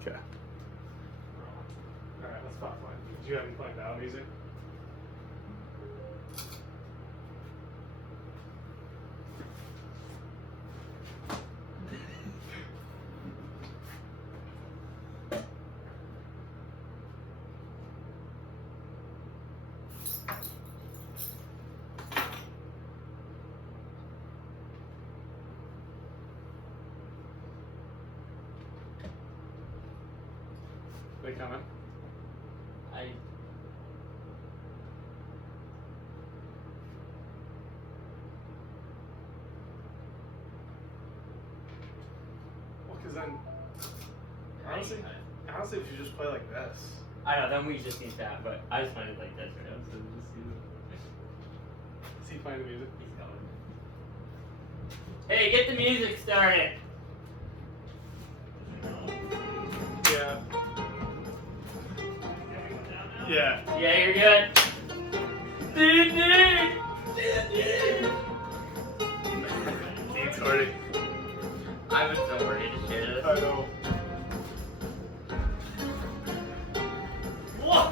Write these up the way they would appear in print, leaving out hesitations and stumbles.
Okay. Alright, let's pop one. Did you have any planned out music? They coming? Well, because then, honestly, if you just play like this. I know, then we just need that, but I just find it like this right now, so just do Is he playing the music? He's going. Hey, get the music started! Yeah. Yeah. Yeah, you're good. Keith's already. I was so worried to share this. I know.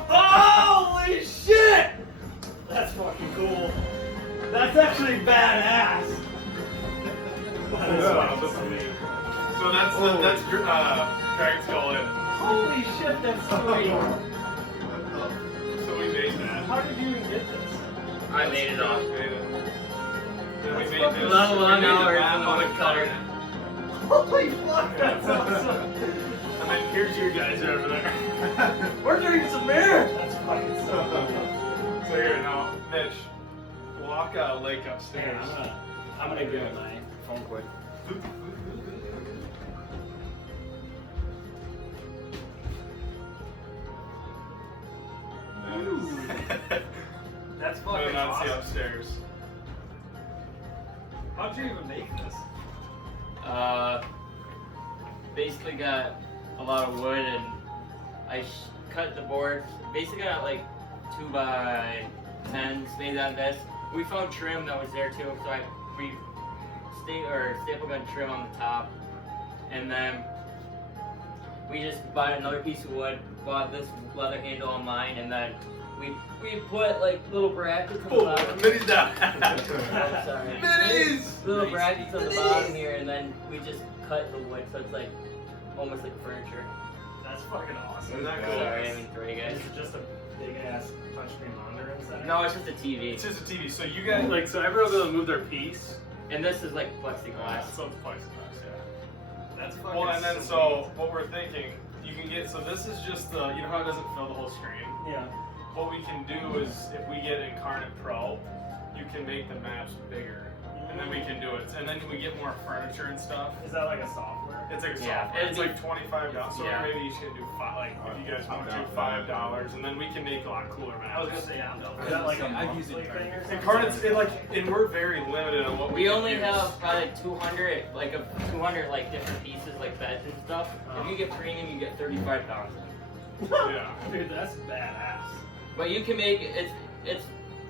Holy shit! That's fucking cool. That's actually badass. So that's Dragon Skull in. Holy shit, that's sweet. So we made that. How did you even get this? I made it off. Then we That's made fucking this. Long we made the hours map in the on woodcutter. it. Holy fuck, that's awesome. And then here's you guys over there. We're drinking some beer. That's fucking so cool. So here now, Mitch, walk Lake upstairs. I'm gonna get my phone quick. That's And fucking then that's the awesome. upstairs. How'd you even make this? Basically got a lot of wood and I cut the boards. Basically got like 2x10s made out of this. We found trim that was there too, so we staple gun trim on the top, and then we just bought another piece of wood, bought this leather handle online, and then we put like little brackets on the bottom. Mitty's down. Oh, sorry. Mitty's! Little brackets on the bottom here, and then we just cut the wood so it's like almost like furniture. That's fucking awesome. Isn't that cool? Sorry, I mean three guys. Is it just a big ass touchscreen monitor inside? No, it's just a TV. It's just a TV. So you guys, like, so everyone's gonna move their piece. And this is like plexiglass. So it's plexiglass, yeah. That's fucking Well, and then sweet. so what we're thinking, you can get. So this is just the. You know how it doesn't fill the whole screen. Yeah. What we can do is, if we get Incarnate Pro, you can make the maps bigger, and then we can do it. And then we get more furniture and stuff. Is that like a software? It's like a Yeah, software. It's it'd like $25. So yeah. maybe you should do like if you guys want to do $5, and then we can make a lot cooler maps. I was gonna say, yeah, no. Is that like a monthly thing or something? Incarnate's and we're very limited on what we We can only use. have probably like 200 like different pieces like beds and stuff. If you get premium, you get 35,000. Yeah. Dude, that's badass. But you can make it's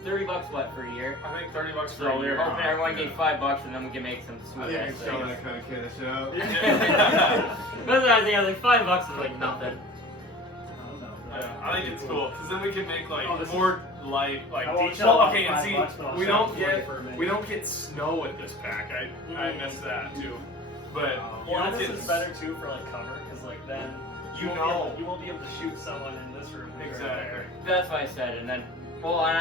$30 what for a year. I think $30 for So a we're year. hoping everyone gave $5 and then we can make some I sweet think ass it's showing things. that kind of cash out. Yeah. That's what I think. I was like $5 is like nothing. Yeah, I think it's cool because then we can make like Oh, this more light, like I won't deep. shell Well, out okay, and $5, see, but I'll we shell don't out get 20 for a minute. we don't get snow with this pack. I missed that too, but you Well, don't this get is better too for like cover, because like then You won't know. you won't be able to shoot someone in this room. when you're Exactly. there. That's what I said. And then, well, and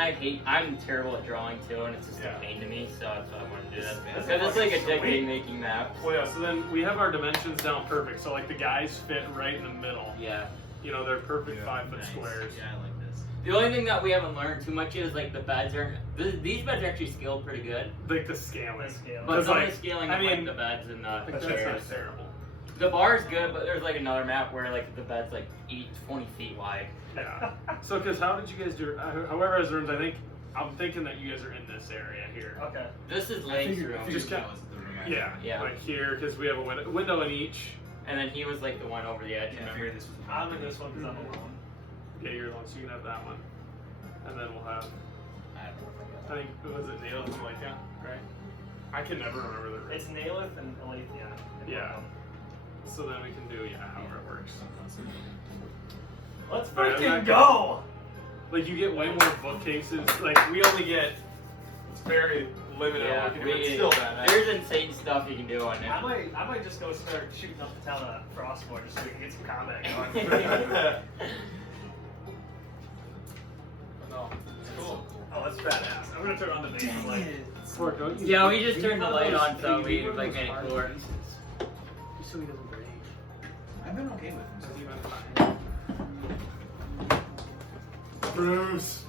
I'm terrible at drawing too, and it's just Yeah. a pain to me. So that's why I want to do this. This is Because it's like fucking addicting sweet. making maps. Well, yeah. So then we have our dimensions down perfect. So like the guys fit right in the middle. Yeah. You know, they're perfect Yeah. 5 foot squares. Yeah, I like this. The only thing that we haven't learned too much is like the beds are. These beds are actually scaled pretty good. Like the scaling. This scale. But Because, some like, of the scaling I of mean, like the beds and Like, the that's chairs. not terrible. The bar's good, but there's like another map where like the bed's like 20 feet wide. Yeah. So, because how did you guys do? However, as rooms, I'm thinking that you guys are in this area here. Okay. This is I Lane's figured- I room, figured Just that kept- was the room. Yeah. Yeah. Like here, because we have a window in each. and then he was like the one over the edge. Yeah, I Remember? figured this was. I'm in this one because I'm alone. Yeah, you're alone, so you can have that one. And then we'll have, I don't know if I got I think, was it Neil and Leica, right? I can never remember the room. It's Nailith and Alethea. Yeah. so then we can do however it works. Let's Alright, I'm freaking not go! Like you get way more bookcases. Like we only get very limited. Yeah, on what we can do. It's still bad. there's insane stuff you can do on I it. might just go start shooting up the town of Frostmoore just so we can get some combat going. No, it's cool. Oh, that's badass. I'm gonna turn on the base light. Yeah, we just turned the light on so we like made it cooler. Just so he doesn't break. I've been okay with him. So he went fine. Bruce.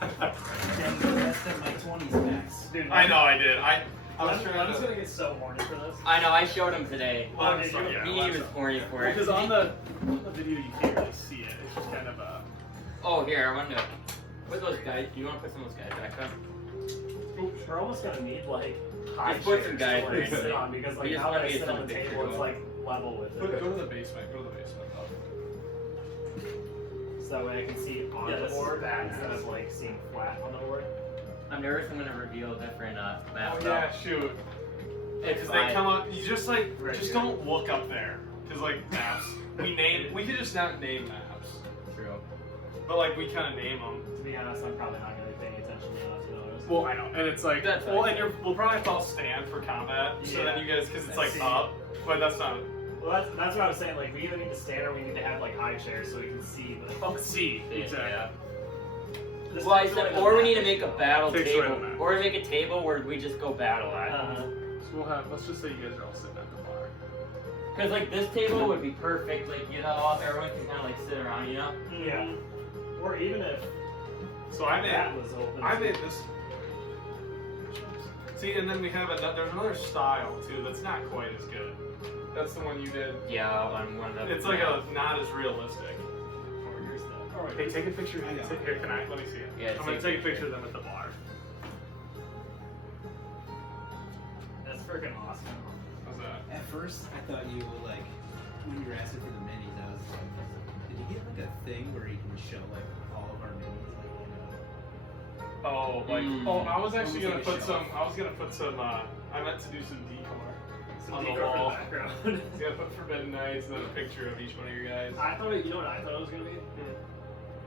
Dang, the rest of my 20s max. Dude, I know I did. I was I'm trying just to. gonna get so horny for this. I know, I showed him today. Well, did so, you? yeah, He well, was so- horny for it. Because on the video you can't really see it. It's just kind of Oh, here, I want to put those guys. Do you want to put some of those guys back up? We're almost gonna need like high Just put some chairs guys to right like, sit there. on because We like just now that wanna I get sit on the some picture table, it's going. like level with Go it. to the basement. Go to the basement. So that way I can see on Yeah, the this is board badass. instead of like seeing flat on the board. I'm nervous I'm going to reveal different Oh maps. yeah, shoot. It's Because fine. they come up. You just like Right just here. don't look up there. Because like maps, we could just not name maps. True. But like we kind of name them. To be honest, I'm probably not gonna be paying attention enough to notice. Well, I know, and it's like, That's well, fine. and we'll probably have to all stand for combat. So then you guys, because it's like See. up, but that's not. Well, that's what I was saying. Like, we either need to stand or we need to have like high chairs so we can see. But See, exactly. Yeah. this Well, I takes said, away the or we map. need to make a battle Takes away table, the map. or make a table where we just go battle at. Uh-huh. So we'll have. Let's just say you guys are all sitting at the bar. Because like this table would be perfect, like everyone can kind of like sit around, you know. Yeah. Or even if So I made. that was open. I made this. See, and then we have another. There's another style too that's not quite as good. That's the one you did. Yeah, on one of the. It's like a not as realistic. Or here's the. Or Hey, take a picture. Here, can I? Let me see it. Yeah, I'm gonna take a picture of them at the bar. That's freaking awesome. How's that? At first, I thought you were like, when you were asking for the minis, I was like, did you get like a thing where you can show like all of our minis? Like, Oh, like Mm. oh, I was actually gonna Almost like a put some. I was gonna put some. I meant to do some decor Some on the decor for wall. background. I was gonna put Forbidden Nights and then a picture of each one of your guys. I thought you know what I thought it was gonna be?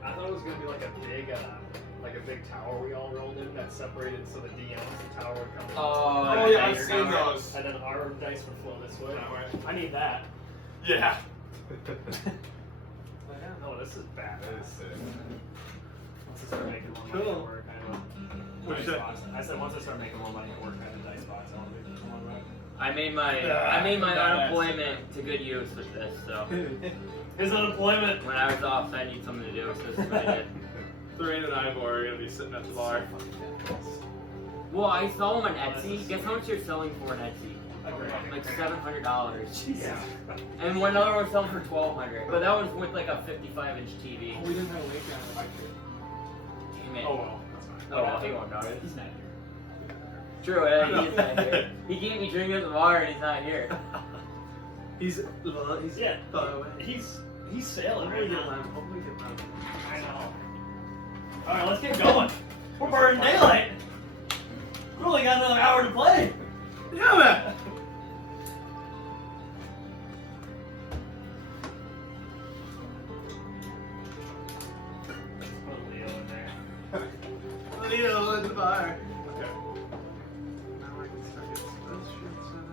I thought it was gonna be like a big tower we all rolled in that separated so the DMs, the tower would come in. Oh yeah, I've seen those. And then our dice would flow this way. That way. I need that. Yeah. No, this is bad. that is sick. Once I start making more money Cool. at work, I have a What's dice that? box. I said once I start making more money at work, I have a dice box. I want to make more money. I made my Badass. unemployment to good use with this. So His unemployment. when I was off, I need something to do. So this is what I did. Thoreen and Ivor are gonna be sitting at the bar. Well, I saw them on Etsy. Guess how much you're selling for on Etsy? Like $700. Yeah. And one other one's selling for $1,200. But that one's with like a 55-inch TV. Oh, we didn't have a lake down. Damn it. Oh well, that's fine. Oh, well, he won't notice. He's not here. True, he's not here. He gave me drinking at the bar and he's not here. He's Yeah. far away. He's sailing Hopefully right get now. land. Hopefully get land. I know. Alright, let's get going. We're burning daylight. We only got another hour to play. Yeah, man. Put Leo in there. Leo in the bar. Okay. Now I can start getting this shit set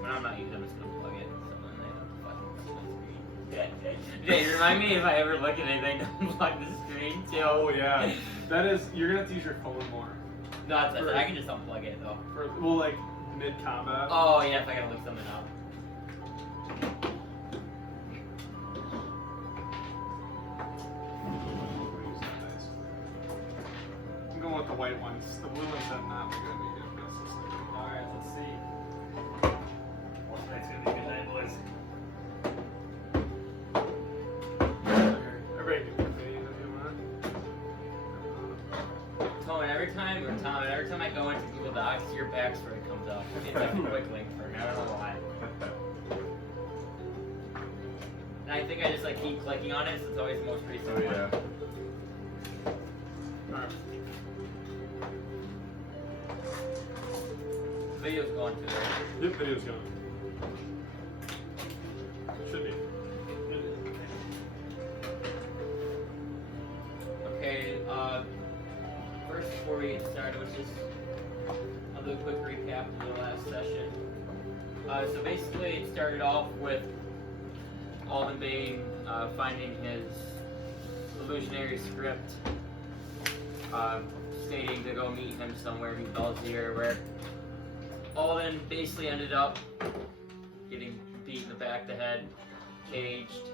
When I'm not using it, I'm just gonna plug it. So then they don't fucking see my screen. Jay, remind me if I ever look at anything to unplug the screen too. Oh yeah. That is. You're gonna have to use your phone more. No, that's I can just unplug it though. For well, like mid combat. Oh yeah, if I gotta look something up. I'm going with the white ones. The blue ones have not been good. Alright, let's see. Well, tonight's gonna be a good night, boys. Everybody do one video if you want. Tom, every time I go into Google Docs, your backstory comes up. It's like a quick link for me. I don't know why. And I think I just like keep clicking on it, so it's always the most recent Oh one. yeah. Alright. video's going to there. Yep, video's going. Should be. Okay, first before we get started, I'll do a quick recap of the last session. So basically it started off with Alden Bane finding his illusionary script, stating to go meet him somewhere, meet Balzir, where Alden basically ended up getting beat in the back of the head, caged,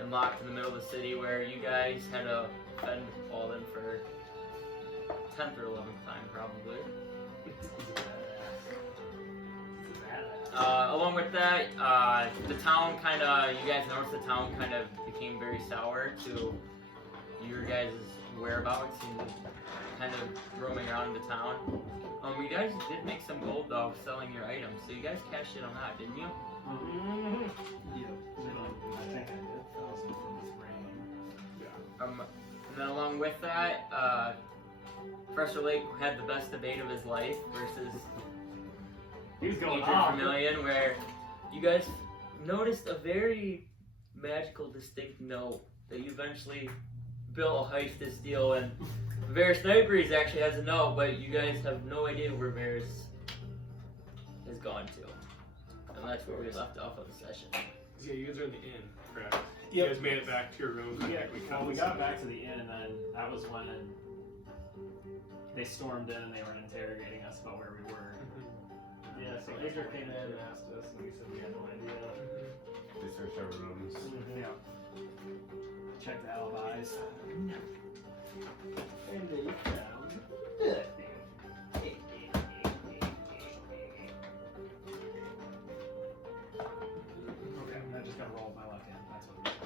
and locked in the middle of the city, where you guys had to defend Alden for 10th or 11th time, probably. Along with that, the town you guys noticed the town kind of became very sour to your guys' whereabouts and kind of roaming around the town. You guys did make some gold though, selling your items, so you guys cashed in on that, didn't you? I think I did 1,000 from this rain. And then along with that, Professor Lake had the best debate of his life versus He was going Agent off. Vermilion, where you guys noticed a very magical, distinct note that you eventually built a heist to steal, and Varys Nightbreeze actually has a note, but you guys have no idea where Varys has gone to. And that's where we left off of the session. Yeah, you guys are in the inn, correct? You guys made it back to your rooms. Yeah, I think we got back to the inn, and then that was when they stormed in and they were interrogating us about where we were. Yeah, so Adrian came in and asked us, and we said we had no idea. They searched our rooms. Yeah. Checked the alibis. And they found nothing. Okay, I just got to roll with my left hand. That's what it is.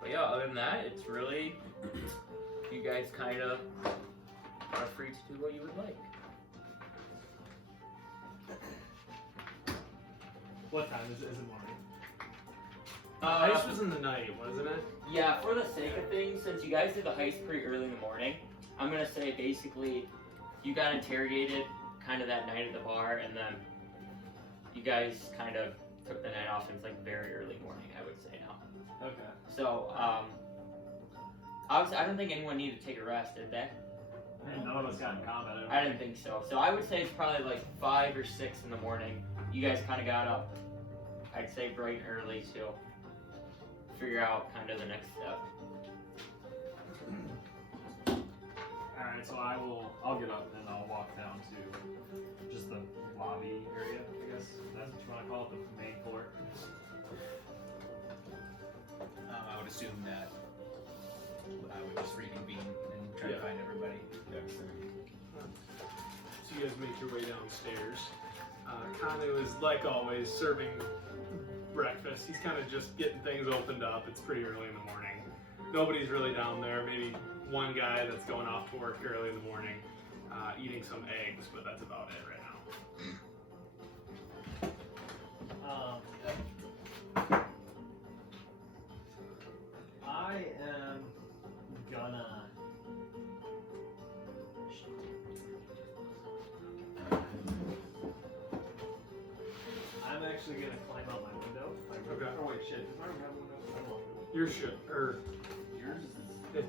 But yeah, other than that, it's really, you guys kind of are free to do what you would like. What time is it? Is it morning? Heist was in the night, wasn't it? Yeah, for the sake of things, since you guys did the heist pretty early in the morning, I'm gonna say basically you got interrogated kind of that night at the bar, and then you guys kind of took the night off, and it's like very early morning, I would say now. Okay. So, obviously, I don't think anyone needed to take a rest, did they? And none of us got in combat. I didn't think so. So I would say it's probably like 5 or 6 in the morning. You guys kind of got up, I'd say bright and early to figure out kind of the next step. Alright, so I'll get up and I'll walk down to just the lobby area, I guess. That's what you want to call it, the main floor. I would assume that I would just reconvene and try Yeah. to find everybody. Yeah, same. So you guys make your way downstairs. Kanu is, like always, serving breakfast. He's kind of just getting things opened up. It's pretty early in the morning. Nobody's really down there. Maybe one guy that's going off to work early in the morning, eating some eggs, but that's about it right now. I am gonna. I'm actually gonna climb out my window. Okay. Oh wait, shit. Does my room have a window? I don't know. Your shit, or Yours is.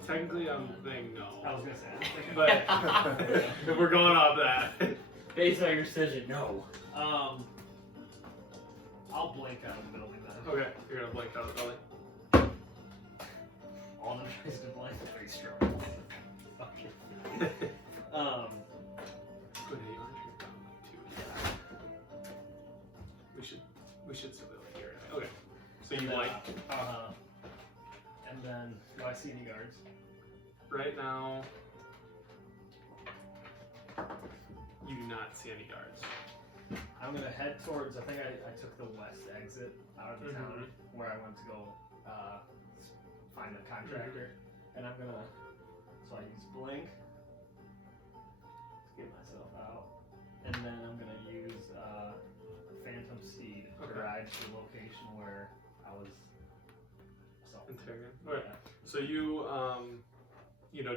technically I'm saying no. I was gonna say. I was thinking. But if we're going off that, Based on your decision, no. I'll blink out of the building then. okay, you're gonna blink out the belly. All the tries to blink are pretty strong. Fuck it. Go ahead, you want to drink down like 2. We should still be like here. Okay, so you like And then, do I see any guards? right now. You do not see any guards. I'm gonna head towards. I think I took the west exit out of the town where I went to go find the contractor, and I'm gonna. So I use blink to get myself out, and then I'm gonna use Phantom Steed to Okay. ride to the location where I was assaulted. Interrogate. Okay. So you,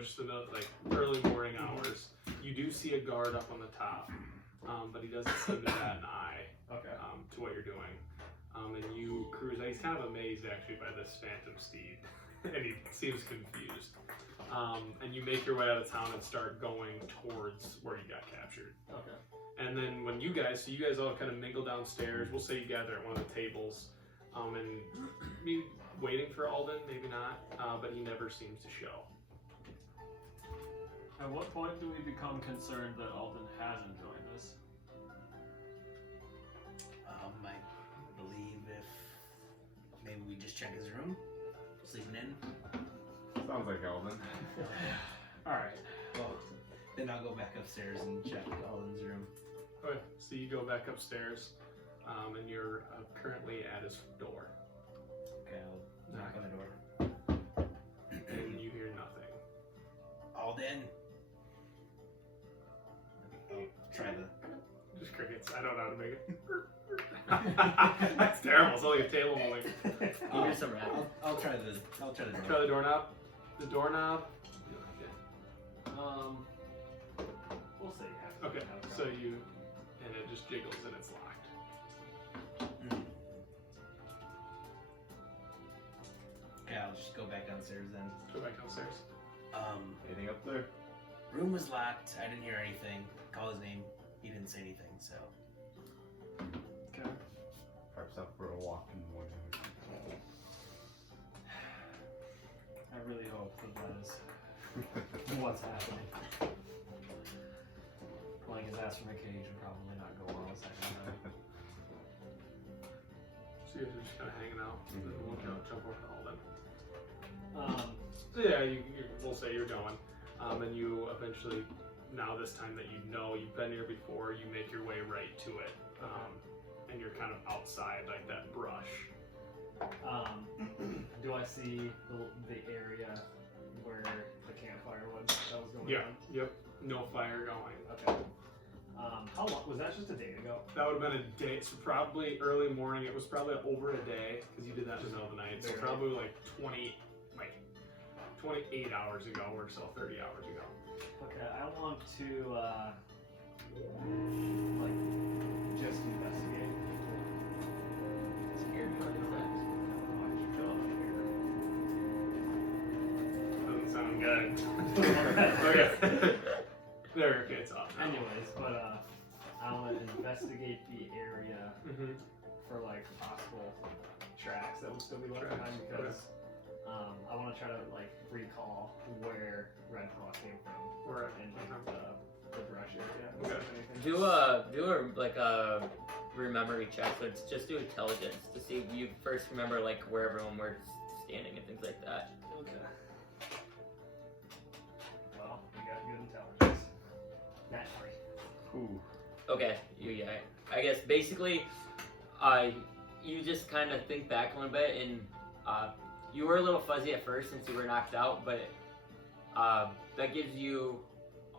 just in the like early morning hours, you do see a guard up on the top. but he doesn't seem to bat an eye Okay. to what you're doing. And you cruise. He's kind of amazed actually by this phantom steed, and he seems confused. And you make your way out of town and start going towards where you got captured. Okay. And then when you guys all kind of mingle downstairs. We'll say you gather at one of the tables, and maybe waiting for Alden, maybe not, but he never seems to show. At what point do we become concerned that Alden hasn't joined us? I believe if maybe we just check his room, sleeping in. Sounds like Elvin. Alright. Well, then I'll go back upstairs and check Alden's room. Okay, so you go back upstairs, and you're currently at his door, Okay, I'll knock on the door. and you hear nothing. Alden. I'll try the. Just crickets. I don't know how to make it. That's terrible. It's only a table moving. You hear some rap. I'll try the door. Try the doorknob. The doorknob. You like it. We'll see. Okay, so you, and it just jiggles and it's locked. Okay, I'll just go back downstairs then. Go back downstairs. Anything up there? Room was locked. I didn't hear anything. Call his name. He didn't say anything. So. Okay. Perhaps up for a walk in the morning. I really hope that is what's happening. Pulling his ass from a cage would probably not go well a second time. So you guys are just kind of hanging out. Mhm. We'll jump over to Alden. So yeah, we'll say you're going, and you eventually, now this time that you know you've been here before, you make your way right to it, and you're kind of outside like that brush. Do I see the area where the campfire was that was going Yeah. on? Yep. No fire going. Okay. How long was that? Just a day ago? That would have been a day, so probably early morning. It was probably over a day because you did that in the middle of the night. So Very probably like 28 hours ago or so, 30 hours ago. Okay, I want to just investigate. Scared me like that. Doesn't sound good. Okay. There, okay, it's off now. Anyways, but I want to investigate the area Mm-hmm. for like possible tracks that would still be left Tracks, behind because I want to try to like recall where Redclaw came from Where? and the brush area. Okay. Do a rememory check. So it's just do intelligence to see if you first remember like where everyone was standing and things like that. Okay. Well, you got good intelligence. Naturally. Ooh. Okay, I guess basically, you just kind of think back a little bit, and you were a little fuzzy at first since you were knocked out, but that gives you,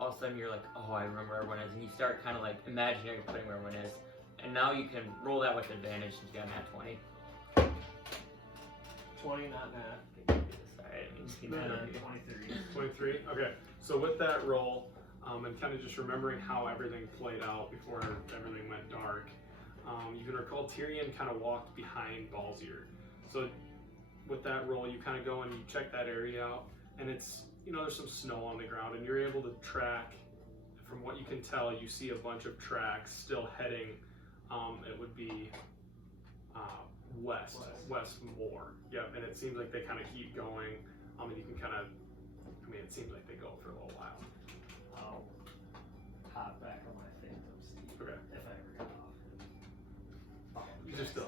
all of a sudden you're like, oh, I remember where everyone is, and you start kind of like imagining putting where everyone is, and now you can roll that with advantage since you got nat 20. 20, not nat. Sorry, I didn't mean to And be then 23. 23? Okay. So with that roll, and kind of just remembering how everything played out before everything went dark, you can recall Tyrion kind of walked behind Balzir. So with that roll, you kind of go and you check that area out, and it's, there's some snow on the ground, and you're able to track, from what you can tell, you see a bunch of tracks still heading, it would be Westmoore. Yep, and it seems like they kind of keep going, and you can kind of, it seems like they go for a little while. I'll hop back on my phantom steed. Okay. If I ever cut off. You just so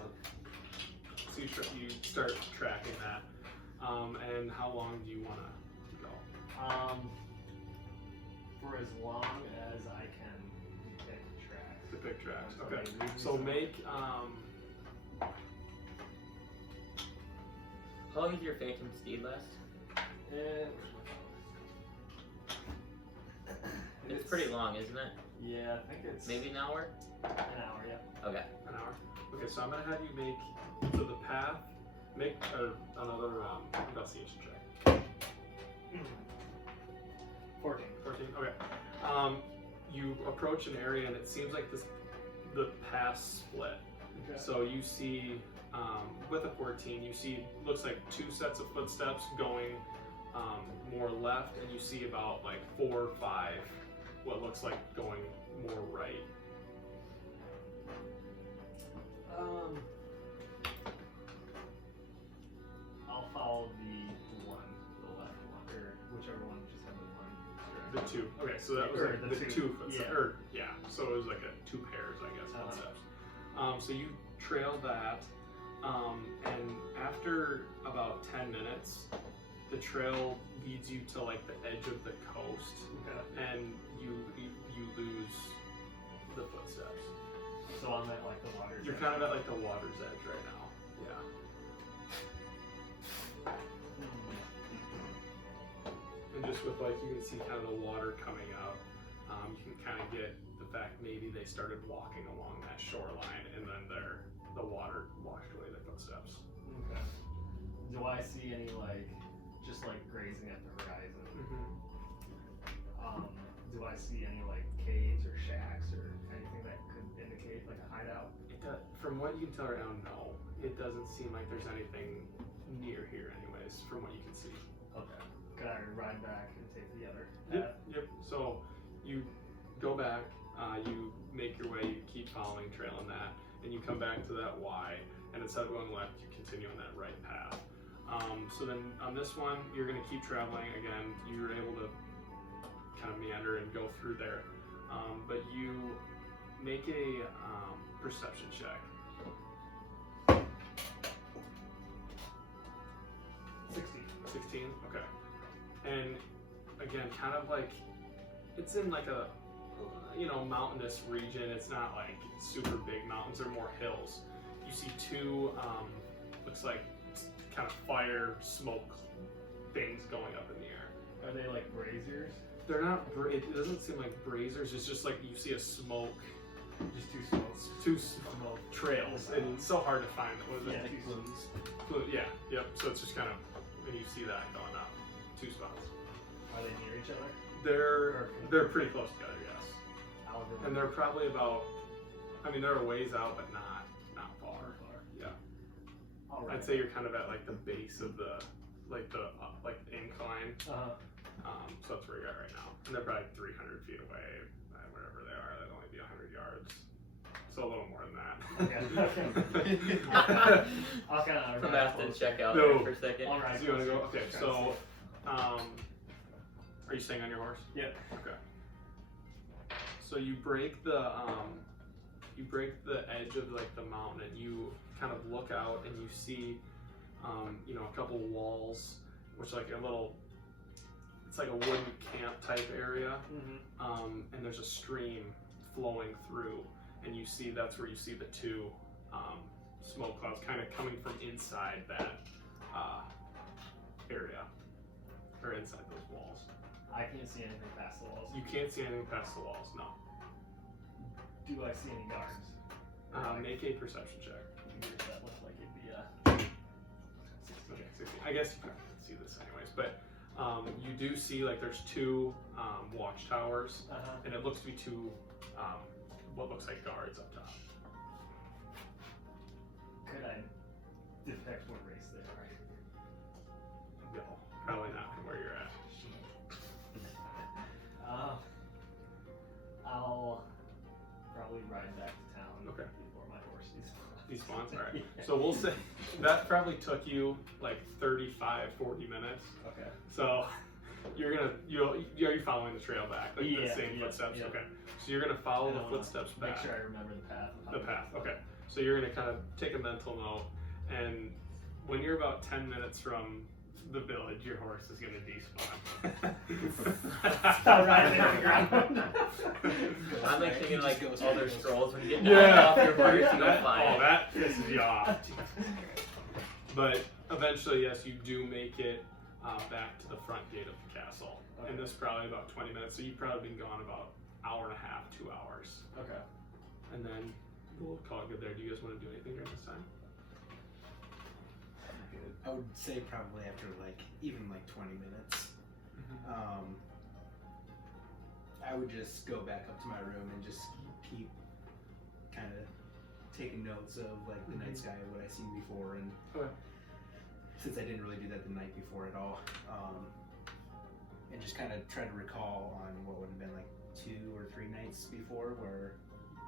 you start tracking that, and how long do you want to go? For as long as I can pick tracks. To pick tracks. So Okay. they leave me So some- make How long does your phantom steed last? It's pretty long, isn't it? Yeah, I think it's Maybe an hour? an hour. Yeah. Okay. an hour. Okay, so I'm gonna have you make the path. Make another investigation check. 14. 14. Okay. you approach an area and it seems like the path split. Okay. So you see, with a 14, you see, looks like 2 sets of footsteps going more left, and you see about like 4 or 5, what looks like going more right. I'll follow the left one, or whichever one just had the one. The 2. Okay, so that was Or like the the two, 2 footsteps. yeah. Or, yeah, so it was like 2 pairs, I guess, Uh-huh. footsteps. So you trail that, and after about 10 minutes, the trail leads you to like the edge of the coast, Okay. and you lose the footsteps. So I'm at like the water's You're edge. kind of at like the water's edge right now. Yeah. And just with like, you can see kind of the water coming out. You can kind of get the fact maybe they started walking along that shoreline, and then the water washed away their footsteps. Okay. Do I see any like, just like grazing at the horizon? Do I see any like caves or shacks or anything that could indicate like a hideout? From what you can tell right now, no. It doesn't seem like there's anything near here anyways, from what you can see. Okay. Could I ride back and take the other Yep, path? yep. So you go back, you make your way, you keep following, trailing that, and you come back to that Y, and instead of going left, you continue on that right path. So then on this one, you're going to keep traveling. Again, you're able to kind of meander and go through there. But you make a perception check. 16? Okay. And again, kind of like, it's in like a, mountainous region. It's not like super big mountains, they're more hills. You see 2, looks like kind of fire, smoke things going up in the air. Are they like braziers? They're not, it doesn't seem like braziers, it's just like you see a smoke, Just 2 smokes. 2 smoke trails, and it's so hard to find. What is it? Yeah, 2 smokes. Yeah, yep, so it's just kind of, when you see that going up, 2 spots. Are they near each other? They're pretty close together, yes. Algorithm. And they're probably about, they're a ways out, but not far. Yeah. All right. I'd say you're kind of at like the base of the incline. So that's where you're at right now. And they're probably 300 feet away, wherever they are. That'd only be 100 yards. So a little more than that. Okay. I'll kind of Come back and check out No. there for a second. All right. So you want to go? Okay, so, are you staying on your horse? Yep. Okay. So you break the edge of like the mountain, and you kind of look out and you see, a couple walls, which like it's like a wooden camp type area, and there's a stream flowing through, and you see that's where you see the 2 smoke clouds kind of coming from inside that area, or inside those walls. I can't see anything past the walls. You can't see anything past the walls, no. Do I see any guards? Make a perception check. That looks like it'd be Okay, 16. I guess you can't see this anyways, but you do see like there's 2 watchtowers, and it looks to be 2 what looks like guards up top. Could I detect what race they are? No, probably not from where you're at. I'll probably ride back to town Okay. before my horse These spawns? Alright. So we'll say that probably took you like 35-40 minutes. Okay. So are you following the trail back? Like the same footsteps? Yeah. Okay. So you're gonna follow And I the wanna footsteps back. Make sure I remember the path. The path, okay. So you're gonna kind of take a mental note, and when you're about 10 minutes from the village, your horse is gonna despawn. Stop riding on the ground. I'm like thinking like Just goes Elder goes. Scrolls when you get Yeah. knocked off your horse and go that flying. pisses you off. But eventually, yes, you do make it back to the front gate of the castle. And this is probably about 20 minutes, so you've probably been gone about hour and a half, 2 hours. Okay. And then we'll call it good there. Do you guys want to do anything during this time? I would say probably after even 20 minutes. I would just go back up to my room and just keep kind of taking notes of like the night sky, what I seen before, and since I didn't really do that the night before at all, and just kind of try to recall on what would have been like 2 or 3 nights before where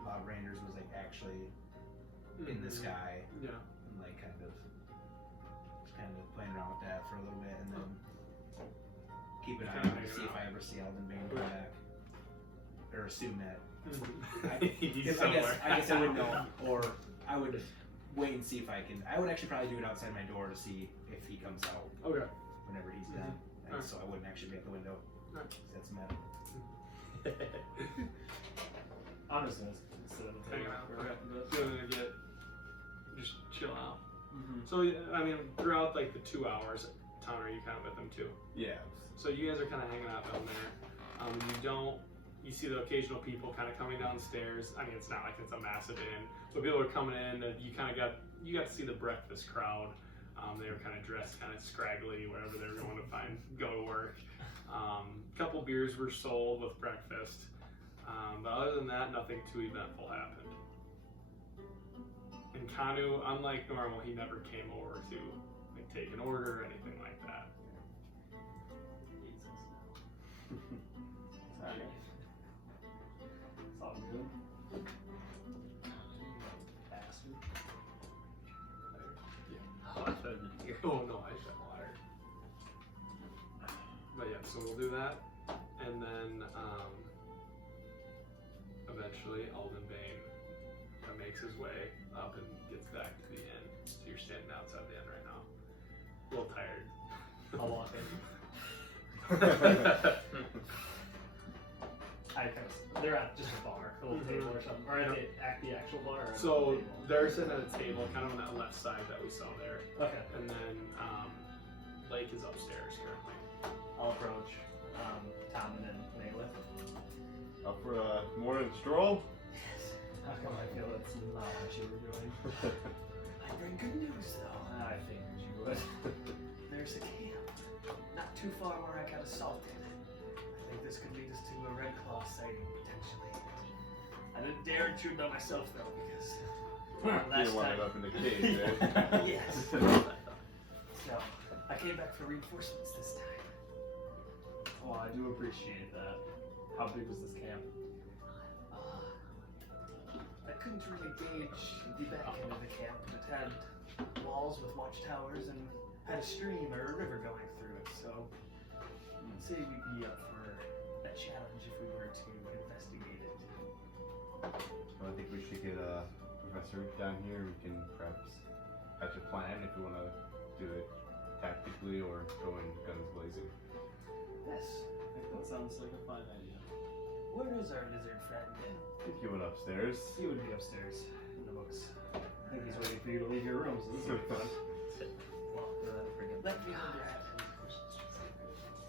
Loud Randers was like actually in the sky, Yeah. and like kind of playing around with that for a little bit, and then keep an eye on it, see if I ever see Alvin Bane come back, or assume that. He's I guess somewhere. I would know, or I would wait and see if I can. I would actually probably do it outside my door to see if he comes out Okay. whenever he's done, and Alright. so I wouldn't actually be at the window. Alright. That's metal. I'm just gonna sit at the Hanging table out. for a Okay. bit. So you're gonna get just chill out. Mm-hmm. So I mean, throughout like the 2 hours, Tom, are you kind of with them too? Yeah. So you guys are kind of hanging out down there. You see the occasional people kind of coming downstairs. I mean, it's not like it's a massive inn, but people are coming in, and you got to see the breakfast crowd. They were kind of dressed kind of scraggly, wherever they were going to go to work. A couple beers were sold with breakfast, but other than that, nothing too eventful happened. And Kanu, unlike normal, he never came over to like take an order or anything like that. Sorry. It's all good. Bastard. Oh, I thought it was a deer. Oh no, I said water. But yeah, so we'll do that, and then eventually Alden Bane makes his way up and gets back to the inn. So you're standing outside the inn right now, a little tired. I'll walk in. They're at just a bar, a little table or something, or at the actual bar. Or So they're sitting at a table, kind of on that left side that we saw there, okay, and then Lake is upstairs currently. I'll approach Tom and then Naylor. Up for a morning stroll? How come I feel that's not what you were doing? I bring good news though. I figured you would. There's a camp not too far where I got assaulted. I think this could lead us to a Redclaw sighting potentially. I didn't dare intrude by myself though because You last didn't want time. it up in the cage, eh? Yes. So I came back for reinforcements this time. Well, I do appreciate that. How big was this camp? I couldn't really gauge the back end of the camp, but it had walls with watchtowers and had a stream or a river going through it, so I'd say we'd be up for a challenge if we were to investigate it. Well, I think we should get Professor down here. We can perhaps hatch a plan if we want to do it tactically or go in guns blazing. Yes. I think that sounds like a fine idea. Where is our lizard friend? I think he went upstairs. He would be upstairs in the books. I think he's waiting for you to leave your room, so this will be fun. Well, let me know that.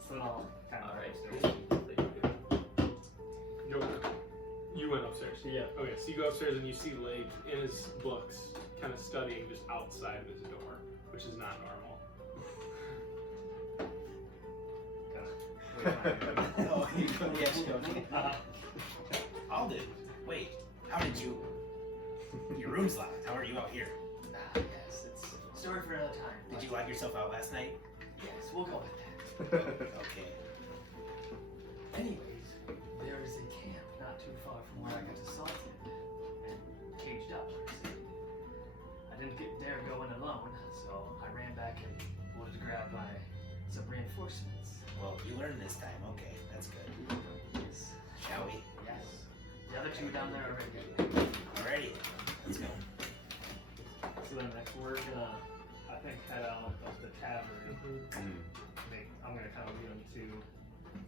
So then I'll kind of Alright, upstairs. You went upstairs. Yeah. Okay, so you go upstairs and you see Lake in his books, kind of studying just outside of his door, which is not normal. Oh, yes, you don't. Uh, Alden, wait, how did you? Your room's locked. How are you out here? Yes, it's a story for another time. Did you lock yourself out last night? Yes, we'll go with that. Okay. Anyways, there is a camp not too far from where I got assaulted and caged up. I didn't dare go in alone, so I ran back and was grabbed by some reinforcements. Well, you learned this time. Okay, that's good. Yes. Shall we? Yes. The other two down there are ready. Alrighty, let's go. so then next we're gonna, I think, head out of the tavern. I'm gonna kind of lead them to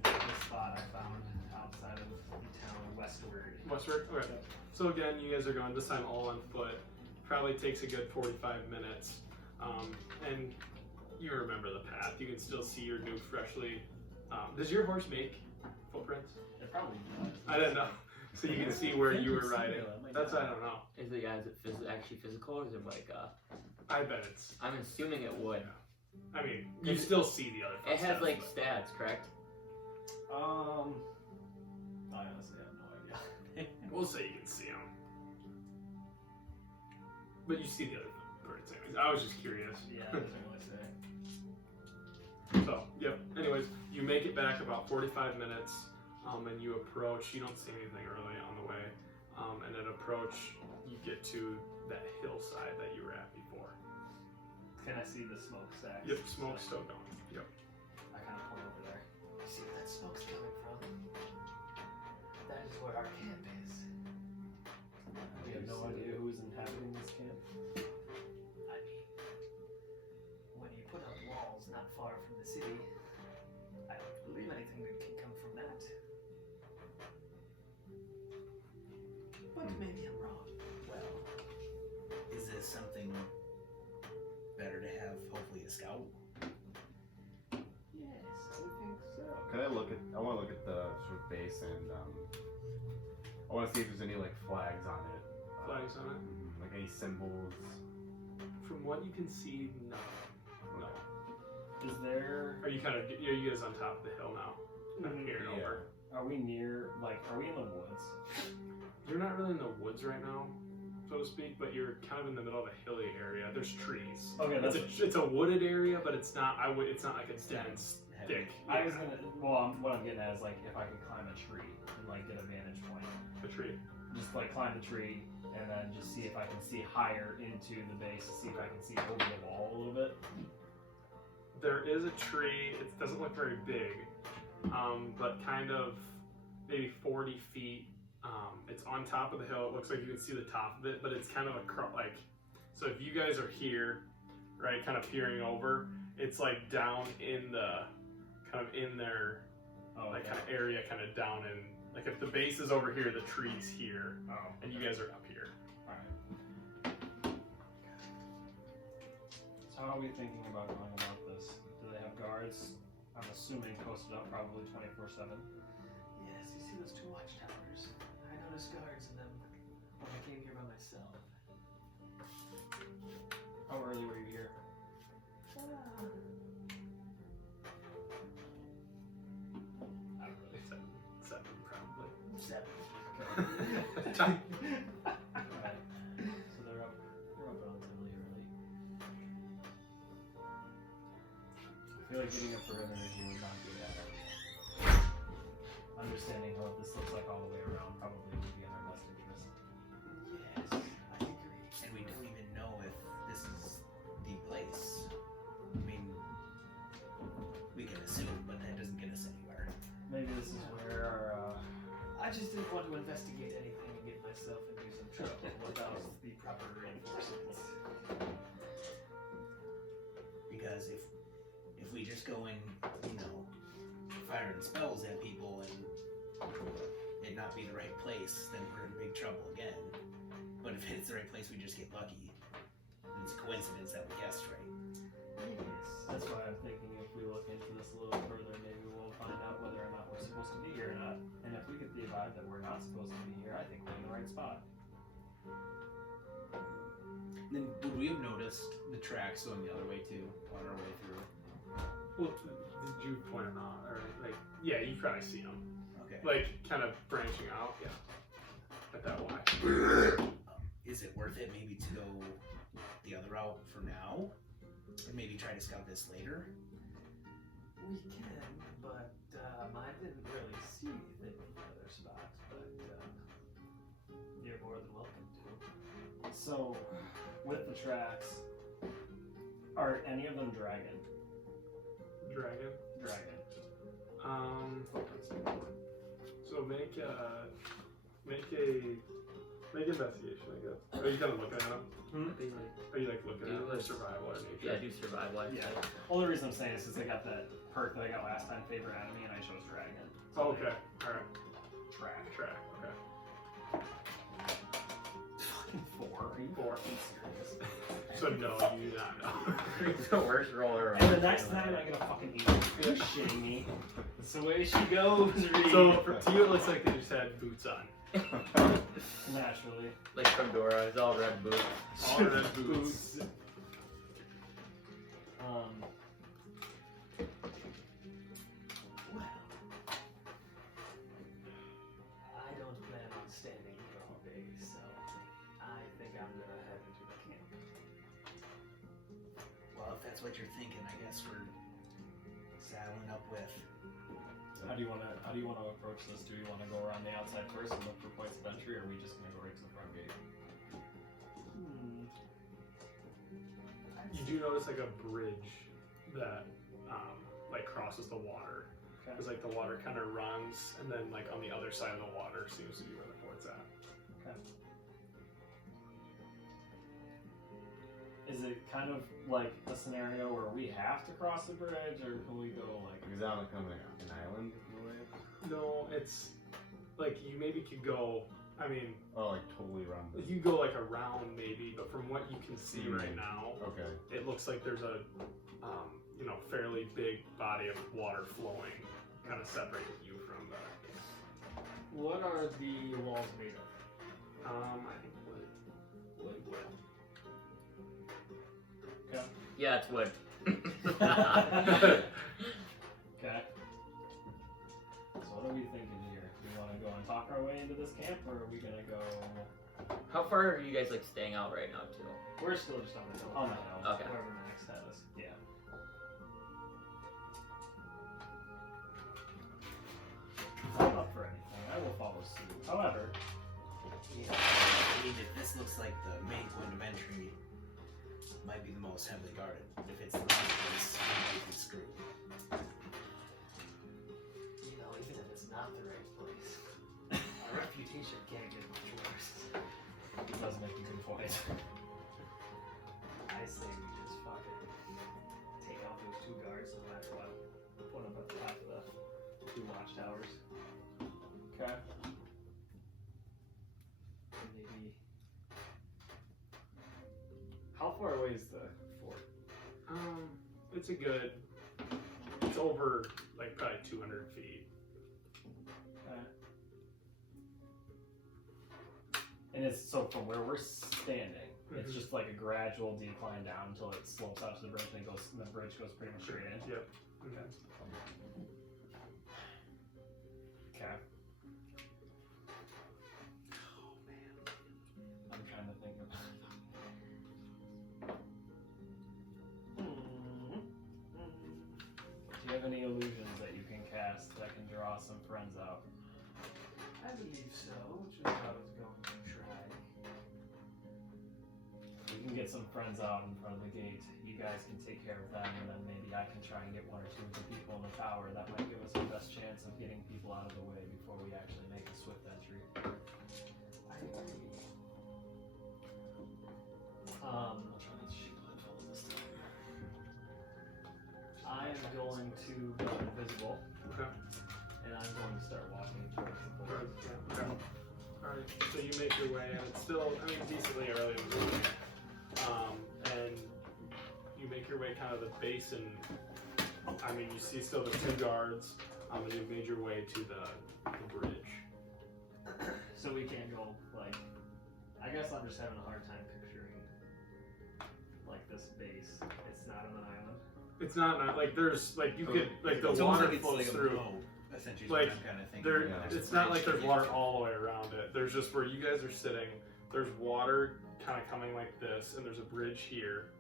the spot I found outside of the town westward. Westward? Okay. So again, you guys are going this time all on foot. Probably takes a good 45 minutes. And you remember the path. You can still see your new freshly... does your horse make footprints? It probably does. I don't know. So you can see where you were riding. That's I don't know. Is it actually physical, or is it like I bet it's... I'm assuming it would. I mean, you still see the other It has footsteps, like but- stats, correct? I'll I honestly have no idea. We'll say you can see them. But you see the other birds anyways. I was just curious. Yeah, it doesn't really say. So, yep. Anyways, you make it back about 45 minutes, and you approach. You don't see anything really on the way. And then approach, you get to that hillside that you were at before. Can I see the smokestack? Yep, smoke's still going. Yep. I kind of pull over there. You see where that smoke's coming from? That is where our camp is. We have no idea who's inhabiting this camp. I mean, when you put up walls not far from the city, I don't believe anything that can come from that. But maybe I'm wrong. Well, is this something better to have? Hopefully, a scout. Yes, I think so. Can I look at? I want to look at the sort of base and I want to see if there's any like flags on it. Flags on it? Like any symbols. From what you can see, no. No. Is there? Are you kind of? Are you guys on top of the hill now? Kind of peering Yeah. over. Are we near? Like, are we in the woods? You're not really in the woods right now, so to speak, but you're kind of in the middle of a hilly area. There's trees. Okay, that's. It's a wooded area, but it's not. It's not like a dense, thick. I was gonna. Well, what I'm getting at is like if I could climb a tree and like get a vantage point, a tree. just like climb the tree and then just see if I can see higher into the base, see if I can see over the wall a little bit. There is a tree. It doesn't look very big, but kind of maybe 40 feet. It's on top of the hill. It looks like you can see the top of it, but it's kind of like. So if you guys are here, right, kind of peering over, it's like down in the, kind of in their, like kind of area, kind of down in. Like if the base is over here, the tree's here, and you guys are up here. Alright. So how are we thinking about going about this? Do they have guards? I'm assuming posted up probably 24/7. Yes, you see those two watchtowers? I noticed guards in them when I came here by myself. How early were you here? I don't really seven probably. 7. Alright. So they're up relatively early. I feel like getting a perimeter here would not be that hard. Understanding what this looks like all the way around probably would be in our best interest. Yes, I agree. And we don't even know if this is the place. I mean, we can assume, but that doesn't get us anywhere. Maybe this is where our I just didn't want to investigate anything and get myself into some trouble without the proper reinforcements. Because if we just go in, firing spells at people and it not be the right place, then we're in big trouble again. But if it's the right place, we just get lucky. And it's a coincidence that we guessed right. Yes. That's why I'm thinking if we look into this a little further, maybe we'll find out whether or not we're supposed to be here or not. And if we get the vibe that we're not supposed to be here, I think we're in the right spot. Then would we have noticed the tracks going the other way too on our way through? Well, did you point them out, or like? Yeah, you probably see them. Okay. Like kind of branching out. Yeah. At that Y. Is it worth it maybe to go the other route for now? And maybe try to scout this later? We can, but I didn't really see anything in the other spots, but you're more than welcome to. So, with the tracks, are any of them dragon? Dragon. Dragon. So make investigation, I guess. Are you kind of looking at them? Are you like looking at them for survival or nature? Yeah, do survival. Yeah. Only reason I'm saying is because I got that perk that I got last time, favorite enemy, and I chose dragon. So Oh, okay. All right. Track. Okay. Fucking 4. Are you 4. fucking serious? So no, you do not know. It's the worst roller around. And the next time I get a fucking 8. Are you shitting me? That's the way she goes, Reed. So to you, it looks like they just had boots on. Naturally. Like from Dora, it's all red boots. All red boots. Well, what you're thinking, I guess we're saddling up with. How do you want to approach this? Do you want to go around the outside first and look for points of entry, or are we just gonna go right to the front gate? You do notice like a bridge that like crosses the water. Okay. Because like the water kind of runs, and then like on the other side of the water seems to be where the fort's at. Okay. Is it kind of like a scenario where we have to cross the bridge, or can we go like? Is that like kind of like an island in a way? No, it's like you maybe could go. I mean, Oh, like totally around the. you go like around maybe, but from what you can see right now, Okay. it looks like there's a fairly big body of water flowing, kind of separating you from the. What are the walls made of? I think wood. Okay. Yeah, it's wood. Okay. So what are we thinking here? Do we want to go and talk our way into this camp, or are we gonna go? How far are you guys like staying out right now too? We're still just on the hill. On the hill. Okay. Wherever Max had us. Yeah. I'm up for anything. I will follow suit. However, Yeah, I mean, if this looks like the main point of entry, might be the most heavily guarded. If it's the last place, we might be screwed. You know, even if it's not the right place, our reputation can't get much worse. it does make a good point. I say we just fucking take out those 2 guards no matter what. Put up at the top of the 2 watchtowers. Okay. And maybe. How far away is the fort? It's a good. It's over like probably 200 feet. Okay. And it's so from where we're standing, it's just like a gradual decline down until it slopes out to the bridge, and the bridge goes pretty much straight in. Yep. Okay. Okay. Oh man, I'm trying to think of. Do you have any illusions that you can cast that can draw some friends out? I believe so, which is what I was going to try. We can get some friends out in front of the gate. You guys can take care of them, and then maybe I can try and get 1 or 2 of the people in the tower. That might give us the best chance of getting people out of the way before we actually make a swift entry. I agree. I'll try and shoot my fellow this time. I am going to go invisible, Okay. and I'm going to start walking towards the Alright, place. yeah, okay. Alright, so you make your way, and it's still, I mean, decently early in the morning. And you make your way kind of the basin. I mean, you see still the 2 guards, and you made your way to the bridge. So we can't go, like, I guess I'm just having a hard time picturing, like, this base. It's not on an island. It's not like there's like you could like the It's almost water like it's flows like a through. globe, essentially. Like, What I'm kind of thinking. There, Yeah. it's not like there's water all the way around it. There's just where you guys are sitting. There's water kind of coming like this, and there's a bridge here,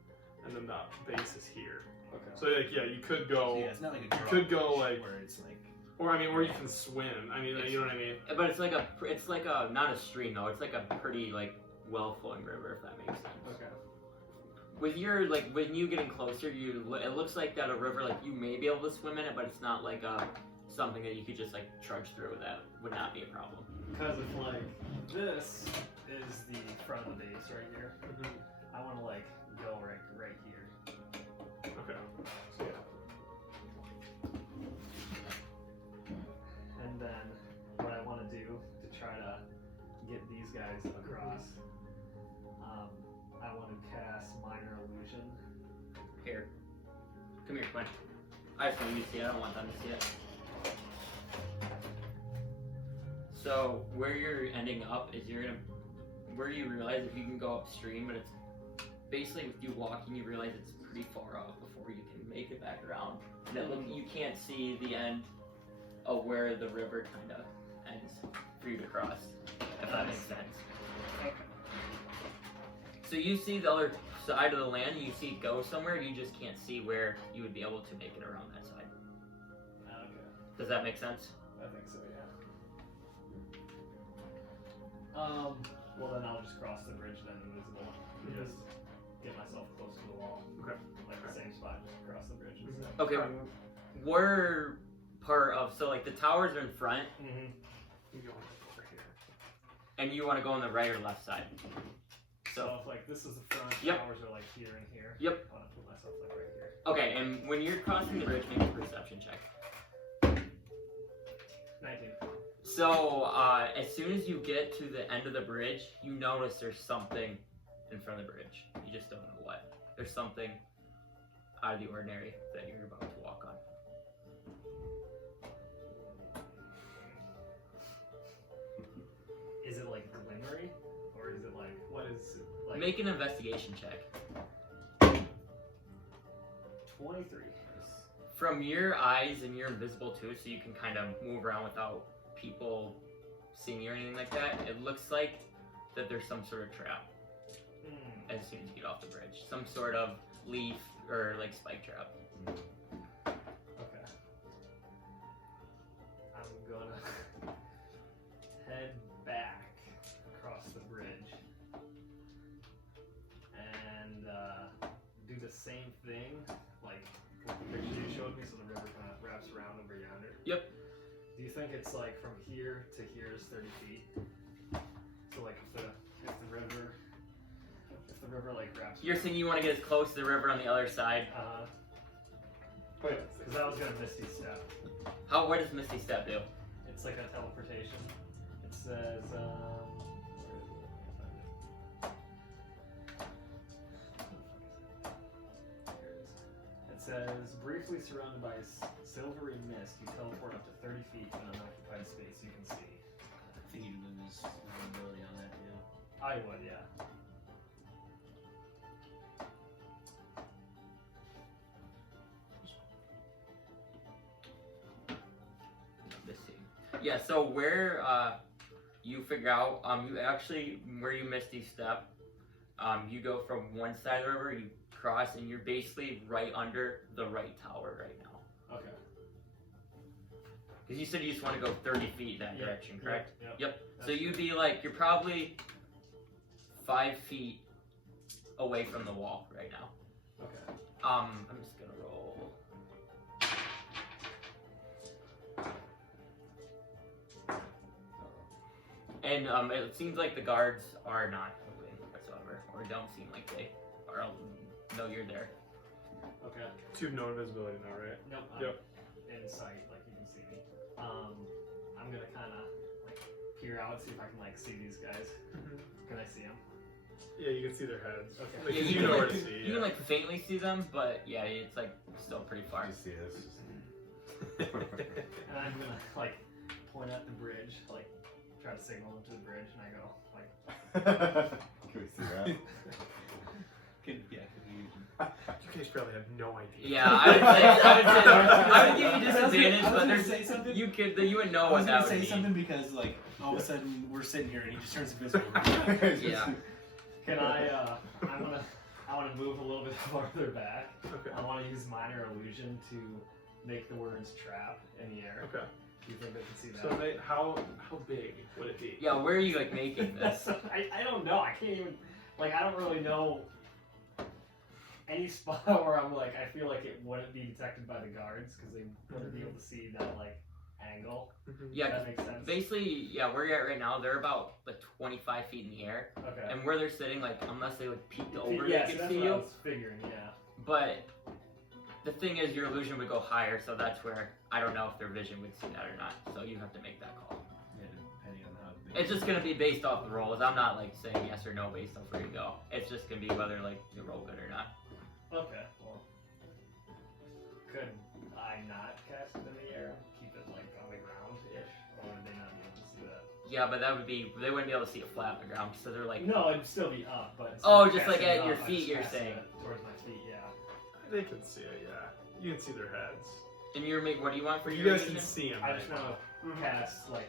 and then the base is here. Okay. So like yeah, you could So, go, yeah, it's not like a you could go drawbridge like, where it's like. or I mean, or you can swim. I mean, you know what I mean? But it's like a not a stream though. It's like a pretty like well flowing river, if that makes sense. Okay. With your like when you getting closer, it looks like that a river like you may be able to swim in it, but it's not like something that you could just like trudge through. That would not be a problem. Because if, like, this is the front of the base right here, I want to, like, go right here. Okay. So yeah. And then what I want to do to try to get these guys across, I want to cast Minor Illusion. Here, come here, Quinn. I just want you to see it. I don't want them to see it. So where you're ending up is where you realize if you can go upstream, but it's basically with you walking, you realize it's pretty far out before you can make it back around. And you can't see the end of where the river kind of ends for you to cross, if that makes sense. So you see the other side of the land, you see it go somewhere, you just can't see where you would be able to make it around that side. Okay. Does that make sense? I think so, yeah. Well then I'll just cross the bridge then invisible. Just get myself close to the wall. Okay. Like the same spot, just across the bridge instead. Okay. We're part of, so like the towers are in front, Mm-hmm. You go over here. and you want to go on the right or left side. So if like this is the front, Yep. towers are like here and here. Yep. I want to put myself like right here. Okay, and when you're crossing the bridge, make a perception check. 19. So, as soon as you get to the end of the bridge, you notice there's something in front of the bridge. You just don't know what. There's something out of the ordinary that you're about to walk on. Is it like glimmery? Or is it like, what is it like? Make an investigation check. 23. From your eyes, and you're invisible too, so you can kind of move around without people seeing you or anything like that. It looks like that there's some sort of trap as soon as you get off the bridge. Some sort of leaf or like spike trap. Okay. I'm gonna head back across the bridge and do the same thing, like the picture you showed me, so the river kind of wraps around over yonder. Yep. Do you think it's like from here to here is 30 feet? So like if the river like wraps. You're saying you want to get as close to the river on the other side. Wait, because I was gonna Misty Step. What does Misty Step do? It's like a teleportation. It says, where is it? Here it is. It says, briefly surrounded by silvery mist, you teleport up to 30 feet to an unoccupied space you can see. I think you lose visibility on that too. I would, yeah. Let's see. Yeah, so where you figure out, you actually, where you Misty Step, you go from one side of the river, you cross, and you're basically right under the right tower right now. Okay. Because you said you just want to go 30 feet that direction, correct? Yep. So you'd be like, you're probably 5 feet away from the wall right now. Okay. I'm just gonna roll. And it seems like the guards are not moving whatsoever, or don't seem like they are. No, you're there. Okay. So you have no invisibility now, right? Nope. Yep. In sight, like you can see me. I'm gonna kind of like peer out, see if I can like see these guys. Can I see them? Yeah, you can see their heads. Okay. Like, Yeah, you know where to see. You can like faintly see them, but yeah, it's like still pretty far. You see this? And I'm gonna like point at the bridge, like try to signal them to the bridge, and I go like, Can we see that? Can you You guys probably have no idea. Yeah, I would give you disadvantage, but there's say something. you wouldn't know I was what that gonna would say be. something because like all of a sudden we're sitting here and he just turns invisible. Yeah. can I want to move a little bit farther back. Okay. I want to use minor illusion to make the words trap in the air. Okay. Do you think they can see that? So how big would it be? Yeah, where are you like making this? I don't know. I can't even, like, I don't really know any spot where I'm like, I feel like it wouldn't be detected by the guards because they wouldn't be able to see that, like, angle. Yeah, That makes sense. basically, yeah, where you're at right now, they're about like 25 feet in the air, Okay. and where they're sitting, like unless they like peeked over, yeah, they so could that's see what I you. was figuring, yeah. But the thing is, your illusion would go higher, so that's where I don't know if their vision would see that or not. So you have to make that call. Yeah, depending on how big. It's just gonna be based off the rolls. I'm not like saying yes or no based off where you go. It's just gonna be whether like you roll good or not. Okay, well. Could I not cast it in the air? Keep it, like, on the ground-ish? Or would they not be able to see that? Yeah, but that would be they wouldn't be able to see it flat on the ground, so they're like, No, it'd still be up, but instead Oh, of just like casting at your it up, I feet, just you're cast saying. it towards my feet, yeah. They can see it, yeah. You can see their heads. and you're make what do you want for You your guys can illusion? see them. I just want to cast like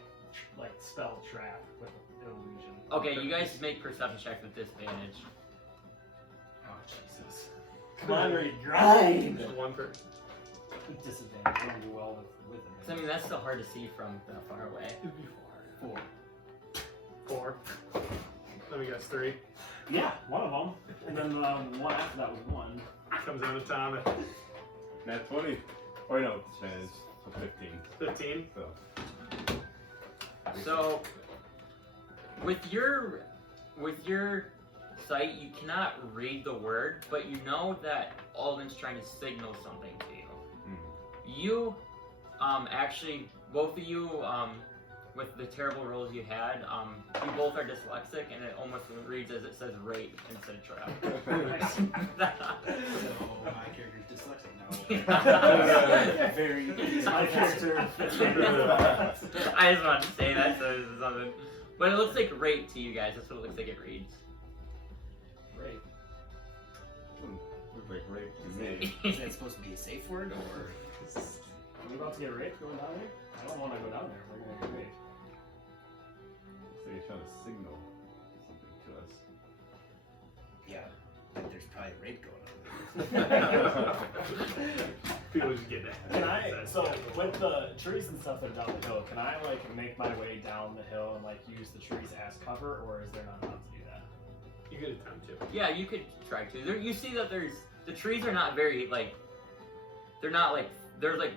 spell trap with illusion. Okay, you guys make perception checks with disadvantage. Oh Jesus. Come on, Reed, grind! Just one per. Disadvantage. I don't do well with it. So, I mean, that's still hard to see from that far away. It'd be 4. 4. Let me guess, 3. Yeah, one of them. And then the one after that was 1. Comes down to Tom at Nat 20. Or no, Spanish. So 15. 15. So. So, with your sight, you cannot read the word, but you know that Alden's trying to signal something to you. You, actually, both of you, with the terrible rolls you had, you both are dyslexic, and it almost reads as it says rape instead of trap. So my character's dyslexic now. Very. My character. I just wanted to say that, so this is something. But it looks like rape to you guys, that's what it looks like it reads. Great. Looks like rape to me. Is that supposed to be a safe word or? Are we about to get raped going down there? I don't want to go down there. We're gonna get raped. Looks like he's trying to signal something to us. Yeah, but there's probably rape going on. People just get that. Can I? So with the trees and stuff that are down the hill, can I like make my way down the hill and like use the trees as cover, or is there not allowed to do that? You could attempt to. Yeah, you could try to. There, you see that the trees are not very, like, they're not like, there's like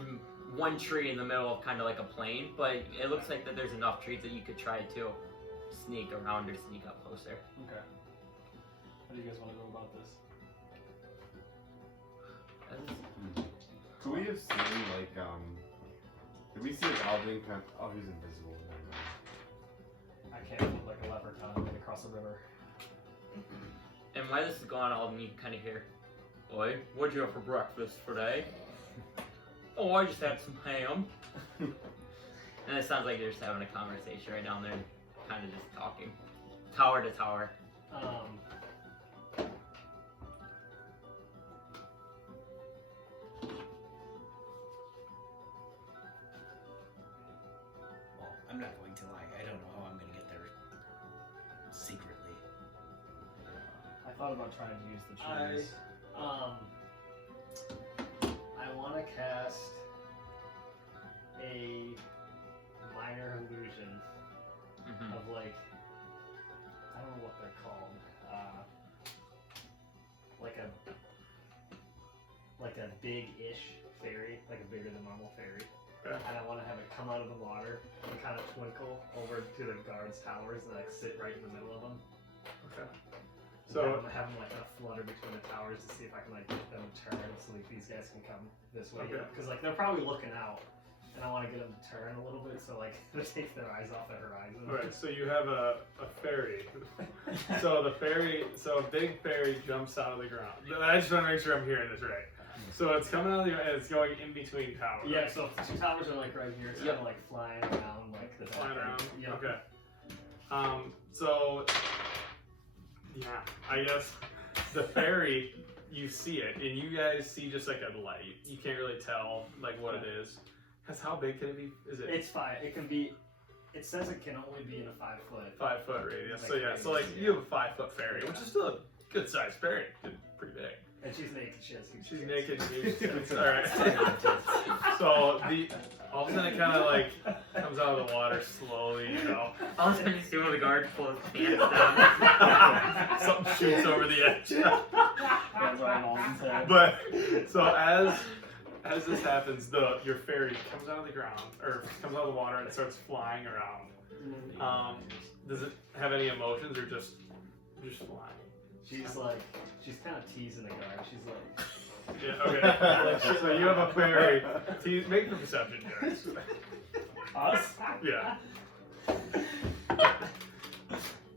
one tree in the middle of kind of like a plain, but it looks like that there's enough trees that you could try to sneak around or sneak up closer. Okay. How do you guys want to go about this? Could we have seen, like, did we see, like, Alvin kind of, oh, he's invisible. Never mind. I can't look like a leprechaun and get across the river. And while this is going on, you kind of hear, "Boy, what'd you have for breakfast today?" "Oh, I just had some ham." And it sounds like they're just having a conversation right down there, kind of just talking, tower to tower. Well, I'm not going to lie. I don't know how I'm going to get there secretly. I thought about trying to use the trees. I want to cast a minor illusion of like, I don't know what they're called, like a big-ish fairy, like a bigger than normal fairy. Okay. And I want to have it come out of the water and kind of twinkle over to the guards' towers and like sit right in the middle of them. Okay. And So have them like kind of flutter between the towers to see if I can like get them to turn so like these guys can come this way. Okay. Because like they're probably looking out, and I want to get them to turn a little bit so like they take their eyes off the horizon. alright, so you have a fairy. So the fairy, so a big fairy jumps out of the ground. I just want to make sure I'm hearing this right. So it's coming out of the and it's going in between towers. Yeah, so if the two towers are like right here, it's kind of like flying around like the Flying around. Yep. Okay. So yeah, I guess the fairy, you see it, and you guys see just like a light. You can't really tell like what it is. Cause how big can it be? Is it It's 5. It can be. It says it can only be in a 5 foot. 5 foot radius? So Like yeah, so like radius, you have a 5 foot fairy, which is still a good sized fairy. Pretty big. And she's naked. She has huge She's tits. naked. Huge. All right. So all of a sudden it kind of like comes out of the water slowly, you know. All of a sudden you see one of the guards pull his pants down. Something shoots over the edge. That's what I'm on to. But so as this happens, your fairy comes out of the ground or comes out of the water and starts flying around. Does it have any emotions or just flying? She's kind of teasing the guard. She's like, Yeah. Okay. So you have a fairy. Make the perception check. us? Yeah.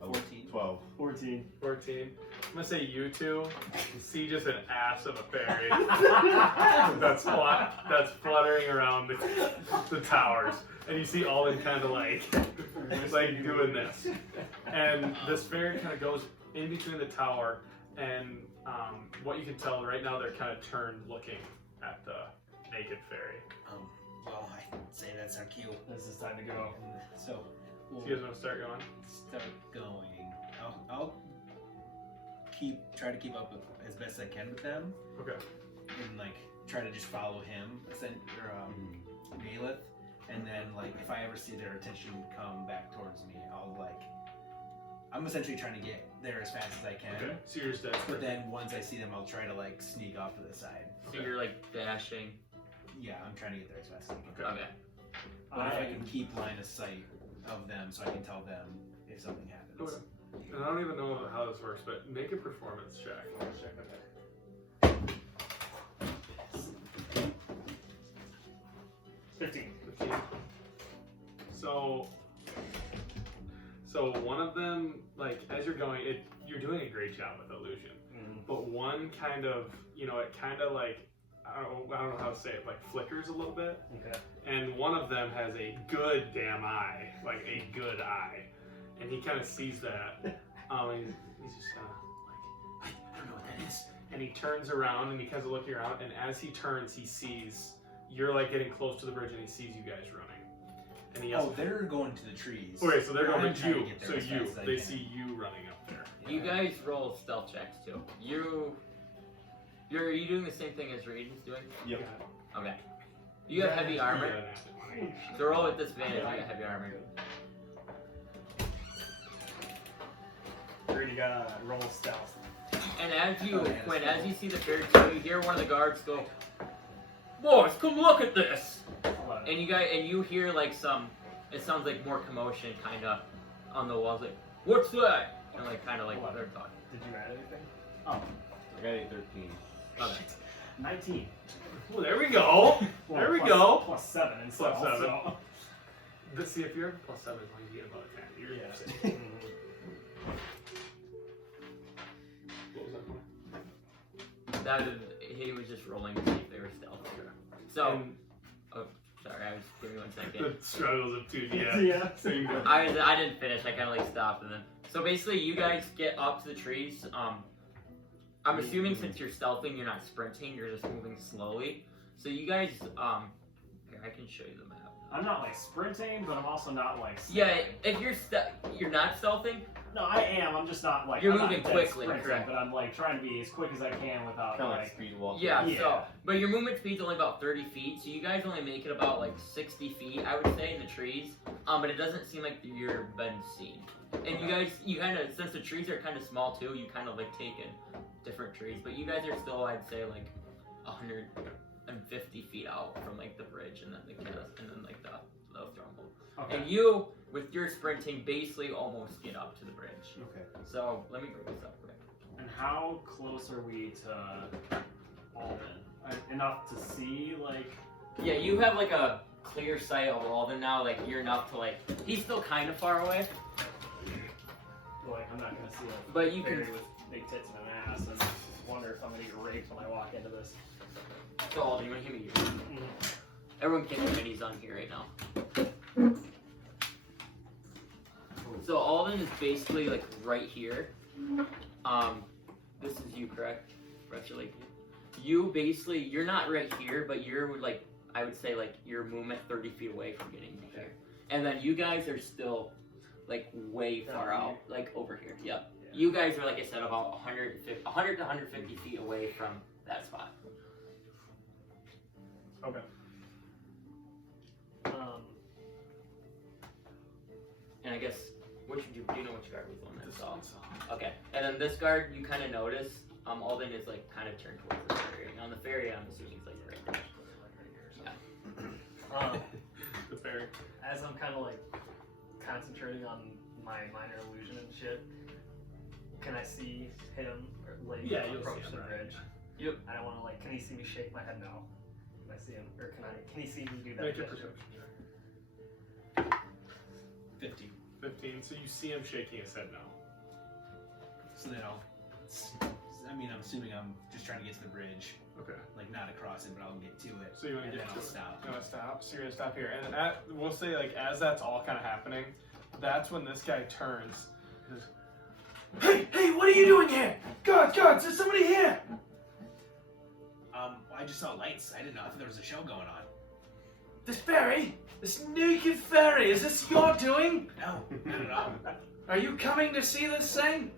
14. 12. 14. 14. I'm gonna say you two see just an ass of a fairy that's fluttering around the towers, and you see all them kind of like doing this, and this fairy kind of goes in between the tower and what you can tell right now they're kind of turned looking at the naked fairy. Well, I say that's our cue. This is time to go. So So we'll you guys want to start going? start going. I'll try to keep up with, as best I can with them, Okay. and like try to just follow him, Maleth, and then like if I ever see their attention come back towards me, I'm essentially trying to get there as fast as I can. Okay. So you're just dead. But then once I see them, I'll try to like sneak off to the side. So you're like dashing. Yeah, I'm trying to get there as fast as I can. Okay. But if I can keep line of sight of them, so I can tell them if something happens. Okay. And I don't even know how this works, but make a performance check. Okay. 15. 15. So one of them, like as you're going, you're doing a great job with illusion. But one kind of, it kind of like, I don't know how to say it, like flickers a little bit. Okay. And one of them has a good damn eye, like a good eye. And he kind of sees that. And he's just kind of like, I don't know what that is. And he turns around and he kind of looking around. And as he turns, he sees, you're like getting close to the bridge and he sees you guys running. And he has, they're going to the trees. okay, so they're going I'm to trying you. to get there So as fast as I they can. see you running up there. You guys roll stealth checks too. Are you doing the same thing as Raiden's doing? Yep. Okay. You have heavy armor. Yeah, So roll with disadvantage. You got heavy armor. Already gotta roll stealth. And as you, Oh, yeah, Quinn, that's as you see the fairy tale, you hear one of the guards go, "Boys, come look at this!" 11. And you hear like it sounds like more commotion kind of on the walls, like, "What's that?" And like kind of like they're talking. Did you add anything? I got a 13. Okay. 19. Well, there we go. There we go. Plus 7 and Plus stealth, 7. so. Let's see if you're plus 7, you get about a 10. You're Yeah. safe. What was that for? He was just rolling to see if they were stealth. So, And sorry, I was giving you 1 second. the struggles of 2D. Yeah. Same good. I didn't finish. I kind of like stopped and then. So basically, you guys get up to the trees. I'm assuming since you're stealthing, you're not sprinting. You're just moving slowly. So you guys, here I can show you the map. I'm not like sprinting, but I'm also not like. Yeah, stealthing. if you're not stealthing. No, I am. I'm just not like. You're I'm not moving dead quickly, sprinting, correct. But I'm like trying to be as quick as I can without Kind of like. like speed walk. Yeah, Yeah. so but your movement speed's only about 30 feet, so you guys only make it about like 60 feet, I would say, in the trees. But it doesn't seem like you're been seen. And you guys, you kind of, since the trees are kind of small too, you kind of like take in different trees. But you guys are still, I'd say, like 150 feet out from like the bridge and then the cast and then like the stronghold. Okay. And you, with your sprinting, basically almost get up to the bridge. Okay. So let me bring this up quick. And how close are we to Alden? Enough to see like. Yeah, you have like a clear sight of Alden now. Like you're enough to like. He's still kind of far away, Like I'm not gonna see a but you fairy can. with big tits and an ass and wonder if I'm gonna get raped when I walk into this. So Alden, you want to give me your? Everyone can hear he's on here right now. So Alden is basically like right here. This is you, correct? Pressure like you basically you're not right here, but you're like I would say like your movement 30 feet away from getting to here, and then you guys are still like way far out, like over here. Yep. Yeah. You guys are like I said about 100 to 150 feet away from that spot. Okay. And I guess which do you know which guard was the one that saw? Okay. And then this guard you kind of notice. Alden is like kind of turned towards the ferry. On the ferry, I'm assuming he's like right there. The fairy. As I'm kind of like concentrating on my minor illusion and shit, can I see him or like Yeah, you'll approach see him, the right. bridge? Yep. I don't want to like. Can he see me shake my head? No. Can I see him, or can he see me do that? Make a gesture? perception check. 50. 15. So you see him shaking his head no. So then I'm assuming I'm just trying to get to the bridge, Okay. like not across it, but I'll get to it. So you want and to then get I'll to it. stop. You want to stop? So you're going to stop here. And then we'll say, like, as that's all kind of happening, that's when this guy turns. He goes, hey, what are you doing here? God, there's somebody here. I just saw lights. I didn't know if there was a show going on. This fairy? This naked fairy? Is this your doing? No, not at all. Are you coming to see this thing?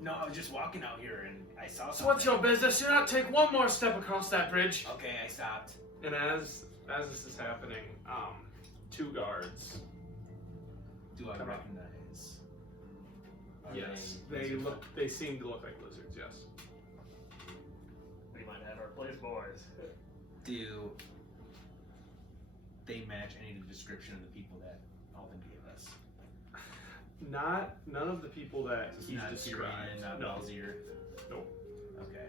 No, I was just walking out here and I saw something. So what's your business? Do not take one more step across that bridge. Okay, I stopped. And as this is happening, 2 guards. Do I Come on. recognize? Are Yes, they they seem to look like lizards. Yes. We might have our place, boys. Do they match any of the description of the people that Alden gave us? None of the people that It's he's not described. Tyrion, not No. Balzir. Nope. Okay.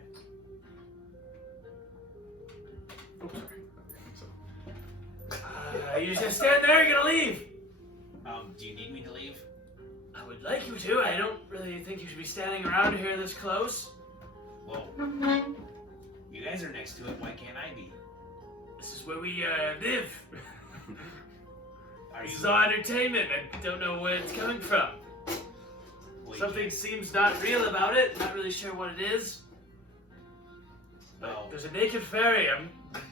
Oh, sorry. You just stand there. You're gonna leave. Do you need me to leave? I would like you to. I don't really think you should be standing around here this close. Well, you guys are next to it. Why can't I be? This is where we live. Are This you? is our entertainment. I don't know where it's coming from. Well, Something seems not real about it. Not really sure what it is. But Well- there's a naked fairy.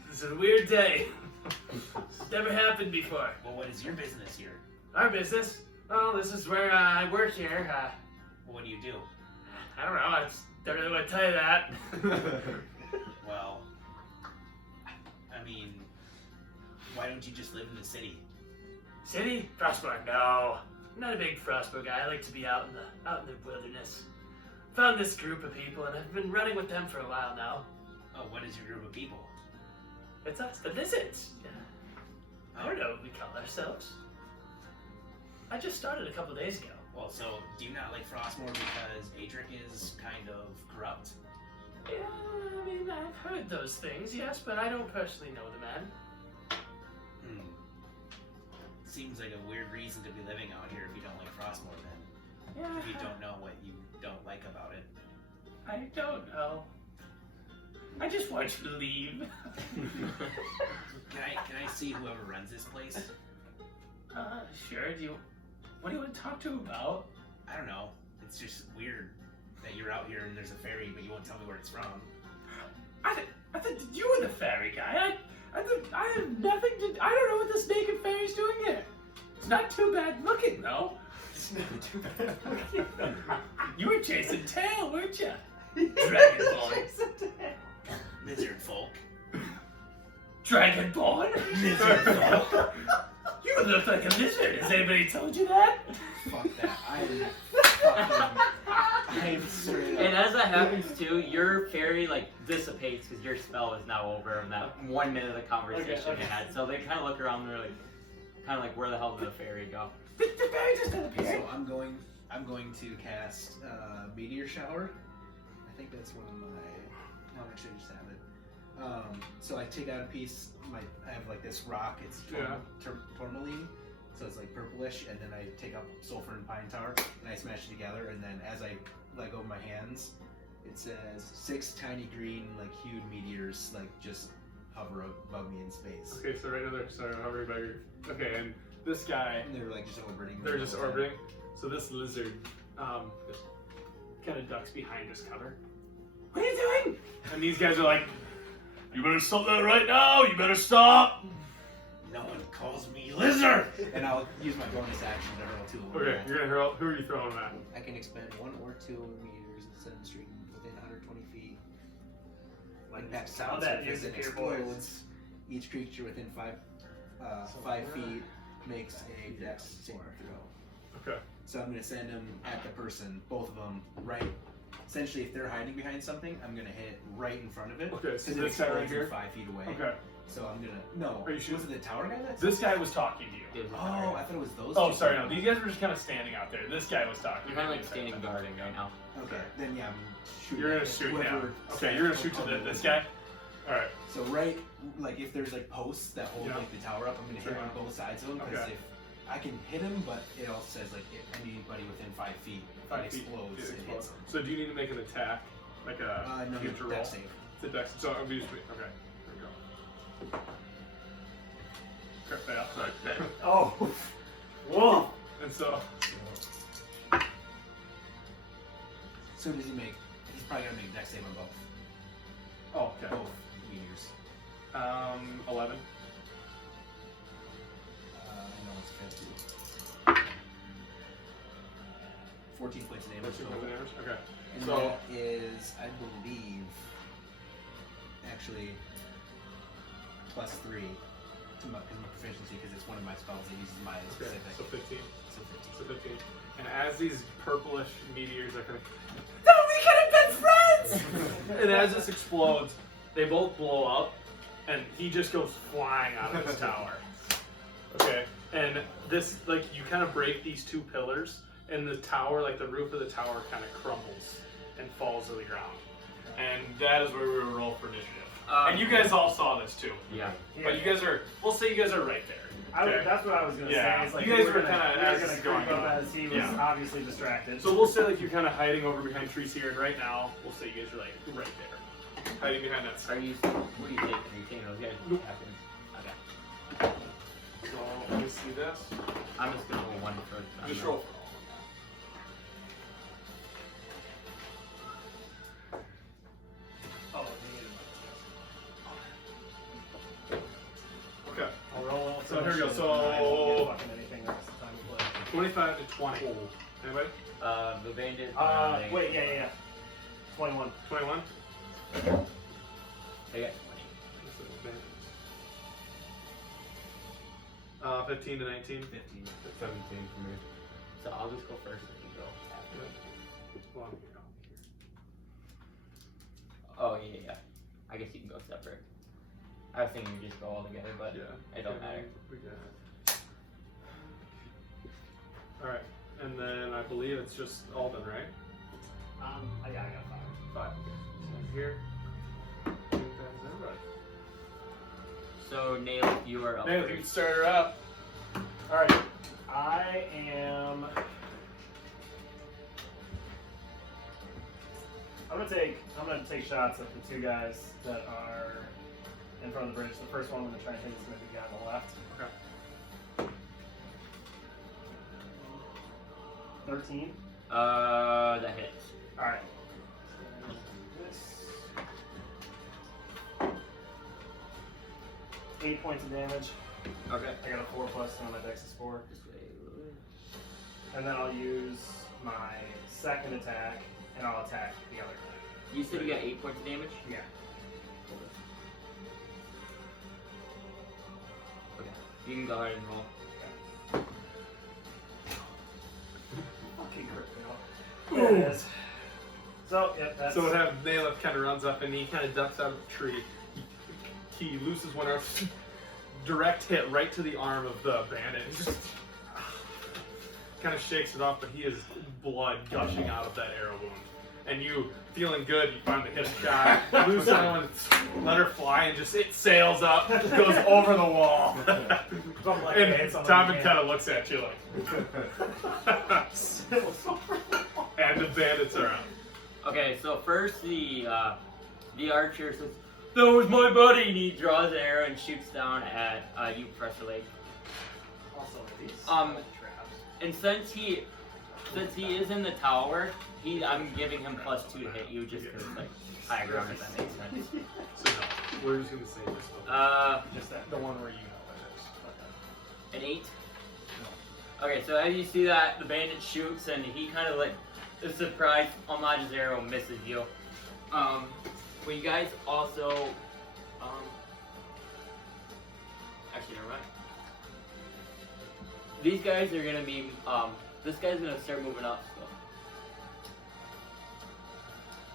This is a weird day. It's never happened before. Well, what is your business here? Our business? Well, this is where I work here. Well, what do you do? I don't know. I just don't really want to tell you that. Well, I mean, why don't you just live in the city? City? Frostmoore? No. I'm not a big Frostmoore guy. I like to be out in the wilderness. Found this group of people, and I've been running with them for a while now. Oh, what is your group of people? It's us, the lizards. I don't know what we call ourselves. I just started a couple days ago. Well, so do you not like Frostmoore because Adric is kind of corrupt? Yeah, I mean, I've heard those things, yes, but I don't personally know the man. Seems like a weird reason to be living out here if you don't like Frostmoore then. Yeah, If you don't know what you don't like about it. I don't know. I just want you to leave. Can I see whoever runs this place? Sure. What do you want to talk to him about? I don't know. It's just weird that you're out here and there's a ferry, but you won't tell me where it's from. I thought you were the fairy guy. I have nothing to. I don't know what this naked fairy's doing here. It's not too bad looking though. It's not too bad looking. You were chasing tail, weren't you? Dragonborn. Lizard folk. Dragonborn. Lizard folk. You look like a lizard. Has anybody told you that? Fuck that. I'm straight And up. as that happens too, your fairy like dissipates because your spell is now over in that 1 minute of the conversation Okay. you had. So they kind of look around and they're like, kind of like, where the hell did the fairy go? The fairy just disappeared. So I'm going to cast Meteor Shower. I think that's one of my. No, actually, I just have it. So I take out a piece. I have like this rock. It's tourmaline, so it's like purplish, and then I take up sulfur and pine tar, and I smash it together. And then as I let go of my hands, it says 6 tiny green, like hued meteors, like just hover above me in space. Okay, so right now they're sorry, hovering by your. Okay, and this guy, And they're like just orbiting. they're just orbiting. So this lizard, just kind of ducks behind his cover. What are you doing? And these guys are like, "You better stop that right now! You better stop!" No one calls me lizard. And I'll use my bonus action to hurl 2 of them. Okay, you're gonna hurl. Who are you throwing them at? I can expend 1 or 2 meteors and send them straight within 120 feet. Like Impact sound sounds that as music it here, boys. explodes. Each creature within 5 feet makes a dex saving throw. Okay. So I'm gonna send them at the person, both of them, right. Essentially, if they're hiding behind something, I'm gonna hit right in front of it. Okay, so Because it this guy right explodes here? in 5 feet away. Okay. So I'm gonna. No. Are you sure? Was it the tower guy that's. This guy was talking to you. Oh, I thought it was those Oh, two. sorry, no. These guys were just kind of standing out there. This guy was talking. You're kind of like standing guarding right now. Okay, then yeah, I'm shooting. You're at gonna shoot whoever him. Okay, you're gonna shoot to this guy. All right. So right, like if there's like posts that hold Yeah. like the tower up, I'm gonna hit Sure. on both sides of them because Okay. if I can hit him, but it also says like if anybody within 5 feet, Five it feet. explodes, It it explodes. hits him. So do you need to make an attack, like a No, future roll? dex save. It's a dex. So I'll be just okay. Here we go. Crit fail. Sorry. Oh, whoa! And so So does he make? He's probably gonna make a dex save on both. oh, okay. Both meteors. 11. I know it's 50. 14 points of damage. 14 points of damage? Okay. And So- that is, I believe, actually +3 to my proficiency because it's one of my spells that uses my Okay, specific. so 15. So 15. So 15. And as these purplish meteors are kind of, and as this explodes, they both blow up, and he just goes flying out of his tower. Okay, and this, like, you kind of break these two pillars, and the tower, like the roof of the tower, kind of crumbles and falls to the ground. And that is where we will roll for initiative. And you guys all saw this too. Yeah. But you guys are, we'll say you guys are right there. I, that's what I was gonna Yeah. say. It's like You guys we were gonna, kinda we were as gonna it's going creep up on. as he was Yeah. obviously distracted. So we'll say like you're kind of hiding over behind trees here, and right now we'll say you guys are like right there, hiding behind that. Are you? What do you think? Are you taking those guys? Nope. Okay. So let me see this. I'm just gonna roll one for. Just roll. Oh, Okay. I'll roll. So here we go. finish it, So- and I won't get fucking anything the rest of the time we play. 25 to 20. Anybody? The bandit. Wait, yeah. 21. 21. I got 15 to 19. 15. 17 for me. 20. So I'll just go first and you go after. Well, Oh yeah. I guess you can go separate. I was thinking you just go all together, but yeah. it don't matter. We got it. All right, and then I believe it's just Alden, right? I got 5. 5. So here. I think that's everybody. So Nail, you are up. Nail, you can start her up. All right, I am. I'm gonna take shots at the two guys that are in front of the bridge. The first one I'm gonna try and hit is gonna be the guy on the left. Okay. 13. That hits. All right. This. 8 points of damage. Okay. I got a 4+, and my dex is 4. And then I'll use my second attack, and I'll attack the other guy. You said you got 8 points of damage? Yeah. Okay. You can go ahead and roll. Fucking crit fail. There it is. So, yep, that's... So what happens, Naileth kind of runs up and he kind of ducks out of the tree. He looses one arm, direct hit right to the arm of the bandit. He just kind of shakes it off, but he is blood gushing out of that arrow wound. And you, feeling good, you finally hit a shot, loose that one, let her fly, and just it sails up, goes over the wall. And Tommen kind of looks at you like. And the bandits are up. Okay, so first the archer says, "That was my buddy," and he draws an arrow and shoots down at you, Professor Lake. Also, these Um, traps. And since he is in the tower, I'm giving him +2 to hit you just because it's like high ground, if that makes sense. So no, we're just gonna say this one. Just that, the one where you know it is. An 8. Okay, so as you see that, the bandit shoots and he kind of like is surprised. Homage's arrow misses you. But you guys also, actually never mind. These guys are gonna be, this guy's gonna start moving up. So.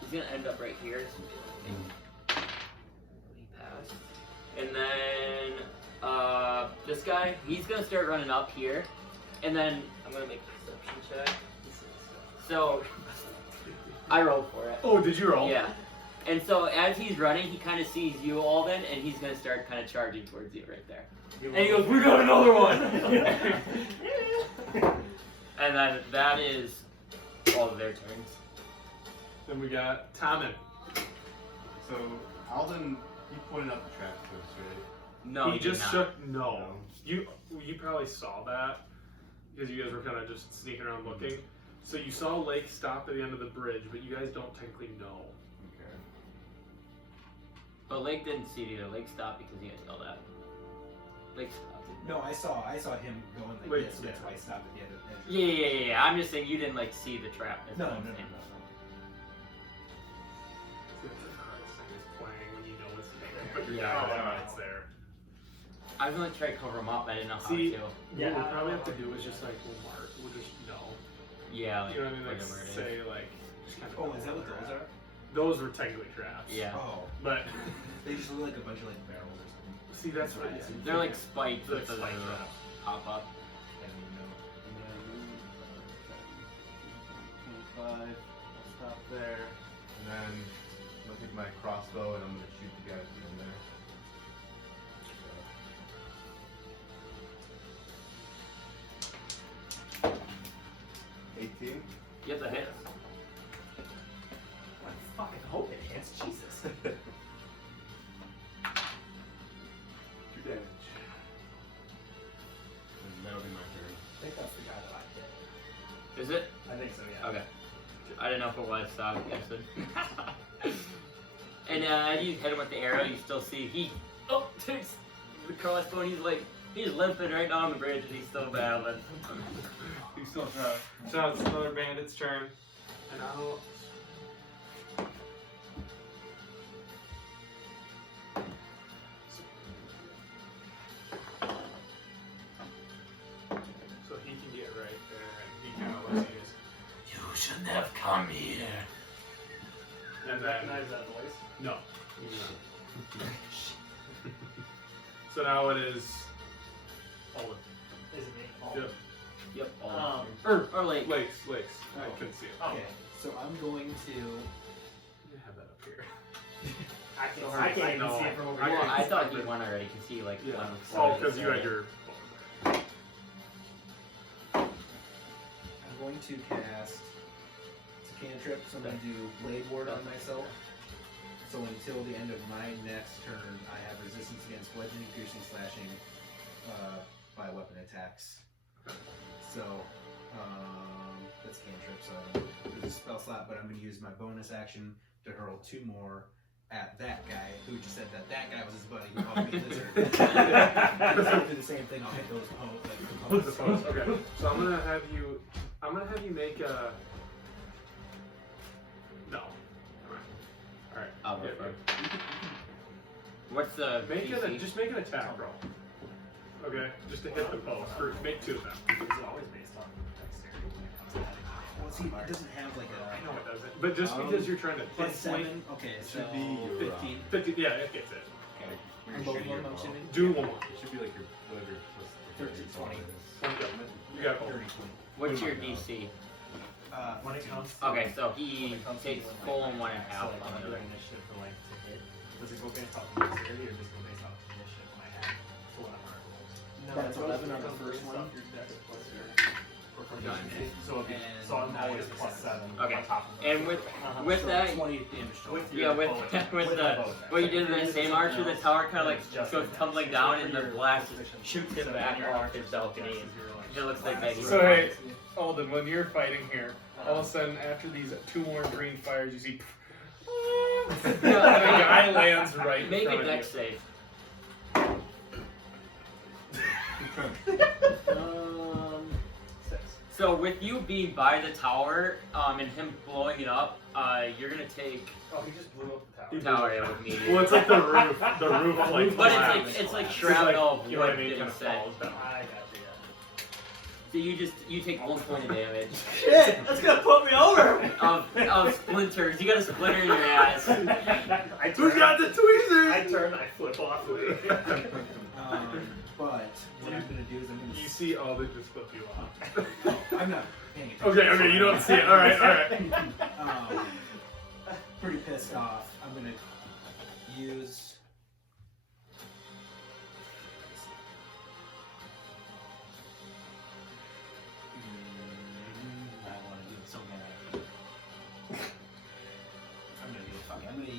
He's gonna end up right here. So he passed. And then, this guy, he's gonna start running up here. And then, I'm gonna make a perception check. So, I rolled for it. Oh, did you roll? Yeah. And so as he's running, he kind of sees you, Alden, and he's gonna start kind of charging towards you right there. And he goes, "We got another one!" And then that is all of their turns. Then we got Tommen. So, Alden, you pointed out the trap to us, right? No, He did just not. shook. No. You probably saw that because you guys were kind of just sneaking around looking. So you saw Lake stop at the end of the bridge, but you guys don't technically know. Okay. But Lake didn't see it either. Lake stopped because he got yelled at. Like, No, I saw him going like Wait, this, so that's why I stopped at the end of the edge. yeah. I'm just saying you didn't like see the trap. That's No, what no, I'm no, saying. no. It's the hardest thing is playing when you know it's there, but you're Yeah. not it's there. I was gonna try to cover them up, but I didn't know how See, to. what we'll probably have to do is just like we'll just know. Yeah, like, You know what I mean? Like whatever it is. say like just kind of. Oh, is that what those are? Those were technically traps. Yeah. Oh, But they just look like a bunch of like barrels or something. see, that's what I They're like spiked They're with like the spike traps. pop up. I don't even know. 25. I'll stop there. And then I'm gonna take my crossbow and I'm gonna shoot the guys in there. 18. Get the hit. I fucking hope it hits. Jesus. 2 damage. And that'll be my turn. I think that's the guy that I hit. Is it? I think so, yeah. Okay. I didn't know if it was, so I guessed. And as you hit him with the arrow, you still see he takes the crossbow and he's limping right down the bridge and he's still battling. He's still trying. So it's another bandit's turn, and I'll. So he can get right there, and he kind of looks at you. You shouldn't have come here. And then Recognize that voice? no. So now it is. Owen. Is it me? Oh. Yep. Yep. Um, Or like Lakes. I couldn't see it. Oh. Okay, so I'm going to. I have that up here. I can't even know. see it from over I here. well, can't- I thought you won already. Can see like Yeah. one. Oh, because you had your. I'm going to cast. It's a cantrip, so I'm going to do Blade Ward on myself. So until the end of my next turn, I have resistance against bludgeoning, piercing, slashing, by weapon attacks. So, that's cantrip, so there's a spell slot, but I'm going to use my bonus action to hurl 2 more at that guy who just said that guy was his buddy who called me a lizard. Do the same thing, I'll hit those opponents. Okay. So I'm gonna have you make a. No. Alright. I'll go Yeah, for it. What's the DC? just make an attack roll. Okay? Just to hit the post. Make 2 of them. It's always based on dexterity when it comes to that. Well, see, it doesn't have like a. I know it doesn't. But just because you're trying to Plus pinpoint. 7? Okay, It so should be your, 15. 50, yeah, it gets it. Okay. You're And both shooting of them your I'm bow. assuming? Do one more. It should be like your whatever. 13, 20. You got both. 30, 20. What's your DC? When it comes to, Okay, so he when it comes to takes like, full and 1.5 so like on when I the do other. initiative for like to hit, does it go based off of dexterity or just go based off of initiative when I have for what I'm rolls? That's 11 on the first one. So I'm always plus 7 Okay. on top of And with so that, 20 damage total. with yeah, your with bow attack, with my the bow attack. what you did in that same archer, the tower kind of like It's just goes a tumbling dex. down, So and for the your blast proficiency, shoots him so back when your off archer his balcony. guesses, you're like, It looks like Maggie. So hey, Alden, when you're fighting here, all of a sudden after these 2 more green fires, you see. And the guy lands right in Make front a of dex you. save. So with you being by the tower, and him blowing it up, you're gonna take Oh, he just blew up the tower. tower with me. Well, it's like the roof. The roof like. But collapsed. it's like It's shrapnel of you know what I wood mean? that Kind he of said. falls down. I got you. So you take 1 point of damage Shit, that's gonna put me over. of splinters. You got a splinter in your ass. I Who's got the tweezers? I turn, I flip off. But what I'm going to do is I'm going You to. see Alden just flip you off. I'm not paying attention. Okay, you don't see it. All right. Pretty pissed off. I'm going to use. I want to do it so bad. I'm going to do it. Fuck it. I'm going to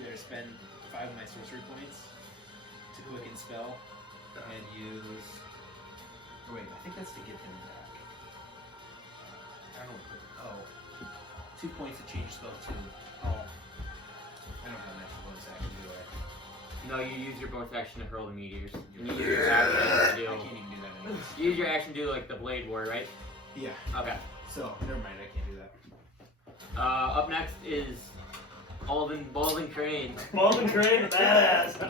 either spend 5 of my sorcery points to quicken spell and use. Oh, wait, I think that's to get them back. I don't know. Oh. 2 points to change spell to. Oh. I don't have an extra bonus action, do I? No, you use your bonus action to hurl the meteors. And you use your action to I do. can't even do that anyways. You use your action to do like the blade war, right? Yeah. Okay. So never mind. I can't do that. Up next is Alden Crane. Baldwin Crane, badass.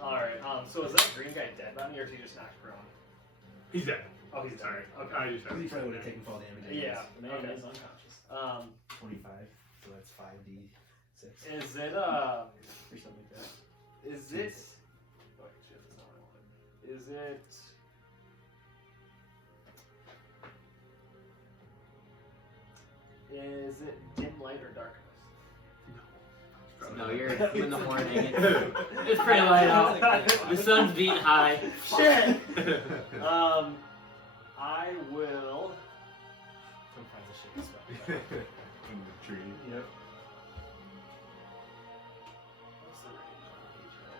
Alright, so is that green guy dead on me, or is he just knocked prone? He's dead. Oh, he's Sorry. dead. I just He probably would have taken fall damage. anyways. Yeah, The man is unconscious. 25. So that's 5d6. Is it, Or something like that. is it... Oh, shit, that's not what I wanted. Is it... Is it dim light or darkness? No, you're in the morning. It's pretty light out. The sun's beating high. Shit! I will... Some kinds of shit spell. In the tree. Yep. What's the range on each one?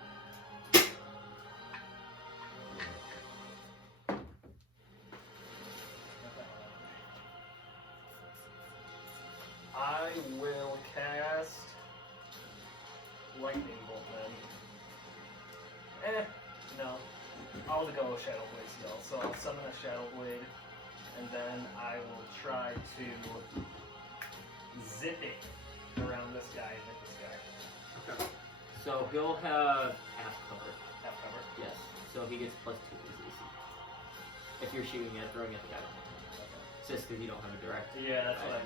I will cast lightning bolt then. No. I'll go Shadow Blade still. So I'll summon a Shadow Blade, and then I will try to zip it around this guy and hit this guy. Okay. So he'll have half cover. Half cover. Yes. So he gets +2 to his AC. If you're shooting at, throwing at the guy. It's just because you don't have a direct. Yeah, that's what Right.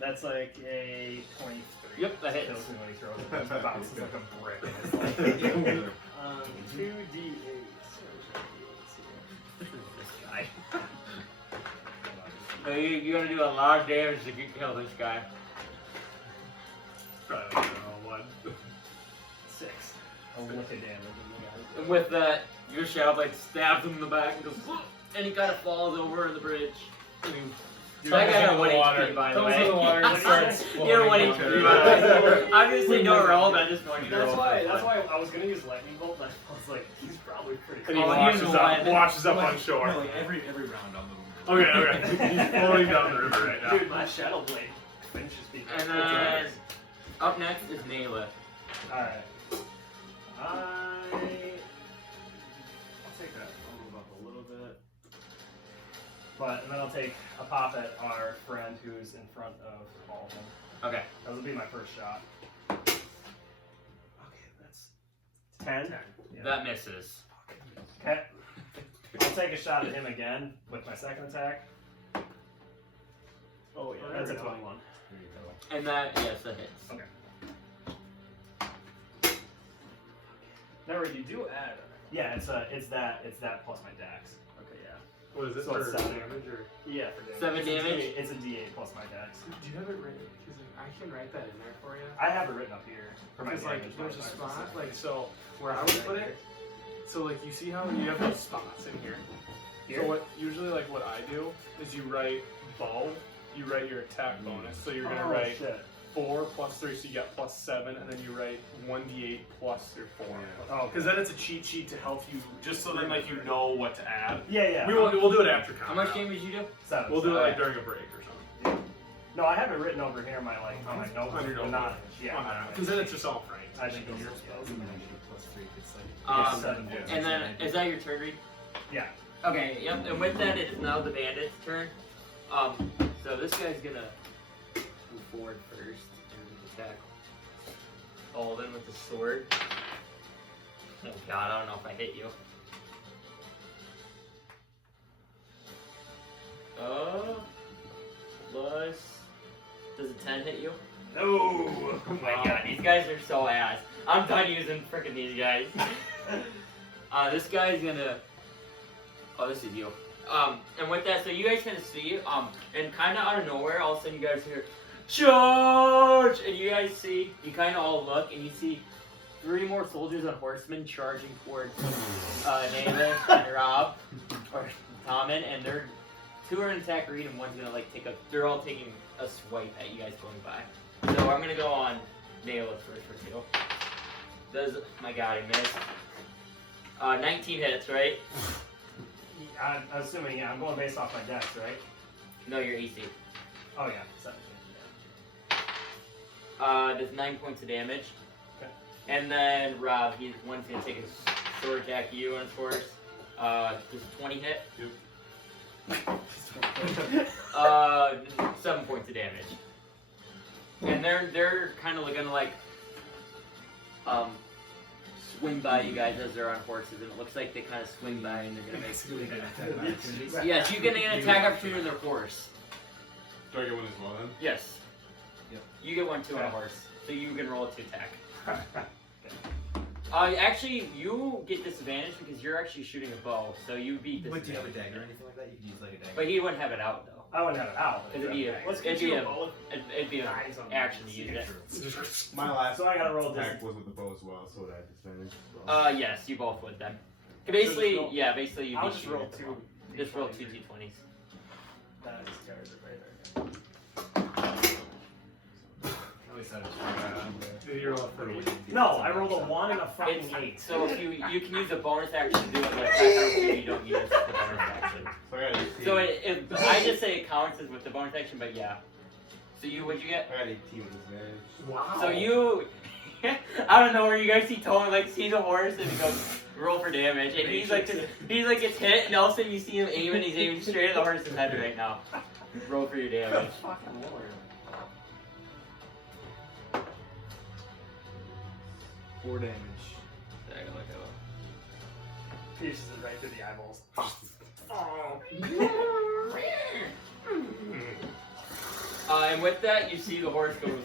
That's like a 23. Yep, that hits. Kills me when he throws it. It bounces like a brick. And it's like, 2d8. This guy. So you're gonna do a lot of damage to kill this guy. Probably like, what? 6. A lick of damage. And with that, your Shadow Blade stabs him in the back and goes, and he kind of falls over the bridge. That guy had 1 HP, by the way. Goes in the water and starts You have 1 HP, by the way. I'm gonna say no roll, but I just want you to roll. That's why I was gonna use lightning bolt, but I was like, he's probably pretty And he Oh, washes he's up, alive. washes up on shore. No, like every round I'll move. Okay. He's floating down the river right now. Dude, my Shadow Blade finishes people. And then up next is Nayla. Alright. I'll take that. I'll move up a little bit. And then I'll take a pop at our friend who's in front of all of them. Okay. That will be my first shot. Okay, that's 10. Yeah. That misses. Okay. I'll take a shot at him again with my second attack. Oh yeah, that's a 21. There you go. And that, yes, that hits. Okay. Remember, you do add. Yeah, it's that plus my dex. Okay, yeah. What is it So for it's 7. damage or? Yeah, for damage. 7 It's a damage? D8 It's a D8 plus my dex. Do you have it written? Because I can write that in there for you. I have it written up here for my Because like damage. there's a modifiers and spot stuff. like so where I would put it. So like you see how you have those spots in here. Here? So what usually like what I do is you write bow, you write your attack bonus. So you're gonna Oh, write shit. 4 plus 3, so you got +7, and then you write 1d8 plus your 4. Oh, Because then it's a cheat sheet to help you, just so then like you know what to add. yeah. We'll do it after How combat. much damage you do? 7. We'll do it like Okay. during a break or something. No, I have it written over here on my on my notebook. On your but notebook. not yeah. Because then it's just all framed. I think Those it's are spells and then I get a +3 if it's like. Yeah, Um, 7 yeah. damage. And then, is that your turn, Reed? Yeah. Okay, yep, and with that, it is now the bandit's turn. So this guy's gonna move forward first and attack Alden with the sword. Oh god, I don't know if I hit you. Plus... Does a 10 hit you? No. Oh my god, these guys are so ass. I'm done using frickin' these guys. This guy's gonna... Oh, this is you. And with that, so you guys kind of see, and kind of out of nowhere, all of a sudden you guys hear, charge! And you guys see, you kind of all look, and you see 3 more soldiers on horsemen charging towards Nathan and Rob, or Tommen, and they're 2 are in attack Reed, and 1's gonna like they're all taking a swipe at you guys going by. So I'm gonna go on Naila first for 2. Does, my god, he missed. 19 hits, right? I'm assuming, yeah, I'm going based off my dex, right? No, your AC. Oh yeah, 17. Does 9 points of damage. Okay. And then Rob, one's gonna take a sword attack at you on his horse. Does 20 hit? Yeah. 7 points of damage. And they're kind of gonna like swing by you guys as they're on horses, and it looks like they kind of swing by and they're gonna make. Basically, get attack of opportunities. Yes, you get an attack opportunity on their horse. Do I get one as well then? Yes. Yep. You get one too on a horse, so you can roll it to attack. Actually, you get disadvantage because you're actually shooting a bow, so you beat But do you have a disadvantage. dagger or anything like that? You could use like a dagger. But he wouldn't have it out though. I wouldn't have it out. It'd be a- Let's it'd get be you a- bow. It'd be an Eyes on action to the- use it. My last So I gotta roll this. attack was with the bow as well, so would I have disadvantage as well? Yes, you both would then. Basically, roll- yeah, basically you'd I'll be just shooting roll at the two. bow. Just roll 2 d20s. That is character right there. At least I just forgot on the. Did you roll a 3? No, I rolled a 1 and a fucking It's, 8. so if you can use a bonus action to do it, but if you don't use the bonus action. So I got 18. So I just say it counts as with the bonus action, but yeah. So what'd you get? I got 18 with disadvantage. Wow. So you, I don't know where you guys see Tony like sees a horse and he goes roll for damage, and he's like gets hit, and all of a sudden you see him aiming. He's aiming straight at the horse's head right now. Roll for your damage. Fucking lord. 4 damage. I gotta look it up. Pierces it right through the eyeballs. And with that, you see the horse goes,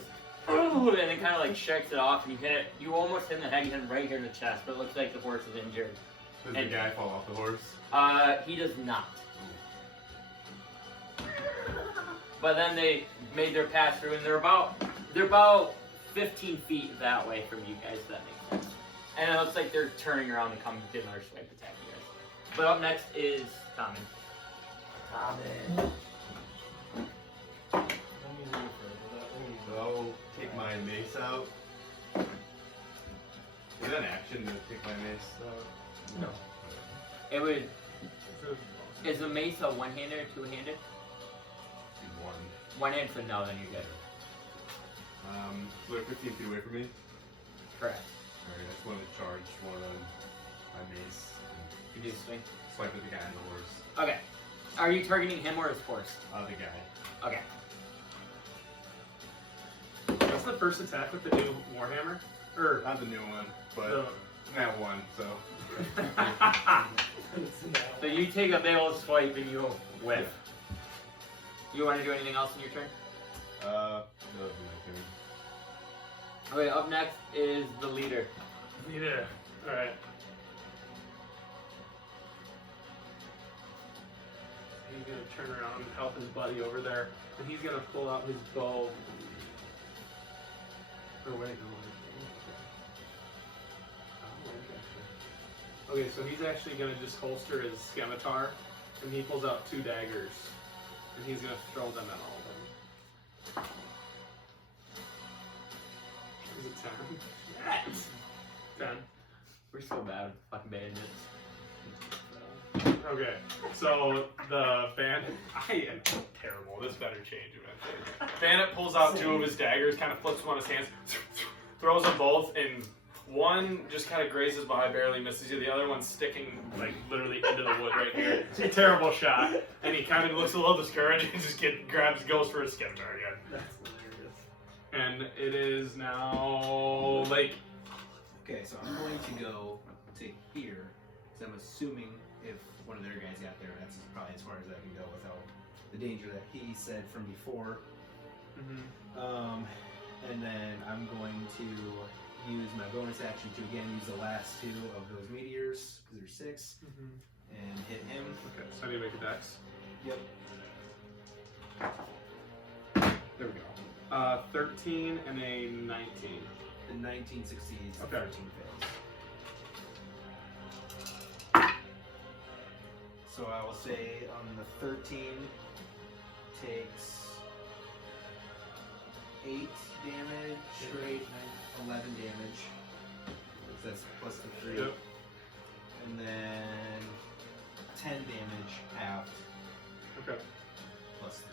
"Ooh," and then kind of like shakes it off, and you hit it. You almost hit him in the head. You hit him right here in the chest, but it looks like the horse is injured. Does And- the guy fall off the horse? He does not. But then they made their pass through, and they're about 15 feet that way from you guys. If that makes sense. And it looks like they're turning around and coming to another swipe attack you guys. But up next is Tommen. So I'll take my mace out. Is that an action to take my mace out? No. It would. Is the mace a one-handed or two-handed? One. One-handed, so no, then you're good. So they're 15 feet away from me. Correct. Alright, I just want to charge one of them, my mace, and You do swing. swipe at the guy on the horse. Okay. Are you targeting him or his horse? The guy. Okay. That's the first attack with the new Warhammer? Or Not the new one, but the... that one, so. So you take a big old swipe and you whiff. You want to do anything else in your turn? That'll be my turn. Okay, up next is the leader. Yeah. Alright. He's gonna turn around and help his buddy over there. And he's gonna pull out his bow. Or wait, no. Okay, so he's actually gonna just holster his scimitar, and he pulls out 2 daggers. And he's gonna throw them at all of them. Is it 10? Yes! 10. We're so bad with fucking bandits. Okay, so the bandit, I am terrible. This better change eventually. Bandit pulls out 2 of his daggers, kind of flips one in his hands, throws them both, and one just kind of grazes by, barely misses you. The other one's sticking like literally into the wood right here. It's a terrible shot, and he kind of looks a little discouraged and just goes for his scimitar again. That's hilarious. And it is now like Okay, so I'm going to go to here, because I'm assuming if one of their guys got there, that's probably as far as I can go without the danger that he said from before. And then I'm going to use my bonus action to again use the last 2 of those meteors, because there's 6, and hit him. okay. So I need to make a dex. Yep. There we go. 13 and a 19. The 19 succeeds, the Okay. 13 fails. So I will say on the 13 takes 8 damage, straight 11 damage. So that's plus the 3. Yep. And then 10 damage halved Okay. plus 3.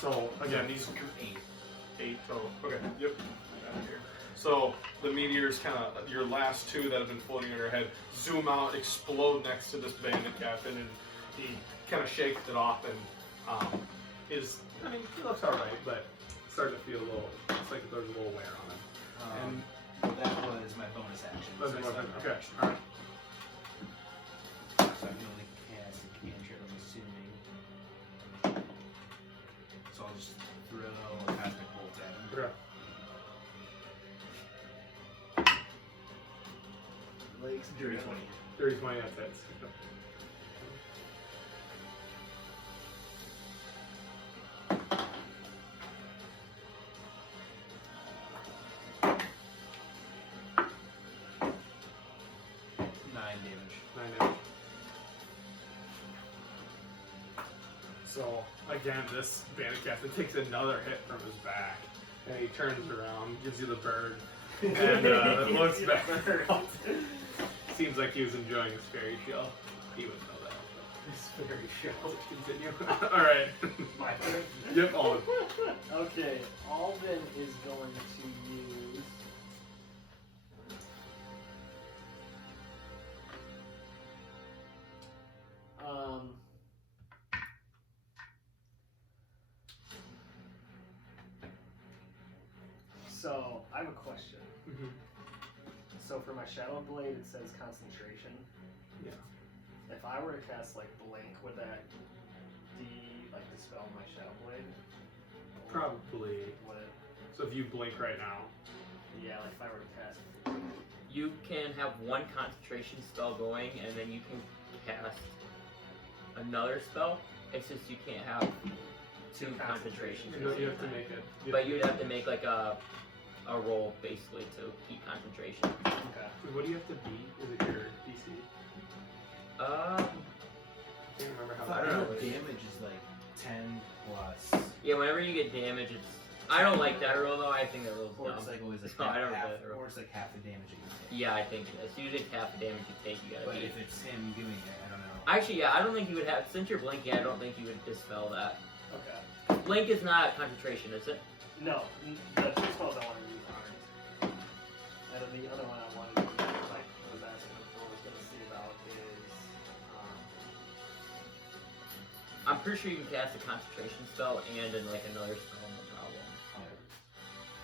So again, these 8. 8 total. Okay. Yep. I got it here. So the meteors, kind of your last 2 that have been floating in your head, zoom out, explode next to this bandit captain, and he kind of shakes it off and he looks all right, but starting to feel a little. It's like there's a little wear on him. Well, that was my bonus action. That's so I what still okay. have action. All right. So I can only cast a cantrip, I'm assuming. So I'll just throw a cosmic bolt at him. Okay. Legs. Dirty 20. 30, 20, that's it. Yep. 9 damage. 9 damage. So again, this bandit captain takes another hit from his back, and he turns around, gives you the bird, and looks back. Seems like he was enjoying his fairy show. He would know that. This very show. Continue. All right. My turn. Yep. Alden. Okay, Alden is going to use. So I have a question. Mhm. So for my Shadow Blade, it says concentration. Yeah. If I were to cast like Blink, would that dispel my Shadow Blade? Probably. Would it? So if you blink right now. Yeah, like if I were to cast. You can have one concentration spell going, and then you can cast another spell. It's just you can't have 2 concentrations. You have to make it. But you'd have to make like a roll basically to keep concentration. Okay. What do you have to beat? Is it your DC? I can't remember how I that know is. damage is like 10 plus. Yeah, whenever you get damage, it's. I don't like that roll though. I think that roll's Or dumb. it's like always like No, I don't half, really like or it's like half the damage you can take. Yeah, I think it is. Usually it's half the damage you take. You gotta But beat. if it's him doing it, I don't know. Actually, yeah, I don't think you would have. Since you're blinking, I don't think you would dispel that. Okay. Blink is not concentration, is it? No, the 2 spells I want to use aren't. And then the other one I wanted to use, like I was asking before, was going to see about is. I'm pretty sure you can cast a concentration spell and then like another spell, no problem.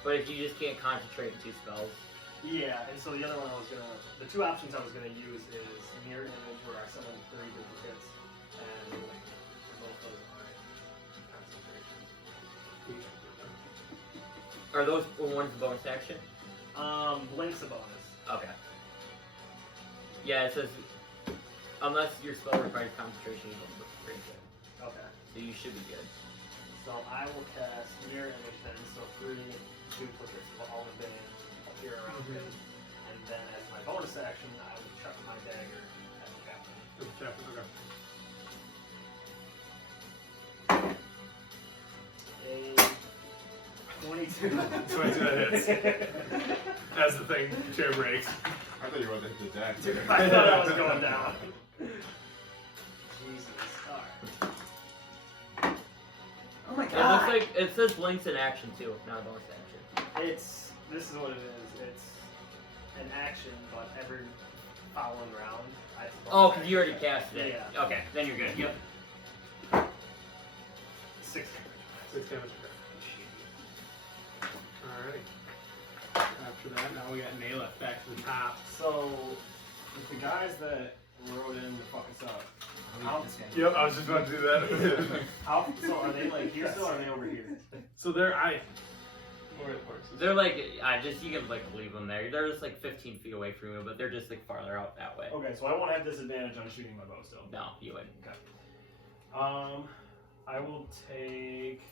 But if you just can't concentrate in 2 spells, Yeah, and so the other one I was gonna, the 2 options I was gonna use is mirror image, where I summon 3 duplicates, and like both those are concentration. are those ones the bonus action? Blink's a bonus. Okay. Yeah, it says unless your spell requires concentration, you don't look pretty good. Okay. So you should be good. So I will cast mirror image then, so 3 duplicates of all the band appear around him, and then as my bonus action, I will chuck my dagger at the captain. A 22. 22 that hits. As the thing chair breaks. I thought you were about to hit the deck. I thought I was going down. Jesus. Alright. Oh my It looks like it says blinks in action too, not a bonus action. This is what it is. It's an action, but every following round, I have to Oh, because you already casted it. Yeah. Okay, then you're good. Yep. 6 6 damage. Alright. After that, now we got Naila back to the top. So, with the guys that rode in to fuck us up, I'll leave this guy. Yep, I was just about to do that. so are they like here still, or are they over here? So there, They're like, you can like leave them there. They're just like 15 feet away from you, but they're just like farther out that way. Okay, so I won't have disadvantage on shooting my bow still. No, you wouldn't. I will take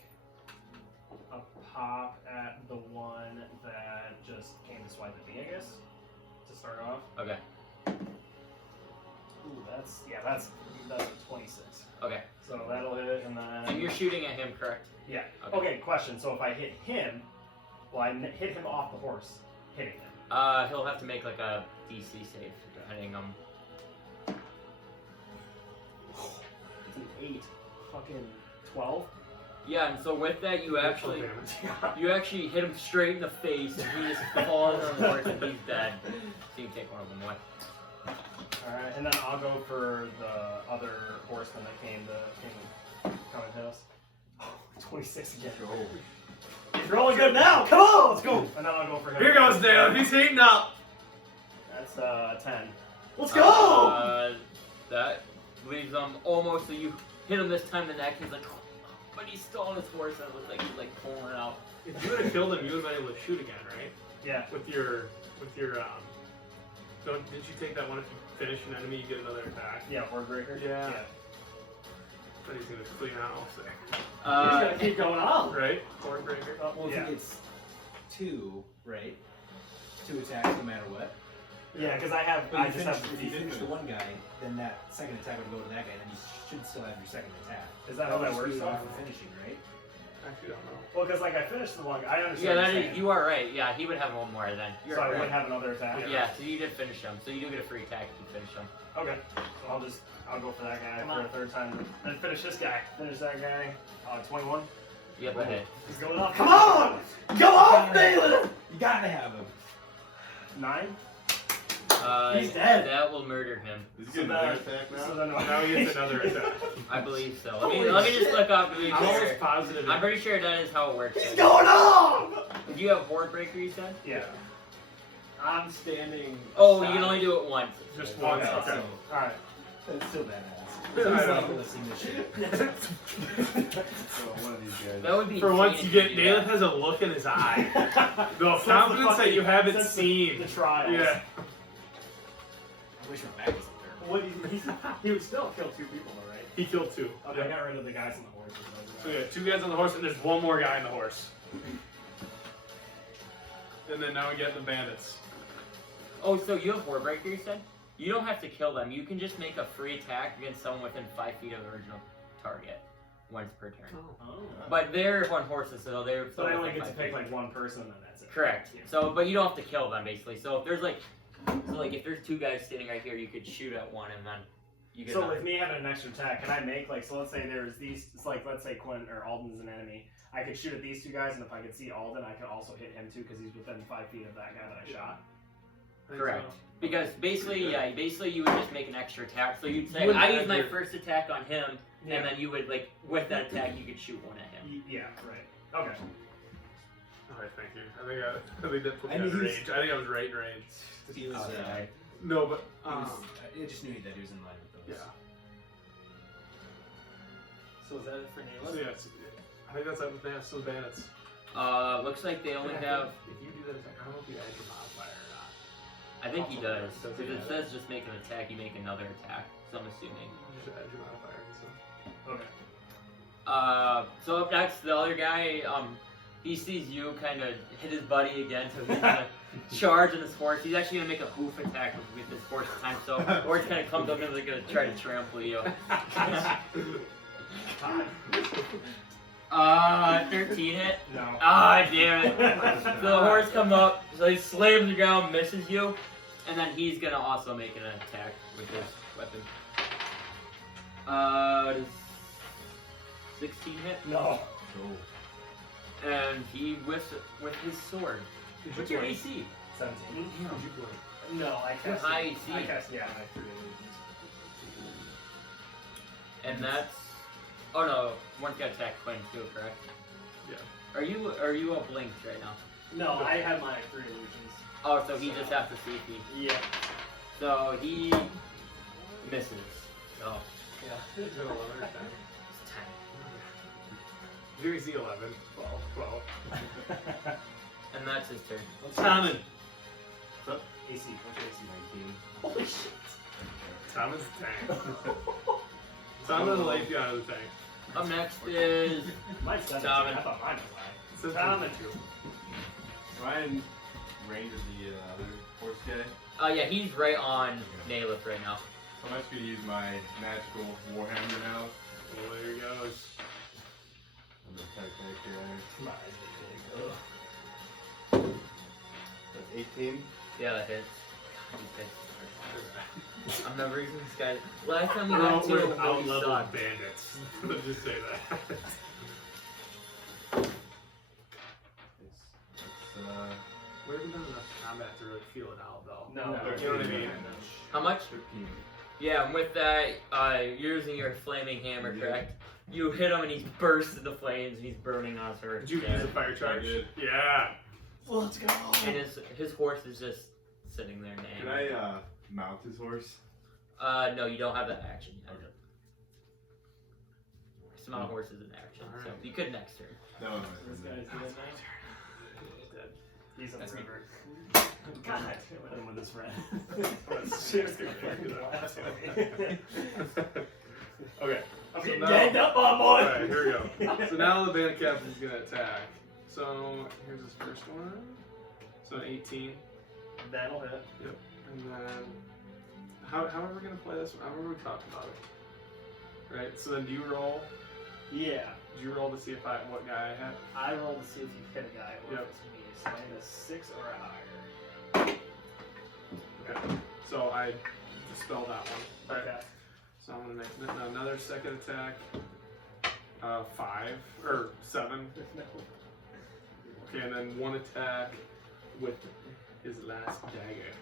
a pop at the one that just came to swipe at me, I guess, to start off. Okay. Ooh, that's a 26. Okay. So that'll hit, and then. And you're shooting at him, correct? Yeah. Okay. Okay. Question. So if I hit him, will I hit him off the horse, hitting him? He'll have to make like a DC save, depending on. It's an 8. Fucking 12. Yeah, and so with that, you Actual actually damage. hit him straight in the face, and he just falls on the horse and he's dead. So you can take one of them away. Alright, and then I'll go for the other horseman that came coming to us. Oh, 26 again. He's rolling good now! Come on, let's go! And then I'll go for him. Here goes Dale. He's heating up. That's 10. Let's go! That leaves him almost, so you hit him this time in the neck, he's like, but he's still on his horse, and it looks like he's like pulling it out. If you would have killed him, you would have been able to shoot again, right? Yeah. With your did you take that one if you finish an enemy, you get another attack? Yeah, Word Breaker. Yeah. But he's gonna clean out, so. He's gonna keep going on. Right? Sword breaker. Well, Yeah. if it's 2, right? 2 attacks no matter what. Yeah, because I just have. If you finish the one guy, then that second attack would go to that guy, then you should still have your second attack. Is that how that works? Off for finishing, right? Actually, don't know. Well, because like I finished the one guy. I Yeah, understand. that what you're is, saying. you are right. Yeah, he would have one more then. You're So I right. would have another attack. Yeah, so you did finish him. So you do get a free attack if you finish him. Okay. So I'll go for that guy Come for on. a third time. Then finish this guy. Finish that guy. 21. Yep, I hit. He's going off. Come on! Go off, Baylor! You gotta have him. 9. He's dead. That will murder him. Is he getting another attack now? So then Now he gets another attack. I believe so. Holy Let me just look up to be I'm sure. almost positive. I'm pretty sure that is how it works. He's going off! Do you have Horde Breaker, you said? Yeah. I'm standing. Oh, you can only do it once. Just one. Okay. Okay. Alright. That's still badass. I He's know. like listening to shit. So one of these guys. That would be For once, you insane get if do Dalen that. has a look in his eye. The Since confidence that fucking- you haven't since seen. The trials. Yeah. I wish my back was up there. What he would still kill 2 people though, right? He killed 2. Okay, I got rid of the guys on the horses. So yeah, 2 guys on the horse, and there's one more guy on the horse. And then now we get the bandits. Oh, so you have Horde Breaker, you said? You don't have to kill them. You can just make a free attack against someone within 5 feet of the original target. Once per turn. Oh. But they're on horses, so they're So still I only within get to 5 pick feet. like one person and then that's it. Correct. Yeah. So, but you don't have to kill them, basically. So if there's if there's 2 guys standing right here, you could shoot at one and then you get So another. with me having an extra attack, can I make like, so let's say there's these, it's like let's say Quinn or Alden's an enemy. I could shoot at these 2 guys, and if I could see Alden, I could also hit him too because he's within 5 feet of that guy that I shot. Correct. Because basically, you would just make an extra attack. So you'd say, You would I use add my your- first attack on him, Yeah. and then you would, with that attack, you could shoot one at him. Yeah, right. Okay. Alright, thank you. I think that put me I mean, in he's- range. I think I was right in range. He was, Okay. No, but I just knew that he was in line with those. yeah. So is that it for So Neela? yeah, I think that's it. That's the bandits. Looks like they only And I have. think if you do that attack, I don't know if you add your modifier or not. I think he does. Does Because he it add says just make an attack, you make another attack. So I'm assuming. You should add your modifier. So. Okay. So up next, the other guy, he sees you kind of hit his buddy again, so he's gonna charge on his horse. He's actually gonna make a hoof attack with his horse this time, so the horse kind of comes up and is gonna try to trample you. 13 hit. No. Ah, damn it. So the horse comes up, so he slams the ground, misses you, and then he's gonna also make an attack with his weapon. Does 16 hit? No. And he whiffs it with his sword. What's your AC? 17. Damn. No, I You're cast. high AC. I cast. Yeah, I threw And that's. Oh no, one's got attack Quinn too, correct? Yeah. Are you a blinked right now? No, I have my 3 illusions. Oh, so he just has to see if he. Yeah. So he misses. Oh, Yeah. It's been 11 or 10. it's 10. Your AC 11. 12. And that's his turn. Tommen. AC. What's your AC? 19. Holy shit. Tommen's the tank. Tommen will life you out of the tank. Up next is. Mine's 17. Tommen. I thought mine was It says Tommen. 22. Ryan range of the other horse guy. Yeah, he's right on Naelith right now. So I'm actually gonna use my magical warhammer now. Well, there he goes. I'm gonna attack back here. Mine. That's 18. Yeah, that hits. I'm never using this guy. Last time we We're got out to him, with he out-leveled sucked. bandits. Let's just say that. We haven't done enough combat to really feel it out, though. No, You know what I mean? How much? 15. Yeah, and with that, you're using your flaming hammer, correct? You hit him and he bursts into flames and he's burning on her. Did you use a fire charge? I did. Yeah. Let's go. And his horse is just sitting there named. Can I mount his horse? No, you don't have that action yet. Okay. Mount horse is an action, so Alright. you could next turn. No, This guy's dead now. He's on the That's me. river. God, him with his friend. Okay. I'm So getting now- gagged up on, boy. Alright, here we go. So now the band captain's gonna attack. So here's his first one. So an 18. That'll hit. And then how are we gonna play this one? I remember we talked about it. Right? So then do you roll? Yeah. Did you roll to see what guy I had? I roll to see if you hit a guy or Yep. if it's me. So I need a 6 or a higher. Okay. So I dispel that one. Okay. So I'm gonna make another second attack. 5 or 7. Okay, and then one attack with his last dagger.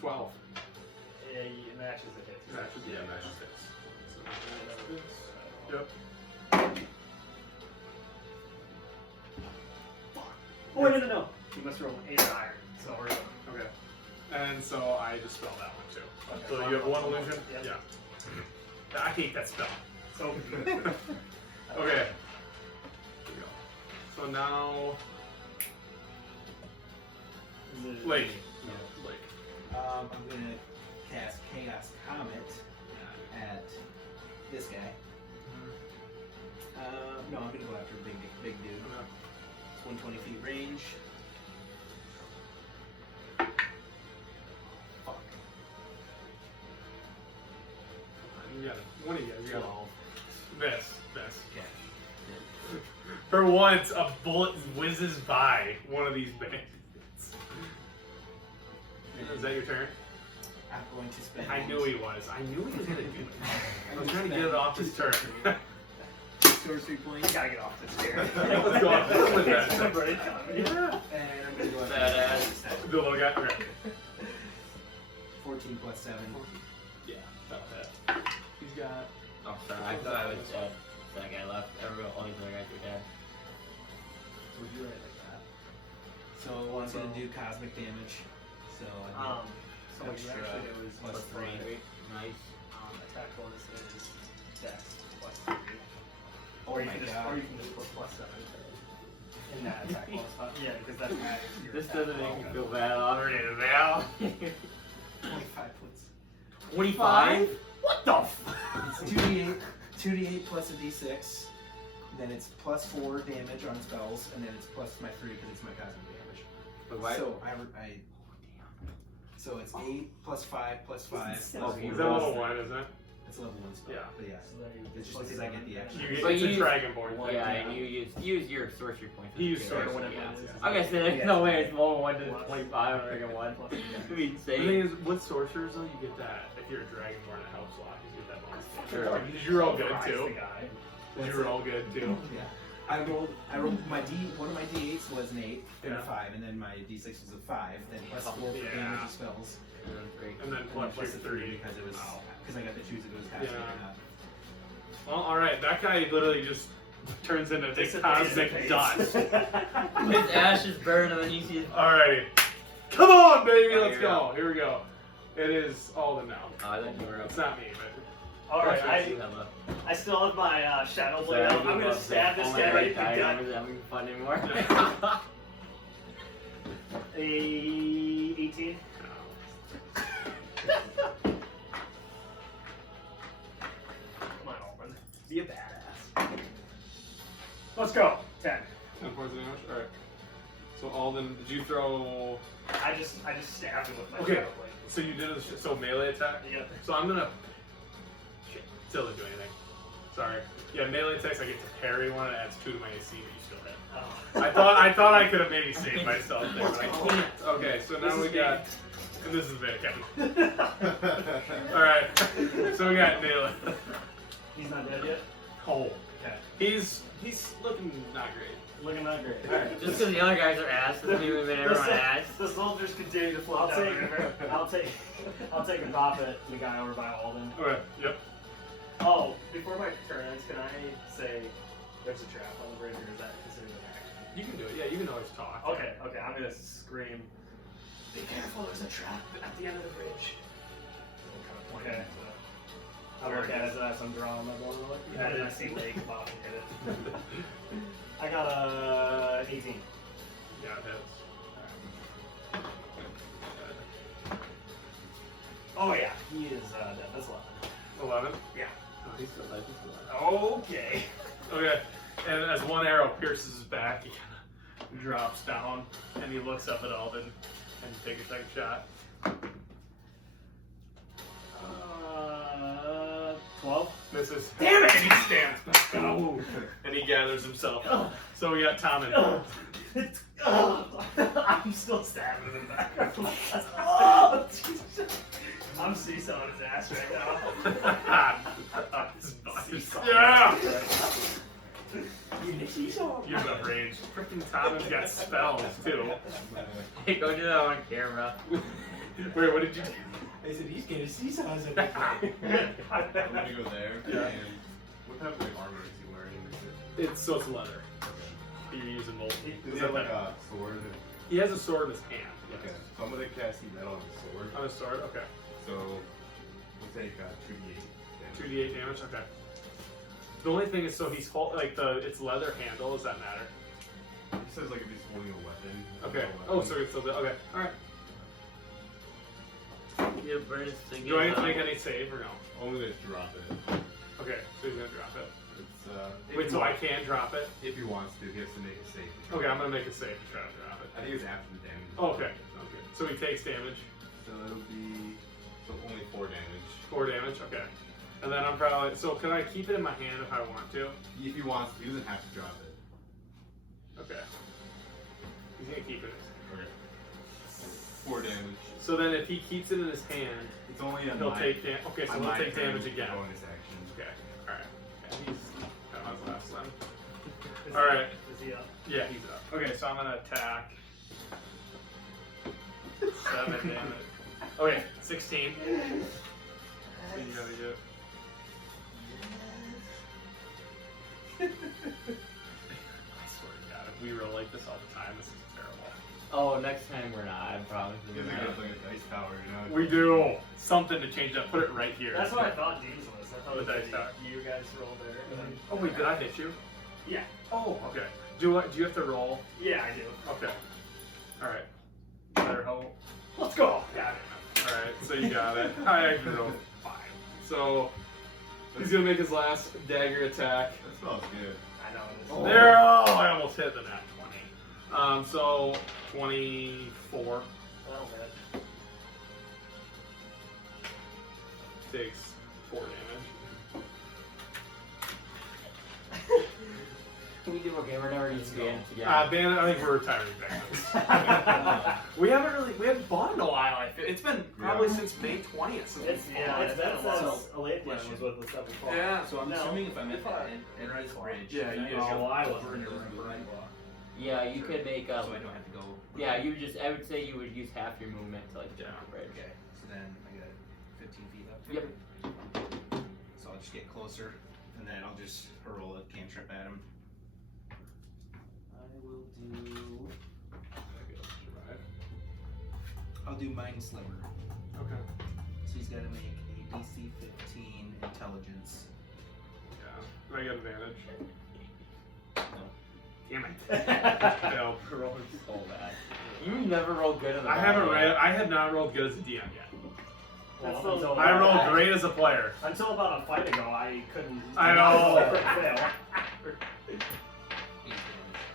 12. Yeah, he matches the hit. Matches, yeah, matches hits. So that's this. Yep. Oh, wait, no. You must roll an 8 or higher. So we're good. Okay. And so I dispel that one too. Okay. So you have one illusion? Yep. Yeah. I hate that spell. So Okay. Here we go. So now Blake. Blake. I'm gonna cast Chaos Comet at this guy. No, I'm gonna go after big dude. It's 120 feet range. Fuck. You got it. One of you guys. You got 12. this. Okay. For once, a bullet whizzes by one of these bandits. Is that your turn? I'm going to spend. I knew he was. I knew he was gonna do it. I was trying to get it off his turn. Sorcery point. gotta get off this chair. Let's go on with that. Somebody Yeah. And I'm gonna go after Badass. The little guy. Okay. 14 plus 7. Yeah, that'll hit. He's got. Oh, sorry, I thought I was dead. That guy left. All these other guys were dead. So we'll do it like that. So one's gonna do cosmic damage. So I So what you Extra actually do is plus 3. Nice. attack bonus is dex plus 3. Oh Or you my can just god. put plus 7 in that attack bonus. Yeah, because that's adding to your This attack doesn't make bonus. me feel bad. Already now. 25 points. 25? What the f? It's 2d8 plus a d6. Then it's plus 4 damage on spells, and then it's plus my 3 because it's my cosmic damage. But why? So so it's 8 plus 5 plus 5. Is Oh, Is you that rolled level that. 1, isn't it? It's level 1 spell. Yeah. But yeah. So there you It's just because I get the extra. But It's you a use- Dragonborn thing. Yeah, and you use your sorcery points. He used Okay, sorcery, yeah. whatever it is. I was gonna say, there's Yeah. no way it's level 1 to Plus- 25 or like a 1. plus It'd be The thing insane. is, with sorcerers though, you get that. If you're a Dragonborn, it helps a lot. You get that bonus. Sure. Did you roll good Surprise too? the guy. Did you roll good too? Yeah. I rolled my one of my d8s was an 8 and Yeah. a 5, and then my d6 was a 5. Then plus 4 for Yeah. damage and spells. Great. And then And then plus plus your the 3 3. because it was Wow. because I got to choose if it was cosmic Yeah. or not. Well, alright, that guy literally just turns into big cosmic dust. His ashes burn him and you see. Alrighty. Come on, baby, Oh, let's you're go. up. Here we go. It is all the now. Oh, I thought you were up. It's not me, but. Alright, You have a- I still have my shadow So blade out. I'm gonna about stab this oh my guy God, right in the I'm gut. not having fun anymore. A 18. Come on, Alvin. Be a badass. Let's go. 10. 10 points of damage? Alright. So Alden, did you throw. I just stabbed him with my Okay. shadow blade. So you did a so melee attack? Yep. So I'm gonna. Shit, still didn't do anything. Sorry. Yeah, melee attacks, I get to parry one, it adds 2 to my AC, but you still hit. Oh. I thought I could have maybe saved myself there, but I can't. Okay, so now we got. And this is big, Kevin. Alright. So we got melee. He's not dead yet? Oh, Okay. he's looking not great. Looking not great. Alright. Just because the other guys are ass doesn't mean we made everyone ass. The soldiers continue to float down the river. I'll take a pop at the guy over by Alden. Okay. Yep. Oh, before my turn ends, can I say there's a trap on the bridge, or is that considered an action? You can do it. Yeah, you can always talk. Okay, I'm gonna scream. Be careful, there's a trap at the end of the bridge. Okay. I work as I'm drawing my bow. And then I see Lake pop and hit it. I got a 18. Yeah, it hits. Oh yeah, he is dead. That's 11. 11. Yeah. Oh, he's still alive. He's still alive. Okay. Okay. And as one arrow pierces his back, he kind of drops down, and he looks up at Alden and take a second shot. 12. Misses. Damn it! And he stands back up, and he gathers himself. So we got Tom and I'm still stabbing him in the back. Oh, Jesus. I'm seesawing his ass right now. Yeah! You You're not range. Freaking Tom has got spells too. Hey, go do that on camera. Wait, what did you do? I said he's getting seesaws I'm gonna go there. Yeah. And what type of armor is he wearing? It's leather. You're using mold. Is it like a sword? He has a sword in his hand. Okay, so I'm gonna cast heat metal on the sword. On his sword, okay. So we'll take 2d8 damage. 2d8 damage, okay. The only thing is, so he's it's leather handle. Does that matter? It says like if he's holding a weapon. Okay. a Oh, weapon. so it's still okay. All right. You burst to Do I need to make any save or no? Only to drop it. Okay, so he's gonna drop it. It's Wait, so I can drop it? if he wants to, he has to make a save. Okay, I'm gonna make a save to try to drop it. I think it's after the damage. Oh, okay, sounds good. So he takes damage. So it'll be only 4 damage. 4 damage. Okay. And then I'm probably can I keep it in my hand if I want to? If he wants to, he doesn't have to drop it. Okay. He's gonna keep it. Okay. 4 damage. So then if he keeps it in his hand, It's only a he'll take damage. Okay, so on he'll my take turn, damage again. Bonus action. Okay. All right. Yeah, he's kind of his last limb. All right. Is he up? Yeah, he's up. Okay, so I'm gonna attack. 7 damage. Okay, 16. So you gotta get. I swear to God, if we roll like this all the time, this is terrible. Oh, next time we're not, I promise. He has like a dice tower, you know? We do something to change that. Put it right here. That's what I thought Dean's was. I thought The it was dice tower. you guys rolled there. And then, Oh wait, did I hit you? Yeah. Oh, okay. Do you have to roll? Yeah, I do. Okay. All right. Better hope. Let's go. Got it. All right, so you got it. I actually rolled 5. So he's gonna make his last dagger attack. That smells good. I know it is. Oh. There! Oh, I almost hit the nat 20. So 24 Well, man. takes 4 damage. We do okay, we're never used to being together. Bandit, I think we're retiring bandits. we haven't fought in a while. I feel. It's been probably since May 20th since It's we yeah, fought. it's been a So, while. Alethean was with us up before. Yeah. So I'm No. assuming if I'm at If I- this bridge, Yeah, you did. Oh, I wasn't over in into your the room. bridge. Yeah, you could make So I don't have to go. yeah, you just I would say you would use half your movement to like jump the bridge. Okay, so then I got 15 feet up. Yep. So I'll just get closer, and then I'll just hurl a cantrip at him. I will do. I'll do Mind Sliver. Okay. So he's got to make a DC 15 Intelligence. Yeah. Do I get advantage? No. Damn it. Failed. Roll so bad. You never rolled good in the I have not rolled good as a DM yet. That's Well, until I rolled great as a player. Until about a fight ago, I couldn't. I know. I couldn't fail. 8 damage.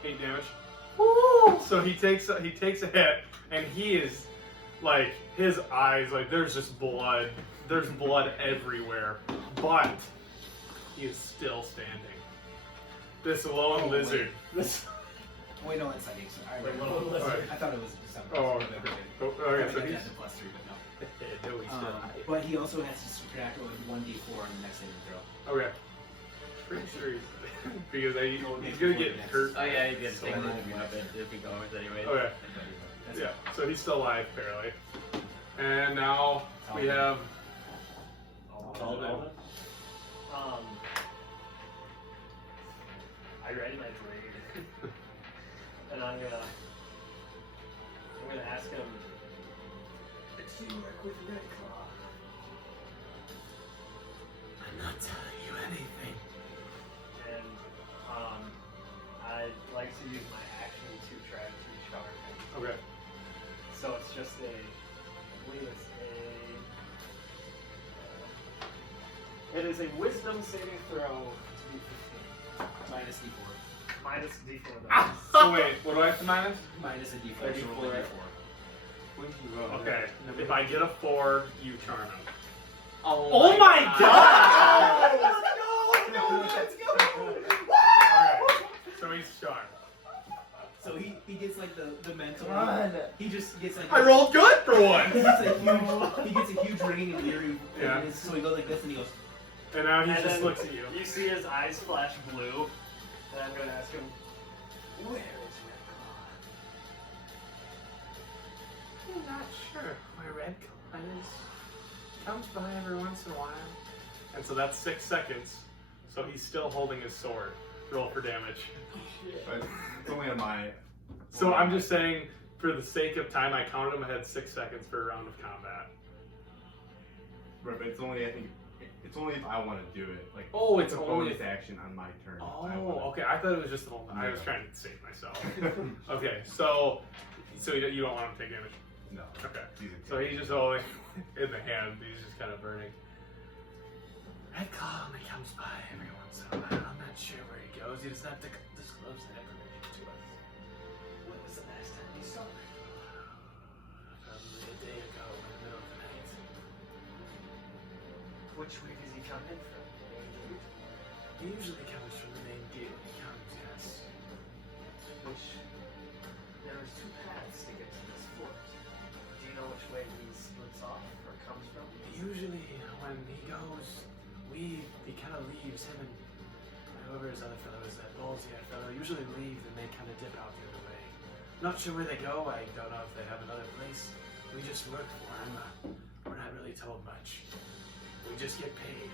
8 damage. Woo! So he takes a hit, and he is like his eyes like there's just blood. There's blood everywhere, but he is still standing. This lone Oh, wait. lizard. This. Wait, no, it's like I Wait, little lizard. I thought it was December. Oh, okay. okay. So he's. the +3, but no. No, he's still. But he also has to subtract 1d4 on the next saving throw. Okay. pretty sure he's because he's gonna get hurt. Oh yeah, he's gonna So take a much. little bit of it if he goes anyway. Okay. Yeah. So he's still alive, barely. And now we have. Alden. I ready my blade, and I'm gonna ask him. Do you work with Redclaw? I'm not telling you anything. And I'd like to use my action to try to charge him. Okay. So it's just a, I believe it's it is a wisdom saving throw to be 15. Minus D4. Minus D4. So wait, what do I have to minus? Minus a D4. 34. So roll a D4. Okay. If I get a 4, you charm him. Oh my God! Let's go! Alright. So he's charmed. So he gets like the mental. Run. He just gets like. I rolled good for He once! gets a huge ringing and eerie. Yeah. So he goes like this and he goes. And now he And just then looks at you. You see his eyes flash blue, and I'm gonna ask him, where is Redclaw? I'm not sure where Redclaw is. Comes by every once in a while. And so that's 6 seconds. So he's still holding his sword. Roll for damage. But it's only on my. So I'm just saying, for the sake of time, I counted him ahead 6 seconds for a round of combat. Right, but it's only, I think, it's only if I want to do it. Like, Oh, it's a only bonus action on my turn. if I Oh, wanna- okay. I thought it was just a little. I was No. trying to save myself. Okay, so you don't want him to take damage. No. Okay. He's So he's just holding in the hand. He's just kind of burning. Redclaw only comes by every once in a while. I'm not sure where he goes. He doesn't have to disclose that information to us. When was the last time you saw Redclaw? Probably a day ago in the middle of the night. Which way does he come in from? He usually comes from the main gate when he comes, yes. Which, there's 2 paths to get to this fort. Do you know which way he splits off or comes from? Usually, when he goes, he kind of leaves him and whoever his other fellow is, that Balzir fellow, usually leave and they kind of dip out the other way. Not sure where they go. I don't know if they have another place. We just work for him. We're not really told much. We just get paid.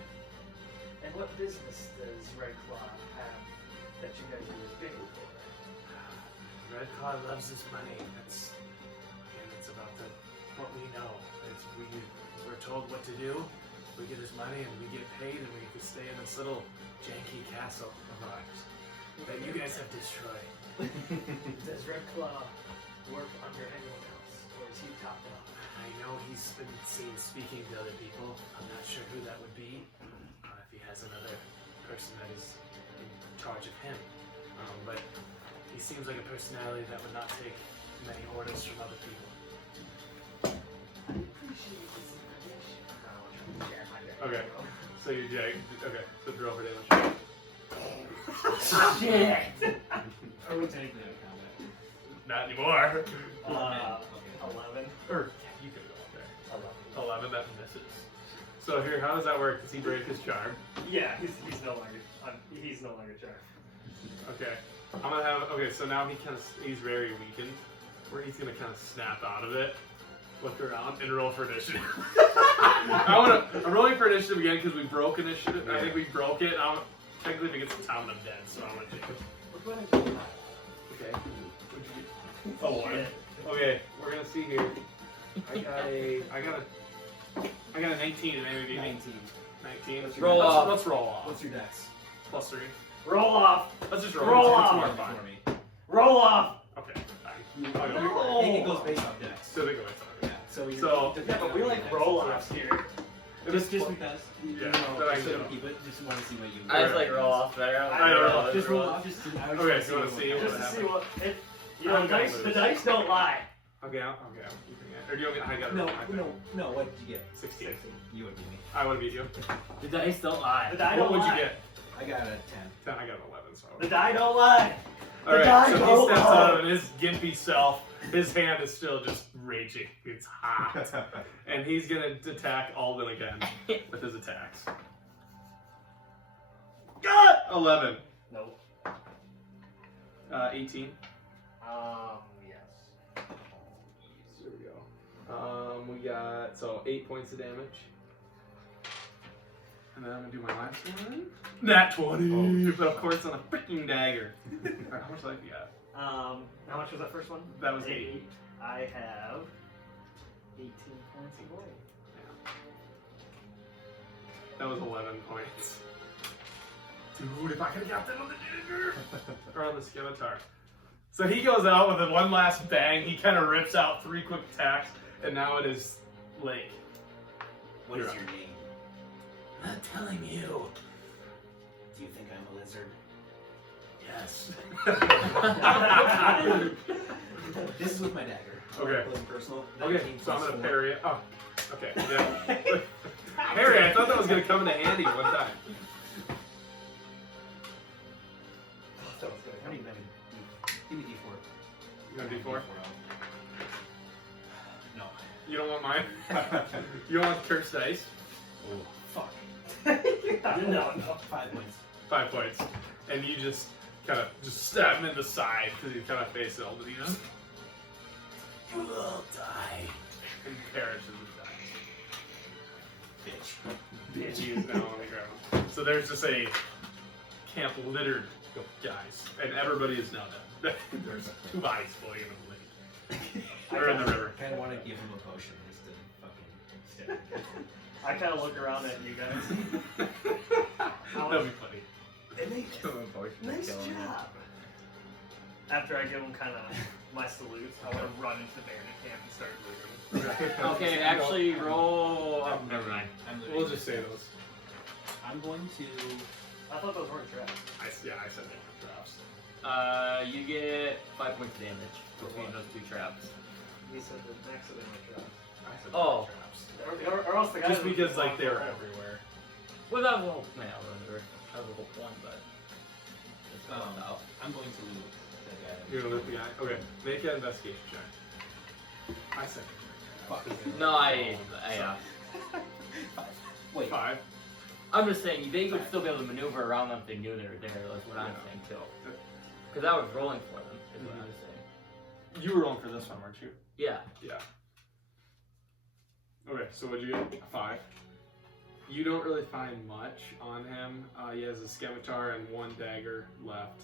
And what business does Redclaw have that you guys do his bidding for? Redclaw loves his money. It's about what we know. We're told what to do. We get his money and we get paid and we get to stay in this little janky castle of ours that you guys have destroyed. Does Redclaw work under anyone else, or is he top dog? I know he's been seen speaking to other people. I'm not sure who that would be. If he has another person that is in charge of him. But he seems like a personality that would not take many orders from other people. I appreciate this information. Okay. So you jag. Okay. So draw for damage. Shit! Are we taking that combat? Not anymore. 11. Or yeah, you could go up there. 11. That misses. So here, how does that work? Does he break his charm? Yeah, he's no longer charmed. Okay. I'm gonna have. Okay. So now he's very weakened, where he's gonna kind of snap out of it, look around, and roll for initiative. I'm rolling for initiative again because we broke initiative. I think we broke it. Technically, if it gets to town, I'm dead. So I'm gonna take it. Okay. What'd you get? Oh, 1. Okay, we're gonna see here. I got a 19 and maybe 19. 19. Roll off. Let's roll off. What's your dex? +3. Roll off! Let's just Roll roll off. It's more fun. For me. Roll off! Okay, fine. No. It goes based off dex. So they go inside. Yeah. So you're So- Yeah, but we like roll offs here. Just because. Yeah, know, but I just know. to keep it. Just want to see what you. I just like roll off better. I know. Just roll off. Just. I was Okay, just so you wanna see what what Just to see happened? what. You I'm know, gonna the lose. dice don't lie. Okay, I'm keeping it. Or do you want me? I got it. No. What did you get? 16. You would beat me. I would have beat you. The dice don't lie. The die What don't would you lie. get? I got a 10. 10. I got an 11. So. The die don't lie. All right. die So don't he steps lie. out and his gimpy self. His hand is still just raging. It's hot, and he's gonna attack Alden again with his attacks. God! 11. No. 18. Yes. There we go. We got, so 8 points of damage. And then I'm gonna do my last one. Nat 20! But of course on a freaking dagger. Alright, how much life you got? How much was that first one? That was 8. I have 18 points of life. That was 11 points. Dude, if I could have got that on the dagger! Or on the scimitar. So he goes out with one last bang, he kind of rips out 3 quick attacks, and now it is Lake. What is You're your up. name? I'm not telling you. Do you think I'm a lizard? Yes. This is with my dagger. Okay. Wasn't personal. Okay, 19 so I'm plus gonna 4. parry it. Oh, okay. Yeah. Parry, I thought that was gonna come into handy one time. That was good. I don't even have a Give me D4. You got D4? No. You don't want mine? You don't want cursed dice? Fuck. No. 5 points. 5 points. And you just kind of just stab him in the side because he's kind of face ill, but he just You will die. and perishes and dies. Bitch. He is now on the ground. So there's just a camp littered with guys, and everybody is now dead. There's 2 bodies floating in the lake. Or in the river. I kind of want to give him a potion just to fucking stab him. I kind of look around at you guys. That'd be funny. Nice job. After I give him kind of my salute, I want to run into the bandit camp and start looting. Okay, actually roll. Oh, never mind. We'll just say those. I'm going to. I thought those weren't traps. I said they were traps. You get 5 points of damage between those 2 traps. He said the next of them were traps. I said Oh. they were traps. Or else the guys Just would because just like walk they were around. everywhere. Well, that was the whole. Man, that was the whole point, but. It's gone out. I'm going to loot that guy. You're gonna lift the guy? Okay. Make an investigation check. I said. Fuck. No, I 5. Wait. 5. I'm just saying, they would still be able to maneuver around them if they knew they were there. That's what I'm saying too. Because I was rolling for them. Is what I was saying. You were rolling for this one, weren't you? Yeah. Yeah. Okay, so what'd you get? A 5. You don't really find much on him. He has a scimitar and 1 dagger left.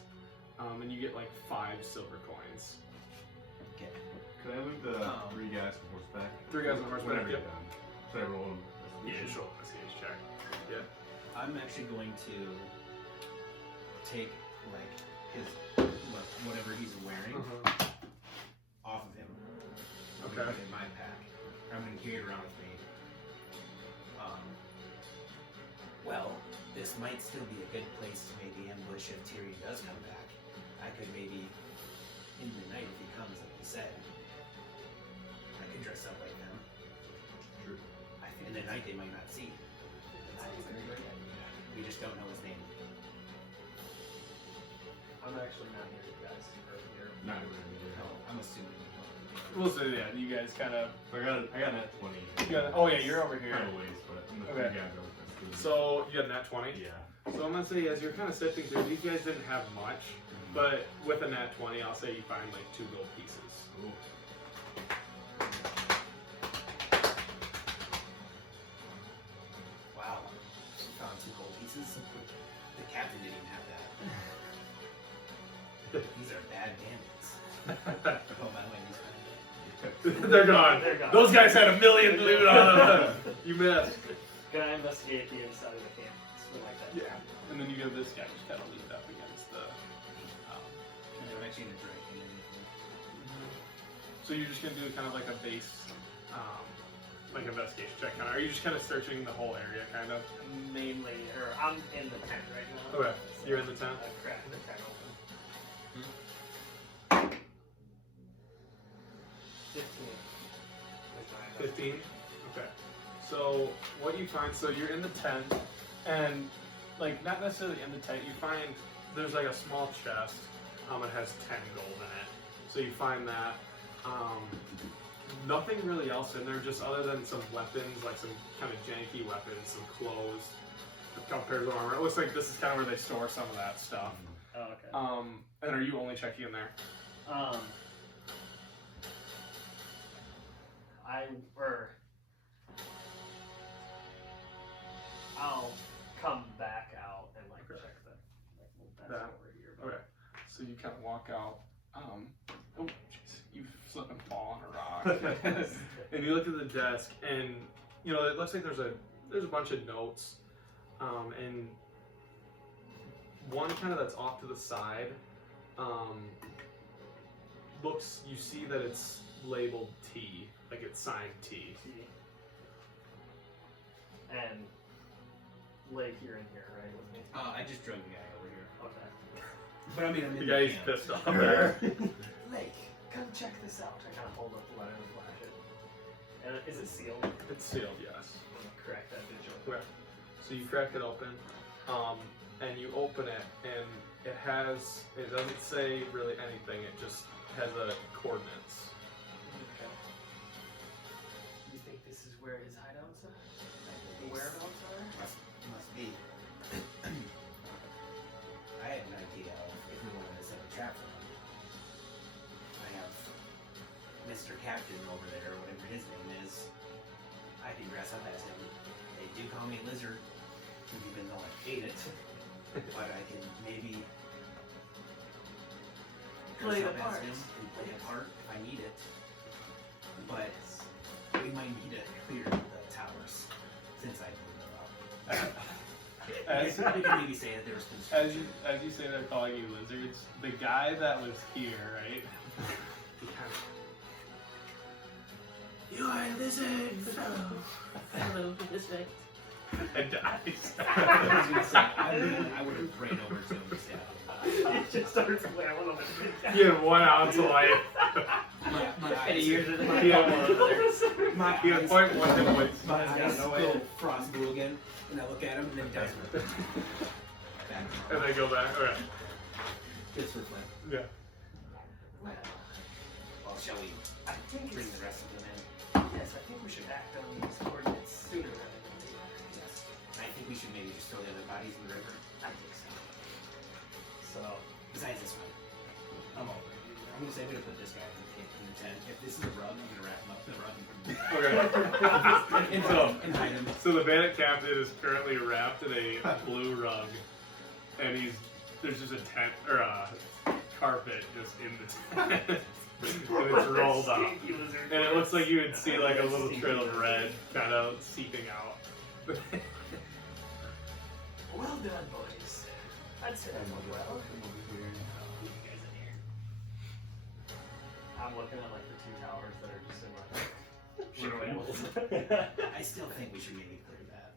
And you get like 5 silver coins. Okay. Could I loot the 3 guys on horseback? 3 guys on horseback, Whenever yep. you're done. Should I roll them? Yeah, just roll an investigation check. Yeah. I'm actually going to take like his whatever he's wearing off of him. Okay. Put it in my pack. I'm gonna carry it around with me. Well, this might still be a good place to maybe ambush if Tyrion does come back. I could maybe in the night if he comes, like you said. I could dress up like them. True. In the night they might not see. We just don't know his name. I'm actually not here, you guys. Or here. Not really. No, I'm assuming. We'll say that. You guys kind of. I got that 20. Oh yeah, you're over here. Kind of ways, but the Okay. 3 guys are with us. So you got nat 20. Yeah. So I'm gonna say as you're kind of sifting through, these guys didn't have much, but with a nat 20, I'll say you find like 2 gold pieces. Ooh. Wow. She found 2 gold pieces. The captain didn't even have that. These are bad bandits. Oh, by the way, these They're gone. They're gone. Those guys had 1 million loot on them. You missed. Can I investigate the inside of the camp? Something like that. Yeah. And then you go this guy just kind of leaned up against the. I'm actually in a drink. So you're just gonna do kind of like a base, like investigation check. Kind of. Are you just kind of searching the whole area, kind of? Mainly, or I'm in the tent right now. Okay. You're in the tent. I cracked the tent open. 15. 15? Okay. So what you find, so you're in the tent, and like not necessarily in the tent, you find there's like a small chest. It has 10 gold in it. So you find that. Nothing really else in there, just other than some weapons, like some kind of janky weapons, some clothes. a couple pairs of armor. It looks like this is kind of where they store some of that stuff. Oh, okay. And are you only checking in there? I'll come back out and like check that. Like, move that That. over here. But Okay. So you kind of walk out. Oh, jeez. You slip and fall on a rock. And you look at the desk, and you know it looks like there's a bunch of notes, and one kind of that's off to the side. You see that it's labeled T, like it's signed T. And lay here and here, right, with me. I just drug the guy over here. Okay. But I mean, I'm The in guy's camp. pissed off there. Lake, come check this out. I kind of hold up the letter and flash it. And is it sealed? It's sealed, yes. I'm gonna crack that bitch open. Okay. So you crack it open, and you open it, and it doesn't say really anything. It just has a coordinates. Okay. You think this is where his hideouts are? The whereabouts are? Must be. I had an idea of if we wanted to set a trap for him. I have Mr. Captain over there, whatever his name is. I can dress up as him. They do call me Lizard, even though I hate it. But I can maybe Play dress the up part. as him and play a part if I need it. But we might need to clear the towers since I blew them up. As, We can maybe say that there was construction. as you say they're calling you lizards, the guy that was here, right? He kind of, You are a lizard, fellow. Hello, respect. and dies. I was gonna say, I would have ran over to him and stabbed him. It just starts wailing on the He had 1 ounce of life. My And he eyes, uses it He like had, my he had eyes, 0.1 hit points. my Yeah, eyes no go way. Frostmoore again, and I look at him, and then he dies. Back. And they go back. Alright. Just for fun. Yeah. Well, Well, shall we I think bring it's, the rest of them in? yes, I think we should act on these coordinates sooner rather than later. Yes. I think we should maybe just throw the other bodies in the river. I think so. So, Besides this one, I'm over it. I'm gonna say we're gonna put this guy in the tent. If this is a rug, I'm gonna wrap him up in the rug and put him Okay. and, So- and hide him. So the bandit captain is currently wrapped in a blue rug, and there's just a tent or a carpet just in the tent, and it's rolled up, Stinky lizard and it looks like you would see like a little Stinky trail of lizard. red kind of seeping out. Well done, boys. I'd say that went well. You guys in here. I'm looking at like the two towers that are just in my Shambles. I still think we should maybe clear that.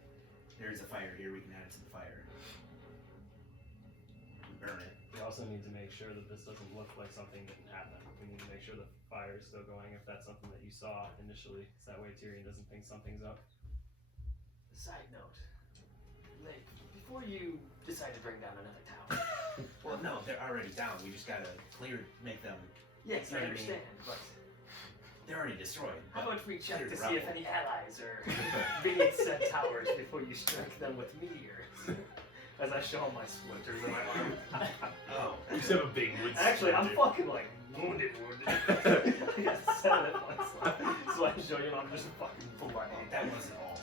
There is a fire here. We can add it to the fire. Burn it. We also need to make sure that this doesn't look like something didn't happen. We need to make sure the fire is still going if that's something that you saw initially. So that way Tyrion doesn't think something's up. Side note, Lake, before you decide to bring down another tower. Well, no, they're already down. We just gotta make them. Yes, I Right. understand, but They're already destroyed. how but about we check clear to the see if rubble. any allies are beneath said towers before you strike them with meteors? As I show my splinters in my arm. Oh, You just have a big wood. Actually, I'm splinter. fucking like wounded. I got 7 hit points left. So I can show you I'm just fucking bloody. well, that wasn't all.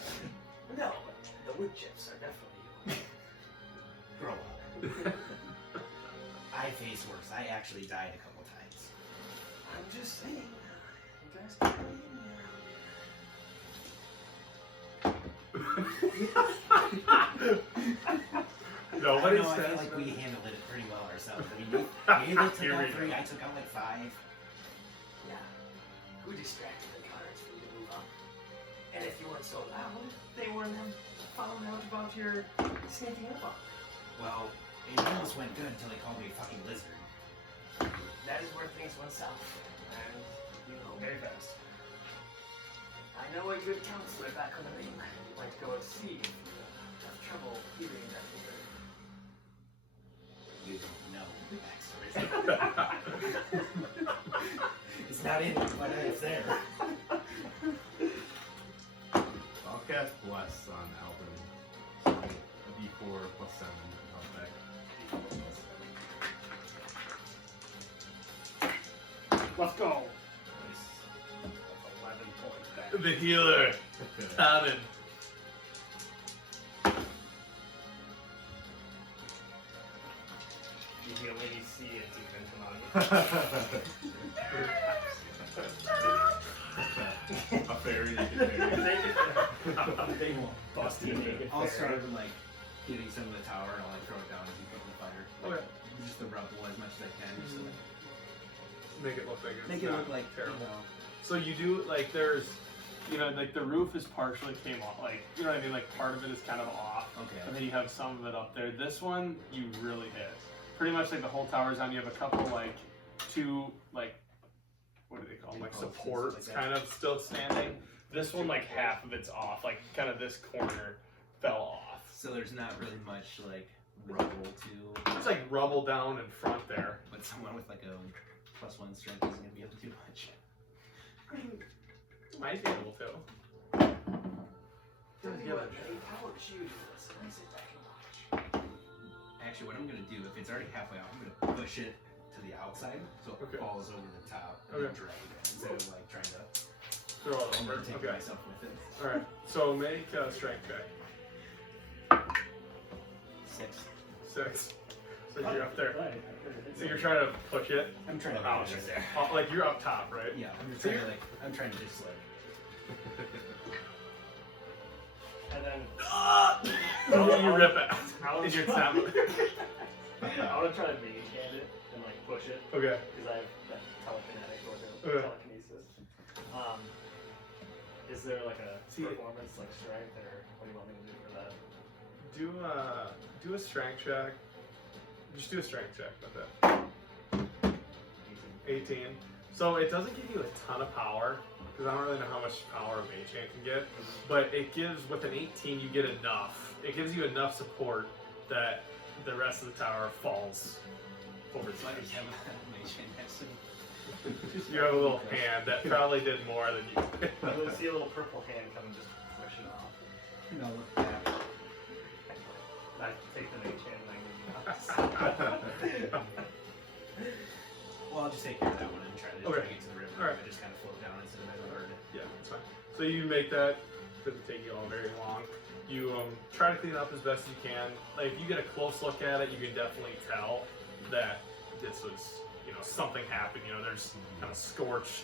No, but the wood chips are definitely you. Grow up. I face worse. I actually died a couple times. I'm just saying. You guys can be in there. Nobody I know, I says feel like that. we handled it pretty well ourselves. I mean, you took Here we out 3, go. I took out like 5. Yeah. Who distracted the guards for you to move up? And if you weren't so loud, they wouldn't have found out about your sneaking up on them. Well, it almost went good until they called me a fucking lizard. That is where things went south. And, you know, very fast. I know a good counselor back on the mainland. You might go and see if you have trouble hearing that word. You don't know the backstory. It's not in it, but it's there. I'll cast Bless on Alvin. So it'll be The healer, Taryn. You heal when you see it, you can come out. A fairy, naked fairy. They won't bust you naked. I'll fairy. start like getting some of the tower and I'll like throw it down as you put in the fire. Okay. Just the rubble as much as I can. Just to, like, Make it look like it's make it not look like terrible. You know, So you do like there's, you know, like the roof is partially came off, like you know what I mean. Like part of it is kind of off, okay. and then you have some of it up there. This one you really hit. Pretty much like the whole tower's on. You have a couple like two like what do they call them? Like Posts and supports stuff like that. kind of still standing. This one like half of it's off. Like kind of this corner fell off. So there's not really much like rubble to. It's like rubble down in front there. But someone with like a +1 strength isn't gonna be able to do much. Might be able to. Tell me what, Betty, how would you do this? Let me sit back and watch. Actually, what I'm gonna do, if it's already halfway out, I'm gonna push it to the outside so it Okay. falls over the top and then Okay. drag it instead of like trying to Throw it over. take Okay. myself with it. All right. So make a strength check. 6. 6. So you're up there. Right. So you're trying to push it. I'm trying to out push it there. Like you're up top, right? Yeah, So I'm you're- trying to just like. And then you rip it. I'll And you're try- tapping. I want to try to mage hand it and like push it Okay. because I have that telekinetic or Okay. telekinesis. Is there like a See- performance like strength or what do you want me to do for that? Do a strength check. Just do a strength check with it. 18. So it doesn't give you a ton of power because I don't really know how much power a mage hand can get, but it gives with an 18 you get enough. It gives you enough support that the rest of the tower falls over So I the just have a mage hand next to me. You have a little hand that probably did more than you did. You'll see a little purple hand come and just push it off. No, look at that. I take the mage hand and I give you Well, I'll just take care of that one and try to Okay. drag it to the river. Alright. I just kind of float down instead of having to hurt it. Yeah, that's fine. So you make that. Doesn't take you all very long. You try to clean it up as best you can. Like if you get a close look at it, you can definitely tell that this was, you know, something happened. You know, there's kind of scorched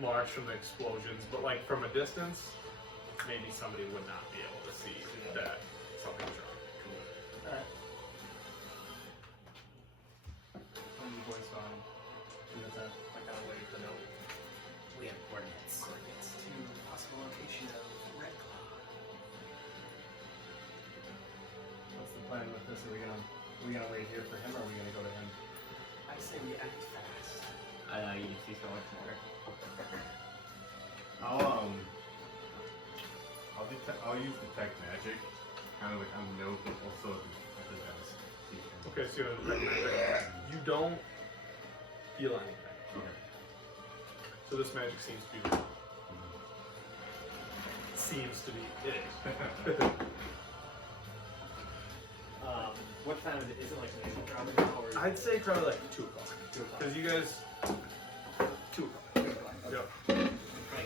marks from the explosions, but like from a distance, maybe somebody would not be able to see that something's wrong. Alright. Voice on. I kind of wait for the note. We have coordinates. Coordinates to possible location of Redclaw. What's the plan with this? Are we gonna wait here for him or are we gonna go to him? I say we act fast. I know you see so much more. I'll use detect magic, kind of like on the note, but also at the desk. Okay, so you don't feel anything. Okay. So this magic seems to be real. Seems to be it. What time is it? Is it like an dropping now or? I'd say probably like 2 o'clock. 2 o'clock. Because you guys 2 o'clock. 2 o'clock. Yep. Probably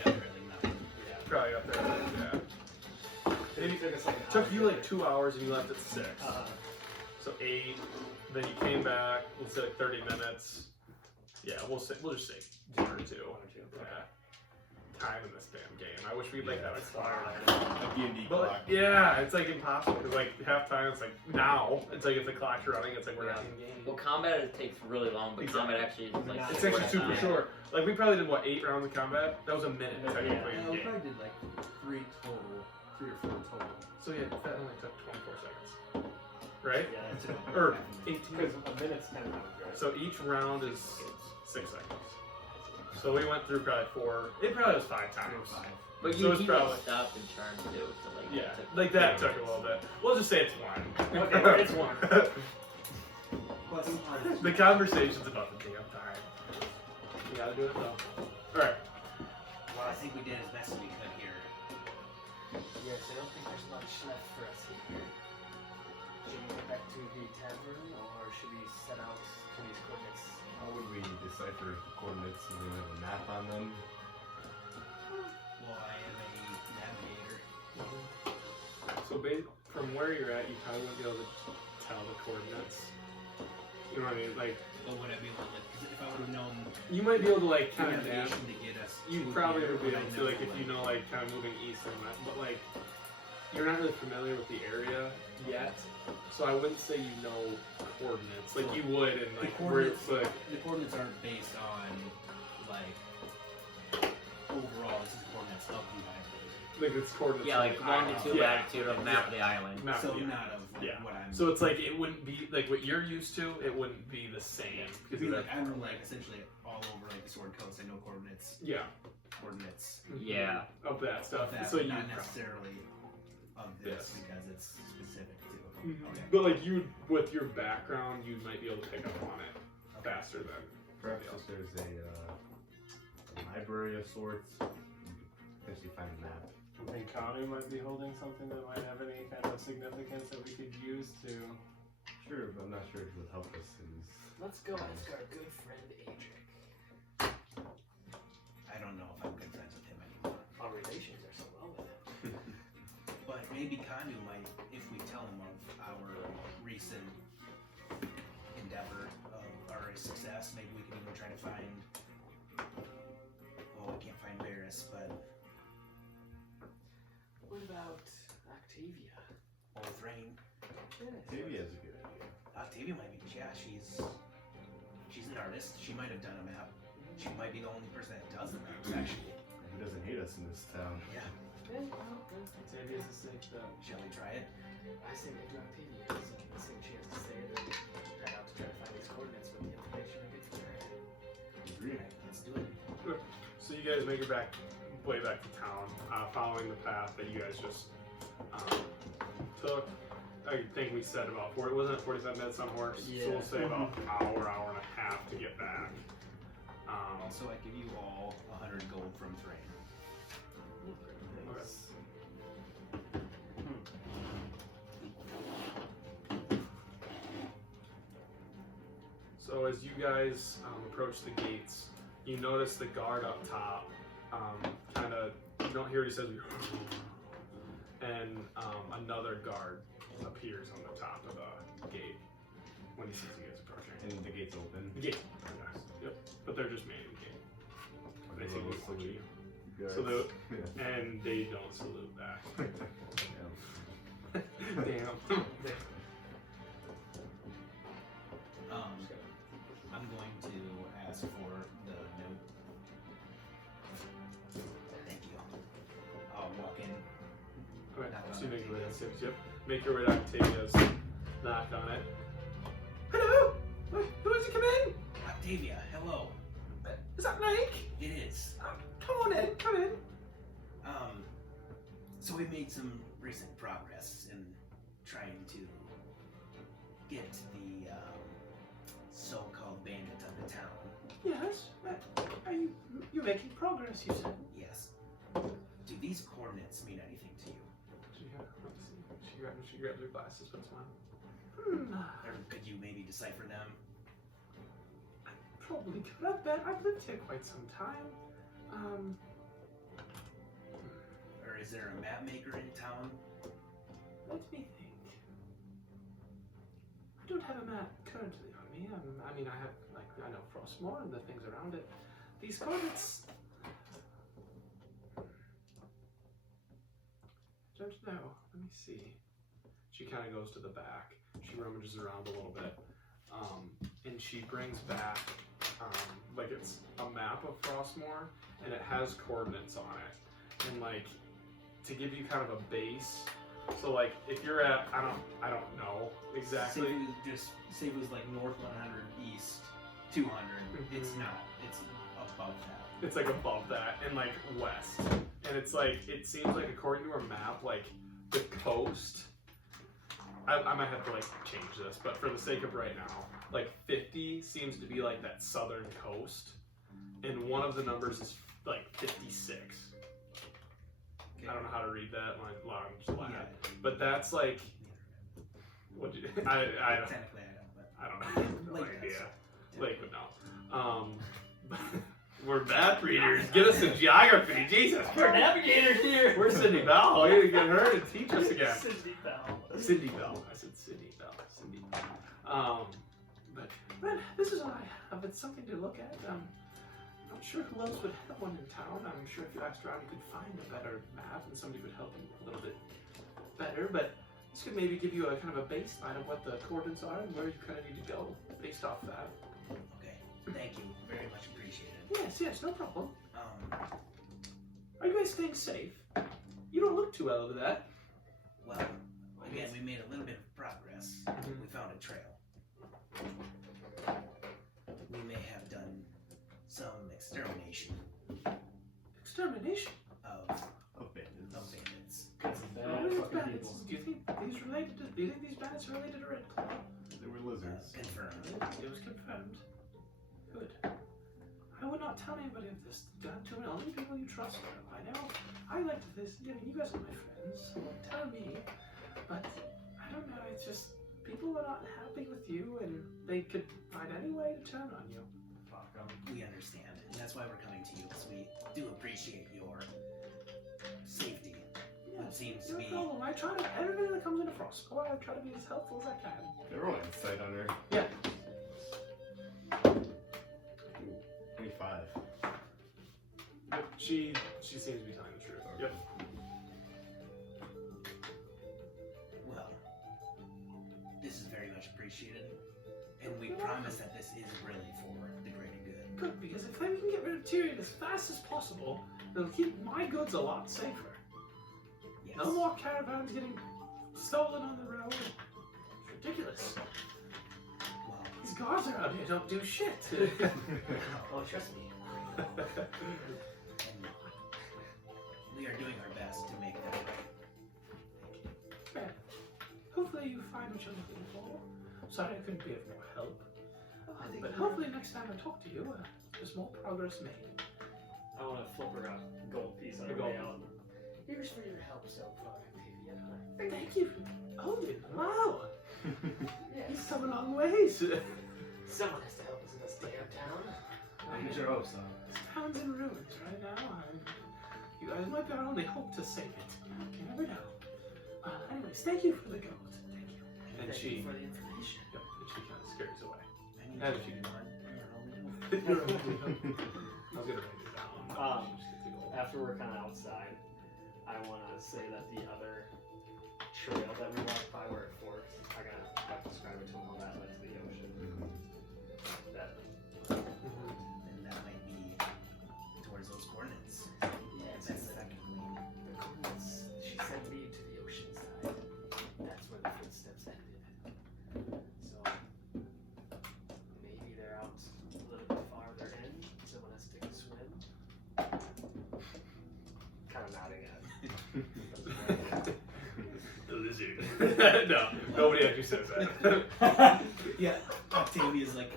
got really nothing. Yeah. Probably up there. Yeah. It took us like an Took hour you to like get 2 hours and you left at 6. there. So 8. Then you came back. We'll say like 30 minutes. Yeah, we'll just say 1 or 2. 1 or 2. Yeah. Time in this damn game. I wish we'd like have a It's clock. A D&D But clock. like, yeah, it's like impossible because like half time it's like now. It's like if the clock's running, it's like we're not in game. Well, combat it takes really long, but Exactly. combat actually is like It's actually super time. short. Like we probably did what 8 rounds of combat. That was a minute technically Yeah, in we game. probably did like 3 total. 3 or 4 total. So yeah, that only took 24 seconds, right? Yeah, it's Or because 18. a minute's 10 minutes, right? So each round is 6 seconds. So we went through probably 4. It probably was 5 times. 5. But So you it's keep probably- it stopped and charmed too, so like Yeah, it took- like that took a little bit. We'll just say it's 1. Okay, it's 1. Plus, The conversation's about the damn time. You gotta do it though. Alright. well, I think we did as best as we could here. Yes, I don't think there's much left for us here. Should we get back to the tavern or should we set out to these coordinates? How would we decipher coordinates? Do we have a map on them? Well, I am a navigator. So from where you're at, you probably wouldn't be able to just tell the coordinates. You know what I mean? Like, But would I be able to, because if I would have known you might be able to like kind of navigation to get us, You to probably here, would be I able to, know, like, if you know, like, kind of moving east and west, but, like, you're not really familiar with the area yet, so I wouldn't say you know coordinates. Like, you would, and, like, where it's, like, the coordinates aren't based on like overall. This is coordinates of the island. it's coordinates. Yeah, of like the island. longitude, latitude of the map of the island. Map So of the not of like, Yeah. what I'm. So it's like, it wouldn't be, like, what you're used to, it wouldn't be the same. it'd Because be of like that- I'm like essentially all over like the Sword Coast. I know coordinates. Yeah. Coordinates. Yeah. Of that stuff. Of that, so but you not necessarily of this Yes. because it's specific to. Mhm. Okay. But, like, you, with your background, you might be able to pick up on it faster than Perhaps if there's a library of sorts, you could potentially find a map. I think Kanu might be holding something that might have any kind of significance that we could use to. Sure, but I'm not sure if it would help us in this. Let's go ask our good friend Adric. I don't know if I'm good friends with him anymore. Our relations are so well with him. But maybe Kanu might, if we tell him of our recent endeavor of our success, maybe we can even try to find. Well, we can't find Varys, but What about Octavia? or Thrain. Maybe that's a good idea. Octavia might be. Yeah, she's an artist. She might have done a map. She might be the only person that does the maps, actually. Who doesn't hate us in this town? Yeah. Octavia's a safe bet. Shall we try it? I say maybe Octavia has the same chance to say it and head out to try to find these coordinates with the information we get from her. Agree. Alright, let's do it. So you guys make your way back to town, following the path that you guys just took. I think we said about 40, wasn't it 45 minutes on horse? So Yeah. we'll say about an hour and a half to get back. Also, I give you all 100 gold from Thrain. So as you guys approach the gates, you notice the guard up top, kind of, you don't hear what he says, and another guard appears on the top of the gate when he sees you guys approaching. And the gate's open. The gate, yes, yep, but they're just manning the gate. They seem to be watching you. Guys. So the, Yeah. and they don't salute back. Yeah. Damn. I'm going to ask for the note. Thank you. I'll walk in. Okay, Knock so on you make your way Octavia's. downstairs, yep. Make your way to Octavia's, knock on it. Hello! Who wants to come in? Octavia, hello. Is that Mike? It is. Come on in, come in. So we made some recent progress in trying to get the so-called bandit out of town. Yes, are you're making progress, you said? Yes. Do these coordinates mean anything to you? She grabs her glasses, but smile. Or could you maybe decipher them? I probably could. I've lived here quite some time. Or is there a map maker in town? Let me think. I don't have a map currently on me. I mean, I have, like, I know Frostmoore and the things around it. These coordinates... I don't know. Let me see. She kind of goes to the back. She rummages around a little bit. And she brings back, like, it's a map of Frostmoore, and it has coordinates on it. And, like, to give you kind of a base, so, like, if you're at, I don't know exactly. Say it was like north 100, east 200. It's Mhm. not. It's above that. It's like above that and like west. And it's like, it seems like according to our map, like the coast, I might have to like change this, but for the sake of right now, like 50 seems to be like that southern coast. And one of the numbers is like 56. Okay. I don't know how to read that, my just laugh. Yeah. But that's like, what you, I don't, Technically, I don't. But I don't know. No Lake idea. does. Lake would know. We're map readers. Get us some geography. Jesus. We're navigators here. Where's Cindy Bell? You need to get her to teach us again. Cindy Bell. Cindy Bell. I said Cindy Bell. Cindy Bell. But this is all I have. It's something to look at. I'm not sure who else would have one in town. I'm sure if you asked around, you could find a better map and somebody would help you a little bit better. But this could maybe give you a kind of a baseline of what the coordinates are and where you kind of need to go based off that. Okay, thank you. Very much appreciated. Yes, no problem. Are you guys staying safe? You don't look too well over that. Well, again, we made a little bit of progress. We found a trail. We may have done some extermination Extermination? of bandits. Got some bad Are these fucking bandits? people. Do you think these bandits are related to Redclaw? They were lizards. Confirmed. It was confirmed. Good. I would not tell anybody of this. Done to only people you trust. I know. I like this. I mean, you guys are my friends, so tell me. But I don't know. It's just people are not happy with you, and they could find any way to turn on you. Fuck 'em. We understand, and that's why we're coming to you, because we do appreciate your safety. It seems to No be. problem. I try to. Everybody that comes into Frostmoore, I try to be as helpful as I can. They're all insight on her. Yeah. 25. But she seems to be telling the truth. Yep. Well, this is very much appreciated, and we promise that this is really for the greater good. Good, because if we can get rid of Tyrion as fast as possible, it'll keep my goods a lot safer. Yes. No more caravans getting stolen on the road. It's ridiculous. Well, These guards around here don't do shit. Oh, trust me. and we are doing our best to make that right. Man, hopefully you find what you're looking for. Sorry I couldn't be of more help. But hopefully next time I talk to you, there's more progress made. I want to flip her a gold piece on A her gold way out. Here's for your help so far, Tyrion. Thank you. Odin, wow. Yes. He's come a long ways. Someone has to help us in this damn town. Get your hopes up. This town's in ruins right now. You guys might be our only hope to save it. You never know. Anyways, thank you for the gold. Thank you. And Thank she, you for the information. yep, and she kind of scares away. I need And to she do did. one. I was gonna write it down. Just get the gold. After we're kind of outside, I want to say that the other trail that we walked by where it forks, I gotta describe it to him how that led to the ocean. That, And that might be towards those coordinates. Yes, That's that can lead. the coordinates she said lead to the ocean side. That's where the footsteps ended. So maybe they're out a little bit farther in. Someone has to take a swim. kind of nodding at. The lizard. No, nobody actually says that. Yeah, Octavia's like,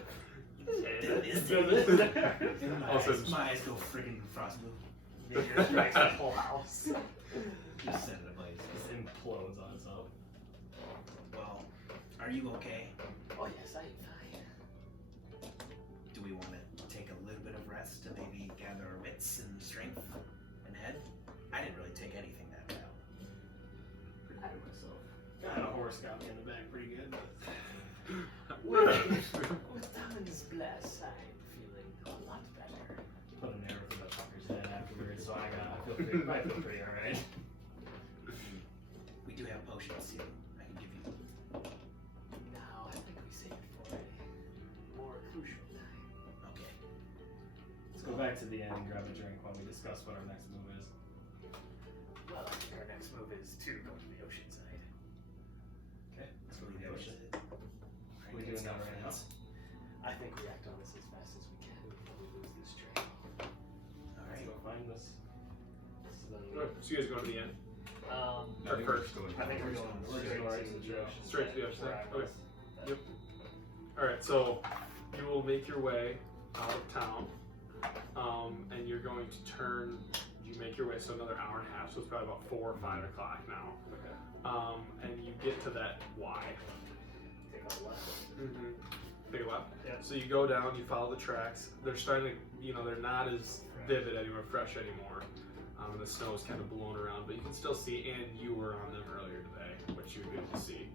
Also, my eyes go friggin' Frostmoore. Nature strikes the whole house. Just set it ablaze. Just implodes on itself. Well, are you okay? Oh yes, I am fine. Do we want to take a little bit of rest to maybe gather our wits and strength and head? I didn't really take anything that well. Proud of myself. Got a horse got me in the back pretty good. With Diamond's bless, I'm feeling a lot better. Put an arrow through the fucker's head afterwards, so I feel pretty alright. We do have potions too. I can give you. No, I think we save it for a more crucial time. Okay. Let's go back to the inn and grab a drink while we discuss what our next move is. Well, I think our next move is to go to the ocean side. Okay, let's go to Believe the that ocean. was it. We're doing that right now. I think we act on this as fast as we can before we lose this train. Let's Alright. go find this. so you guys go to the end? Um, I think we're just going I think we're going straight to the ocean. Straight to the ocean Where side? I was. Yep. Alright, so you will make your way out of town, and you're going to turn, you make your way, so another hour and a half, so it's probably about 4 or 5 o'clock now. Okay. And you get to that Y. Take a left. Take a left. Yeah. So you go down, you follow the tracks. They're starting to, they're not as vivid anymore, fresh anymore. And the snow's kind of blown around, but you can still see, and you were on them earlier today, which you were good to see.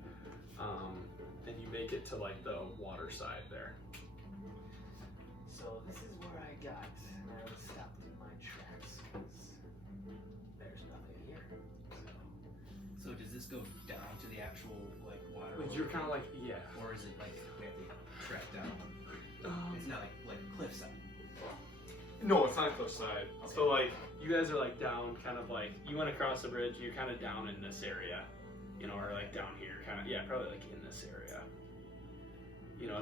And you make it to like the water side there. So this is where I got. I was stopped in my tracks because there's nothing here. So does this go down to the actual like water? But you're kind of like, yeah. Or is it like we have to track down? It's not like cliffside. No, it's not cliffside. So like, you guys are like down, kind of like, you went across the bridge, you're kind of down in this area, or like down here, kind of, yeah, probably like in this area.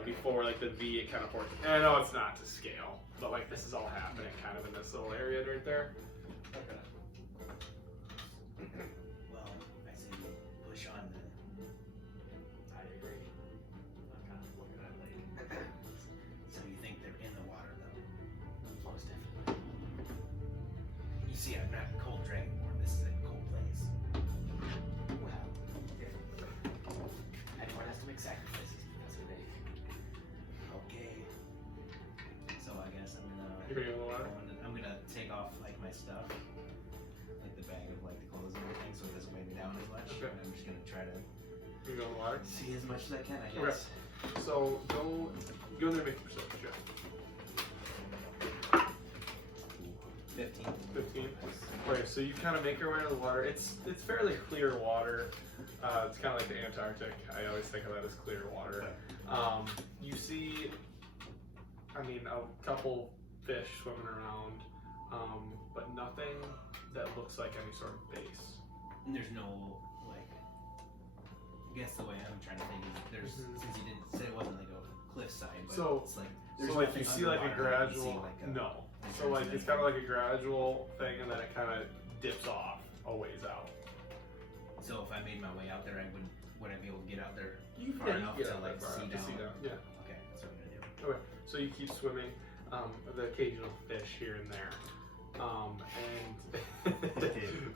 Before like the V, it kind of forks. And I know it's not to scale, but like this is all happening kind of in this little area right there. Okay. Well, I say we push on then. I agree. I'm kind of looking at like. So you think they're in the water though? Most definitely. You see, I'm not cold dragonborn. This is a cold place. Well, everyone has to make sacrifices because of it. Okay. So I guess You're gonna go in the water? I'm gonna take off like my stuff, like the bag of like the clothes and everything, so it doesn't weigh me down as much. Okay. And I'm just gonna try to You go in the water. see as much as I can, I Okay. guess. So go in there and make a perception check. 15. 15. Okay, so you kind of make your way to the water. It's fairly clear water. It's kind of like the Antarctic. I always think of that as clear water. You see, a couple fish swimming around, but nothing that looks like any sort of base. And there's no like. I guess the way I'm trying to think is there's since you didn't say it wasn't like a cliffside, but So- it's like So like you see like a underwater, you see, gradual, like, a no. entrance So like and it's then- kind of like a gradual thing, and then it kind of dips off a ways out. So if I made my way out there, would I be able to get out there You far can enough get to out like that far see out to down? see down. Yeah. Okay, that's what I'm gonna do. Okay, so you keep swimming, the occasional fish here and there, and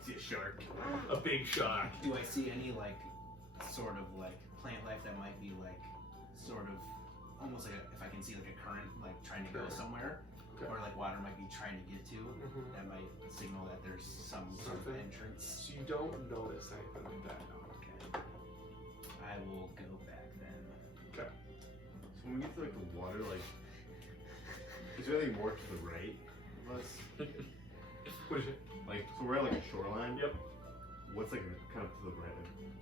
See a shark. a big shark. Do I see any like sort of like plant life that might be like sort of almost like if I can see like a current like trying to go Sure. somewhere, Okay. or like water might be trying to get to, Mhm. that might signal that there's some sort of Something. entrance. So you don't notice anything like that, no. Okay. I will go back then. Okay. So when we get to like the water, like, is there anything more to the right of us? What is it? Like, so we're at like a shoreline. Yep. What's like kind of to the right?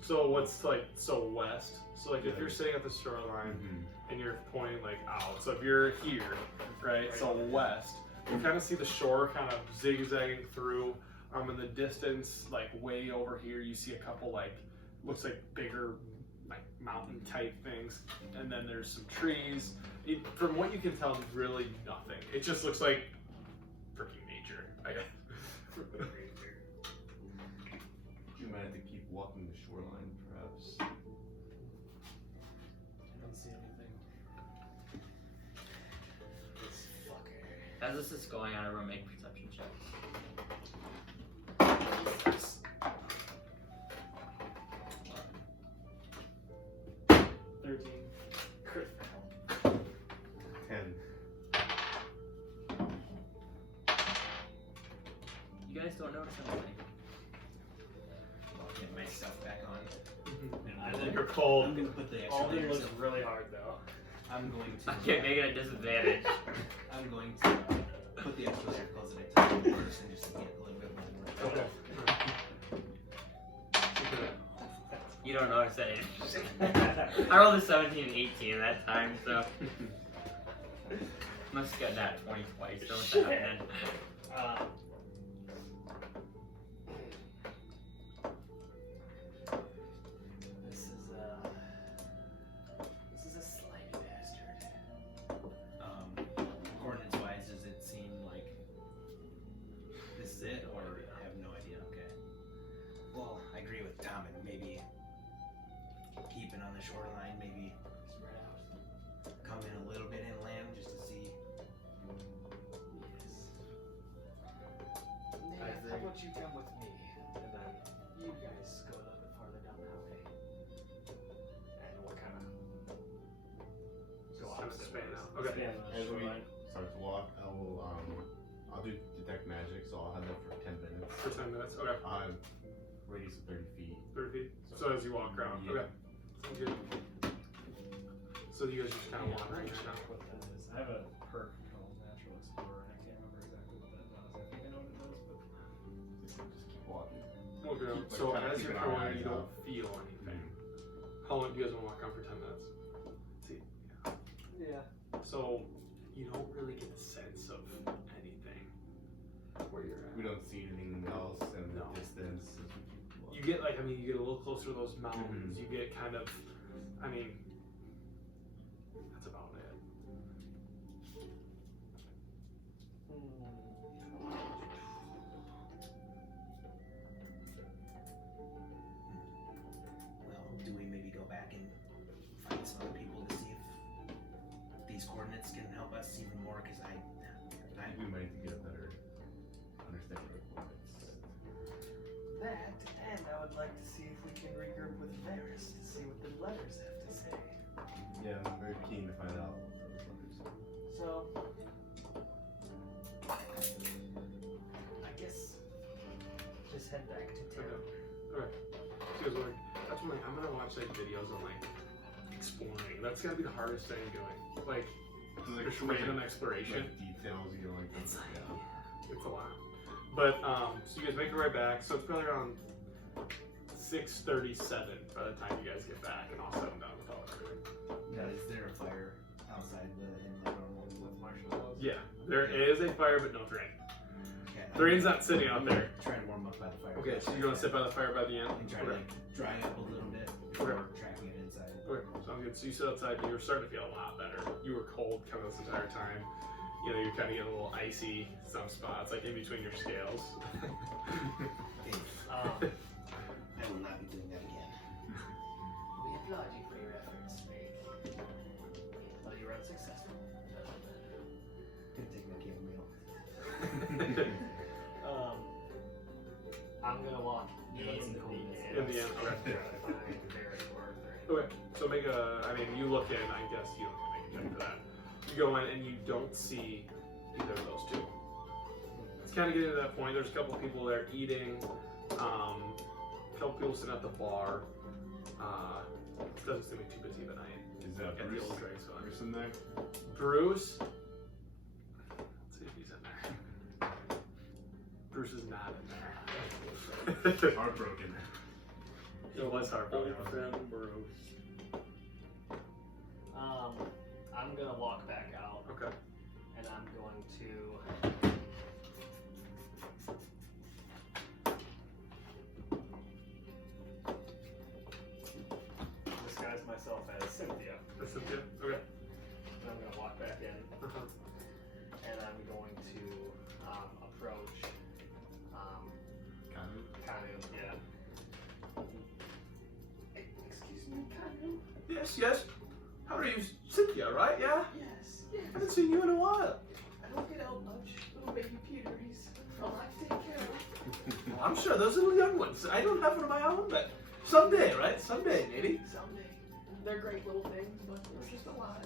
So what's like, so west? So like if Yeah. you're sitting at the shoreline Mm-hmm. and you're pointing like out, so if you're here, right, so west, you kind of see the shore kind of zigzagging through. In the distance, like way over here, you see a couple like, looks like bigger like mountain type things, and then there's some trees. From what you can tell, really nothing. It just looks like freaking nature, I guess. You might have to keep walking the shoreline, perhaps. I don't see anything. This fucker. As this is going on, everyone make perception checks. 13. Crit. 10. You guys don't notice anything. I'll get my stuff back on. And I I'm think You're gonna, cold. I'm gonna put the extra Alden layers looks of, really hard though. I'm going to Okay, make it a disadvantage. I'm going to put the extra layer of clothes that I took first and just get a little bit more. Okay. You don't notice that. I rolled a 17 and 18 that time, so. Must have gotten that 20 twice. So what's Shit. happening? This is a slimy bastard. Coordinates wise, does it seem like this is it, or I have no idea? Okay. Well, I agree with Tom, and maybe keeping on the shoreline, maybe Spread out. come in a little bit inland just to see. Yes. I Nate, agree. how about you come with me, and then you guys go a little bit farther down that way. And we'll kind of go So out what's the span now? Okay. Span As we shoreline. start to walk, I'll do detect magic, so I'll have that for 10 minutes. For 10 minutes. Okay. I'll have radius of 30 feet. 30 feet. So as you walk around. Yeah. Okay. Sounds good. So you guys just kind of wandering right now. What that is. I have a perk called Natural Explorer, and I can't remember exactly what that does. I think I know what it does, but Just keep walking. Okay. Keep, like, So kinda as keep you're an eye going, you don't out. feel anything. How long do you guys want to walk around for 10 minutes? See. yeah. So you don't really get a sense of anything where you're at. We don't see anything else in the No. distance. As we keep You walking. get like, I mean, you get a little closer to those mountains. You get kind of, I mean, that's about it. Well, do we maybe go back and find some other people to see if these coordinates can help us even more? Because I think we might need to get a better understanding of what it's. That, and I would like to see if we can regroup with Varys to see what the letters have to say. Yeah, I'm very keen to find out what those letters are. So, I guess just head back to town. Okay. So you guys are like, that's when like, I'm gonna watch like videos on like exploring. That's gotta be the hardest thing doing. Like, just random exploration. Like details, you know, like It's like, yeah. yeah, it's a lot. But so you guys make your way back. So it's probably around 6:37 by the time you guys get back and all said and done with all of everything. now, is there a fire outside the inlet or what? With marshmallows. Yeah, there is a fire, but no drain. Okay, Drain's not sitting out there. Trying to warm up by the fire. Okay, so you're gonna sit by the fire by the end. and try to like dry up a little bit before tracking it inside. Okay, sounds good. So you sit outside and you're starting to feel a lot better. You were cold kind of this entire time. You know, you're kind of getting a little icy some spots, like in between your scales. Okay, Um, I will not be doing that again. We applaud you for your efforts, mate. Well, you were unsuccessful. Gonna take my chamomile. I'm gonna walk in the In the end, okay. Try to find Varys or Arthur. Okay, so make a, I mean, you look in, I guess you don't have to make a check for that. You go in and you don't see either of those two. It's kind of getting to that point. There's a couple people there eating, a couple people sitting at the bar. It doesn't seem like too busy of a night. Is that At the Bruce? old drag so Bruce in there? Bruce. Let's see if he's in there. Bruce is not in there. Heartbroken. He was heartbroken. Old friend Bruce. I'm gonna walk back out, Okay. and I'm going to disguise myself as Cynthia, That's it. Okay. and I'm gonna walk back in, Uh-huh. and I'm going to approach Kind of. Kanu. Yeah. Excuse me, Kanu? Yes. How are you? Cynthia, right? Yeah? Yes, I yes. haven't seen you in a while. I don't get out much. Little baby Peter, he's a lot to take care of. Well, I'm sure those little young ones. I don't have one of my own, but someday, right? Someday, maybe. Someday. They're great little things, but they're just a lot.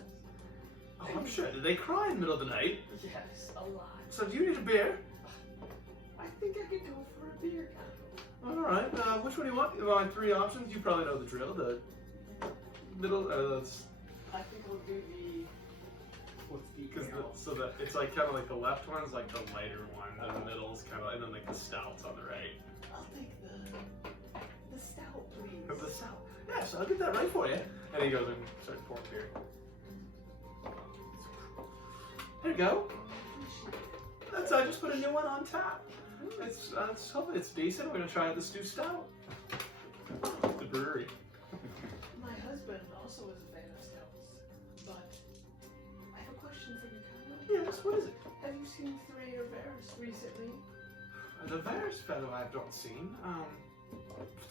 Oh, I'm sure. Do they cry in the middle of the night? Yes, a lot. So do you need a beer? I think I could go for a beer, Kanu. All right. Which one do you want? You want 3 options. You probably know the drill. The middle, I think I'll do the. What's the because ale? so that it's like kind of like the left one's like the lighter one, and the middle's kind of, and then like the stouts on the right. I'll take the stout, please. Of the stout. Yes, I'll get that right for you. And he goes and starts pouring beer. There you go. That's I just put a new one on tap. It's it's decent. We're gonna try the stew stout. The brewery. My husband also is a fan of stouts, but I have a question for you, Kanu. Yes. What is it? Have you seen Three or Varys recently? The Varys fellow I have not seen.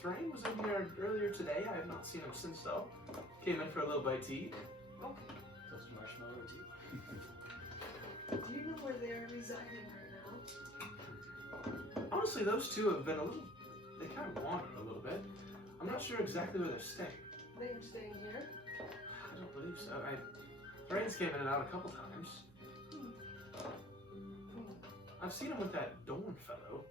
Thrain was in here earlier today. I have not seen him since though. Came in for a little bite to eat. Okay. Toasted marshmallow or two. Do you know where they're residing right now? Honestly, those two have been a little. They kind of wandered a little bit. I'm not sure exactly where they're staying. They are staying here. I don't believe so. Rain's came in and out a couple times. I've seen him with that Dorn fellow.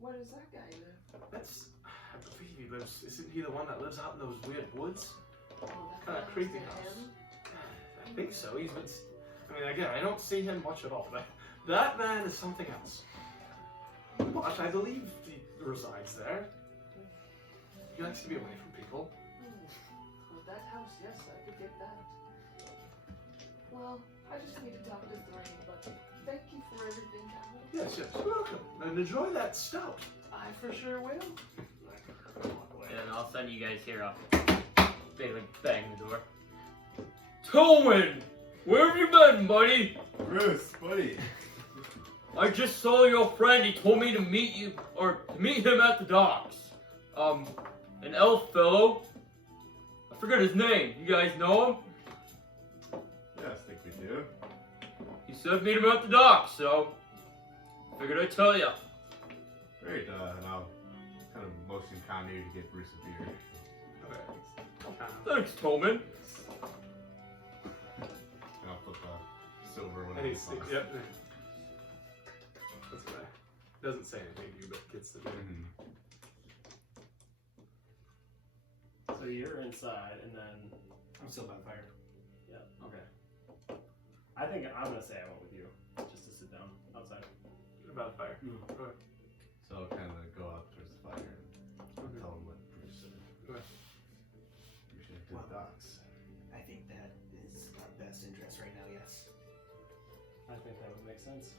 Where does that guy live? That's, I believe he lives, isn't he the one that lives out in those weird woods? Oh, that Kind of belongs creepy to house. him? I think so. He's been, I mean, again, I don't see him much at all, but that man is something else. But I believe he resides there. He likes to be away from people. Well, that house, yes, I could get that. Well, I just need to talk to Thrain, but thank you for everything, Cowboy. Yes, yes, welcome. And enjoy that stout. I for sure will. And then all of a sudden you guys hear a big like bang the door. Tillman! Where have you been, buddy? Bruce, buddy. I just saw your friend. He told me to meet you, or to meet him at the docks. An elf fellow. I forget his name. You guys know him? Yes, I think we do. He said meet him at the docks, so figured I'd tell you. Great, and I'll kind of motion Kanye to get Bruce a beer. Okay. Thanks, Tillman. And I'll flip a silver one. And he's, yep. That's okay. Doesn't say anything to you, but gets the drink. So you're inside, and then I'm still by the fire. okay. I think I'm gonna say I went with you, just to sit down outside. About the fire. Okay. So I'll kind of go out towards the fire and tell him what Bruce said. Okay. We should do the docks. I think that is our best interest right now, yes. I think that would make sense.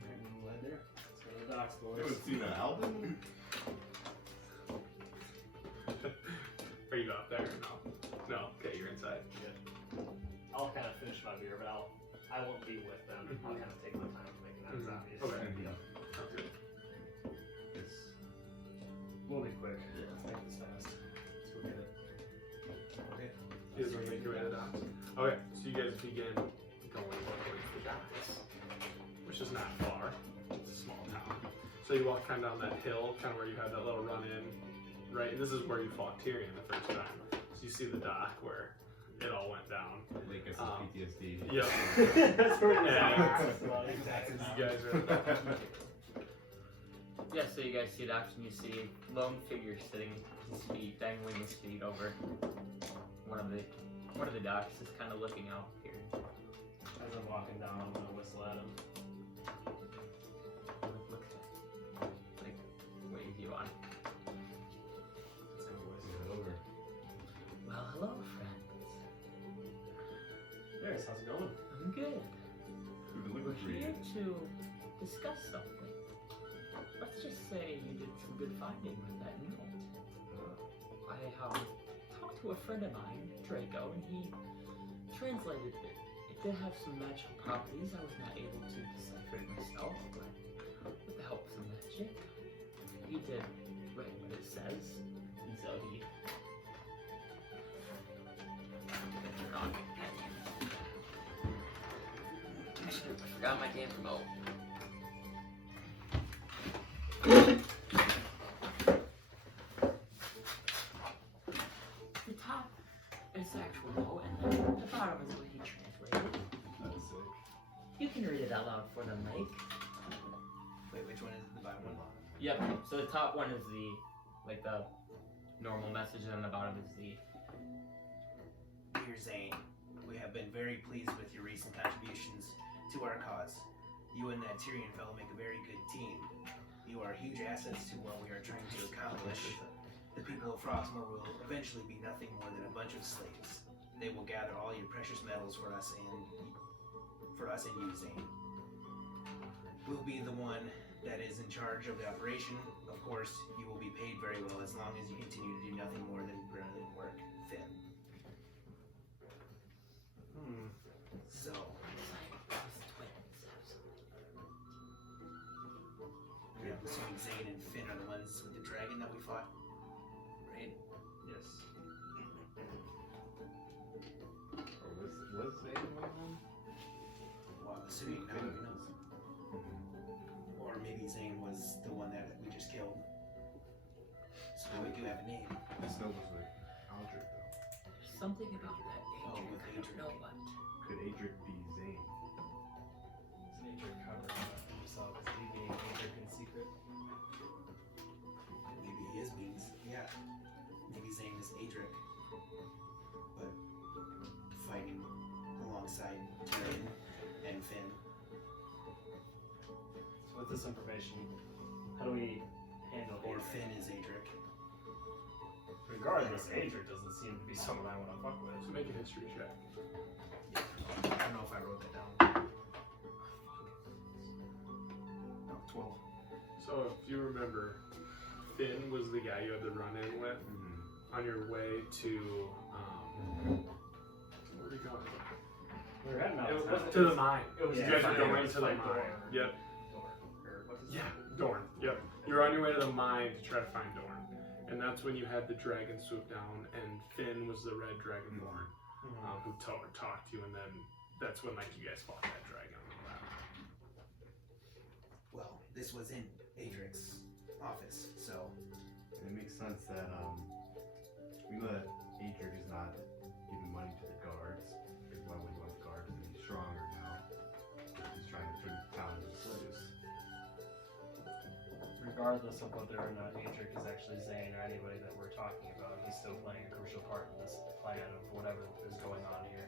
Alright, we'll head there. Let's go to the docks, You boys. haven't seen an Alden? Are you out there or no? No. Okay, you're inside. I'll kind of finish my beer, but I won't be with them. I'll kind of take my time making that as obvious. Okay. Yeah. Sounds good. Yes. We'll be quick. Let's make this fast. Let's go get it. Okay. You guys want to make your way to the docks? Okay, so you guys begin going towards the docks, which is not far. It's a small town. So you walk kind of down that hill, kind of where you had that little run-in, right? And this is where you fought Tyrion the first time. So you see the dock where it all went down. Link us his PTSD. Yep. That's where it Yeah. is. Exactly. You guys are. Yeah, so you guys see docks and you see lone figure sitting his feet, dangling his feet over one of the docks, just kind of looking out here. As I'm walking down, I'm gonna whistle at him. Look, like, wave you on. Over. Well, hello, friends. There's, how's it going? I'm good. We've been We're looking for here you. to discuss something. Let's just say you did some good finding with that note. I talked to a friend of mine, Draco, and he translated it. It did have some magical properties. I was not able to decipher it myself, but with the help of some magic, he did write what it says. And so he turned on. I forgot my damn remote. The top is the actual note, and then the bottom is what he translated. That's sick. You can read it out loud for them, Mike. Wait, which one is the bottom one? Yep. So the top one is the normal message, and then the bottom is the. Dear Zane, we have been very pleased with your recent contributions to our cause. You and that Tyrion fellow make a very good team. You are huge assets to what we are trying to accomplish. The people of Frostmoore will eventually be nothing more than a bunch of slaves. They will gather all your precious metals for us and you, Zane. We'll be the one that is in charge of the operation. Of course, you will be paid very well as long as you continue to do nothing more than brilliant work. Finn. So, I'm assuming Zane and Finn are the ones with the dragon that we fought, right? Yes. Or was Zane one of them? Well, assuming now we know. Or maybe Zane was the one that we just killed. So we do have a name. Snow was like Aldrich though. Something about that Oh, Adric, with I don't Adric. know what. Could Adric be Zane? Is nature covered himself? Is he being nature in secret? Maybe he is being, yeah. Maybe Zane is Adric, but fighting alongside Tyrion and Finn. So with this information, how do we handle Or Adric? Finn is Adric. Regardless, Adric doesn't seem to be someone I want to fuck with. So make a history check. I don't know if I wrote that down. No, 12. So if you remember, Finn was the guy you had the run-in with on your way to, where are we going? We were heading out It of was town. to the mine. It was You yeah, guys were it going was to the like mine. Dorn. Yep. Dorn. Or what is it? Yeah, Dorn. Yep. You're on your way to the mine to try to find Dorn. And that's when you had the dragon swoop down, and Finn was the red dragonborn who talked to you, and then that's when like you guys fought that dragon on the ground. Well, this was in Adric's office, so And it makes sense that we know that Adric is not giving money to the guards. Like, why would he want the guards to be stronger now? He's trying to turn the town into a circus. Regardless of whether or not Adric is actually Zane or anybody that we're talking about, he's still playing a crucial part in this plan of whatever is going on here.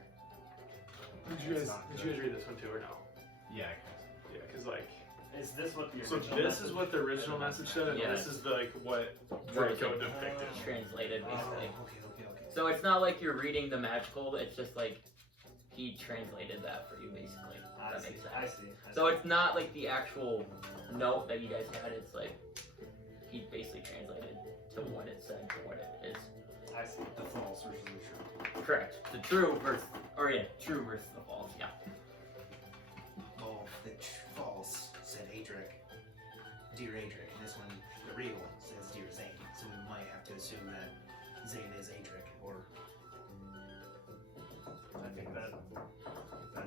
Did you guys read this one too or no? Yeah, Yeah, because like, Is this what the so original this is message- what the original message said, and Yeah. this is the, like what Version. Draco depicted. Translated, basically. okay. So it's not like you're reading the magical, it's just like he translated that for you, basically. I That see, makes sense. I see. So it's not like the actual note that you guys had, it's like he basically translated to what it said to what it is. I see. The false versus the true. Correct. The true versus, true versus the false, yeah. Well, the false said Adric, Dear Adric, and this one, the real, says Dear Zane. So we might have to assume that Zane is Adric, or I think that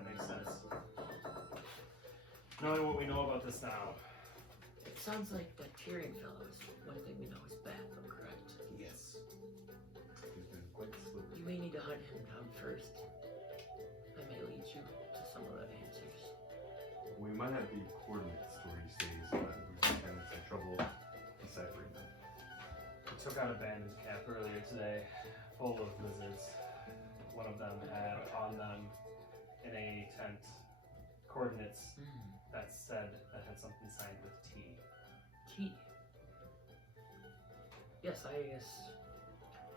makes sense. Knowing what we know about this now, It sounds like that Tyrion fellow is one thing we know is bad, though, correct? yes. he's been quite slippery. You may need to hunt him down first. I may lead you to some of the answers. We might have the coordinates to where he stays, but we're just having some trouble deciphering them. we took out a bandit camp earlier today, full of lizards. One of them had on them in a tent coordinates that said that had something signed with T. T. Yes, I guess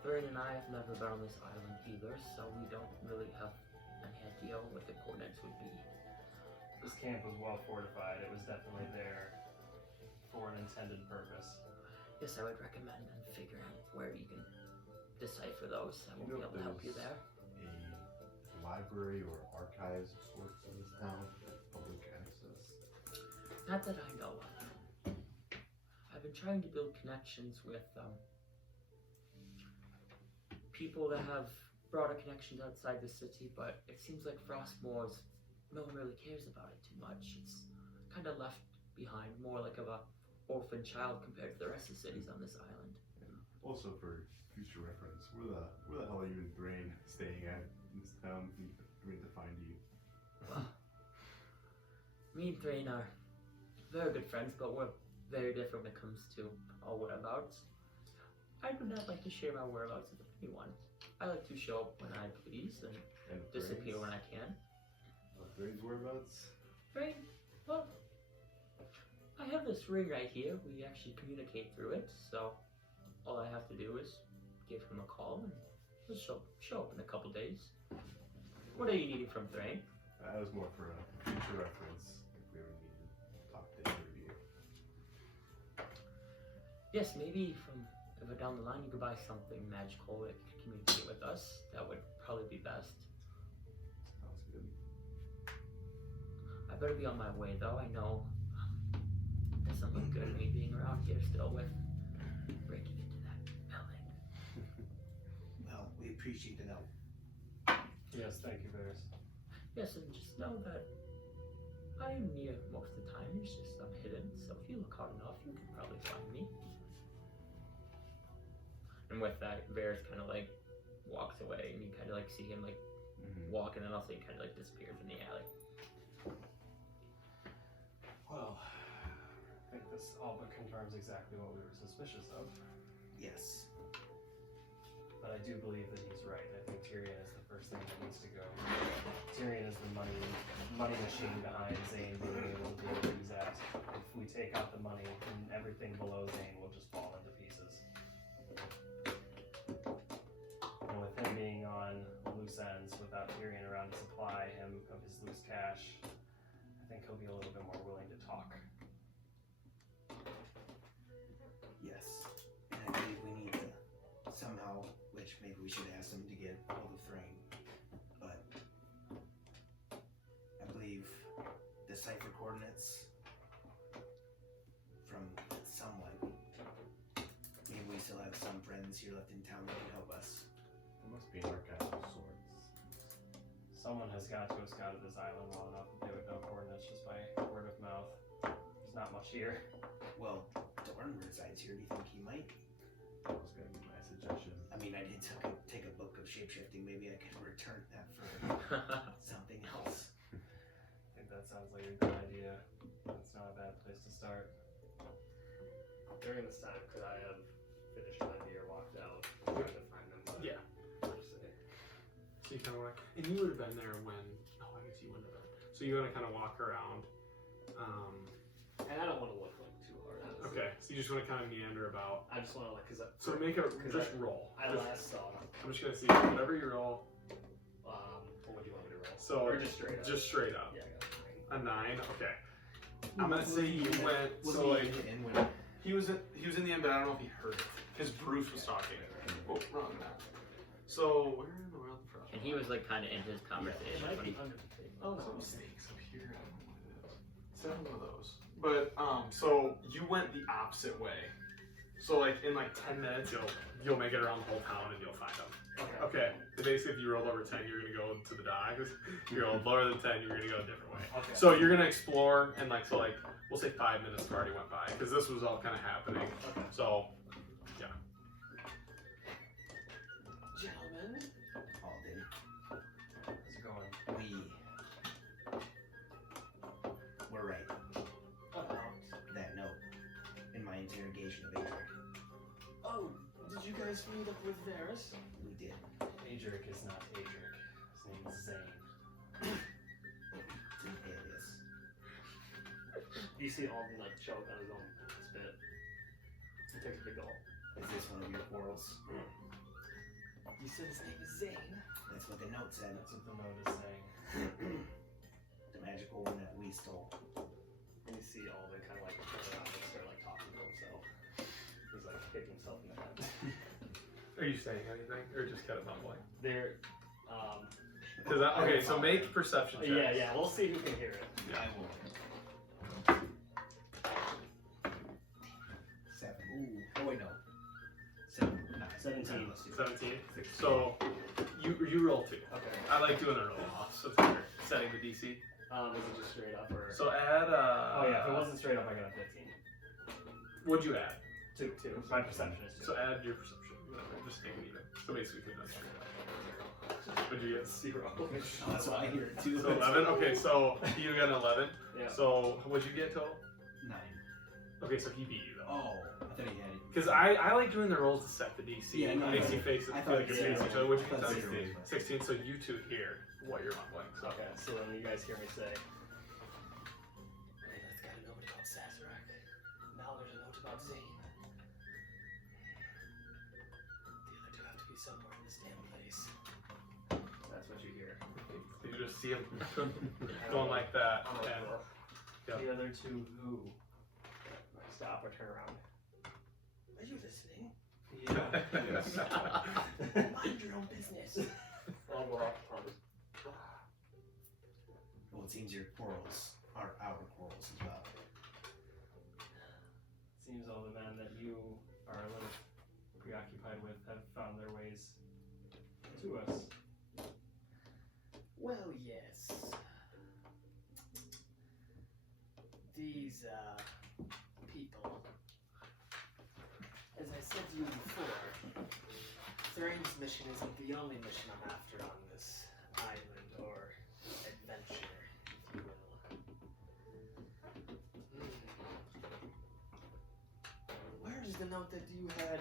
Vern and I have never been on this island either, so we don't really have any idea what the coordinates would be. This camp was well fortified. It was definitely there for an intended purpose. Yes, I would recommend and figure out where you can decipher those. I won't You be know able to help you there's there. A library or archives of sorts in this town, public access. Not that I know of. I've been trying to build connections with people that have broader connections outside the city, but it seems like Frostmoore, no one really cares about it too much. It's kind of left behind, more like of a orphan child compared to the rest of the cities on this island. Also, for future reference, where the hell are you and Thrain staying at in this town? I mean, to find you. Well, me and Thrain are very good friends, but we're very different when it comes to our whereabouts. I do not like to share my whereabouts with anyone. I like to show up when I please and And disappear when I can. Thrain's whereabouts? Thrain, well, I have this ring right here. We actually communicate through it, so all I have to do is give him a call and he'll show up in a couple days. What are you needing from Thrain? That was more for a future reference if we ever needed to talk to either of you. Yes, maybe from down the line you could buy something magical that could communicate with us. That would probably be best. Sounds good. I better be on my way though. I know it doesn't look good me being around here still with breaking into that building. Well, we appreciate the help. Yes, thank you, Varys. Yes, and just know that I am near most of the time. It's just I'm hidden, so if you look hard enough, you can probably find me. And with that, Varys kind of like walks away, and you kind of see him like walk, and then also he kind of like disappears in the alley. Well, I think this all but confirms exactly what we were suspicious of. Yes. But I do believe that he's right. I think Tyrion is the first thing that needs to go. Tyrion is the money machine behind Zane being able to do what he's at. If we take out the money, then everything below Zane will just fall into pieces. And with him being on loose ends, without Tyrion around to supply him of his loose cash, I think he'll be a little bit more willing to talk. Yes. And I believe we need to somehow, which maybe we should ask them to get hold of Thrain. But I believe the cipher coordinates from someone. Maybe we still have some friends here left in town that can help us. There must be an archive of sorts. Someone has got to have scouted this island well enough that they would know coordinates just by word of mouth. There's not much here. Well, Dorn resides here. Do you think he might? That was going to be my suggestion. I mean, I did take a book of shapeshifting. Maybe I could return that for something else. I think that sounds like a good idea. That's not a bad place to start. During this time, could I have finished my beer, walked out, trying to find them? Yeah. What to say? So you kind of like, and you would have been there when. Oh, I guess you wouldn't have been. So you want to kind of walk around. And I don't want to look like too hard. Honestly. Okay, so you just want to kind of meander about. I just want to like, So make a just roll. I Just- last saw. I'm just gonna see whatever you roll. What would you want me to roll? So Or just straight up? Just straight up. Yeah, I got a 9. A 9. Okay. I'm gonna say you went. So like he was in the end, but I don't know if he heard it because Bruce was talking. Oh, wrong map. So where in the world? And he was like kind of in his It conversation. might when be he- under the table. Oh, no. Some mistakes up here. I don't know what it is. Seven of those. But so you went the opposite way. So like in like 10 minutes, you'll make it around the whole town and you'll find them. Okay. Okay. So basically, if you rolled over 10, you're gonna go to the docks. If you rolled lower than 10, you're gonna go a different way. Okay. So you're gonna explore and like we'll say 5 minutes have already went by because this was all kind of happening. Okay. So yeah. Gentlemen, Alden, How's it going? we were right. about. That note in my interrogation of Adric. Oh, did you guys meet up with Varys? We did. Adric is not Adric. His name is Zane. It's an alias. You see Alden like choke on his own spit. He takes a big gulp. Is this one of your quarrels? You said his name is Zane. That's what the note said. That's what the note is saying. The magical one that we stole. And you see Alden kind of like turn around and start like talking to himself. He's like kicking himself in the head. Are you saying anything or just kind of mumbling? They're, Okay, so make perception checks. yeah, we'll see who can hear it. Yeah. I will. 7. Ooh. Oh wait, no. 7. 9. 17. 17. So you roll 2. Okay. I like doing a roll off, so it's better. Setting the DC. Is it just straight up or? So add. Oh yeah, if it wasn't straight up, I got a 15. What'd you add? 2. My perception is 2. So add your perception. Whatever. Just take it even. So basically, we could just. What'd you get? 0. Oh, that's what I hear it too. So 11. Okay, so you got an 11. Yeah. So what'd you get total? 9. Okay, so he beat you though. Oh, I thought he had it. Because I like doing the rolls to set the DC. Yeah, no, it makes I- you face it. I Feel thought like you're it was facing each 0. other. What'd you I get? thought 16. 0. 16. So you two hear what you're mumbling. So. Okay, so then you guys hear me say, Let's got a note about Sazerac. Now there's a note about Zane. The other two have to be somewhere in this damn place. that's what you hear. You just see him going like that. I'm like, And, well, yeah. the other two who? I stop or turn around. Are you listening? yeah. Mind your own business. I'll go off front. Well, it seems your quarrels are our quarrels as well. Seems all the men that you are a little preoccupied with have found their ways to us. Well, yes. These, people, as I said to you before, Thrain's mission isn't the only mission I'm after on this island or adventure, if you will. Where's the note that you had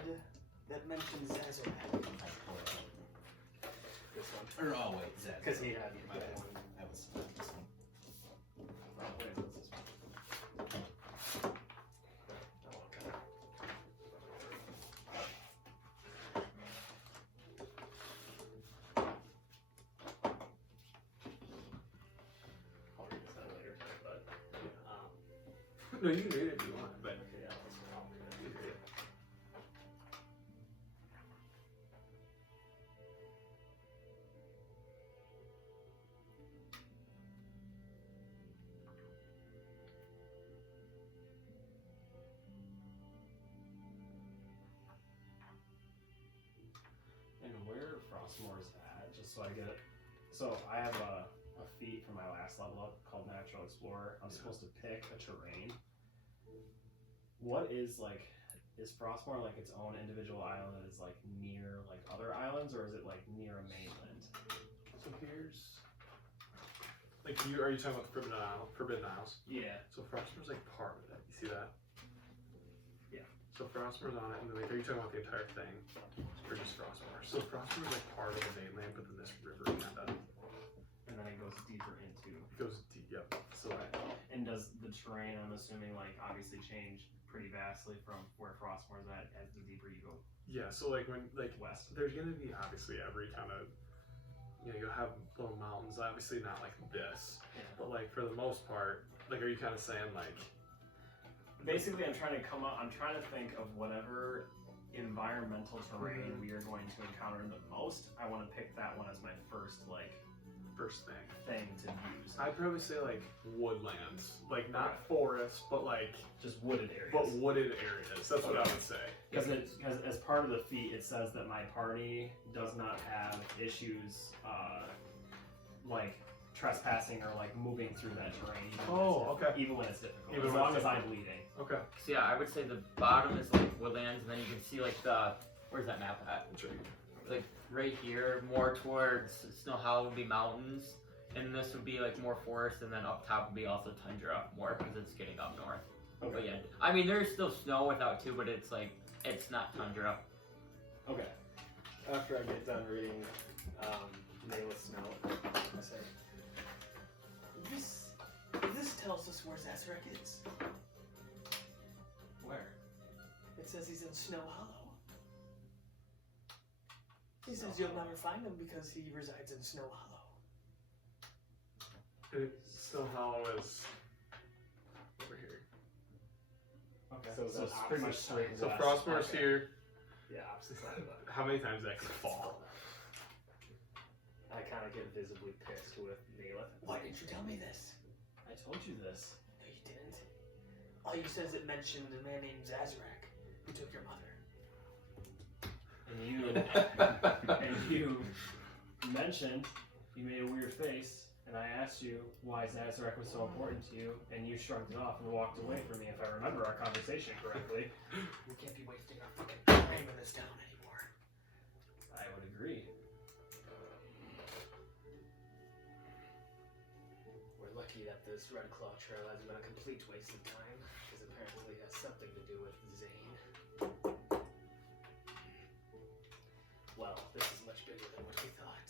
that mentions Zazorak? This one. Or oh wait, Zed. Because he had My bad. one. I was. Oh, wait, what's this one? Oh, okay. I'll read this out later, but No, you can read it if you want, but okay, yeah, I'll read it. you can read it. And where Frostmoore is at, just so I get it. So I have a feat from my last level up called Natural Explorer. I'm supposed to pick a terrain. What is like, is Frostmoore like its own individual island that is like near like other islands, or is it like near a mainland? So here's, like, are you talking about the Forbidden Isles? Yeah. So Frostmore's like part of it. You see that? Yeah. So Frostmore's on it, and then like, are you talking about the entire thing, or just Frostmoore? So Frostmore's like part of the mainland, but then this river kind of And then it goes deeper into. goes deep. Yep. So And does the terrain, I'm assuming, like obviously change pretty vastly from where Frostmore's at as the deeper you go yeah. So like when like west? there's gonna be obviously every kind of, you'll have little mountains. Obviously not like this, Yeah. but like for the most part, like, are you kind of saying like? Basically, I'm trying to think of whatever environmental terrain we are going to encounter the most. I want to pick that one as my first First thing. to use. I'd probably say like woodlands, like not forest, but like Just wooded areas. but wooded areas. That's what I would say. Because as part of the feat, it says that my party does not have issues like trespassing or like moving through that terrain. Even when it's difficult. Even As when long it's as I'm leading. Okay. So yeah, I would say the bottom is like woodlands, and then you can see like the, where's that map at? Like right here, more towards Snow Hollow would be mountains, and this would be like more forest, and then up top would be also tundra more because it's getting up north. Okay. But yeah, I mean there's still snow without too, but it's like it's not tundra. Okay. After I get done reading Naylith's note, I say, This tells us where Zazorak is. Where? It says he's in Snow Hollow. He says you'll never find him because he resides in Snow Hollow. And Snow Hollow is over here. Okay. So So, that's it's pretty much opposite straight So west. Frostmore's Okay. here. Yeah, opposite side of that. How many times did that actually fall? I kind of get visibly pissed with Naylith. Why didn't you tell me this? I told you this. No, you didn't. All you said is it mentioned a man named Zazorak who took your mother. And you mentioned, you made a weird face, and I asked you why Zazorak was so important to you, and you shrugged it off and walked away from me, if I remember our conversation correctly. We can't be wasting our fucking time in this town anymore. I would agree. We're lucky that this Redclaw trail hasn't been a complete waste of time, because apparently it has something to do with Zane. Well, this is much bigger than what we thought.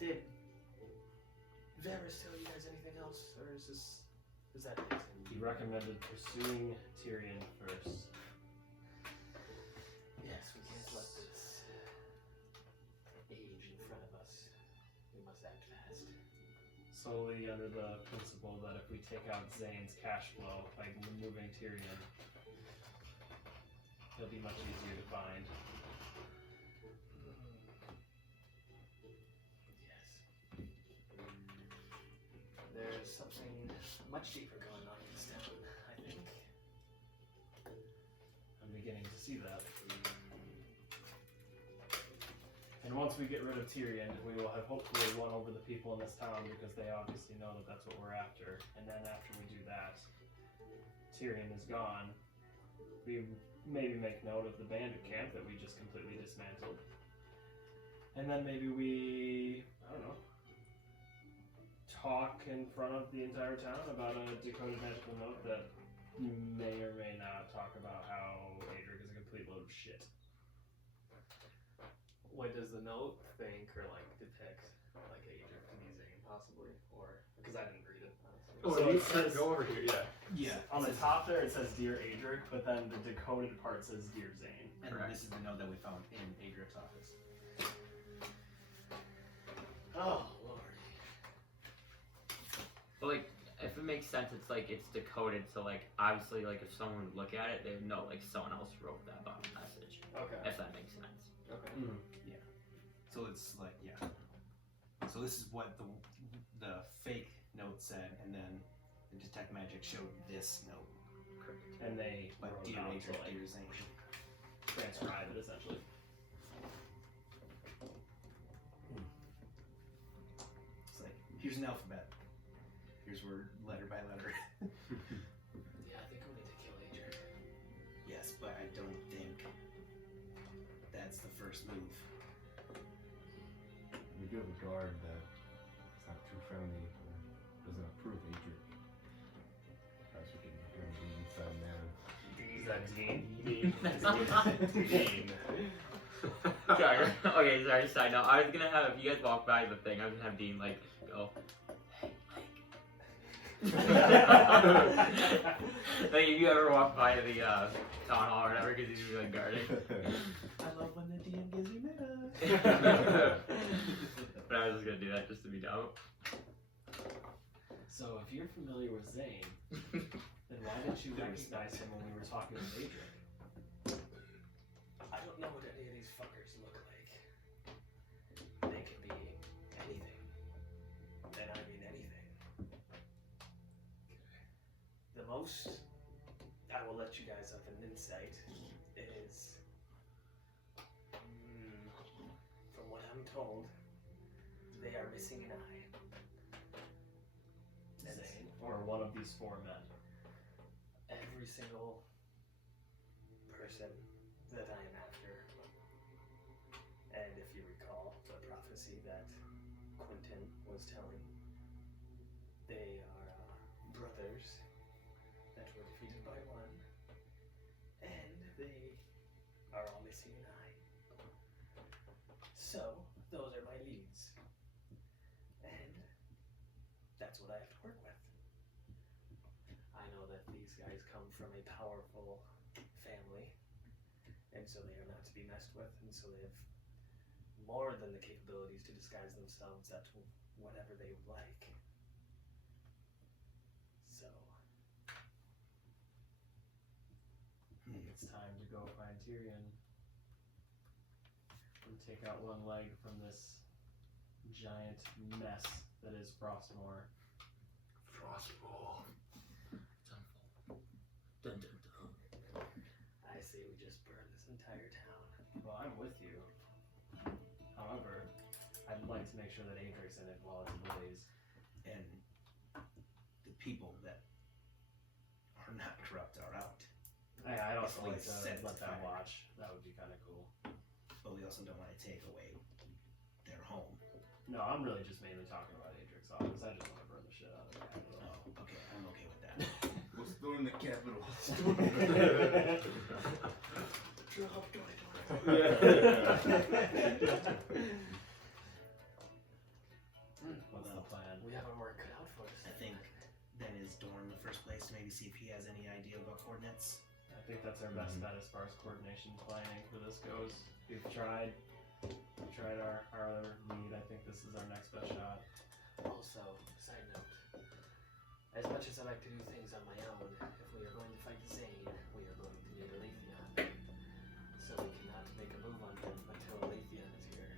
Did Varys tell you guys anything else, or is that it? He recommended pursuing Tyrion first. Yes, we can't let this age in front of us. We must act fast. Solely under the principle that if we take out Zane's cash flow by removing Tyrion, he'll be much easier to find. Yes. There's something much deeper going on in this town, I think. I'm beginning to see that. And once we get rid of Tyrion, we will have hopefully won over the people in this town because they obviously know that that's what we're after. And then after we do that, Tyrion is gone. we maybe make note of the bandit camp that we just completely dismantled. And then maybe we, I don't know, talk in front of the entire town about a decoded magical note that may or may not talk about how Adric is a complete load of shit. What does the note think or like depict? Like Adric to be Zane, possibly, or because I didn't read it. Honestly. Oh, So you it says- go over here, yeah. Yeah. On the top there it says Dear Adric, but then the decoded part says Dear Zane. And Correct. this is the note that we found in Adric's office. Oh Lord. But like, if it makes sense, it's like it's decoded. So like, obviously, like if someone would look at it, they would know like someone else wrote that bottom message. Okay. If that makes sense. Okay. Yeah. So it's like, yeah. So this is what the fake note said, and then the detect magic showed this note. And they But wrote Dear down Adric, to like Dear Zane. transcribe it essentially. It's like, here's an alphabet. Here's word letter by letter. Yeah, I think we need to kill Adric. Yes, but I don't think that's the first move. We do have a guard that is not too friendly or doesn't approve Adric. Perhaps we can bring the inside man. Is that Dean? Dean. Sorry. Okay, sorry, side note. I was gonna have, if you guys walk by the thing, I was gonna have Dean like go, like if you ever walk by the town hall or whatever, because he's like guarding. I love when the DM gives you meta. But I was just gonna do that just to be dumb. So if you're familiar with Zane, then why didn't you recognize him when we were talking with Adric? I don't know what any of these fuckers look like. They can be anything. And I mean anything. The most I will let you guys have an insight is, from what I'm told, they are missing an eye. Zane, or one of these four men. Every single person that I am after. And if you recall the prophecy that Quentin was telling, they are brothers that were defeated by one, and they are all missing an eye. So, those are my leads. And that's what I have to work with. I know that these guys come from a powerful family, and so they are not to be messed with, and so they have more than the capabilities to disguise themselves at whatever they would like. So, It's time to go find Tyrion and take out one leg from this giant mess that is Frostmoore. Frostmoore. Dun, dun, dun. I say we just burn this entire town. Well, I'm with you. However, I'd like to make sure that Adric's in it while it's ablaze. And the people that are not corrupt are out. I don't If like we to set let them fire. watch. That would be kind of cool. But we also don't want to take away their home. No, I'm really just mainly talking about Adric's office. I just want to burn the shit out of the capital. Oh, okay. I'm okay with that. We'll storm the capital. What's the plan? We have our work cut out for us. I think then is Dorn the first place to maybe see if he has any idea about coordinates. I think that's our best bet as far as coordination planning for this goes. We've tried our other lead. I think this is our next best shot. Also, side note, as much as I like to do things on my own, if we are going to fight Zane, we are going to need Aletheon. So we cannot make a move on him until Aletheon is here.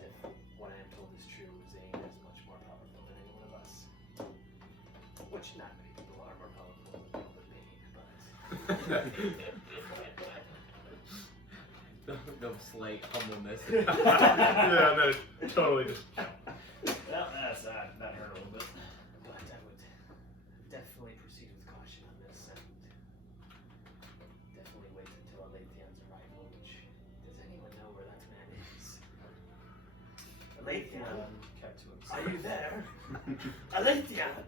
If what I am told is true, Zane is much more powerful than any one of us. Which not many people are more powerful than me, but... No slight humbleness. Yeah, that totally just. Well, that hurt a little bit. But I would definitely proceed with caution on this, and Aletheon, kept to himself. are you there? Aletheon!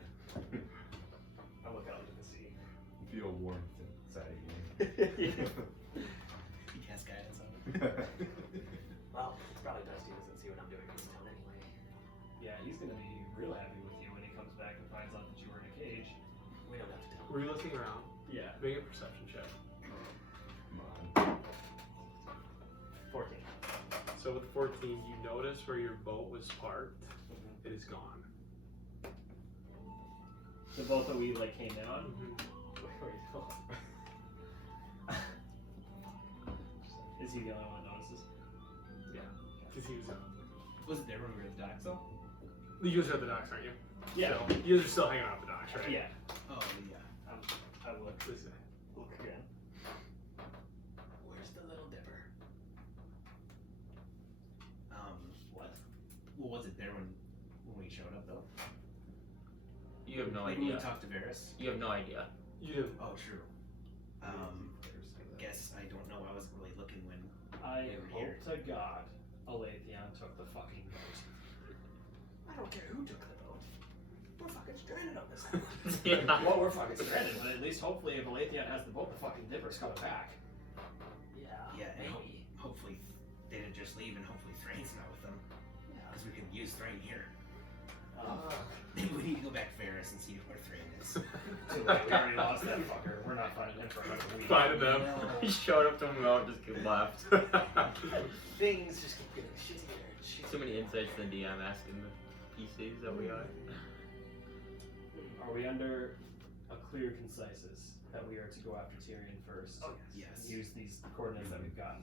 I look out into the sea. You feel warmth inside of you. He casts guidance on it. Well, it's probably best he doesn't see what I'm doing in this town anyway. Yeah, he's gonna be real happy with you when he comes back and finds out that you were in a cage. We don't have to tell him. Were you looking around? Yeah. Make a perception check. Come on. 14. So with 14, you notice where your boat was parked. It is gone. The boat that we like came in on. Where are you going? Is he the only one that notices? Yeah, because he was. Was it there when we were at the docks though? You guys are at the docks, aren't you? Yeah. So, you guys are still hanging out at the docks, right? Yeah. Oh yeah. I will look This way. again. Where's the Little Dipper? What? Well, was it there when we showed up though? You have no Like when we idea. talked to Varys? You have no idea. You didn't. Oh, true. Guess I don't know. I wasn't really looking when. I We were hope here. to God Aletheon took the fucking boat. I don't care who took the boat. We're fucking stranded on this island. Yeah. Well, we're fucking stranded, but at least hopefully if Aletheon has the boat, the fucking Dipper's coming back. Yeah, Yeah, and maybe. hopefully they didn't just leave, and hopefully Thrain's not with them, Yeah. because we can use Thrain here. Uh, Maybe we need to go back to Varys and see where Thrain is. too late, we already lost that fucker. We're not finding him for another week. Finding them. He showed up to him out, just left. Things just keep getting shittier and shittier. So many insights in the DM asking the PCs that we are. Are we under a clear consensus that we are to go after Tyrion first? Oh, Yes. And use these coordinates that we've gotten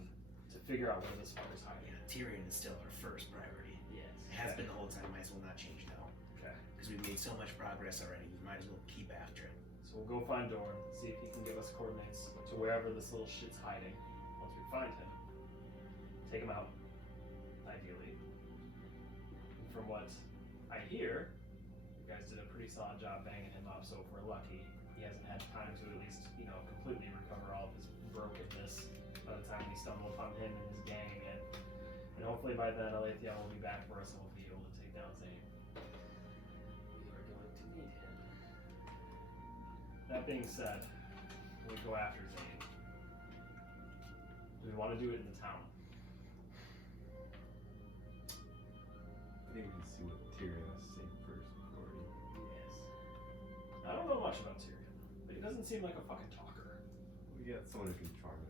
to figure out where this fucker's hiding. Yeah, Tyrion is still our first priority. Yes. It has been the whole time. Might as well not change now, Okay. because we've made so much progress already. We might as well keep after it. So we'll go find Dorn, see if he can give us coordinates to wherever this little shit's hiding. Once we find him, take him out, ideally. And from what I hear, you guys did a pretty solid job banging him up, so if we're lucky, he hasn't had time to at least, completely recover all of his brokenness by the time we stumble upon him and his gang again. And hopefully by then, Aletheon will be back for us and we'll be able to take down Zane. We are going to need him. That being said, when we go after Zane, do we want to do it in the town? I think we can see what Tyrion has to say first before we. Yes. I don't know much about Tyrion, but he doesn't seem like a fucking talker. We got someone who can charm him.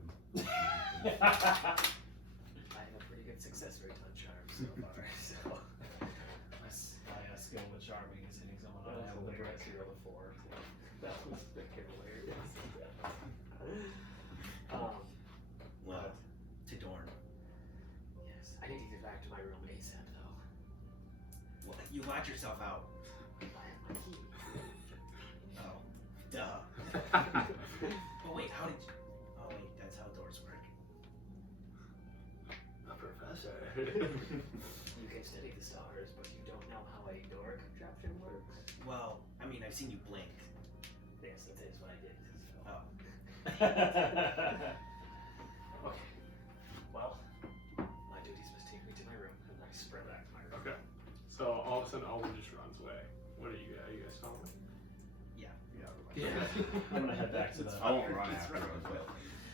I have a pretty good success rate on charm so far, so. My skill with charming is hitting someone on the head with a brick. That was freaking hilarious. Well, to Dorn. Yes, I need to get back to my room ASAP though. Well, you locked yourself out. I have my key. Oh, duh. Oh wait, how did you? Oh wait, that's how doors work. A professor. You can study the stars, but you don't know how a door contraption works. Well, I mean, I've seen you blink. Yes, that is what I did. So. Oh. Okay. Well, my duties must take me to my room, and I sprint back to my room. Okay. So all of a sudden, Alden just runs away. What are you guys following? Yeah. I'm gonna head back to the. I won't run after him, but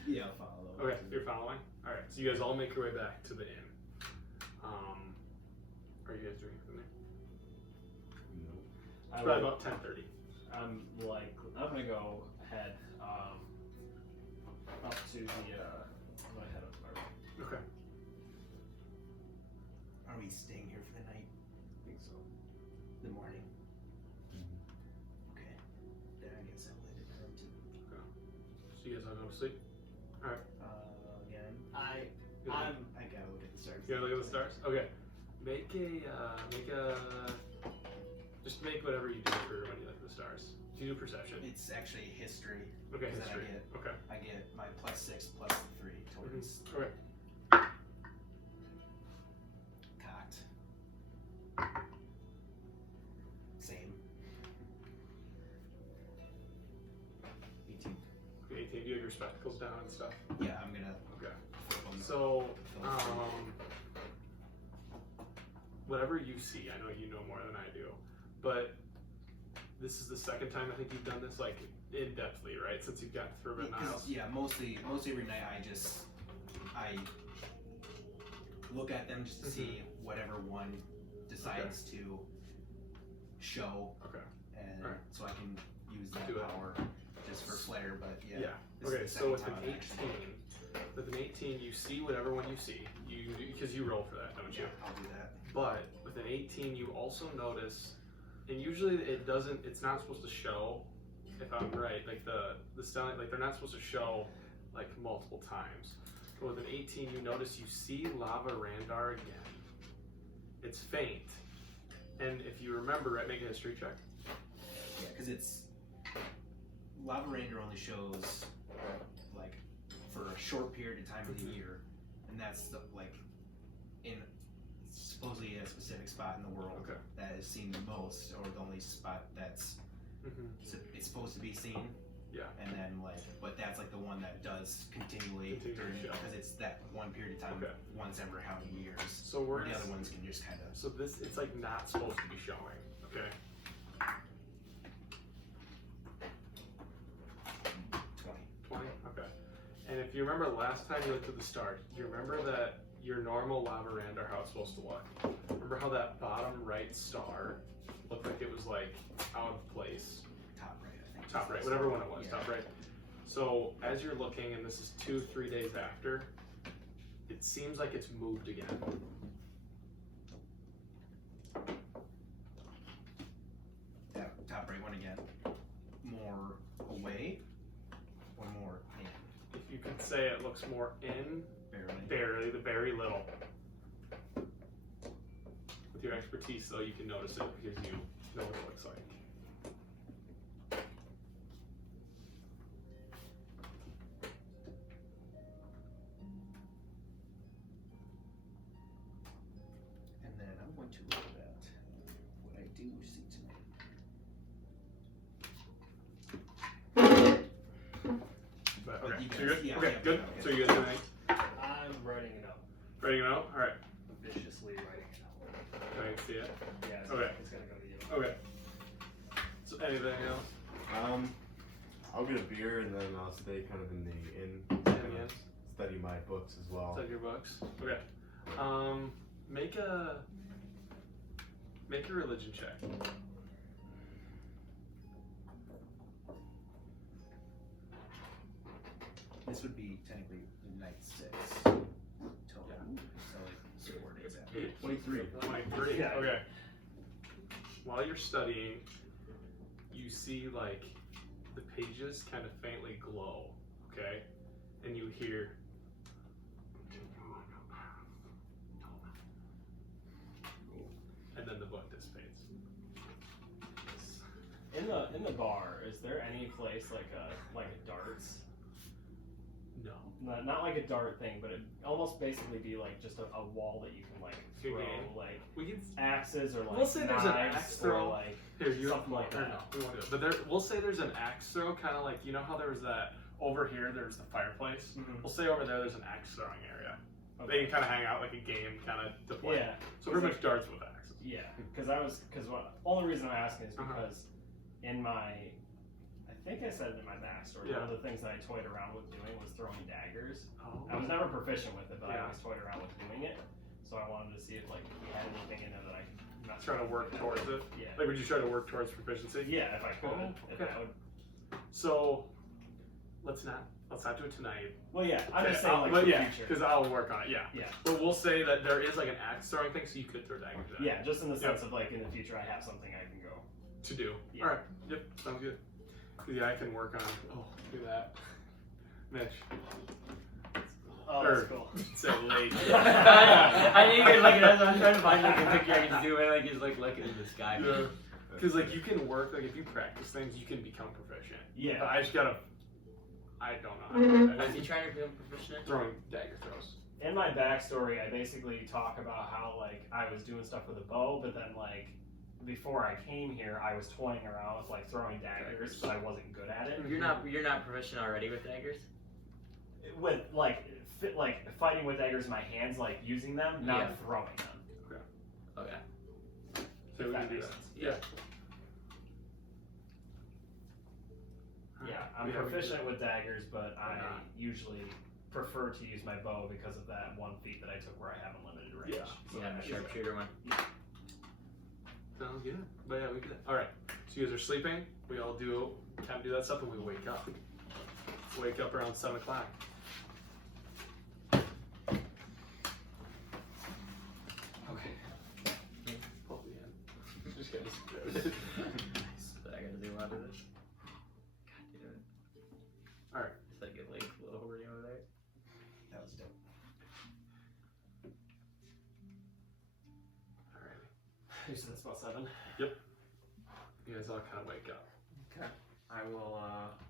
Yeah, I'll follow. Okay, you're following. All right. So you guys all make your way back to the inn. Are you guys doing anything there? no. It's probably about 10:30. I'm gonna go ahead up to the. I'm gonna head up to my room. Okay. Are we staying here for the night? I think so. The morning? Mm-hmm. Okay. Then I guess I'll let it go too. So you guys all go to sleep. Again. I gotta look at the stars. You gotta look at the stars. Okay. Make just make whatever you do for when you look at the stars. Do you do perception? It's actually history. Okay, Then history. Okay. I get my +6 plus the 3 towards Okay. cocked. Same. 18. Okay, 18. Do you have your spectacles down and stuff? Yeah, I'm gonna Okay. flip them. So, whatever you see, I know you know more than I do, but this is the second time I think you've done this, like, in-depthly, right? Since you've gotten through Forbidden Isles. Yeah, mostly every night I look at them just to see whatever one decides to show. Okay. And Alright. so I can use that Do it. power just for flair, but yeah. Yeah. this is Okay, the so second with an time I've 18, you see whatever one you see. Because you roll for that, don't you? I'll do that. But with an 18, you also notice, and usually it's not supposed to show, if I'm right, like the styling, like they're not supposed to show like multiple times. But with an 18, you notice you see Lava Randar again. It's faint. And if you remember, right, make a history check. Yeah, because it's Lava Ranger only shows like for a short period of time of the year, and that's like in supposedly a specific spot in the world that is seen the most, or the only spot that's it's supposed to be seen. Yeah. And then like, but that's like the one that does continually during, because it's that one period of time once every how many years. So where the other ones can just kind of. So this, it's like not supposed to be showing. Okay. 20. Okay. And if you remember last time you looked at the start, you remember that your normal Lava Randar, how it's supposed to look. Remember how that bottom right star looked like it was like out of place? Top right, I think. Top right, whatever one it was, Yeah. top right. So as you're looking, and this is 2-3 days after, it seems like it's moved again. That top right one again. More away or more in? If you could say it looks more in, Barely. very little. With your expertise, though, you can notice it because you know what it looks like. And then I'm going to look at what I do see tonight. But, But okay, you so guys- you're good? yeah, Okay, yeah, good. okay. So you guys tonight? I'm writing it up. Writing it out? Alright. Viciously writing it out. I can see it. Yeah, it's, Okay. it's gonna go to you. Okay. So anything else? I'll get a beer and then I'll stay kind of in the inn, Anything else? study my books as well. Study your books. Okay. Make a religion check. This would be technically night 6 total. So like 4 days after. 23. 23. Yeah. Okay. While you're studying, you see like the pages kind of faintly glow. Okay, and you hear. And then the book dissipates. In the bar, is there any place like a darts? No. Not like a dart thing, but it almost basically be like just a wall that you can like Good throw game. like We can. axes or like We'll say there's an knives axe or throw. like Here, you something like or that. no, we won't do it. But there, we'll say there's an axe throw, kind of like, you know how there was that over here. There's the fireplace. Mhm. We'll say over there's an axe throwing area. They Okay. can kind of hang out like a game, kind of to play. Yeah. So pretty much darts with axes. Yeah, because only reason I'm asking is Uh-huh. because in my, I think I said it in my backstory, Yeah. one of the things that I toyed around with doing was throwing daggers. Oh. I was never proficient with it, but I Yeah. always toyed around with doing it. So I wanted to see if like we had anything in there that I could mess Try to with work that. towards it. Yeah. Like, would you try to work towards proficiency? Yeah, if I could. Oh, If okay. I would. So let's not do it tonight. Well, yeah, I'm Okay, just saying like but for the yeah, future. because I'll work on it. Yeah. Yeah. But we'll say that there is like an axe throwing thing, so you could throw daggers at it. Yeah, just in the Yep. sense of like in the future I have something I can go. To do. Yeah. All right. Yep. Sounds good. 'Cause, yeah, I can work on. Oh, do that, Mitch. Oh, Or- that's cool. Say late. I knew you were looking at it. I'm trying to find like a picture I can do it. Like he's like looking in the sky. Yeah. Because like you can work, like if you practice things, you can become proficient. Yeah. But I just gotta. I don't know how to do that. Is he trying to become proficient? Throwing dagger throws. In my backstory, I basically talk about how like I was doing stuff with a bow, but then like before I came here, I was toying around with like throwing daggers, but I wasn't good at it. You're not proficient already with daggers. With like fighting with daggers in my hands, like using them, not Yeah. throwing them. Okay. So we That can do makes that. sense. Yeah. Yeah, I'm We have- proficient with daggers, but I not. usually prefer to use my bow because of that 1 feat that I took where I have unlimited range. Yeah. So Yeah, that the makes sharpshooter one. Sounds good. But yeah, we can. All right. So you guys are sleeping. We all do kind of do that stuff, and we wake up. Wake up around 7 o'clock. Okay. Pull me in. Just kidding. So I gotta do a lot of this. God damn it. Alright. Just like get like a little over there. That was dope. Alrighty. You said it's about 7. You guys all kind of wake up. Okay. I will.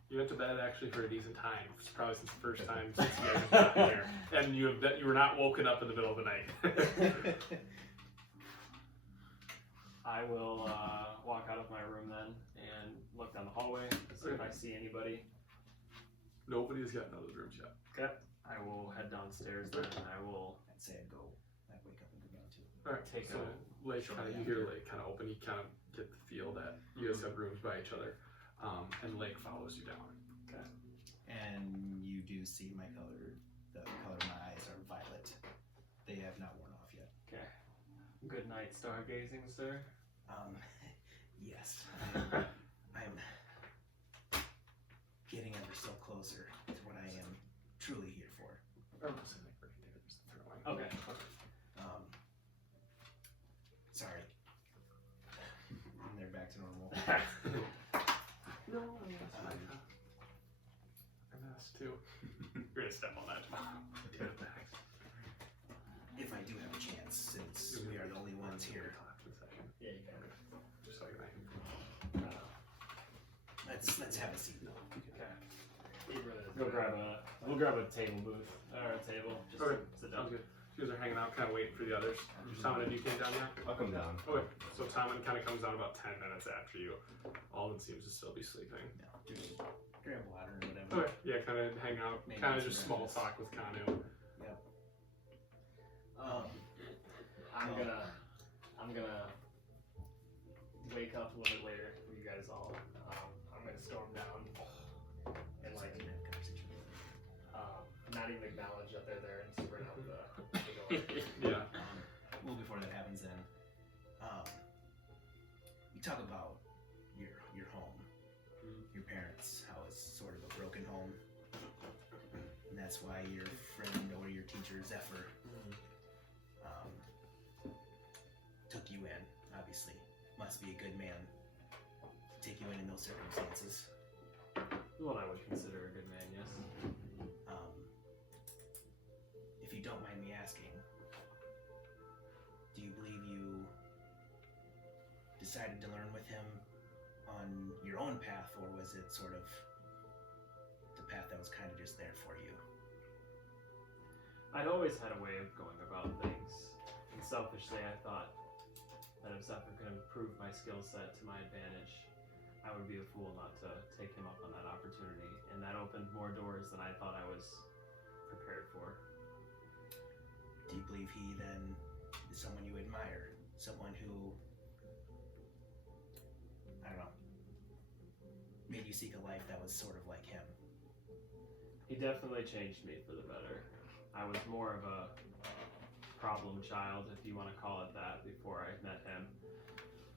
You went to bed actually for a decent time. It's probably since the first time since you guys have gotten here, and you were not woken up in the middle of the night. I will walk out of my room then and look down the hallway, see if I see anybody. Nobody's gotten out of the rooms yet. Okay. I will head downstairs then, and I will I'd say I'd wake up and go down too. All right. take So a. Lake shortly kind of, you hear Lake kind of open. You kind of get the feel that you guys have rooms by each other, and Lake follows you down. And you do see my color. The color of my eyes are violet. They have not worn off yet. Okay. Good night, stargazing, sir. Yes. I'm getting ever so closer to what I am truly here for. Or was it like right there? There's the throwing. Okay. Sorry. And they're back to normal. No, I mean, that's fine. I messed too. You're gonna step on that tomorrow. If I do have a chance, since we are the only ones here, Yeah, you can. Just like that. let's have a seat. Okay. We'll grab a table booth or a table. Just Okay. sit Sounds down. good. You guys are hanging out, kind of waiting for the others. Simon, have you came down yet? I'll come down. Okay. So Simon kind of comes down about 10 minutes after you. Alden seems to still be sleeping. No, just grab water or whatever. Okay. Yeah, kind of hang out, Maybe kind of some just small breakfast. talk with Kanu. I'm gonna wake up a little bit later for you guys all. I'm gonna storm down and like not even acknowledge that they're there and sprint out the door. Yeah. Well, before that happens, then, you talk about your home, your parents, how it's sort of a broken home, and that's why your friend or your teacher Zephyr took you in. Obviously, must be a good man to take you in those circumstances. What I would consider a good man, yes. If you don't mind me asking, do you believe you decided to learn with him on your own path, or was it sort of the path that was kind of just there for you? I'd always had a way of going about things, and selfishly I thought that if Zephyr could improve my skill set to my advantage, I would be a fool not to take him up on that opportunity, and that opened more doors than I thought I was prepared for. Do you believe he then is someone you admire? Someone who, I don't know, made you seek a life that was sort of like him? He definitely changed me for the better. I was more of a problem child, if you want to call it that, before I met him.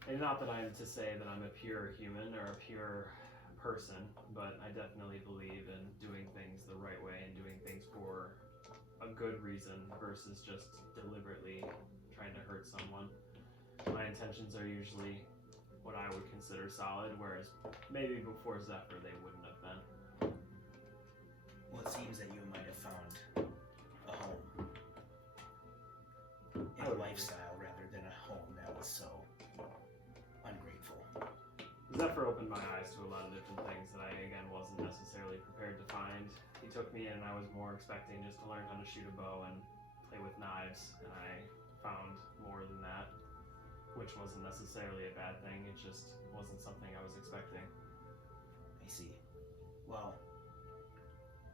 And not that I'm to say that I'm a pure human or a pure person, but I definitely believe in doing things the right way and doing things for a good reason versus just deliberately trying to hurt someone. My intentions are usually what I would consider solid, whereas maybe before Zephyr they wouldn't have been. Well, it seems that you might have found a home I and a would lifestyle rather than a home that was so ungrateful. Zephyr opened my eyes to a lot of different things that I, again, wasn't necessarily prepared to find. He took me in and I was more expecting just to learn how to shoot a bow and play with knives, and I found more than that, which wasn't necessarily a bad thing. It just wasn't something I was expecting. I see. Well,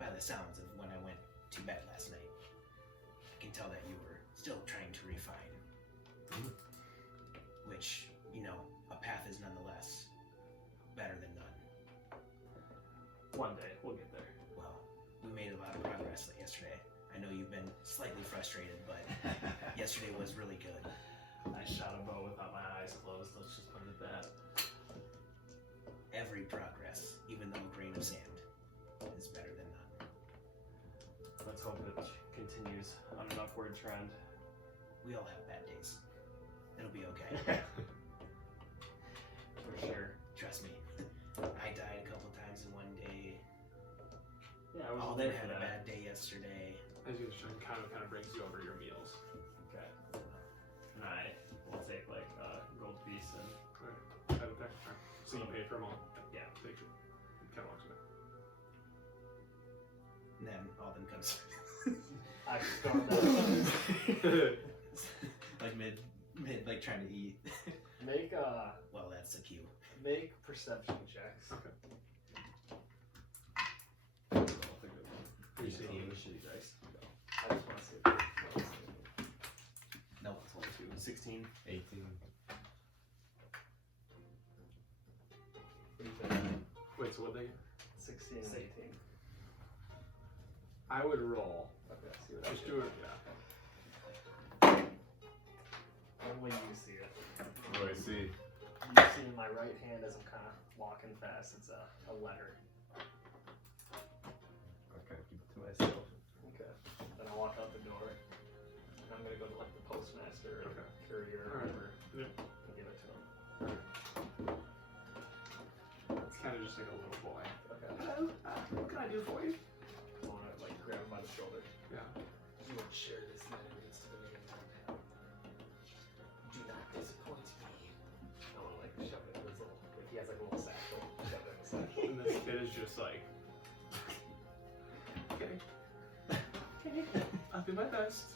by the sounds of when I went to bed last night, I can tell that you were still trying to refine. One day, we'll get there. Well, we made a lot of progress yesterday. I know you've been slightly frustrated, but yesterday was really good. I shot a bow without my eyes closed, let's just put it at that. Every progress, even though a grain of sand, is better than none. Let's hope it continues on an upward trend. We all have bad days. It'll be okay. For sure. Trust me. I died a couple times in one day. Yeah, I was Alden looking had for a that. bad day yesterday. As you can kind of brings you over your meals. Okay. And I will take like a gold piece and Right. Have it there. Alright. So you pay for them all. yeah. Take it. Kind of walks away. And then Alden comes. I stormed out. like mid, like trying to eat. Make Well, that's a cue. make perception checks. Okay. You see Seeing- the shitty dice. I just want to see. No, it's only 2. 16. 18. Wait, so what they? 16 and 18. I would roll. Okay, see what I Just do. do it. Yeah. When will you see it? What do I see? You see in my right hand as I'm kind of walking fast, it's a letter. I'll kind of keep it to myself. Okay. Then I walk out the door, and I'm gonna go to like the postmaster or Okay. courier or Alright. whatever Yep. and give it to him. It's kind of just like a little boy. Okay. Hello. What can I do for you? I want to like grab him by the shoulder. Yeah. You are sure this letter is to the man in town. Do not disappoint me. I want to like shove it in his little. Like he has like a little satchel. Shove it in the satchel. And this kid is just like, okay, okay, I'll do my best.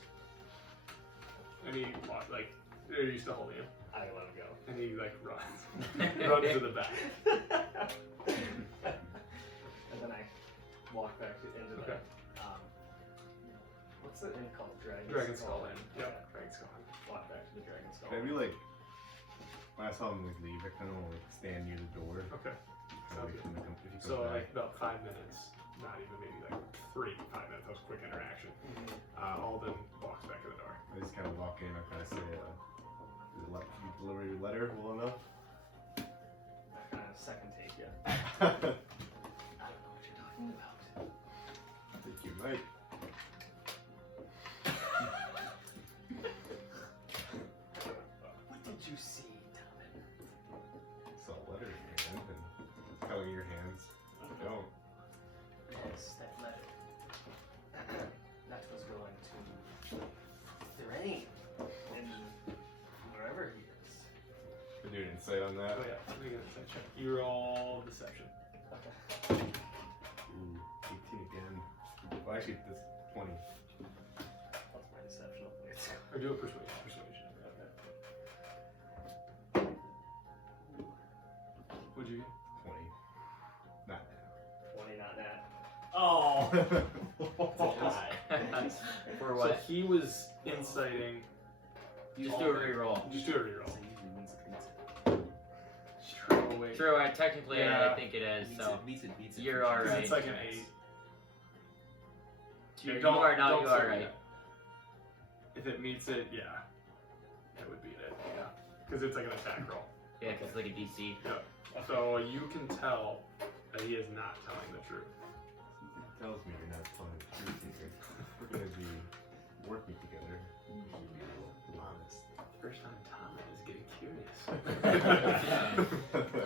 And he like, they're used to holding him, I let him go. and he like runs, runs to the back. And then I walk back into Okay. the what's the inn called? Dragon Skull Inn. Okay. Yep, Dragon Skull Inn. Walk back to the Dragon Skull. Maybe like, when I saw him like leave, I kind of want to like stand near the door. Okay. Kind of wait for him to come. If he comes So back. like about 5 minutes, not even maybe like 5 minutes. That was quick interaction. Alden walks back to the door. I just kind of walk in. I kind of say, "You deliver your letter well enough." I kind of second take you. I don't know what you're talking about. I think you might. What did you see, Tommen? Saw a letter in your hand and telling your hands. Don't. Yes, that letter. That was going to Thrain. And wherever he is. Can do an insight on that. Oh yeah, let me get a insight check. You roll deception. Okay. Ooh, 18 again. Well, actually, this 20. What's my deception? Or do a persuasion. Persuasion. Okay. What'd you get? 20. Not now. 20, not that. Oh! For So what? he was inciting. Just do a reroll. Just do a reroll. So usually means it beats it. Oh wait. True, technically Yeah. I think it is, Beats so. it, beats it, beats it. You're for sure. alright. It's like an 8. You Don't- are now, don't you say are right. that. If it meets it, yeah. It would beat it, yeah. Because it's like an attack roll. Yeah, because it's like a DC. Yep. So you can tell that he is not telling the truth. Something tells me you're not telling the truth here. We're gonna be working together. You should be a little honest. First time Tom is getting curious.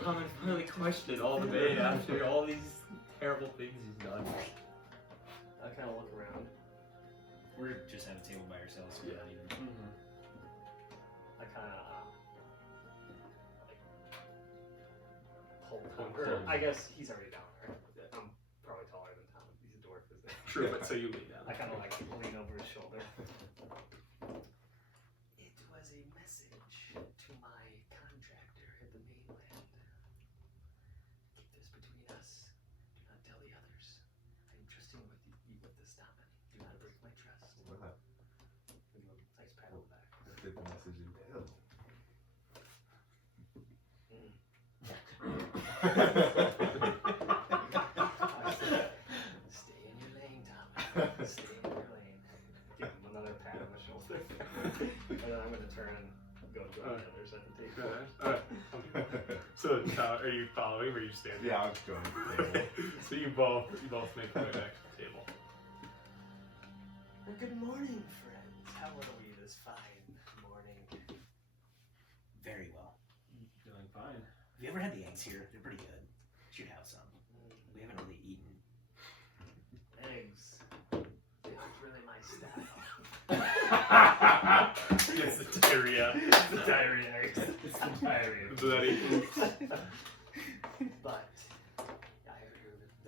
Come and finally question all the way after all these terrible things he's done. I kind of look around. We're just at a table by ourselves. So we're not even. I kind of pull Tom. Pull Or him. I guess he's already down there. I'm probably taller than Tom. He's a dwarf, isn't he? True, but so you lean down. I kind of like lean over his shoulder. It was a message to my contractor at the mainland. Keep this between us. Do not tell the others. I am trusting with you with this, Tommen. Do not break my trust. Well, Give him a nice pat on the back. what did the message entail? I Stay in your lane. Give him another pat on the shoulder. And then I'm gonna turn and go join the others at the table. Alright. So are you following or are you standing? Yeah, I'll just join the table. So you both make your way back to the table. Good morning, friends. How are we this fine morning? Very well. Feeling fine. Have you ever had the eggs here? They're pretty good. Should have some. We haven't really eaten. Eggs. It's really my style. It's the diarrhea. The diarrhea eggs. It's the diarrhea. Bloody. But I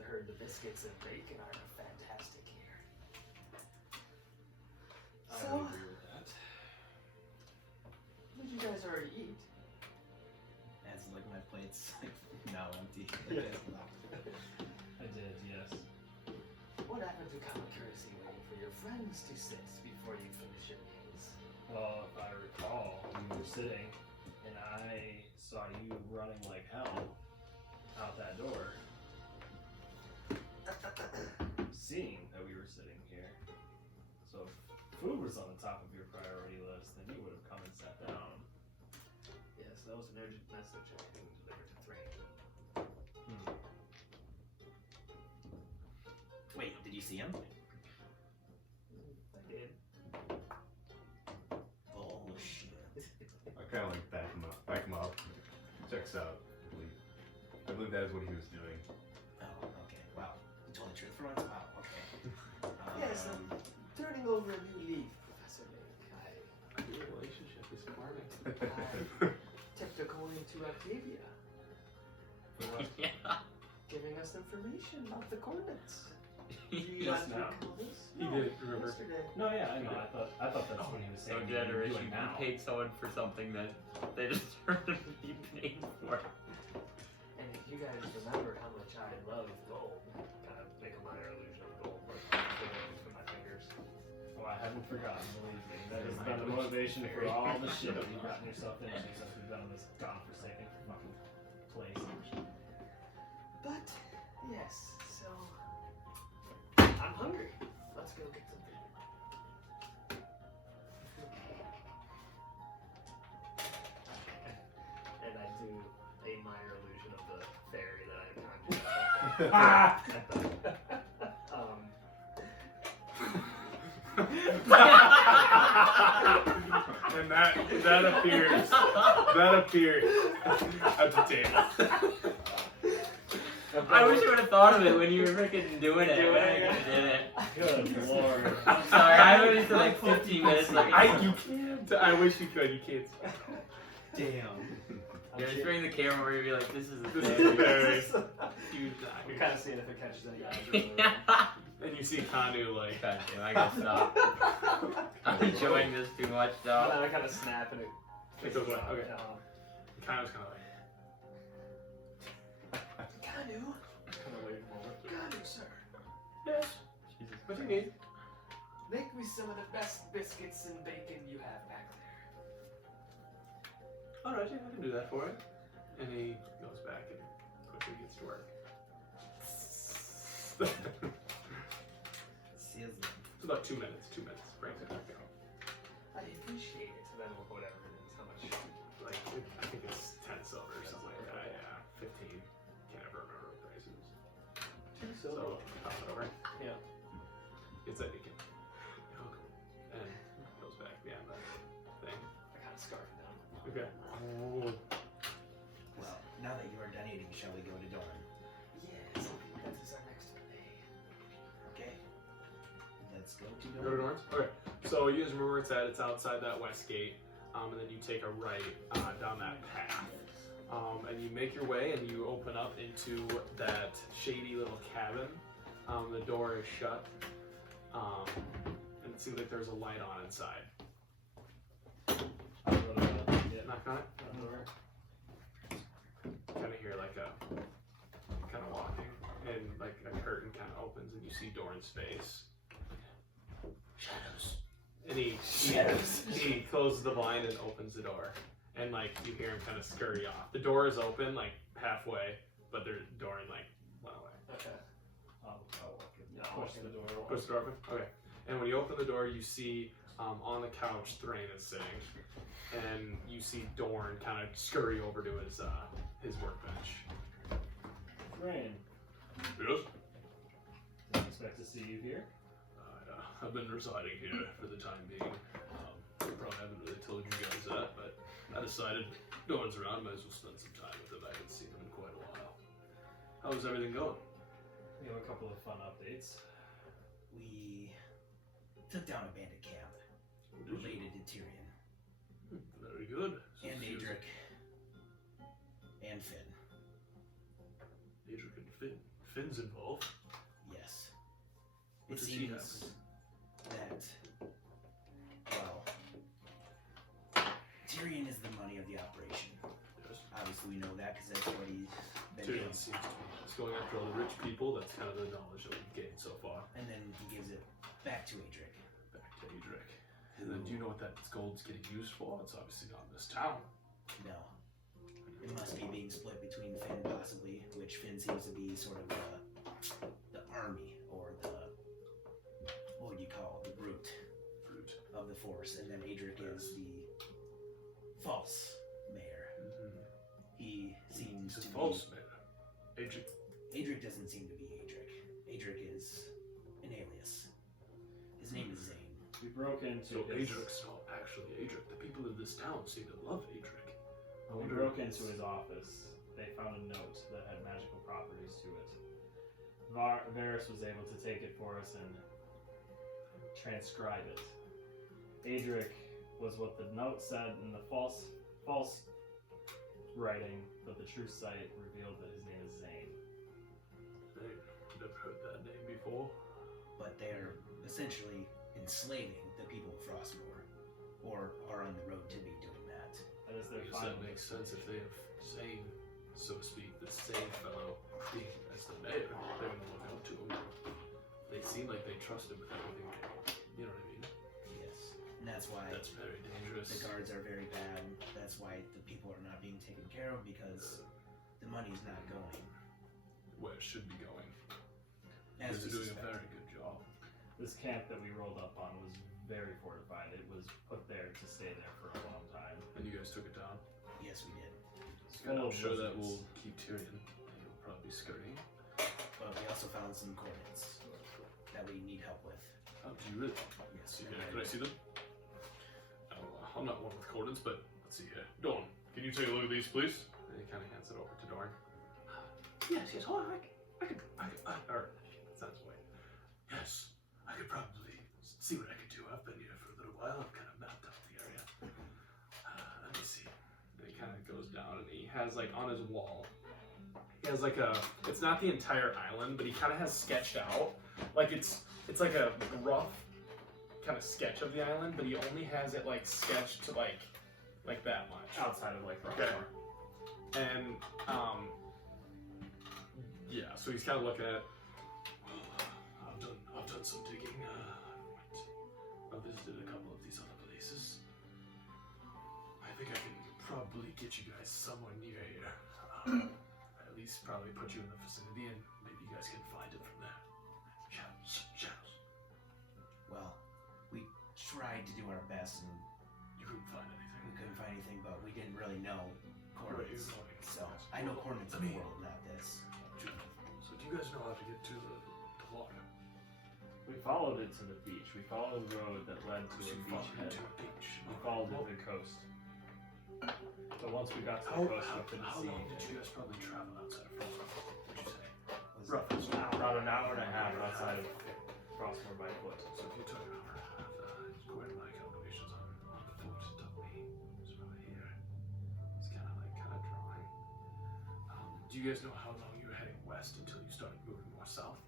heard the biscuits and bacon are fantastic here. I So, would agree with that. did you guys already eat? As like my plate's like now empty. I did, yes. What happened to common courtesy waiting for your friends to sit before you finish your meals? Well, if I recall, we were sitting, and I saw you running like hell out that door, seeing that we were sitting here. So if food was on the top of your priority list, then you would have come and sat down. Yes, that was an urgent message I couldn't deliver to Thrain. Wait, did you see him? I did. Oh shit. I kind of like back him up. Checks out. I believe that is what he was doing. Oh, okay. Wow. You told the truth for once? Wow, okay. Yes, I'm turning over a new leaf, Professor Lake. Your relationship is forming. I tipped a coin into Octavia, Yeah. giving us information about the coordinates. Do you Just not now. recall this? He No, did, remember? Yesterday. No, yeah, I know. I thought that's what he was So saying. we were generous, doing you now. paid someone for something that they deserve to be paid for. And if you guys remember how much I love gold, kind of make a minor illusion of gold, but between my fingers. Oh, I haven't forgotten, believe me. That has been the motivation for all the shit that you've gotten yourself into since we've been in this godforsaken fucking place. But, yes, so. I'm hungry. Let's go get something. And I do a minor illusion of the fairy that I conjured up. And that appears at the table. I wish I would have thought of it when you were freaking doing it. When I did it. Good lord. I'm sorry, I waited for like 15 minutes. Like, You can't. I wish you could. You can't. Damn. Yeah, just bring the camera over and be like, this is a This is thing. very huge. We're kind of seeing if it catches any eyes. And you see Kanu like. God damn, I gotta stop. I'm enjoying this too much And though. then I kind of snap and it. It goes away. Okay. Kind Kanu's kind of like. of wait a moment. Kanu, sir. Yes. Jesus What do you Christ. need? Make me some of the best biscuits and bacon you have back there. Alright, yeah, I can do that for you. And he goes back and quickly gets to work. Sizzling. It's about 2 minutes. 2 minutes. Brings it back out. I appreciate it. Then whatever it is, how much? Like, I think it's 10 silver or something like that. Yeah, 15. Can't ever remember what price it is. So, pop it over. Yeah. It's that you can. And goes back behind the thing. I kind of scarf it down. Okay. Well, now that you are done eating, shall we go to Dorn? Yes, I think that is our next play. Okay. Let's go to Go to Dorn. Norns? Okay. So you guys remember where it's at? It's outside that west gate. And then you take a right down that path. And you make your way and you open up into that shady little cabin. The door is shut. And it seems like there's a light on inside. I'll go to yeah. Knock on it. Door. Kind of hear like a kind of walking, and like a curtain kind of opens, and you see Doran's face. Shadows. And he closes the blind and opens the door, and like you hear him kind of scurry off. The door is open like halfway, but Doran like went away. Okay. I'll walk in. Push the door open. Push the door open? Okay. And when you open the door, you see on the couch Thrain is sitting. And you see Dorn kind of scurry over to his workbench. Rain, Yes? didn't expect to see you here. I've been residing here for the time being. Probably haven't really told you guys that, but I decided Dorn's around, might as well spend some time with him. I haven't seen him in quite a while. How's everything going? We have a couple of fun updates. We took down a bandit camp related to Tyrion Very good. So and seriously, Adric and Finn. Adric and Finn. Finn's involved. Yes. What It does he seems that, well, Tyrion is the money of the operation. Yes. Obviously, we know that because that's what he's been Tyrion doing. seems to be just going after all the rich people. That's kind of the knowledge that we've gained so far. And then he gives it back to Adric. Back to Adric. And then do you know what that gold's getting used for? It's obviously not in this town. No. It must be being split between Finn, possibly, which Finn seems to be sort of the army, or the, what would you call it, the root Fruit. of the force. And then Adric is the false mayor. Mm-hmm. He seems He's to a false man. Adric. Adric doesn't seem to be Adric. Adric is an alias. His name is Zane. We broke into So his, Adric's not actually Adric. The people of this town seem to love Adric. when we broke into his office, they found a note that had magical properties to it. Varys was able to take it for us and transcribe it. Adric was what the note said in the false writing, but the true site revealed that his name is Zane. I've never heard that name before. But they're essentially enslaving the people of Frostmoore, or are on the road to be doing that. That is their I guess final that makes sense if they have Zane, so to speak, the same fellow being as the mayor. They're going to look up to him. They seem like they trust him with everything. You know what I mean? Yes. And that's why That's very dangerous. the guards are very bad. That's why the people are not being taken care of, because the money's not going. Where it should be going. As They're we doing a suspect. very good job. This camp that we rolled up on was very fortified. It was put there to stay there for a long time. And you guys took it down. Yes, we did. It's And full I'm of sure that will wizards. keep Tyrion. He'll probably be skirting. But we also found some coordinates that we need help with. Oh, do you really? Yes. See here. Can I see them? I'm not one with coordinates, but let's see here. Dawn, can you take a look at these, please? And he kind of hands it over to Dorn. Yes, hold on. Or, that sounds weird. Yes, I could probably see what I could do. I've been here for a little while. I've kind of mapped out the area. Let me see. And he kind of goes down and he has, like, on his wall, he has, like, it's not the entire island, but he kind of has sketched out. Like, it's like a rough kind of sketch of the island, but he only has it, like, sketched to, like that much. outside of like Okay. Frostmoore. And, yeah, so he's kind of looking at it. I've done some digging. I've visited a couple of these other places. I think I can probably get you guys somewhere near here. At least probably put you in the vicinity, and maybe you guys can find it from there. Shadows. Well, we tried to do our best, and You couldn't find anything. we couldn't find anything, but we didn't really know coordinates. Right, you're So going. I know coordinates of the world, not this. So do you guys know how to get to the water? We followed it to the beach. We followed the road that led to So a you beach followed head. to a beach. We followed it to the coast. But once we got to the coast, we couldn't how see long did anything. you guys probably travel outside of Frostmoore? What'd you say? Was Roughly. About an hour and a half outside of Frostmoore by foot. So if you took an hour and a half, according to my calculations on the foot, it took me, it's right here. It's kind of drawing. Do you guys know how long you were heading west until you started moving more south?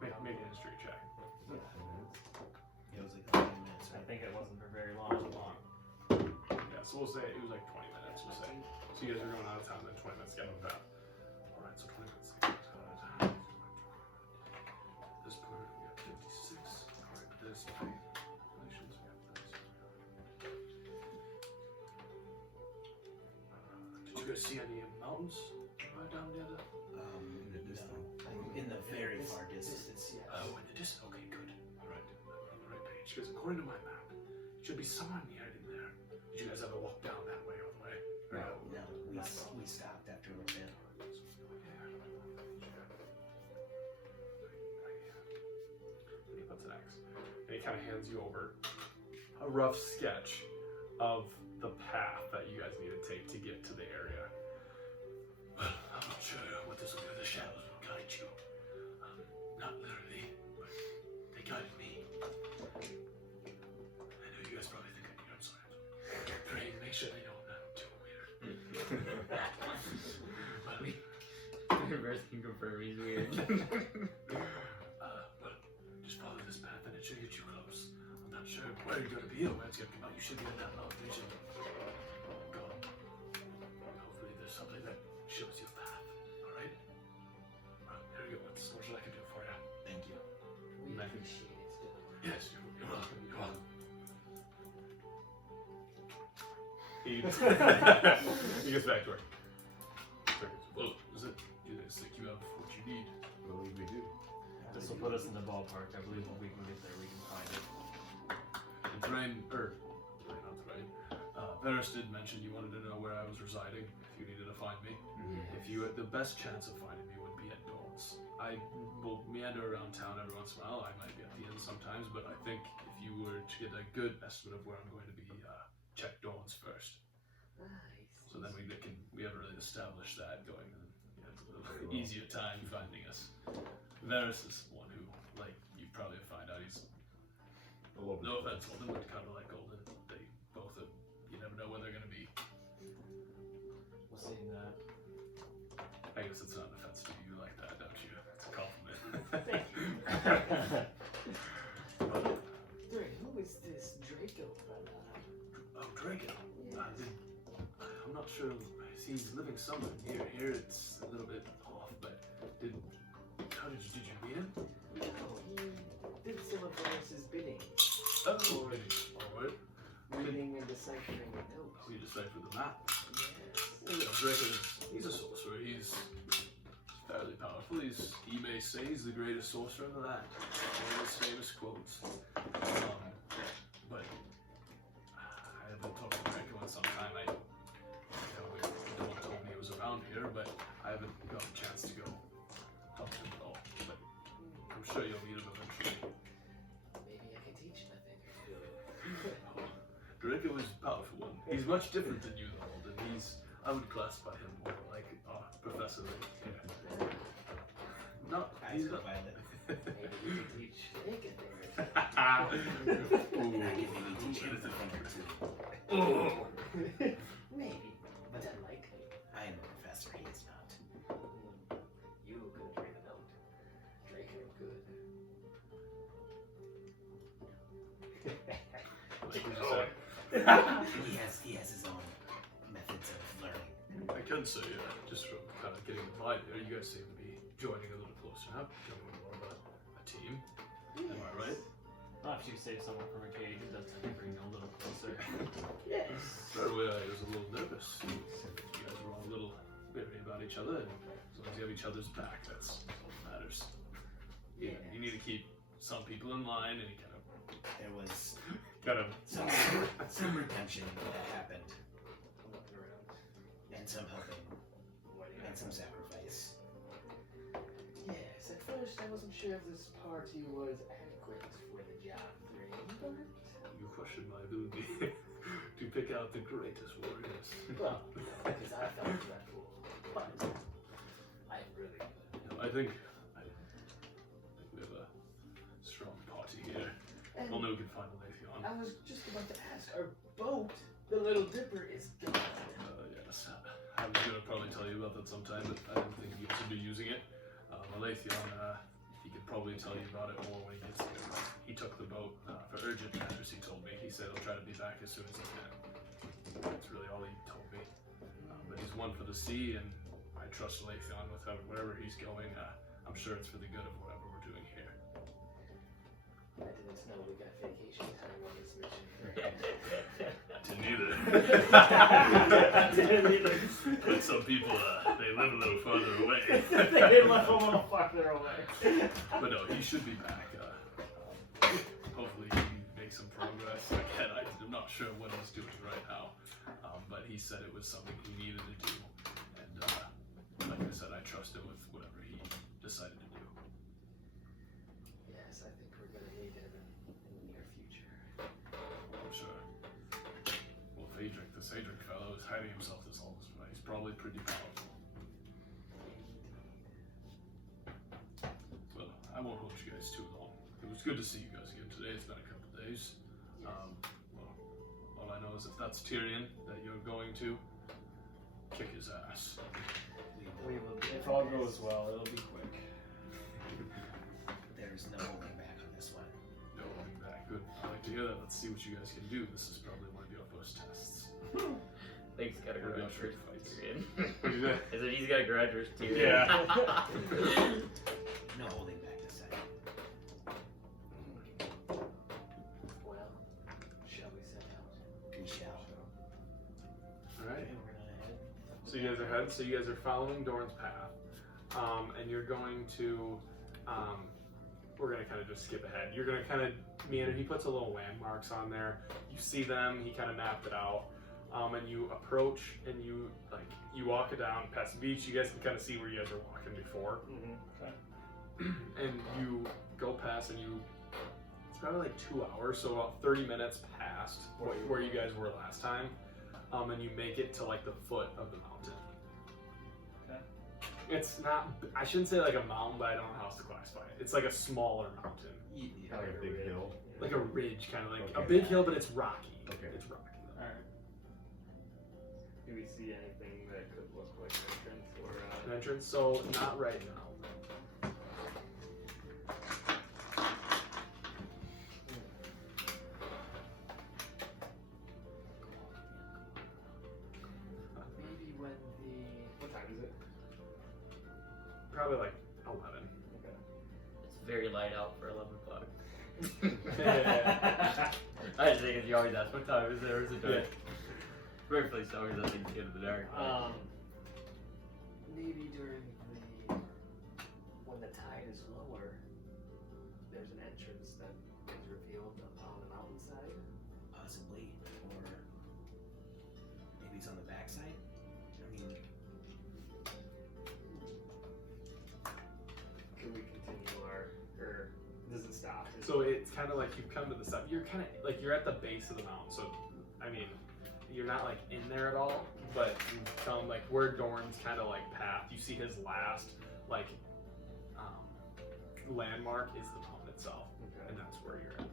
Make a history check. It was like 20 minutes, I right? think it wasn't for very long. Yeah, so we'll say it was like 20 minutes, we'll say. So you guys are going out of town, then 20 minutes to get on the path. Alright, so 20 minutes. At this point, we have 56. Alright, this way. Relations, we have this. Did you guys see any mountains right down near the? No. In the very very far distance. Yes. Oh, in the distance. Okay, good. All right, I'm on the right page. Because according to my map, it should be somewhere near in there. Did you guys ever walk down that way all the way? Or No, we stopped after a little bit. And he puts an X. And he kind of hands you over a rough sketch of the path that you guys need to take to get to the area. Well, I'm not sure what this will do. The shadows will guide you. Not literally, but they guided me. I know you guys probably think I'm weird, so I have to try and make sure they know I'm not too weird. But Reverse can confirm he's weird. but just follow this path and it should get you close. I'm not sure where you're going to be or where it's going to come out. You should be in that long vision. Go. Hopefully there's something that shows you a path. Alright? Well, here we go. What's what I can do for you? Thank you. We Thank you. appreciate it. Yes, you're welcome. You're welcome. He gets back to work. Well, is it? You guys think you have what you need? I believe we do. This will put us in the ballpark. I believe when we can get there, we can find it. Varys did mention you wanted to know where I was residing, if you needed to find me. If you had the best chance of finding me would be at Dawn's. I will meander around town every once in a while. I might be at the inn sometimes, but I think if you were to get a good estimate of where I'm going to be, check Dawn's first. Nice. So then we haven't really established that going, and you have a little easier time finding us. Varys is one who, like, you probably find out he's, A little bit. no offense, Golden, but kind of like Golden. They both, you never know when they're going to be. We'll see that. I guess it's not an offense to you like that, don't you? It's a compliment. Thank you. Drake, who is this Draco fella? Oh, Dragon. I'm not sure. He's living somewhere near here. It's a little bit off, but did you meet him? Oh, he did some of Varys' bidding. Oh, alright. Reading and deciphering the notes. We deciphered the map. Yes. Dragon, he's a sorcerer. He's fairly powerful. He may say he's the greatest sorcerer in the land. One of his famous quotes. But I haven't talked to Draco in some time. No one told me he was around here, but I haven't got a chance to go talk to him at all. But I'm sure you'll meet him eventually. Maybe I can teach him a thing or two. Draco is a powerful one. He's much different than you, though. And I would classify him more like Professor. Not. Eyes He's go not. violet. Maybe we can teach Drake a thing or two. Ooh. I can maybe teach him a thing or two. Maybe, but unlikely. I am a professor, he is not. You couldn't read a note. Draco could. Like you said. He has his own methods of learning. I can say, just from kind of getting the vibe there, you guys seem to be joining a little closer now, becoming more of a team. Am I right? Not if you save someone from a cage, it does tend to bring you a little closer. Yes. Right away, I was a little nervous. You guys were all a little wary about each other, and as long as you have each other's back, that's all that matters. Yeah. You need to keep some people in line, and you There was kind of some redemption that happened, I'm looking around. and some helping, What do you and some sacrifice. Yes, at first I wasn't sure if this party was adequate for the job three, but you question my ability to pick out the greatest warriors. well, because I thought it was that fool. But I'm really good. I think we have a strong party here. And We'll know we can find a Leithion. I was just about to ask, our boat, the Little Dipper, is gone. Yes, I was gonna probably tell you about that sometime, but I didn't think you guys would be using it. Leithion, he could probably tell you about it more when he gets there. He took the boat for urgent matters, he told me. He said he'll try to be back as soon as he can. That's really all he told me. But he's one for the sea, and I trust Leithion with wherever he's going. I'm sure it's for the good of whatever we're doing here. I didn't know we got vacation time on this mission. Didn't either. I didn't either. But some people, they live a little farther away. They live a little farther away. But no, he should be back. Hopefully he makes some progress. Again, I'm not sure what he's doing right now. But he said it was something he needed to do. And like I said, I trust him with whatever he decided to do. Yes, I think we're gonna need him in the near future. I'm sure. Well, this Adric fellow is hiding himself this whole time. He's probably pretty powerful. Well, I won't hold you guys too long. It was good to see you guys again today. It's been a couple of days. Well, all I know is if that's Tyrion that you're going to kick his ass. We will do If all goes well, it'll be quick. There's no holding back on this one. No holding back. Good. I like to hear that. Let's see what you guys can do. This is probably one of your first tests. Thanks, got a We'll be grudge sure for to fight. Tyrion. What is that? I said he's got a grudge for Tyrion. Yeah. No holding back this time. well. Shall we set out? We shall. Alright. Okay, we're gonna head. So you guys are headed. So you guys are following Dorn's path, and you're going to. We're gonna kind of just skip ahead. You're gonna kind of meander. He puts a little landmarks on there. You see them. He kind of mapped it out. And you approach and you walk it down past the beach. You guys can kind of see where you guys were walking before. Okay. And you go past and it's probably like 2 hours, so about 30 minutes past where you guys were last time. And you make it to like the foot of the mountain. Okay. It's not, I shouldn't say like a mountain, but I don't know how else to classify it. It's like a smaller mountain. Like a big hill. Like a ridge, kind of like a Okay. big hill, but it's rocky. Okay. It's rocky. Alright. Do we see anything that could look like an entrance or An entrance, so not right now. Maybe when what time is it? Probably like 11. Okay. It's very light out for 11 o'clock. Yeah. I just think you always ask what time is there, is it dark? Rightfully so, because I think it's in the dark. maybe during when the tide is lower, there's an entrance that is revealed on the mountainside. Possibly. Or maybe it's on the backside. I mean, Can we continue or does it stop? So it's kind of like you've come to the summit. You're kind of like you're at the base of the mountain. So, I mean, you're not like in there at all, but you come like where Dorn's kind of like path. You see his last like landmark is the mountain itself, and that's where you're at.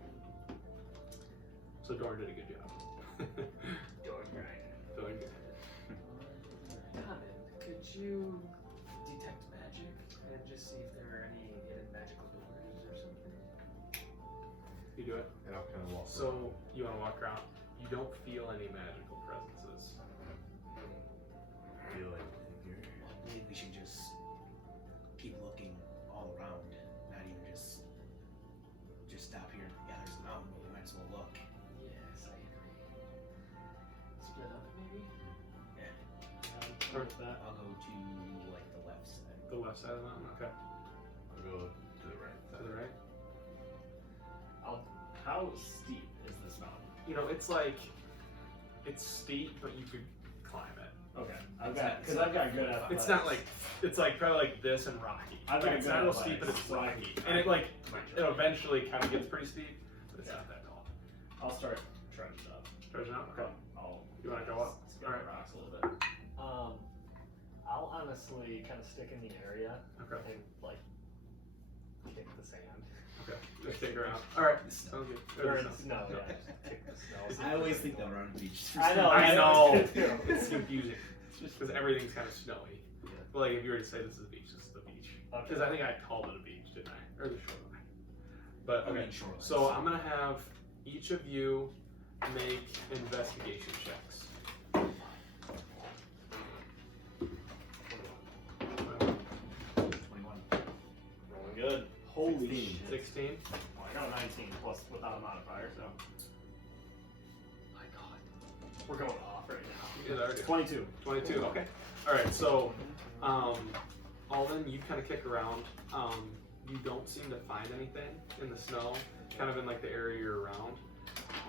So Dorn did a good job. Doing right. Doing good. Common, could you detect magic and just see if there are any hidden magical doors or something? You do it. And I'll kind of walk. So you want to walk around. You don't feel any magical presences. Feel it in here. well, maybe we should just keep looking all around. Not even just stop here. Yeah, there's a mountain, but we might as well look. Yes, I agree. Split up, maybe? Towards that. I'll go to like the left side. The left side of the mountain. Okay. I'll go to the right. To the right. How steep is this mountain? You know, it's steep, but you could climb it. Okay, I've got good athletics. It's not like it's like probably like this and rocky. I've Like, got it's good not real athletics, steep, but it's so I rocky, can- and it like Might it try. eventually kind of gets pretty steep, but it's Yeah. not that tall. I'll start trudging up. Trudging up. Okay. I'll. You wanna go up? Skip the Alright. rocks a little bit. I'll honestly kind of stick in the area Okay. and like kick the sand. Okay. Just take her out. All right. The snow. Sounds good. Or Or the the snow, yeah. Kick the snow. I always think that we're on the beach. I know. I know. it's good too. It's confusing because everything's kind of snowy. But like if you were to say this is the beach, this is the beach. Because I think I called it a beach, didn't I? Or the shoreline. But I okay. mean, shoreline. So I'm gonna have each of you make investigation checks. 21. Rolling good. Holy 16. shit. 16. Well, I got a 19 plus without a modifier, so. My God. We're going off right now. You guys already 22. 22. Okay. All right. So, Alden, you kind of kick around. You don't seem to find anything in the snow, kind of in like the area you're around.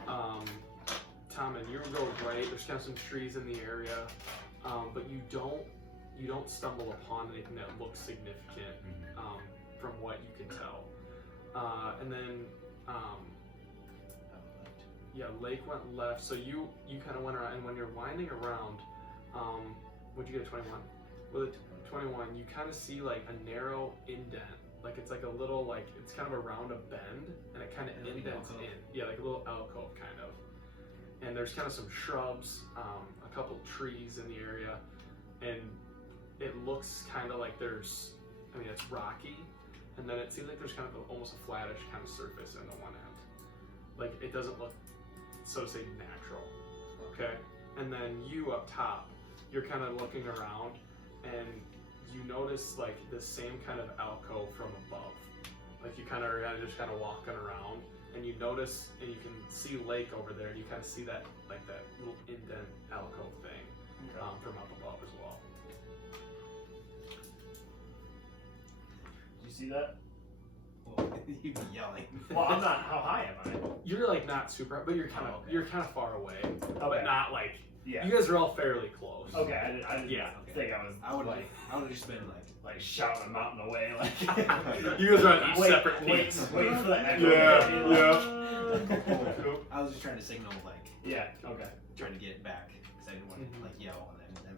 Tom, and you go right. There's kind of some trees in the area, but you don't stumble upon anything that looks significant from what you can tell. And then, yeah, Lake went left. So you kind of went around, and when you're winding around, what'd you get? 21. With a 21, you kind of see like a narrow indent. Like it's like a little it's kind of around a bend, and it kind of indents in. Yeah, like a little alcove kind of. And there's kind of some shrubs, a couple trees in the area, and it looks kind of like it's rocky, and then it seems like there's kind of almost a flattish kind of surface in the one end. Like it doesn't look, so to say, natural. Okay, and then you up top, you're kind of looking around, and you notice like the same kind of alcove from above. Like you kind of are just kind of walking around, and you notice, and you can see Lake over there, and you kind of see that little indent alcove thing from up above as well. Did you see that? Well, you'd be yelling. Well, I'm not. How high am I? You're like not super, but you're kind of okay. you're kind of far away, Okay. but not like Yeah. you guys are all fairly close. Okay, I didn't Yeah. think I was I would like have just been like shouting them out in the way, like You guys are on each wait, separate wait, teams. wait for the echo. I was just trying to signal Yeah. Okay. trying to get back because I didn't want to yell and then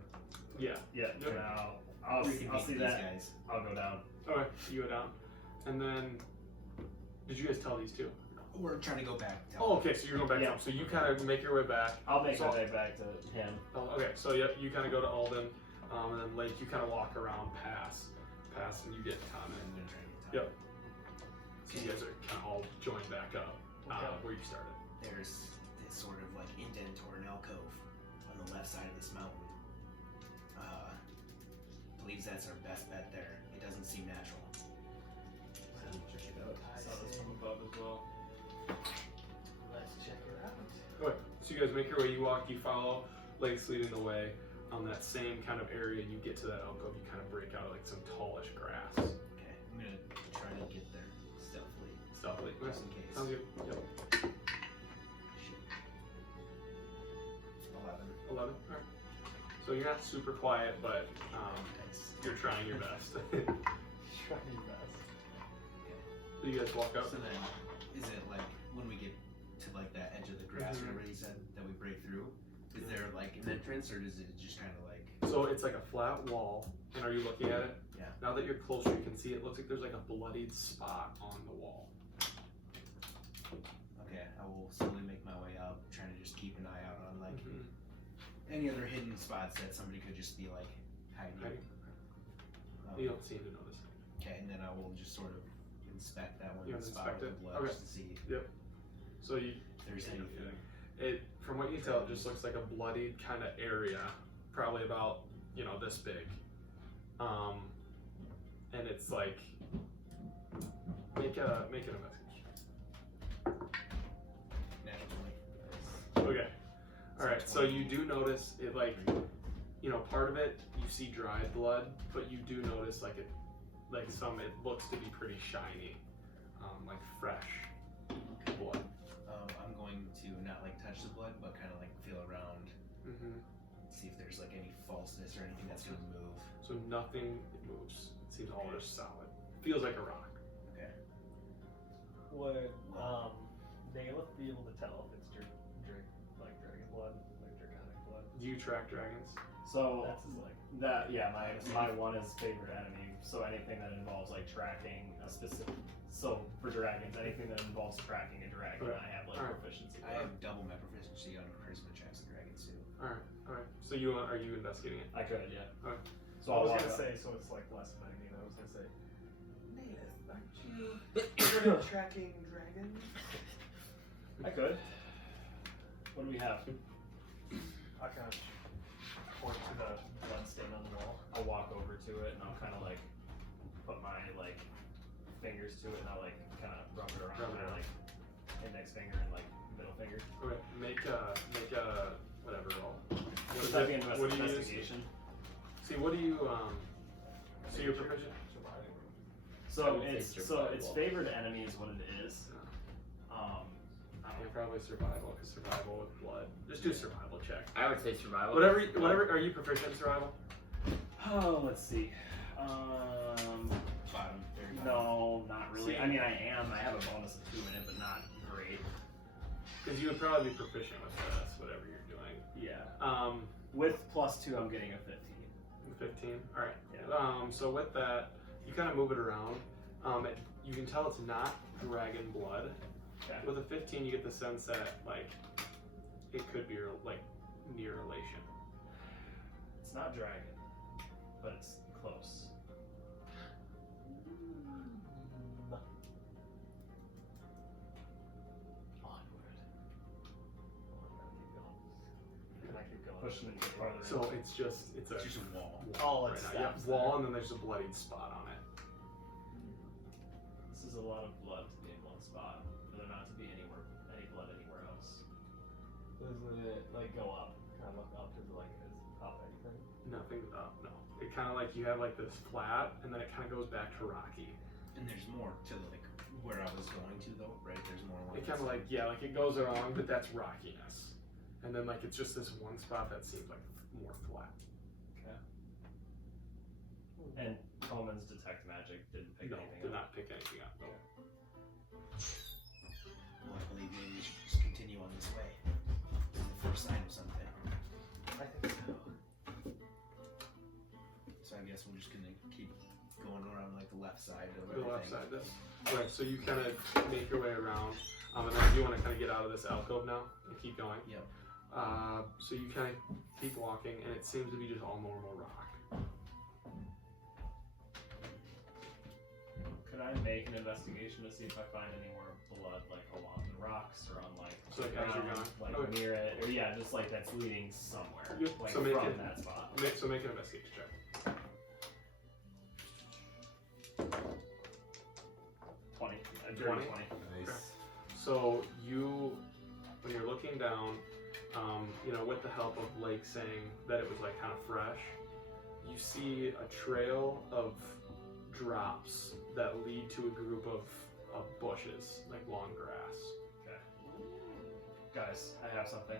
Yeah. Yeah. Yep. Now I'll reconvene see these that. guys. I'll go down. Okay, you go down, and then did you guys tell these two? We're trying to go back. Oh, okay. So you're going back Yeah. down. So you kind of make your way back. I'll make So- my way back to him. Oh, okay, so yep, you kind of go to Alden, and then Lake, you kind of walk around past, and you get Tom I'm in. gonna try to get Yep. So you guys are kind of all joined back up where you started. There's this sort of indent or an alcove on the left side of this mountain. Believes that's our best bet there. It doesn't seem natural. Check it out. I saw this from above as well. Let's check it out. Okay, so you guys make your way. You follow Lake's leading the way on that same kind of area. You get to that alcove. You kind of break out of some tallish grass. Okay, I'm gonna try to get there stealthily, Stealthily. Okay. just in case. Sounds good. Yep. Shoot. 11. 11. All right. So you're not super quiet, but Nice. you're trying your best. Try your best. So you guys walk up. So then, is it when we get to that edge of the grass, Mhm. whatever you said, that we break through? Is there an entrance, or is it just kind of So it's like a flat wall, and are you looking at it? Yeah. Now that you're closer, you can see it looks like there's a bloodied spot on the wall. Okay, I will slowly make my way up, trying to just keep an eye out on Mhm. any other hidden spots that somebody could just be hiding. Hiding. Um, You don't seem to notice. Okay, and then I will just sort of inspect that one You spot inspect with it? the blood Okay. just to see So you, if there's anything. it from what you can tell, it just looks like a bloodied kind of area, probably about this big. And it's make an investigation. Natural 20. Okay. All right. So you do notice it, part of it you see dried blood, but you do notice it looks to be pretty shiny, fresh blood. I'm going to not touch the blood, but kind of feel around, see if there's any falseness or anything that's gonna move. So nothing moves. It seems all just solid. Feels like a rock. Okay. Would Naileth be able to tell if it's dragon blood, draconic blood? Do you track dragons? So That's his my one is favorite enemy. So anything that involves tracking a specific. So for dragons, anything that involves tracking a dragon, Okay. I have Alright. proficiency. I have double my proficiency on charisma checks and dragons too. All right. So are you investigating it? I could, yeah. Alright. So I I'll was walk gonna up. say, so it's less of anything. I was gonna say, Naileth, aren't you good at tracking dragons? I could. What do we have? I kind of point to the blood stain on the wall. I'll walk over to it and I'll kind of put my fingers to it and I'll kind of rub it around Rub it my around. index finger and middle finger. Okay. Make a whatever roll. Would that be What do you use? investigation? See, what do you so you're proficient? I So would say it's survival. favored enemy is what it is. Yeah, probably survival, because survival with blood. Just do a survival check. I would say survival. Whatever. Are you proficient in survival? Oh, let's see. Bottom 35. No, not really. See- I mean, I am. I have a bonus of 2 in it, but not great. Because you would probably be proficient with this, whatever you're doing. Yeah. With +2, I'm getting a 15. 15. All right. Yeah. So with that, you kind of move it around. You can tell it's not dragon blood. Okay. With a 15, you get the sense that like it could be like near relation. It's not dragon, but it's close. Onward. Can I keep going? Pushing it farther. So it's just It's just a wall. Oh, right it's now. Yeah, steps wall, there. and then there's a bloodied spot on it. This is a lot of blood to be in one spot, for there not to be any blood anywhere else. Doesn't it like go up? Kind of look up to the like is up anything? Nothing up. No. It kind of like you have like this flat, and then it kind of goes back to rocky. And there's more to like where I was going to though, right? There's more. It kind of like like it goes around, but that's rockiness. And then like it's just this one spot that seems like more flat. Okay. And Coleman's detect magic didn't pick No, anything did up. not pick anything up. No. Well, I believe maybe we should just continue on this way. It's the first sign of something. I think so. So I guess we're just gonna keep going around like the left side of The everything. left side. This. Right. So you kind of make your way around, and then you want to kind of get out of this alcove now and keep going. Yep. So you kind of keep walking, and it seems to be just all normal rock. Could I make an investigation to see if I find any more blood like along the rocks or on like So, like, the as you're ground, going? like Okay. near it, or yeah, just like that's leading somewhere, Yep, like so make from it- that spot. So make an investigation check. 20. 20? 20. Nice. So you, when you're looking down, with the help of Blake saying that it was like kind of fresh, you see a trail of drops that lead to a group of bushes, like long grass. Okay. Guys, I have something.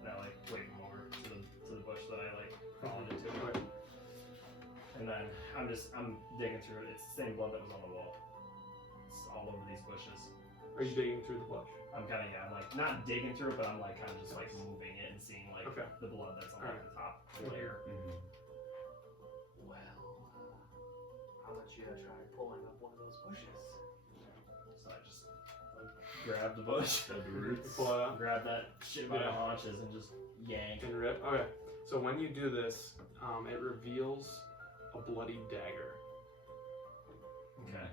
And I like wave him over to the bush that I like crawled into. Okay. And then I'm digging through it. It's the same blood that was on the wall. It's all over these bushes. Are you digging through the bush? I'm kind of, I'm like not digging through it, but I'm like kind of just like moving it and seeing like Okay. the blood that's on like, the top layer. Well, how about you try pulling up one of those bushes? So I just grab the bush, Grab the roots. Pull it out grab that shit by the Yeah. haunches and just yank. and rip. Okay. So when you do this, it reveals a bloody dagger. Okay.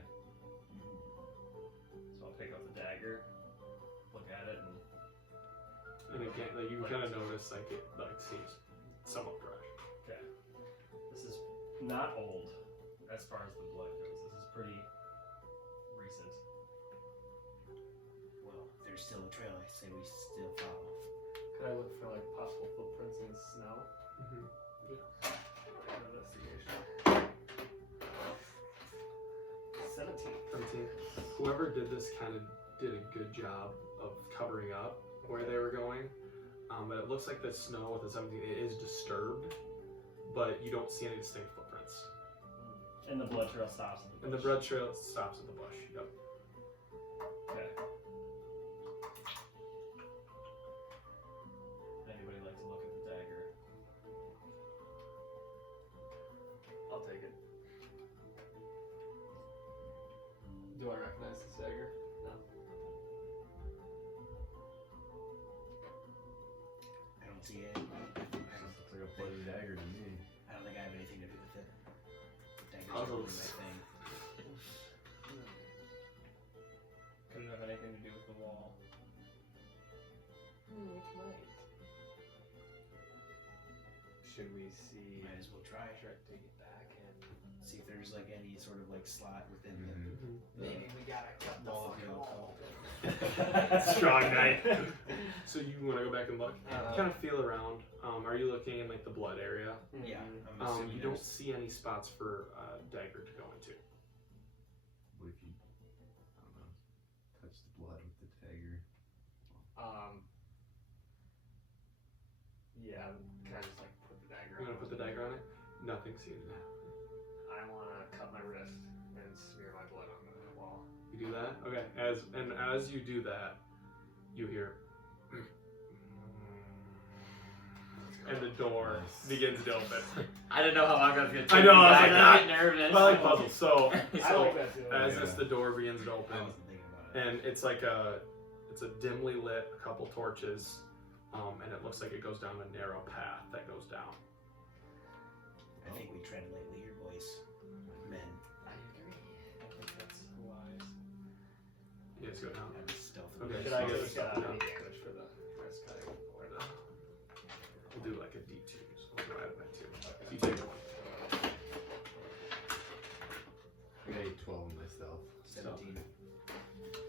So I'll pick up the dagger, look at it, And again, like you kind of notice like it seems somewhat fresh. okay. This is not old as far as the blood goes. This is pretty recent. Well, if there's still a trail, I say we still follow. Could I look for like possible footprints in the snow? Mm-hmm. Investigation. 17. 17. Whoever did this kind of did a good job of covering up where they were going. But it looks like the snow with the 17 it is disturbed, but you don't see any distinct footprints. And the blood trail stops at the bush. And the blood trail stops at the bush. Yep. Okay. Anybody like to look at the dagger? I'll take it. Do I recognize this dagger? No. I don't see it. Looks like a bloody dagger to me. I don't think I have anything to do with it. Dagger's Puzzles. not really my thing. Could it have anything to do with the wall? It might. Should we see? Might as well try. Try to dig it back and See if there's like any sort of like slot within Maybe we gotta cut the Wall, fucking wall. Strong knight. So you want to go back and look? Uh, Kind of feel around. Are you looking in like the blood area? the. Yeah. I'm assuming You don't there's- see any spots for dagger to go into. What if you, I don't know, touch the blood with the dagger? Yeah, can I just like put the dagger You on? want to put the dagger on it? Nothing seems to happen. I want to cut my wrist and smear my blood on the wall. You do that? Okay. As you do that, you hear and the door begins to open. I didn't know how long I was gonna take. I know, I was like, I get nervous. I like puzzles. So I like that too. as Yeah. this the door begins to I open, wasn't thinking about it. and it's like it's a dimly lit, a couple torches, and it looks like it goes down a narrow path that goes down. I think we tread lightly here, boys. Men. I agree. I think that's wise. You guys go down. Have a stealth. Okay. Should so I you get guys step down. any damage for the wrist cutting? Or no? We'll do like a D2, so we'll divide it by 2. So you take 1. I got a 12 myself. 17.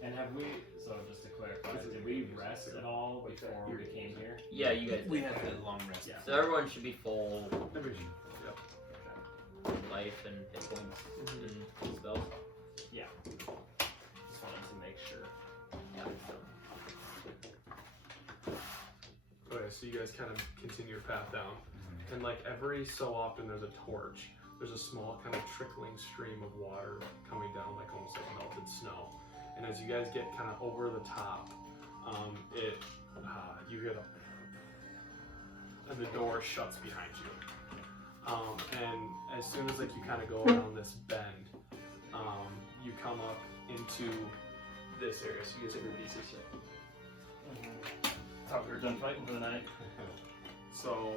And have we, so just to clarify, did we rest at all before we came here? Yeah, you guys. We did. had the long rest. Yeah. So everyone should be full Yep. life and hit points and spells. Just wanted to make sure. Yeah. Okay, so you guys kind of continue your path down, and like every so often there's a torch. There's a small kind of trickling stream of water coming down, like almost like melted snow. And as you guys get kind of over the top, you hear and the door shuts behind you. And as soon as like you kind of go around this bend, you come up into this area. So you guys have your pieces. Thought we were done fighting for the night. So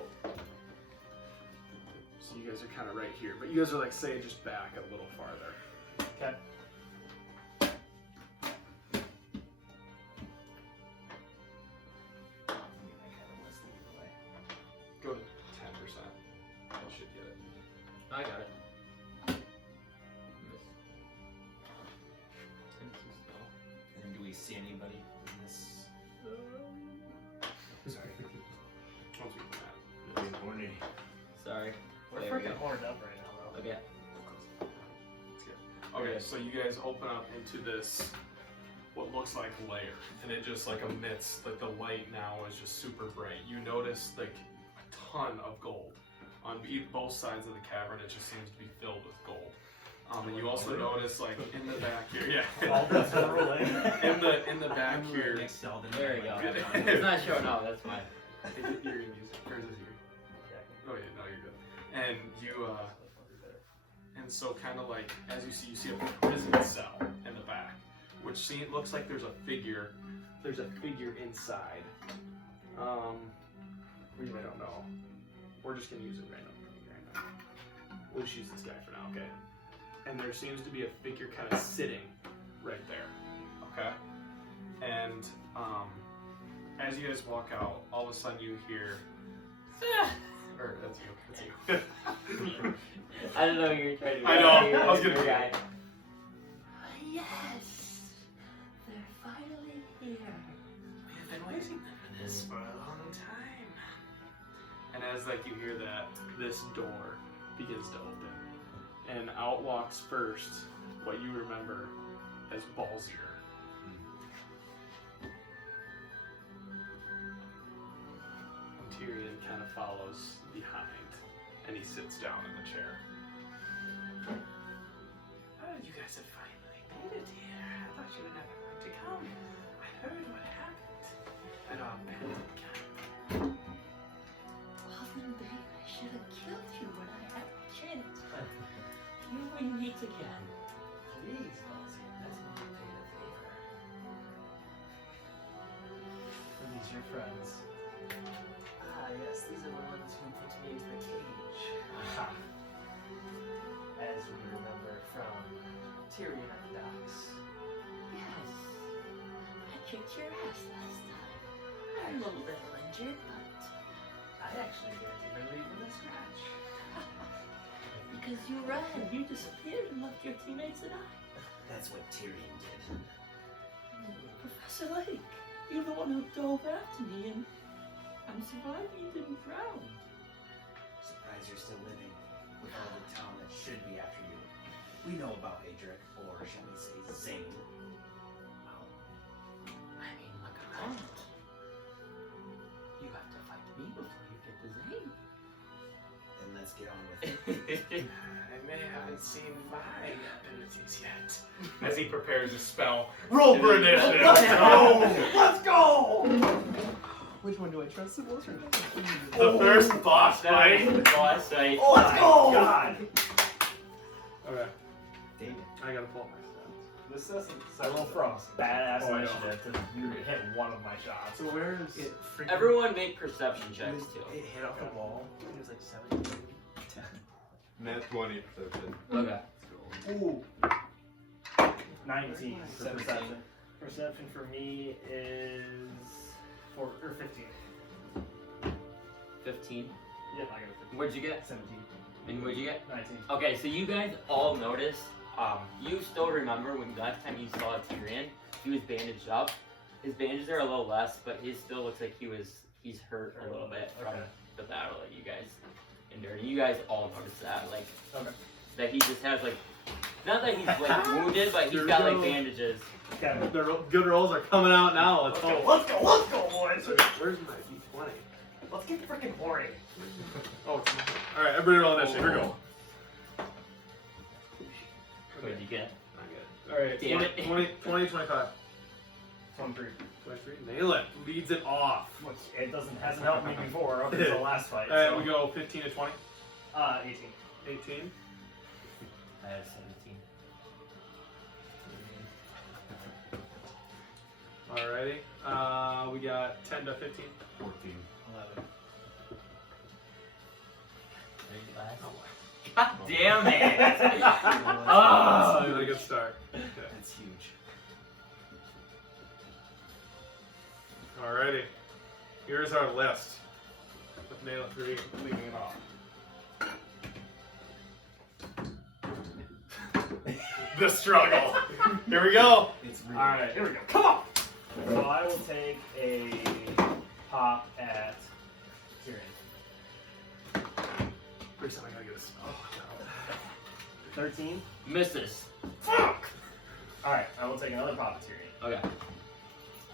you guys are kind of right here, but you guys are like say just back a little farther. Okay. Go to 10%. I should get it. I got it. And do we see anybody in this? Sorry. Once we put that. Sorry. We're There we freaking go. horned up right now, though. Okay. Okay, so you guys open up into this what looks like layer, and it just like emits like the light now is just super bright. You notice like a ton of gold on both sides of the cavern. It just seems to be filled with gold. And you also notice like in the back here, All this yeah, rolling. in the back I'm here. next to Alden. There you go. Good. It's not showing up. That's fine. You're gonna use it. Or is this here? Oh yeah, no, you're good. And you and so kind of like as you see a prison cell in the back, which looks like there's a figure. There's a figure inside. We don't know. We're just gonna use it random. We'll just use this guy for now, okay? And there seems to be a figure kind of sitting right there, okay? And as you guys walk out, all of a sudden you hear. Or that's you. I don't know you were trying to. I know, I was gonna- guy. Yes, they're finally here. We've been waiting for this for a long time. And as like you hear that, this door begins to open, and out walks first what you remember as Balzir. And Tyrion kind of follows behind, and he sits down in the chair. Oh, you guys have finally made it here. I thought you were never going to come. I heard what happened at our abandoned camp. Well, then, babe, I should have killed you when I had the chance. But here we meet again. Please, Balzir, let me pay the favor. Are these your friends? Ah, yes, these are the ones who put me into the cage. Aha. As we remember from Tyrion at the docks. Yes, I kicked your ass last time. I'm a little injured, but I actually didn't even leave with a scratch. Because you ran. You disappeared and left your teammates and I. That's what Tyrion did. Professor Lake, you're the one who dove after me and I'm surviving and didn't drown. Surprised you're still living with all the town that should be after you. We know about Adric, or shall we say Zane. Well, I mean, look around. You have to fight me before you get to Zane. Then let's get on with it. I haven't seen my abilities yet. As he prepares a spell. Roll for initiative! Let's go! Let's go! Which one do I trust the most? The first boss fight. Boss fight. Oh, let's go! God. Okay, Damn it. I gotta pull my stats. This doesn't settle from badass Oh, I know. initiative to you hit one of my shots. So where is It freaking Everyone make perception checks too. It hit off the wall. It was like 7, 10. Nat 20 perception. Okay. Ooh. 19 for 17. perception. Perception for me is 15. 15. Yeah, I got a 15. What'd you get? 17. And what'd you get? 19. Okay, so you guys all notice. You still remember when last time you saw Tyrion, he was bandaged up. His bandages are a little less, but he still looks like he's hurt a little bit from Okay. the battle that you guys endured. You guys all noticed that, like Okay. that he just has like, not that he's like wounded, but he's got like bandages. Okay. The good rolls are coming out now. Let's Let's go. go, let's go, let's go, boys! Where's my D20? Let's get freaking horny. Oh, it's not. Alright, everybody roll initiative. Here we go. What'd you get? Not good. Alright, Damn 20, it. 20, 25. 23. 23. Nail it. Leads it off. Which it hasn't helped me before up until the last fight. Alright, so. we go 15 to 20. 18. 18. I have 17. Alrighty. We got 10 to 15. 14. 11. God damn it! Oh, Oh, you had a good start. Okay. That's huge. Alrighty. Here's our list. With Nail it 3 leaving it off. The struggle. Here we go. It's really Alright, here we go. Come on! So I will take a pop at Tyrion. First time I gotta get a spell. 13. misses. Fuck! Alright, I will take another pop at Tyrion. Okay.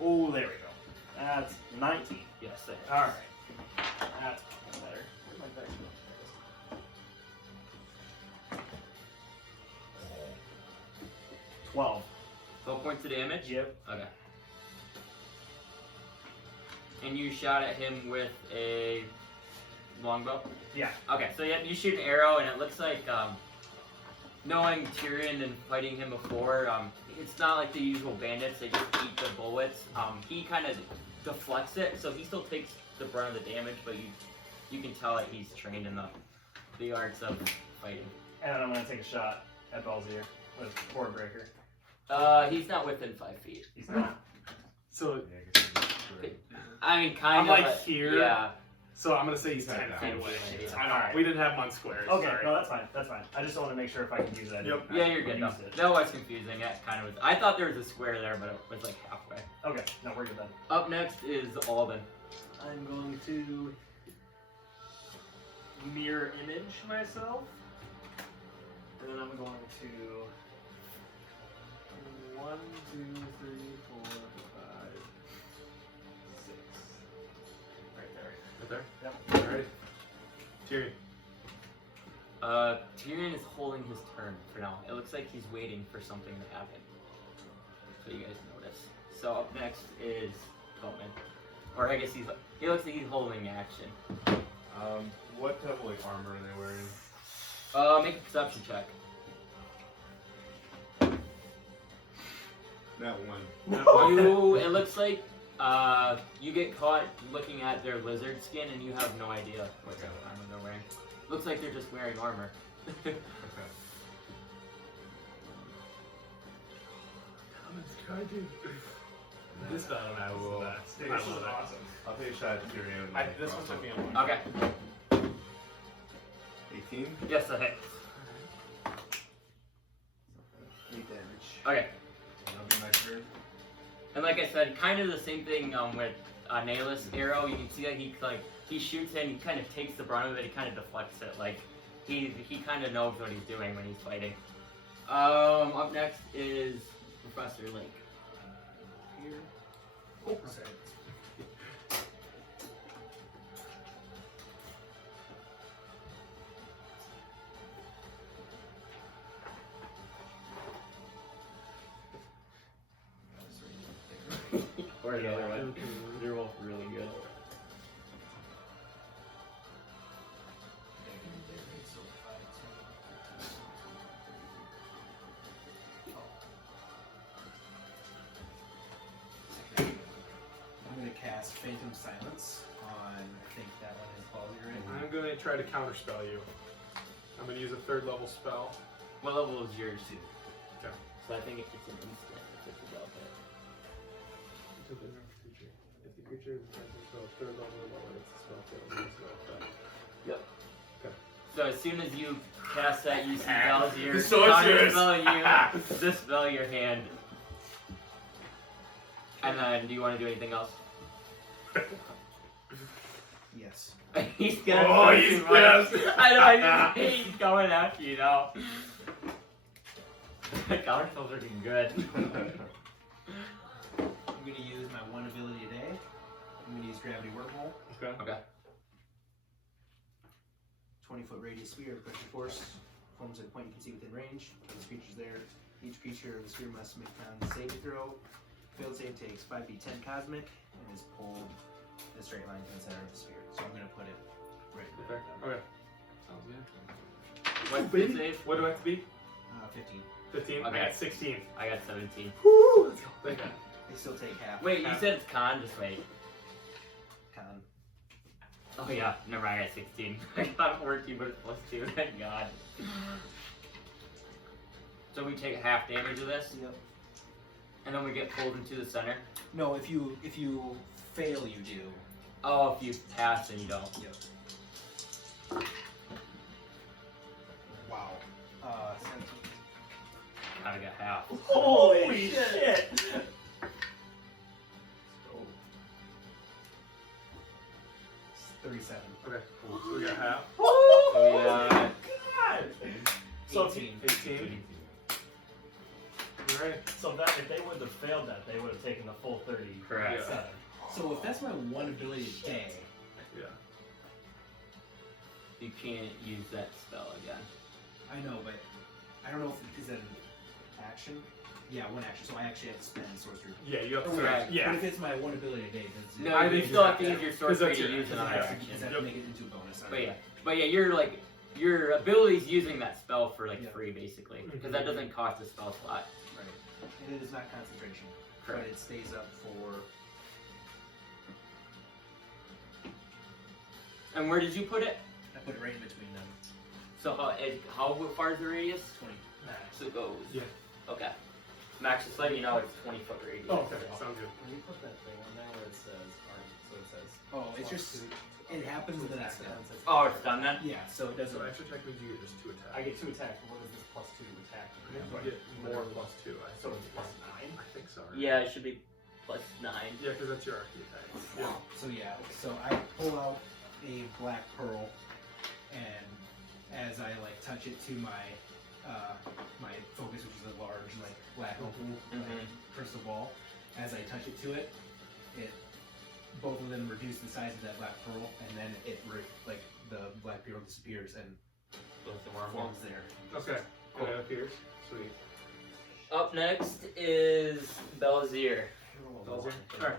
Oh, there we go. That's 19. Yes, there. Alright. That's better. Where'd my dice go? 12. 12 points of damage? Yep. Okay. And you shot at him with a longbow? Yeah. Okay, so yeah, you shoot an arrow, and it looks like, knowing Tyrion and fighting him before, it's not like the usual bandits, they just eat the bullets. He kind of deflects it, so he still takes the brunt of the damage, but you can tell that he's trained in the arts of fighting. And then I'm going to take a shot at Balzir with Cord Breaker. He's not within 5 feet. He's not. So Yeah, I guess it's good. I mean, kind I'm of. like here. Yeah. So I'm gonna say he's He's 10 not feet down. away. Yeah. I know. Alright. We didn't have him on squares. Okay, Sorry. no, that's fine. That's fine. I just want to make sure if I can use it. I Yep. Yeah, you're good. No, Use it. that was confusing. It kind of was. I thought there was a square there, but it was like halfway. Okay, no, we're good then. Up next is Alden. I'm going to mirror image myself, and then I'm going to 1, 2, 3, 4, 5, 6. Right there. Right there. Yep. Alrighty. Tyrion. Tyrion is holding his turn for now. It looks like he's waiting for something to happen. So you guys notice. So up next is Boatman. Or I guess he looks like he's holding action. What type of like armor are they wearing? Make a perception check. That one. It looks like you get caught looking at their lizard skin and you have no idea what kind of armor they're wearing. Looks like they're just wearing armor. Okay. This battle map is the best. Dude, I this is love it. awesome. I'll take a shot at Tyrion. This one took me a while. Okay. 18. Yes, that hits. Okay. That'll be my turn. And like I said, kind of the same thing with Nailus arrow. You can see that he shoots it and he kind of takes the brunt of it. He kind of deflects it. Like he kind of knows what he's doing when he's fighting. Up next is Professor Link. Here. Oh, sorry. Or the other one. They're both really good. I'm going to cast Phantom Silence on, I think that one is Balzir, right? I'm going to try to counterspell you. I'm going to use a 3rd level spell. What level is yours? 2. Okay. So I think it's an instant if it's above it. If the creature is attacking spell 3rd level or lower, it's a spell failure. Yep. Okay. So as soon as you cast that, you see Balzir The sorceress. counterspell you, dispel your hand. And then, do you want to do anything else? Yes. He's gonna. Oh, he's pissed. I know. He's going after you now. Counterspells are doing good. I'm going to use my 1 ability a day. I'm going to use Gravity Wormhole. Okay. 20-foot radius sphere of pressure force. Forms at a point you can see within range. This creature's there. Each creature of the sphere must make a saving throw. Failed save takes 5d10 cosmic and is pulled in a straight line to the center of the sphere. So I'm going to put it right there. Okay. Sounds good. What's the save? What do I have to be? 15. 15? Okay. I got 16. I got 17. Woo! Let's go. Thank God. They still take half. Wait, you said it's con? Just wait. Con. Oh yeah, never mind, I got 16. I got 14, but it's +2, thank God. So we take half damage of this, Yep. and then we get pulled into the center. No, if you fail, you do. Oh, if you pass, then you don't. Yep. Wow. 17. I got half. Holy shit! Oh. 37. Okay, cool. So we got half. So we got So 18. 18. Alright. So that if they would have failed that, they would have taken the full 30. Correct. Yeah. So if that's my 1 ability a day, Yeah. you can't use that spell again. I know, but I don't know if is that an action? Yeah, 1 action. So I actually have to spend sorcery. Yeah, you have to Correct. But Yeah. if it's my 1 ability a day, then it's No, I you think still you have to have use your to. sorcery 'Cause to that's use your another action. action. Because I have to make it into a bonus. But yeah, you're like your ability's using that spell for like Yeah. free basically, because that doesn't cost a spell slot. Right. And it is not concentration, Correct. but it stays up for. And where did you put it? I put it right in between them. So how far is the radius? 20. So it goes. Yeah. Okay. Max, just let you know it's 20-foot radius. Oh, okay. Sounds good. When you put that thing on there where it says art, so it says. Oh, it's just. It happens and then it's done. Oh, it's done then? Yeah, so it doesn't. So extra attack means you get just 2 attacks. I get 2 attacks. What is this +2 attack? I think you get more +2. So it's +9. I think so. Right? Yeah, it should be +9. Yeah, because that's your arcane attack. Yeah. So yeah, so I pull out a black pearl, and as I like touch it to my my focus, which is a large like black opal like, crystal ball, as I touch it to it, both of them reduce the size of that black pearl, and then like the black pearl disappears and forms there. Okay. Cool. It appears. Sweet. Up next is Balzir. Balzir? Alright.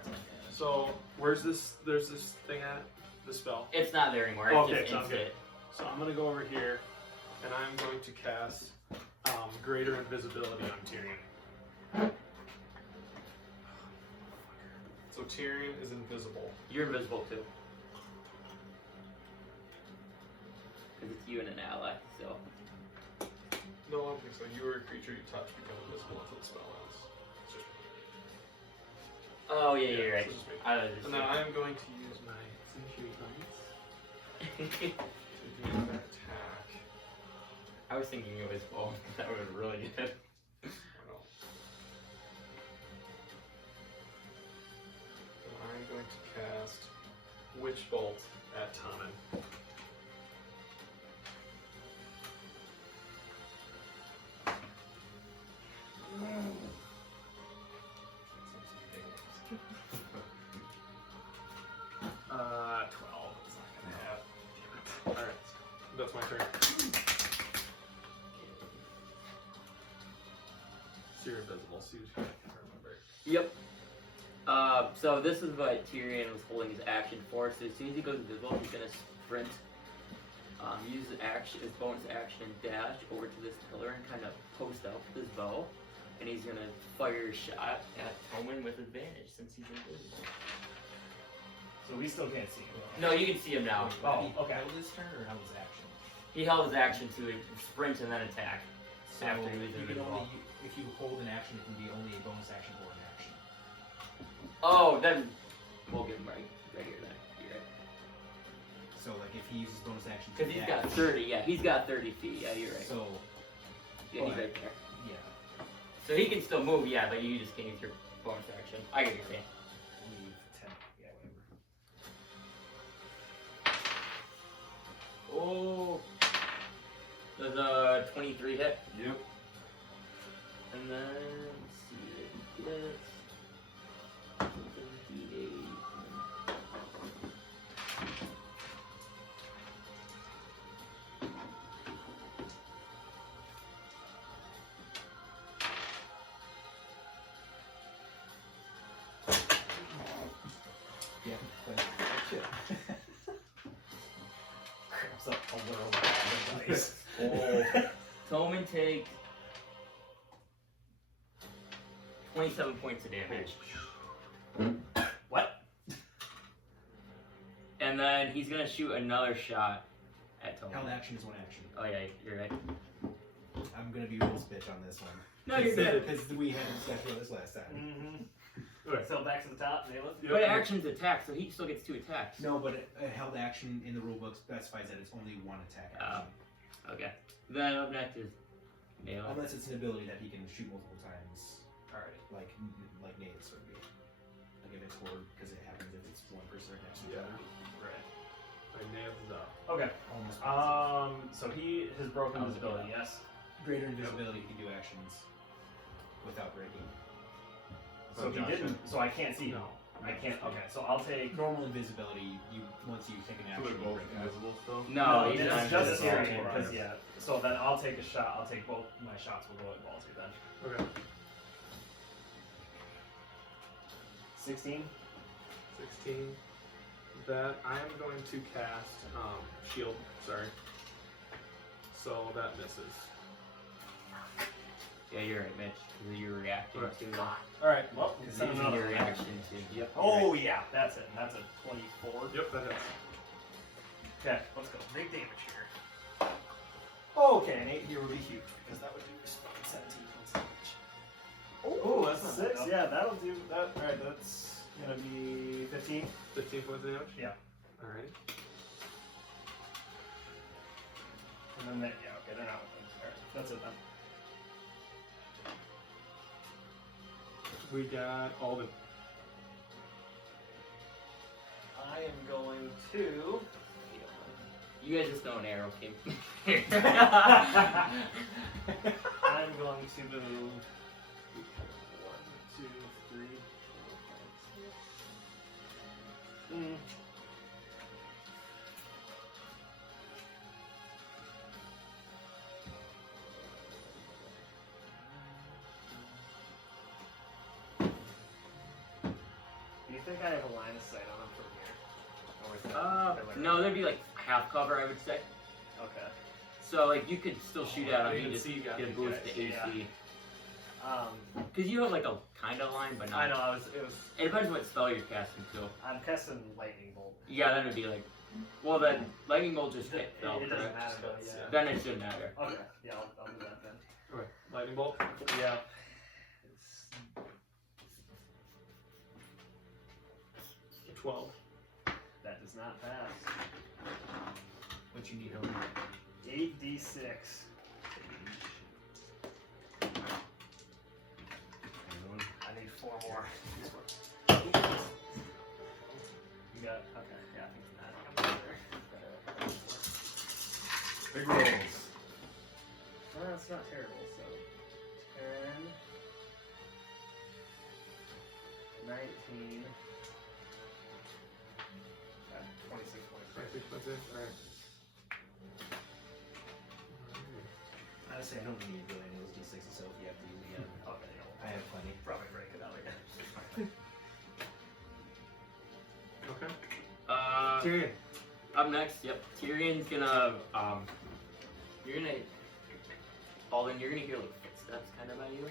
So, where's this? There's this thing at? The spell? It's not there anymore. Okay, It's just sounds good. instant. So I'm going to go over here, and I'm going to cast Greater Invisibility on Tyrion. So Tyrion is invisible. You're invisible too. Because it's you and an ally, so. No, I don't think so. You are a creature you touch become invisible until the spell ends. It's just Oh, yeah, you're so right. it's just me. I And now I'm going to use my Century Bites to do an attack. I was thinking it was both. That would be really good. Well, I'm going to cast Witch Bolt at Tommen. Uh, 12. It's not gonna have. Damn it. Alright, that's my turn. So you're invisible, so you just gotta remember. Yep. So this is what Tyrion was holding his action for. So as soon as he goes invisible, he's gonna sprint, use his bonus action and dash over to this pillar and kind of post up with his bow. And he's gonna fire a shot at Tommen with advantage since he's invisible. So we still can't see him. No, you can see him now. Oh, okay. Held his turn or held his action? He held his action to sprint and then attack. So After he was you can invisible. only, if you hold an action, it can be only a bonus action or an action. Oh, then we'll give him right here then. You're right. So like if he uses bonus action to Because he's got dash, 30. Yeah, he's got 30 feet. Yeah, you're right. So Yeah, he's right there. yeah, So he can still move. Yeah, but you just can't use your bonus action. I get what you're saying. Leave 10. Yeah, whatever. Oh, does a 23 hit? Yep. And then let's see what it gets. 28. yeah, but shit. Cramps up a little bit on the dice. Tommen takes 27 points of damage. What? And then he's gonna shoot another shot at Tommen. Held action is one action. Oh yeah, you're right. I'm gonna be rules bitch on this one. No, you're good. Because we had a discussion about this last time. Mm-hmm. Okay. So back to the top, nail it. Yep. But action's attack, so he still gets 2 attacks. No, but a held action in the rulebook specifies that it's only one attack action. Okay. Then up next is Nail. Unless it's an ability that he can shoot multiple times, Alright. like Nate's would be. Like if it's horde, because it happens if it's one person right next to Yeah. the other. Right. My nails is up. Okay. Almost. So he has broken Oh, visibility, yes? Greater invisibility can do actions without breaking. So he didn't, so I can't see him. No. I can't, okay, so I'll take... Normal invisibility, once you take an So action, they're you both break out. invisible still? No, he's it's not just invisible. Tyrion, because yeah. So then I'll take a shot, I'll take both my shots, will go at Balzir then. Okay. 16? 16. That I'm going to cast shield. Sorry. So that misses. Yeah, you're right, Mitch. 'Cause you're reacting Right. to Alright, well, Because send using another your one. reaction to. Yep. Oh yeah, that's it, and that's a 24. Yep, that hits. Okay, let's go. Big damage here. Okay, an 8 here would be huge, because that would do 17 points of damage. Oh, that's not 6, bad. yeah, that'll do that. Alright, that's gonna be 15. 15 points of damage? Yeah. Alright. And then, yeah, okay, they're not with them. Alright, that's it then. We got Alden. I am going to. You guys just know an arrow came. I'm going to move 1, 2, 3, 4, 5, 6. Do you think I have a line of sight on him from here? Or is that No, there'd be like half cover, I would say. Okay. So like you could still shoot at I him. You didn't just see you got get a these boost guys. to AC. Because you have like a kind of line, but not. I know. It was. It depends what spell you're casting too. I'm casting lightning bolt. Yeah, then it'd be like. Well, then lightning bolt just hit. It Fell, doesn't correct? matter though. Yeah. Then it shouldn't matter. Okay. Yeah, I'll do that then. Okay. Lightning bolt. Yeah. It's 12. that does not pass. What you need over 8d6. I need 4 more. got okay. Yeah, I think it's that. Big rolls. Well, that's not terrible. So 10, 19, 26 points. Alright. Honestly, I don't need really any of those d6s, so if you have to use again, Okay, you'll I have plenty. probably break it out again. Okay. Tyrion. Up next, yep. Tyrion's gonna you're gonna Alden, you're gonna hear like footsteps kind of by you.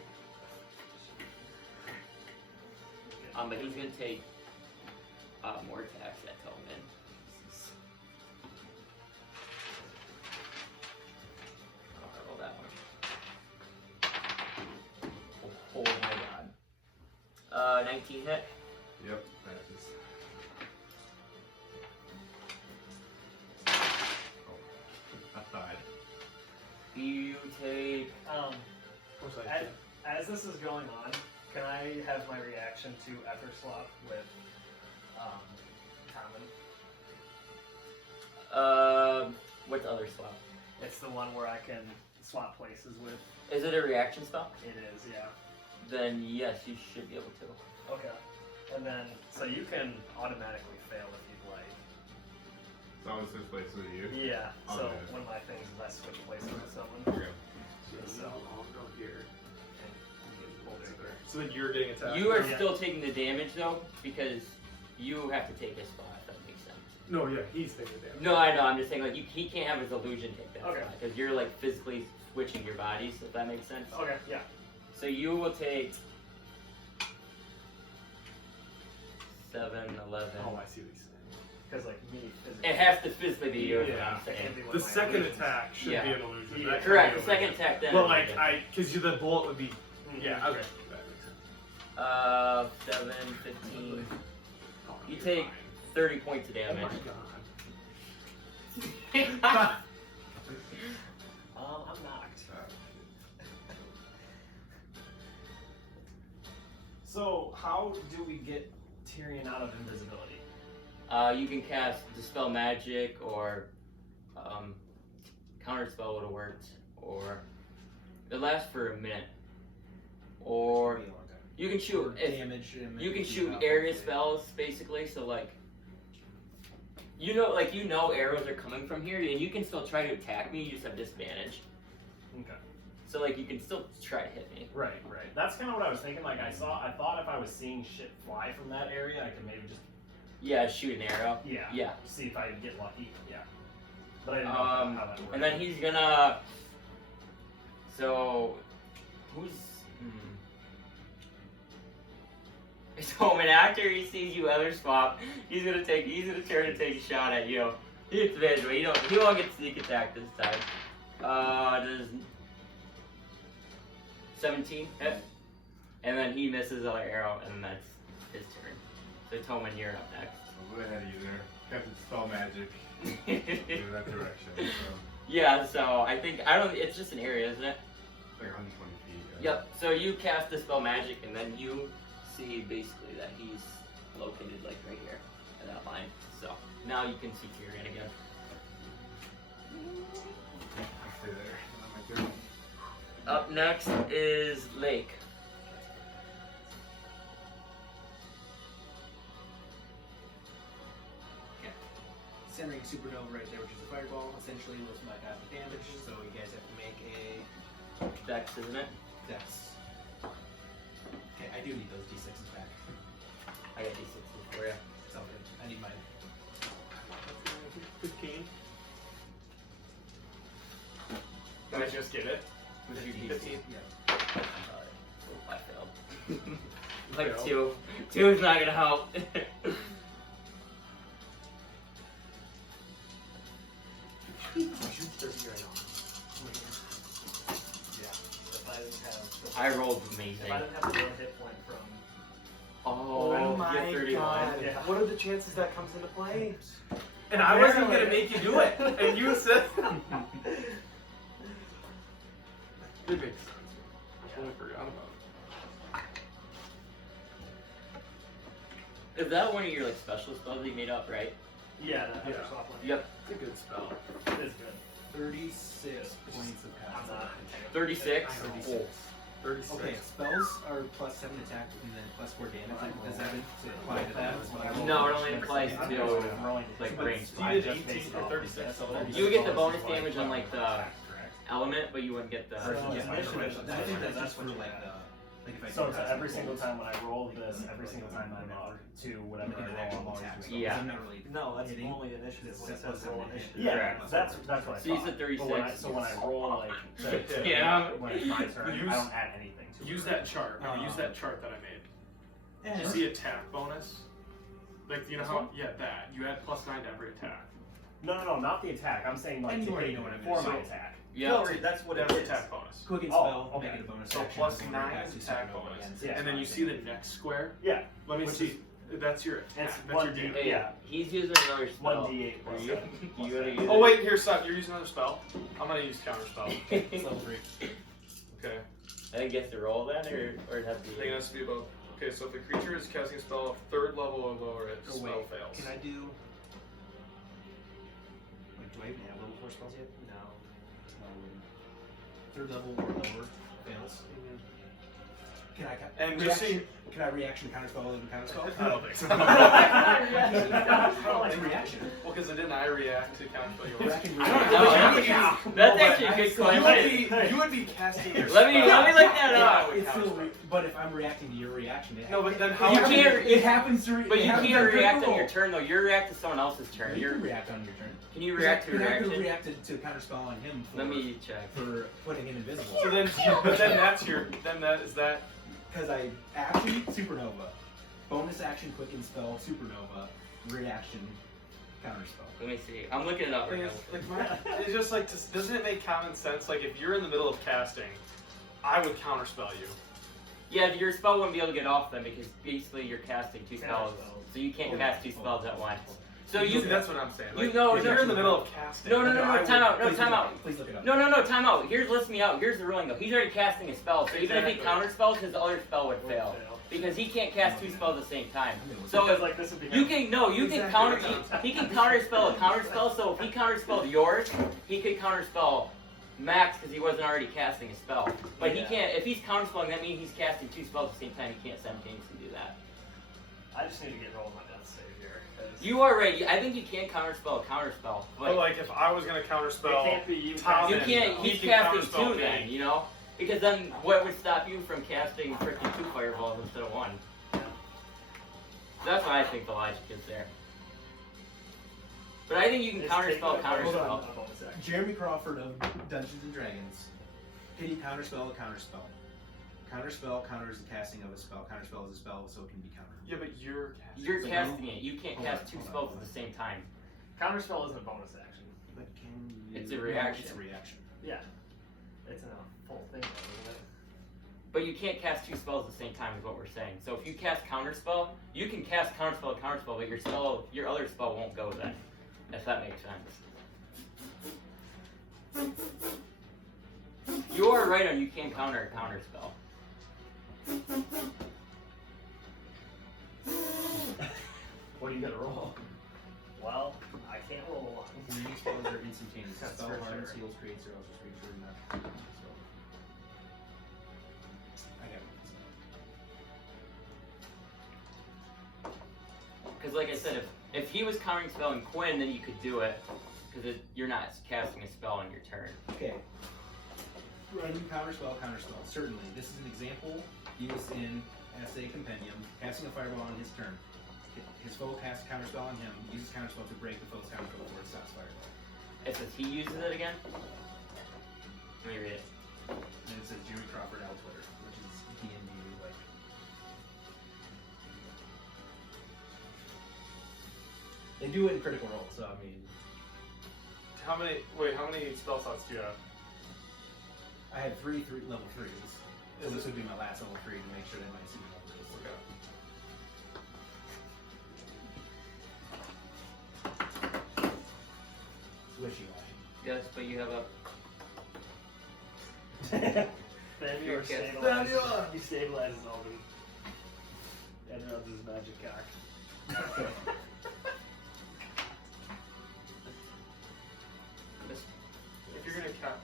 But he's gonna take more attacks at Tillman. I'll roll that one. Oh my god. 19 hit. Yep, passes. Oh, I died. You take Um, Of course I as, can. as this is going on, can I have my reaction to Ether Swap with Common? what's the other swap? It's the one where I can swap places with. Is it a reaction spell? It is, yeah. Then yes, you should be able to. Okay. And then, so you can automatically fail if you'd like. So I was switch places with you. Yeah. So Okay. one of my things is I switch places with someone. Okay. So I'll go here. And you get pulled over. So then you're getting attacked. You are Yeah. still taking the damage though, because you have to take his spot. If that makes sense. No, yeah, he's taking the damage. No, I know. I'm just saying, like, he can't have his illusion take that Okay. because you're like physically switching your bodies. If that makes sense. Okay, yeah. So you will take 7, 11. Oh, I see what he's saying. Because, like, me physically. It has to physically be you. Is what Yeah. I'm saying. The second attack should Yeah. be an illusion. Yeah. That can Correct. be The second illusion. attack then. But is like illusion. because the bullet would be. Yeah. Okay. That makes sense. 7, 15. Oh, You you're take fine. 30 points of Oh damage. my god. I'm knocked. So, how do we get Tyrion out of invisibility? You can cast Dispel Magic or Counter Spell would have worked, or it lasts for a minute. Or you can shoot. damage. You can shoot area spells basically. So like, you know arrows are coming from here, and you can still try to attack me. You just have disadvantage. Okay. So like, you can still try to hit me. Right. That's kind of what I was thinking. Like, I thought if I was seeing shit fly from that area, I could maybe just Yeah, shoot an arrow. yeah see if I get lucky. Yeah. But I didn't know how that worked. And then he's gonna. So, who's? So, an after he sees you other swap, he's gonna turn to take a shot at you. He hits advantage, but he won't get sneak attack this time. Does 17 hit? And then he misses another arrow, and then that's his turn. So Toman, you're up next. I'll go ahead of you there. Captain Spell Magic. In that direction. So Yeah, so it's just an area, isn't it? it's like 120 feet. Yep. So you cast the spell magic, and then you see basically that he's located like right here in that line. So now you can see Tyrion again. I'll stay there. Not my turn. Up next is Lake. Centering supernova right there, which is a fireball, essentially with my half the damage. So you guys have to make a Dex, isn't it? dex. Okay, I do need those d6s back. I got these 6s for you. It's all good. I need mine. 15. Did I just get it? What's your 15. DC? Yeah. Oh, I failed. Like 2. 2 is not gonna help. If I didn't have. I rolled If amazing. I didn't have the 1 hit point from. Oh, you get 31. Yeah. What are the chances that comes into play? And I wasn't gonna make you do it, and you said. It makes sense. I totally forgot about Is that one of your like special spells that you made up, right? Yeah, that Yeah. soft one. Yep. It's a good spell. It is good. 36 points of I'm power. not. 36. 36. 36. Okay, spells are +7 attack and then +4 damage. Does that apply to that as well? No, it only applies I'm to rolling like to range. You did 18 for 36. You would get the bonus damage on like the element, but you wouldn't get the. So Yeah, initiative- I think that's just for like the if I So do it's cosmic every single bolts, time when I roll this, every single time I'm up to whatever get I an roll, actual I'm always attack. doing Yeah. I'm not really No, that's hitting. only initiative. When it It's says roll +7 initiative. Yeah, that's what I So you thought. said 36. But when I roll like Yeah. when it's my turn, Use- I don't add anything to it. Use that chart. Use that chart that I made. Yeah, You see attack bonus? Like, you know how? Yeah, that. You add +9 to every attack. No, not the attack. I'm saying like And you to already hit know what I'm for gonna my say. attack. Yeah. No, that's what That's it is. attack bonus. Quick and Oh, spell, okay. make it a bonus So action. plus Go 9 back to attack supernova bonus. again. Yeah. And then you see the next square. Yeah, Let me Which see. That's your attack. It's That's your 1d8. D8. Yeah, he's using another spell. 1d8 plus You, seven. you gotta use Oh wait, here, stop. You're using another spell. I'm gonna use counter spell. It's level 3. Okay. I think gets to roll that, or it has to I think be. it has to be above. Okay, so if a creature is casting a spell of 3rd level or lower, its Oh, spell wait. fails. Can I do? Like, do I even have level 4 spells yet? No. 3rd level or lower fails. Can I? And just reaction? Can I reaction counterspell and counterspell? I don't think so. Oh, it's a reaction. Well, because didn't I react to counter spell yours? Reaction I don't know. know. That's actually a good question. You would be casting your Let me spell. look that Yeah, up. I would It's counter still, spell. but if I'm reacting to your reaction, it No, but then it how- You happens- can't- It happens to. But it you happens can't to react on critical. your turn though. You react to someone else's You turn. can You're. react on your turn. Can you react to a Because I could've reaction? reacted to counterspell on him for, Let me check. for putting him invisible. So then, but then that's your. Then that is that. Because I action supernova, bonus action quicken spell supernova, reaction counterspell. Let me see. I'm looking it up right Thing now. is, like my, it's just like, doesn't it make common sense? Like if you're in the middle of casting, I would counterspell you. Yeah, your spell wouldn't be able to get off them because basically you're casting two Counter spells, spells. so you can't Oh, cast two oh, spells at oh, once. oh. So you. See, that's what I'm saying. You Like, know- if you're in the middle of casting. No, I would- time out. No, Please time look it out. up. Please look it up. No, time out. Here's listen me out. Here's the ruling though. He's already casting a spell, so even if he Exactly. counter spells, his other spell would fail because he can't cast two spells at the same time. So Because if like this would be you can Exactly. counter he can counter spell a counter spell. So if he counter spelled yours, he could counter spell Max because he wasn't already casting a spell. But he Yeah. can't. If he's counter spelling, that means he's casting two spells at the same time. He can't simultaneously do that. I just need to get rolled my death save here. 'cause You are right. I think you can counter spell a counter spell, But like if I was gonna it counterspell, can't be you. Tom you and- can't. he He's can casting counterspell two me. then, you know, because then what would stop you from casting freaking two fireballs instead of one? That's why I think the logic is there. But I think you can It's counterspell taking- hold on, counterspell. a bonus action. Jeremy Crawford of Dungeons and Dragons. Can you counterspell a counterspell? Counterspell counters the casting of a spell. Counterspell is a spell, so it can be countered. Yeah, but you're casting. You're So casting it. You can't hold cast on, two hold on, spells hold at on. the same time. Counterspell isn't a bonus action. But can you? It's a No, reaction. It's a reaction. Yeah. It's in a full thing, though, isn't it? But you can't cast two spells at the same time is what we're saying. So if you cast counterspell, you can cast counterspell, but your other spell won't go then. If that makes sense. You are right on you can counter a counterspell. What are you gonna roll? Well, I can't roll one. Unique spells are instantaneous. That's Spell for hardens, sure. heals, creates, or also creates or not. So. I got it. Because like I said, if he was countering spelling Quinn, then you could do it. Because you're not casting a spell on your turn. Okay. Random counterspell, counterspell. Certainly. This is an example used in Essay Compendium. Casting a fireball on his turn. His foe casts a counterspell on him. Uses counterspell to break the foe's counterspell before it stops fireball. It says he uses it again. Let me read it. And it says Jeremy Crawford L Twitter, which is D&D like. They do it in Critical Role, so I mean, How many spell slots do you have? I had three level 3s. So this would be my last level 3 to make sure that my super level is. Okay. Wishy-washy. Yes, but you have a. Then You're you casting- stabilize. He stabilizes Alvin. And runs his magic cock. If you're gonna count,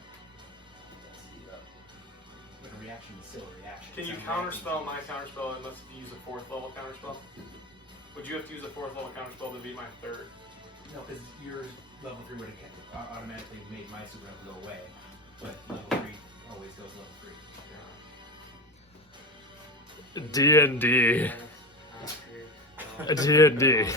But a reaction is still a reaction. can you It's not counterspell my reacting. counterspell unless you use a 4th level counterspell? Would you have to use a 4th level counterspell to beat my 3rd? No, because your level 3 would have automatically made my super level go away. But level 3 always goes level 3. D&D. D&D.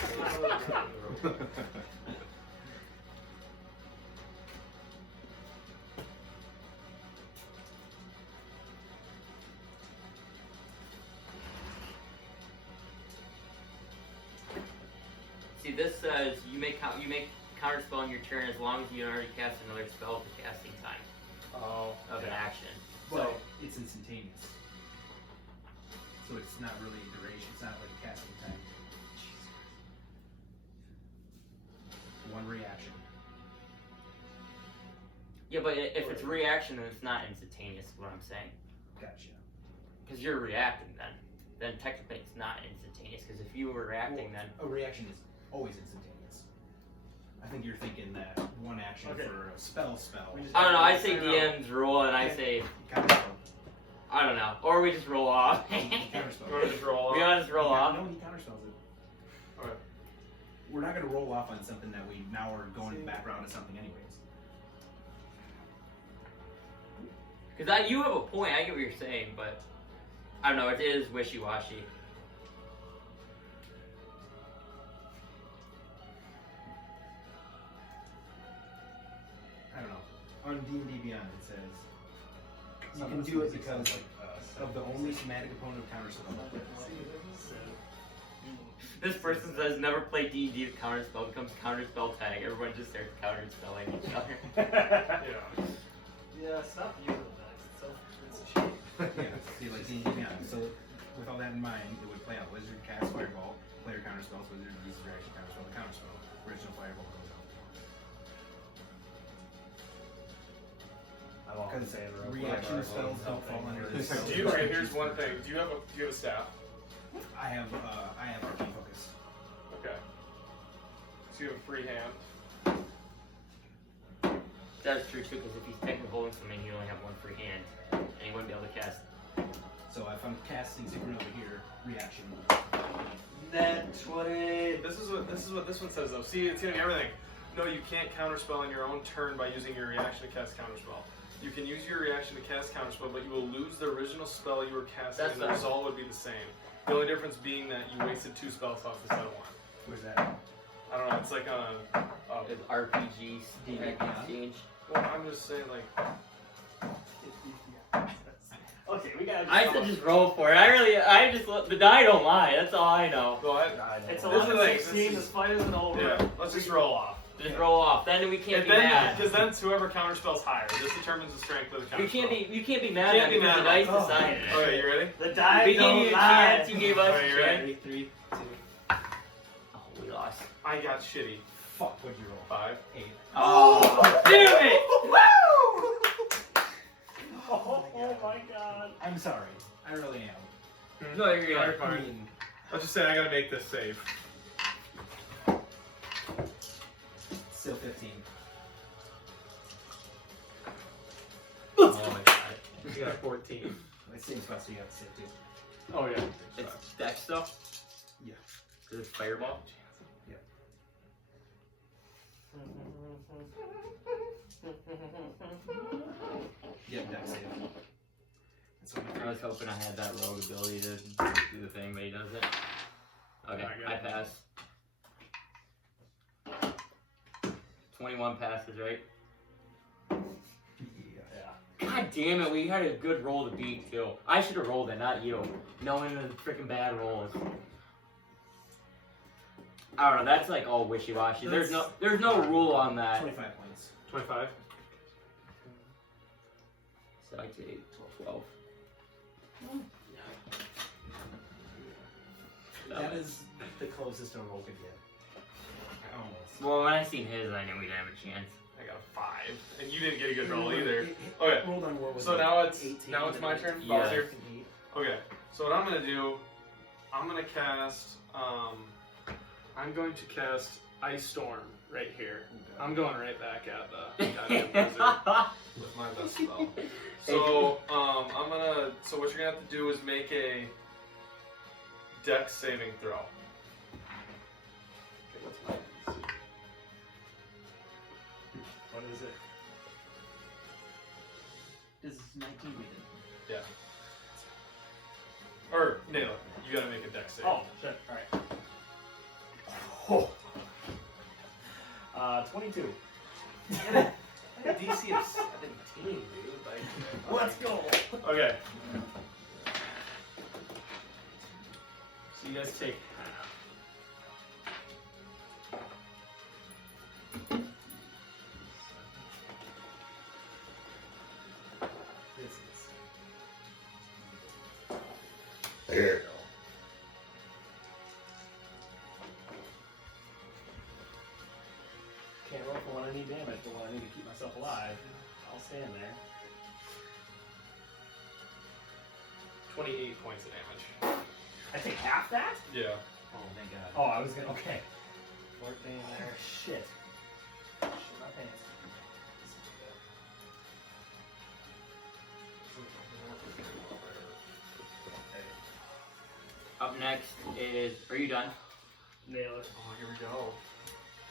See, this says you make counterspell on your turn as long as you already cast another spell for casting time of an action. But it's instantaneous. So it's not really duration. It's not like a casting time. One reaction. Yeah, but if it's reaction, then it's not instantaneous. Is what I'm saying. Gotcha. Because you're reacting then technically it's not instantaneous. Because if you were reacting, then A reaction is always instantaneous. I think you're thinking that one action Okay. for a spell. I don't know. I say DM's roll, and I say Counterspell. I don't know, or we just roll off. Counterspell. You want to just roll We off? gotta just roll off. No, he counterspells it. Okay. We're not going to roll off on something that we now are going back around to something anyways. Because you have a point. I get what you're saying, but I don't know. It is wishy-washy. I don't know. On D&D Beyond it says you can do it because of the only somatic opponent of counterspell. This person says never play D&D with counterspell. Becomes counterspell tag. Everyone just starts counterspelling each other. Yeah. Yeah, stop using that. It's so it's cheap. Yeah, see, like D&D Beyond. So with all that in mind, it would play out wizard cast fireball, player counterspells, wizard uses reaction counterspell, counterspell, original fireball goes out. I'm all in Because favor of reaction whatever spells don't helping. fall under this. Do you, okay, here's one thing. Do you have a staff? I have arcane focus. Okay. So you have a free hand. That's true too, because if he's technically holding something, he only have one free hand, and he wouldn't be able to cast. So if I'm casting Supernova here, reaction. That's what it. This is what this one says though. See, it's getting everything. No, you can't counterspell on your own turn by using your reaction to cast counterspell. You can use your reaction to cast counterspell, but you will lose the original spell you were casting, That's and the fine. result would be the same. The only difference being that you wasted 2 spell slots instead of 1. Where's that? I don't know. It's like on a. It's RPG exchange. Well, I'm just saying like. Okay, we gotta. I said just roll for it. The die don't lie. That's all I know. Go ahead. It's This is like- 11:16. this This is- fight isn't over. Yeah. Let's just roll off. Just roll off. Then we can't And be then, mad. because then whoever counterspells higher, this determines the strength of the counterspell. You can't be mad Can't at be me because mad the dice at- decided it. Okay, you ready? The die We gave don't you a lie. chance. You gave us Alright, a you ready? chance. 3, 2. Oh, we lost. I got shitty. Fuck, what'd you roll? 5. 8. Oh, damn it! Oh my god. I'm sorry. I really am. No, you're Sorry, good. fine. I mean, I was just saying I gotta make this safe. still 15. Oh my god. You got 14. My same spot, so you have to save 2. Oh yeah. It's deck stuff? Yeah. Is it fireball? Yep, deck save. That's what I was hoping I had that rogue ability to do the thing, but he doesn't. Okay, I got I it. pass. 21 passes, right? Yeah. God damn it, we had a good roll to beat too. I should have rolled it, not you. Knowing the freaking bad rolls. I don't know, that's like all wishy-washy. There's no rule on that. 25 points. 25. So I take 12. That is the closest a roll could get. Almost. Well, when I seen his, I knew we didn't have a chance. I got a 5. And you didn't get a good roll either. Okay. Rolled on war was So like now it's 18, my turn. Yeah. Balzir. Okay. So what I'm gonna do, I'm gonna cast I'm going to cast Ice Storm right here. I'm going right back at the goddamn blizzard with my best spell. So, I'm gonna. So what you're gonna have to do is make a Dex saving throw. Okay, what's my DC? What is it? This is 19 rated. Yeah. Or nail it. You gotta make a Dex save. Oh, shit. Alright. Oh. 22. DC of 17, dude. Like, Let's go! Okay. So you guys take half. There you go. Can't roll for when I need damage, but when I need to keep myself alive, I'll stand there. 28 points of damage. I take half that? Yeah. Oh, thank God. Oh, I was gonna. Okay. 14 there. Shit. Shit, my pants. Up next is. Are you done? Nail it. Oh, here we go.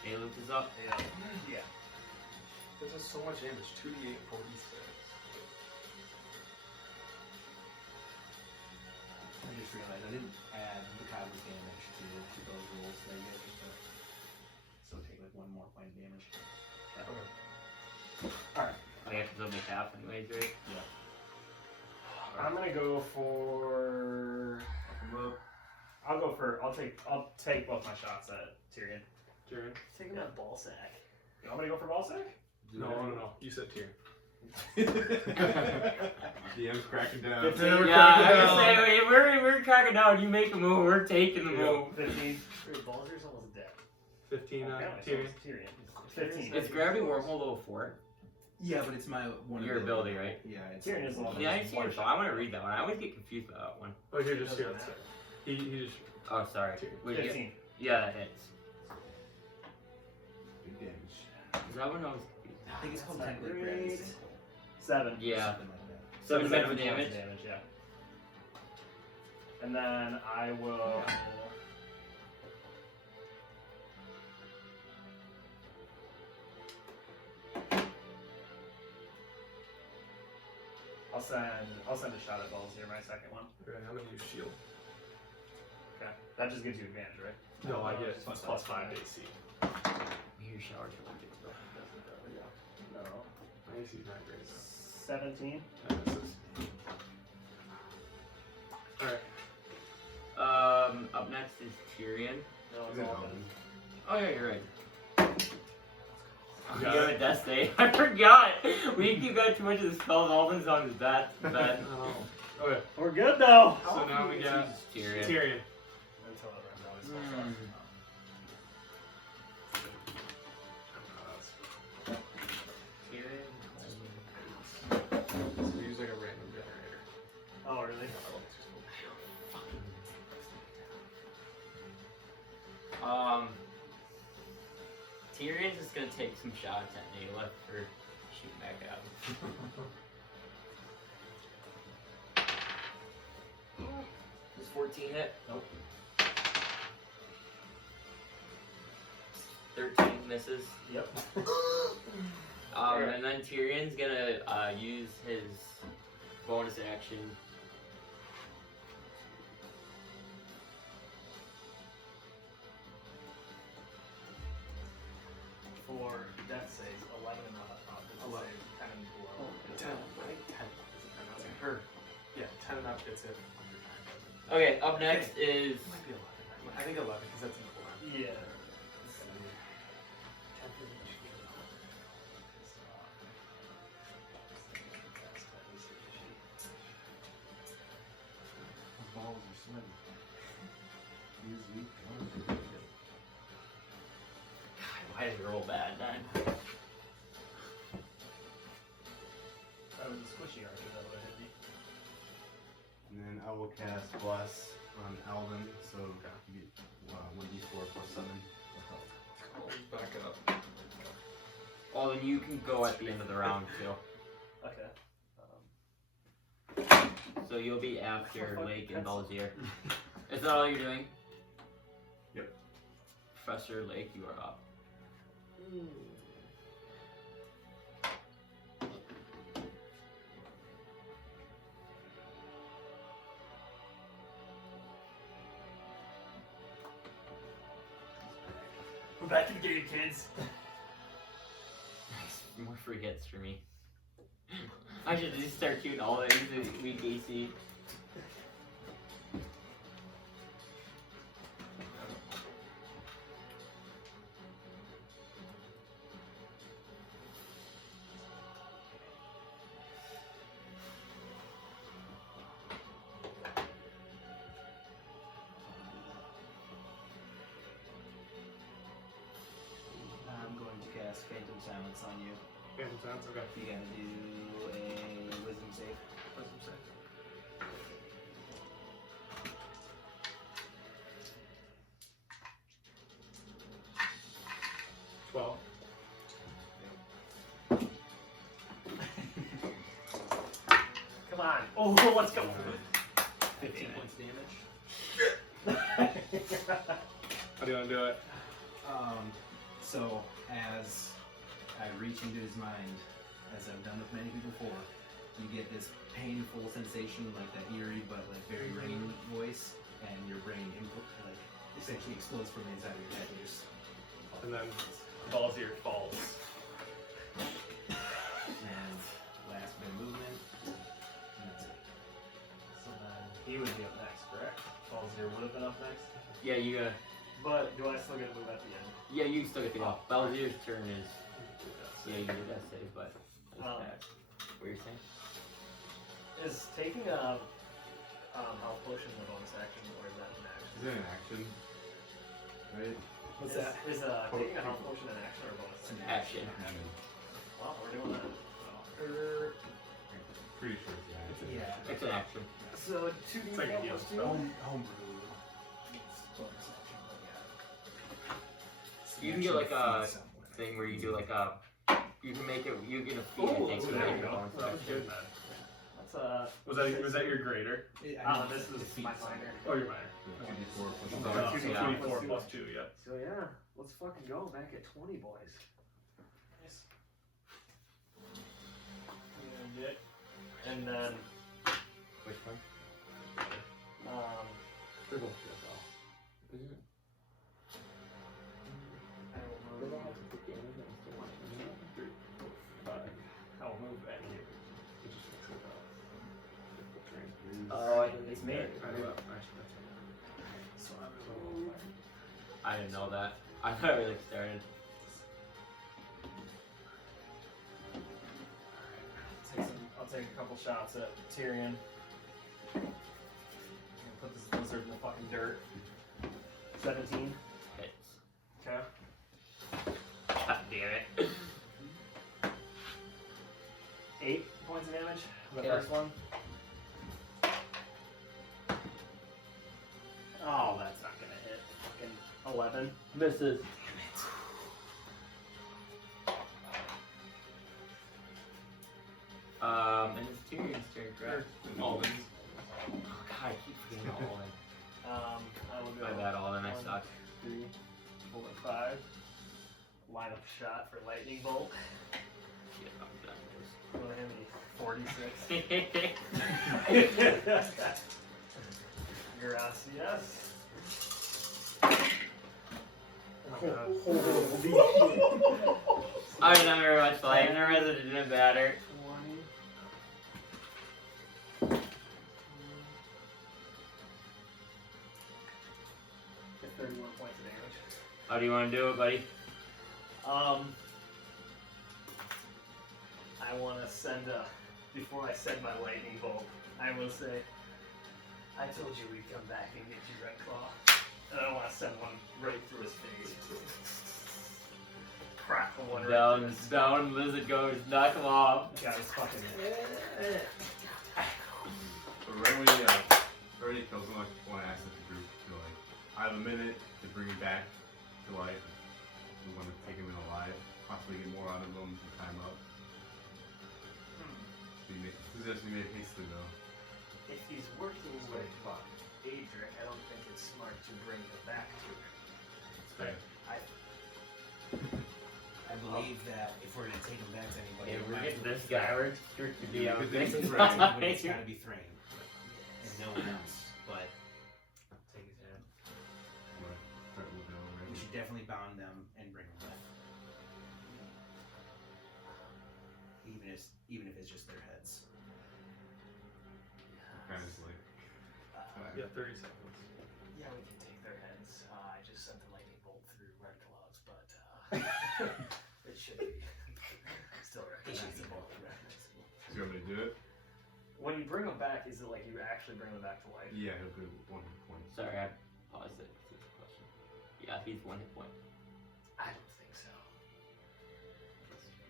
Caleb is up. Yeah. Yeah. This is so much damage. 2d8, 46. I just realized I didn't add the cosmic damage to those rolls that I get. So take like 1 more point of damage. Okay. Alright. We have to still make half anyways, right? I'm gonna go for. I'll take both my shots at Tyrion. Tyrion? Take him at ball sack. You want me to go for ball sack? No. You said Tyrion. DM's cracking down. Good Yeah, We're I cracking was down. gonna say, we're cracking down. You make a move, we're taking the move. 15. Balzir's almost dead. 15 on Okay, so Tyrion. it's Tyrion. 15. Is Gravity Wormhole level 4? Yeah, but it's my one Your ability, right? Yeah, it's Tyrion is the one. Yeah, I see it, so I want to read that one. I always get confused by that one. Oh, here, just here. Doesn't He just. Oh, sorry. Would you- 15. Yeah, that hits. Big damage. Is that one I was. I think it's called That's technically not gravity great. single. 7. Yeah. Something like that. 7 Seven points of damage. Yeah. And then I will. I'll send a shot at Balzir, my second one. Okay, I'm gonna use shield. Okay. That just gives you advantage, right? No, I get Plus plus 5 5. AC. Your shower. No. My AC is not great. 17. That misses. Alright. Up next is Tyrion. No, Is it's it all on? good. Oh yeah, you're right. You You got got it? a death save. I forgot. We got too much of the spells. Alvin's on his bat. Oh. Okay, We're good though. so now we got Tyrion. Tyrion. Until it runs out. It's Hmm. So we use like a random generator. Oh, really? Tyrion's just gonna take some shots at Nayla for shooting back at him. Does 14 hit? Nope. 13 misses. Yep. And then Tyrion's gonna use his bonus action. For death saves, 11 and up. 11. 10 and below. 10, right? 10. Her. Yeah, 10 and up gets it. Okay, up next is. It might be 11. I think 11 because that's an 11. Yeah. Balls are sweaty. He's weak. Why did it roll bad then? That was a squishy archer that would have hit me. And then I will cast Bless on Alvin, so you get 1d4 plus 7. I'll back it up. Well, then you can go at the end of the round too. Okay. So you'll be after Lake and Balzir. Is that all you're doing? Yep. Professor Lake, you are up. We're back in the game, kids. More free hits for me. I should just start shooting all of these weak AC. I'm going to cast Phantom Silence on you. Phantom sounds okay. You gotta do a Wisdom save. Wisdom save. Well, Come on. Oh, let's go. 15 points damage. how do you want to do it? So as I reach into his mind, as I've done with many people before, you get this painful sensation, like that eerie but like very ringing voice, and your brain like essentially explodes from the inside of your head. You just And then Balzir falls. and last bit of movement. And that's it. So then he would be up next, correct? Balzir would have been up next. Yeah, you got. But do I still get to move at the end? Yeah, you still get to go. Balzir's turn is. Yeah, you did that save, but. That's bad. What you're saying? Is taking a health potion a bonus action, or is that an action? Is it an action? Right? What's is, that? Is taking a health potion an action or a bonus? Action. Well, we're doing that. Pretty sure it's an action. Yeah. It's an action. So 2d4 It's like a heal plus 2. spell. Homebrew. Bonus action, but yeah. You can get like a thing where you do like a. You can make it. You get a feat that takes there away you your go. bonus That was action. good. That's Was that your grader? this is my minor. Oh, your minor. 2d4 plus Oh, 7. Yeah. 2d4 plus 2, yeah. So yeah, let's fucking go back at 20, boys. Nice. And then Which one? Triple. I will move. I'll move at you. It just fix it up. Oh, I think It's me. I know that. So I didn't know that. I thought we like started. I'll take a couple shots at Tyrion. And put this lizard in the fucking dirt. 17. Hits. Okay. God damn it. 8 points of damage. The Okay. first one. Oh, that's not gonna hit. Fucking 11. Misses. And it's Tyrion's turn, correct? Almonds. Oh god, I keep forgetting all in. I will go. My bad, all in, I 1, suck. 3, 4, 5. Line up shot for lightning bolt. Shit, I'm done Will hit me 46. Gracias. I mean, I'm very much like, the resident didn't matter. 20. 31 points of damage. How do you want to do it, buddy? I want to send a. Before I send my lightning bolt, I will say, I told you we'd come back and get you, Redclaw. And I want to send one right through his face. Crackle one right Down, through his. down, lizard goes, knock him off. Got his fucking. Right when when it kills him, I want to ask the group to like, I have a minute to bring him back to life. We want to take him in alive, possibly get more out of him to time up. Suggest we made hastily though. If he's working with Adric, I don't think it's smart to bring him back to her. I believe that if we're gonna take him back to anybody, Hey, it we're might getting as this well guy. We're to be on It's this gotta be Thrain and no one else. But Take his hand. Right. Start moving over. we should definitely bound them and bring them back, even if it's just their heads. Honestly. Yeah, 30 seconds. Yeah, we can take their heads. I just sent the lightning bolt through Redclaws, but it should be still recognizable. Do you want me to do it? When you bring them back, is it like you actually bring them back to life? Yeah, he'll go 1 point. Sorry, I paused it. That's the question. Yeah, he's 1 hit point. I don't think so.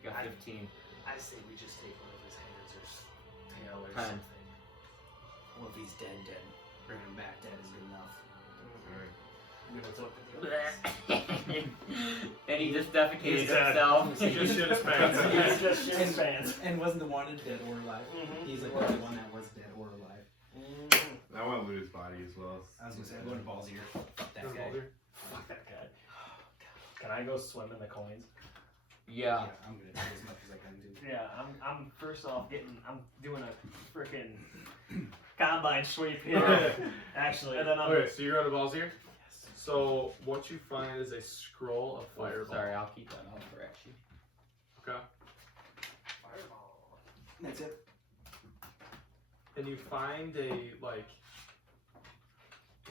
You got 15. I say we just take one of his hands or tail or 10. something. Well, if he's dead, bringing him back dead is good enough. Alright. You know what's up with the And he just defecated He's dead. himself. He just shit his pants. He's just shit his pants. And wasn't the one dead or alive? Mhm. He's like the only one that was dead or alive. I want to loot his body as well. I was gonna say, I'm going to Balzir. That Go guy. Balzir. Fuck that guy. Can I go swim in the coins? Yeah. I'm gonna do as much as I can do. Yeah, I'm first off I'm doing a freaking combine sweep here. Actually, and then I'm Okay, so you're going to Balzir? So what you find is a scroll of fireball. Sorry, I'll keep that on for actually. Okay. fireball. That's it. And you find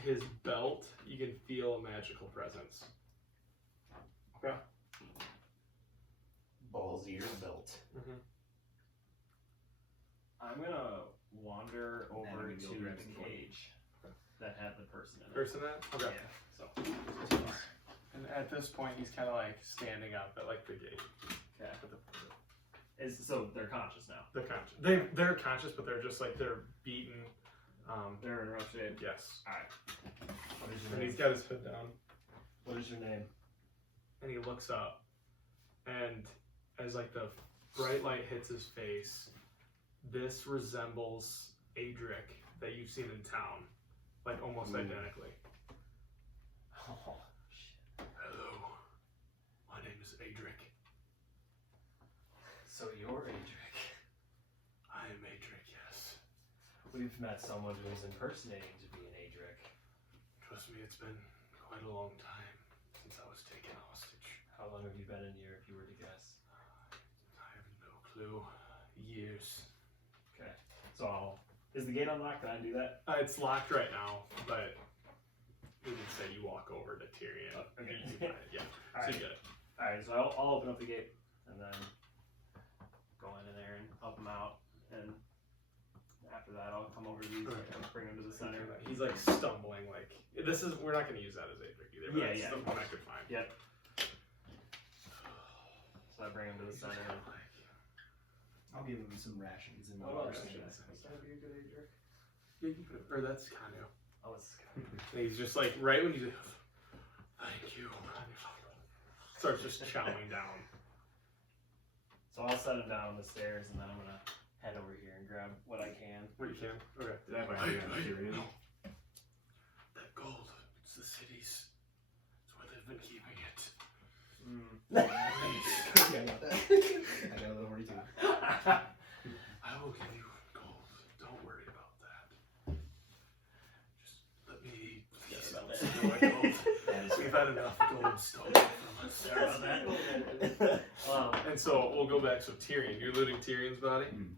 his belt, you can feel a magical presence. Okay. Balzir belt. Mm-hmm. I'm gonna wander Then over we to go grab the some cage that had the person in it. Person that? Okay. Yeah. So. And at this point, he's kind of like standing up at like the gate. Okay. At the- So they're conscious now. They're conscious. They're conscious, but they're just like they're beaten. They're in rough shape. Yes. Alright. What is your And name? he's got his hood down, What is your name? and he looks up, and as like the bright light hits his face, this resembles Adric that you've seen in town, like almost identically. Oh shit. Hello, my name is Adric. So you're Adric. I am Adric, yes. We've met someone who is impersonating to be an Adric. Trust me, it's been quite a long time since I was taken hostage. How long have you been in here, if you were to guess? I have no clue. Years. Okay. So is the gate unlocked? Can I do that? It's locked right now, but we can say you walk over to Tyrion. Okay. You find it, yeah. So you get it. Alright, so I'll open up the gate and then go in there and help him out. And after that, I'll come over to these and bring him to the center. He's like stumbling, like this is. We're not going to use that as Adric either. But Yeah, that's yeah. the one I could find. Yep. So I bring him to the center. I'll give him some rations and What water. else should I be a good Adric? Yeah, you can put it. Or that's Kanu. Oh, it's good. And he's just like right when you. Thank you. Starts just chowing down. So I'll set him down on the stairs and then I'm gonna head over here and grab what I can. What you can. Okay. Did I buy you on Tyrion? That gold. It's the city's. It's where they've been keeping it. Yeah, I got that. I got a little 42. I will give you gold. Don't worry about that. Just let me please don't steal my gold. We've had enough gold stolen from us. Sorry about that. And so we'll go back. So Tyrion, you're looting Tyrion's body. Mm.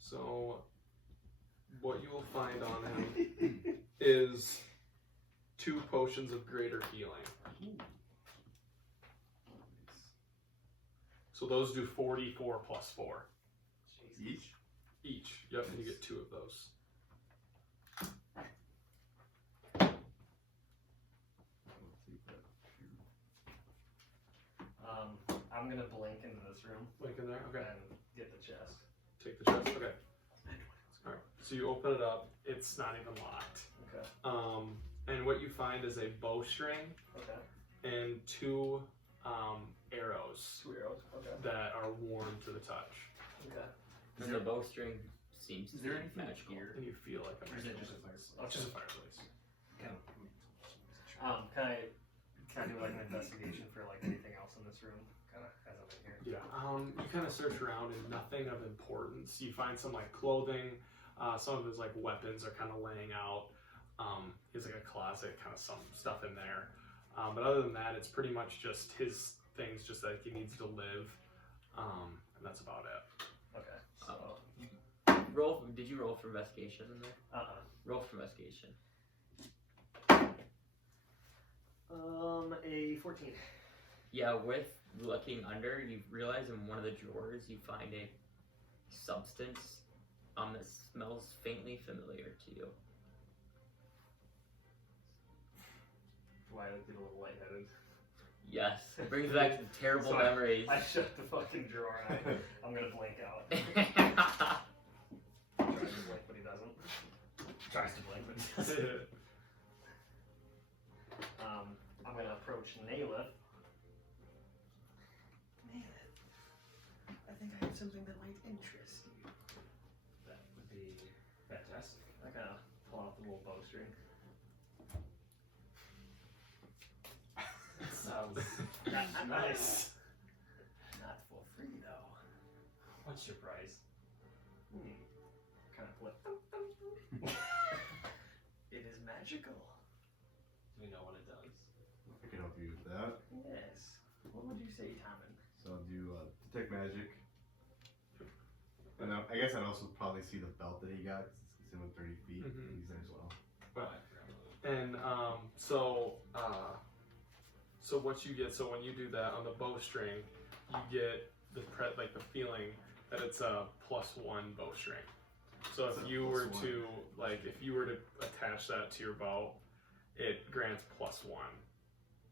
So what you will find on him is 2 potions of greater healing. So those do 44 plus 4 Each? each. Yep, and you get 2 of those. I'm gonna blink into this room Like in there. Okay. and get the chest. Take the chest. Okay. All right. So you open it up. It's not even locked. Okay. And what you find is a bowstring Okay. and 2 arrows 2 arrows. Okay. that are warm to the touch. Okay. And the bowstring seems to Is there be anything magical. here? And you feel like a Or is it magical just a presence. fireplace? It's just a fireplace. Can I do like an investigation for like anything else in this room? Kind of as I'm in here. Yeah, you kind of search around and nothing of importance. You find some like clothing, some of his like weapons are kind of laying out. He has like a closet, kind of some stuff in there. But other than that, it's pretty much just his things, just that he needs to live, and that's about it. Okay. So. Roll. Did you roll for investigation in there? Roll for investigation. A 14. Yeah, with looking under, you realize in one of the drawers you find a substance that smells faintly familiar to you. Do I get a little lightheaded? Yes, it brings back terrible So memories. I shut the fucking drawer and I'm gonna blink out. Tries to blink, but he doesn't. Tries to blink, but he doesn't. I'm gonna approach Nayleth. Nayleth, I think I have something that might interest you. That would be fantastic. I gotta pull out the little bowstring. That sounds nice. Not for free, though. What's your price? Kind of flip. It is magical. Do we know what it does? I can help you with that. Yes. What would you say, Tommen? So I'll do detect magic. And I guess I'd also probably see the belt that he got. It's in with 30 feet. Mhm. Use that as well. And so what you get, so when you do that on the bowstring, you get the feeling that it's a +1 bowstring. So if you were to attach that to your bow, it grants +1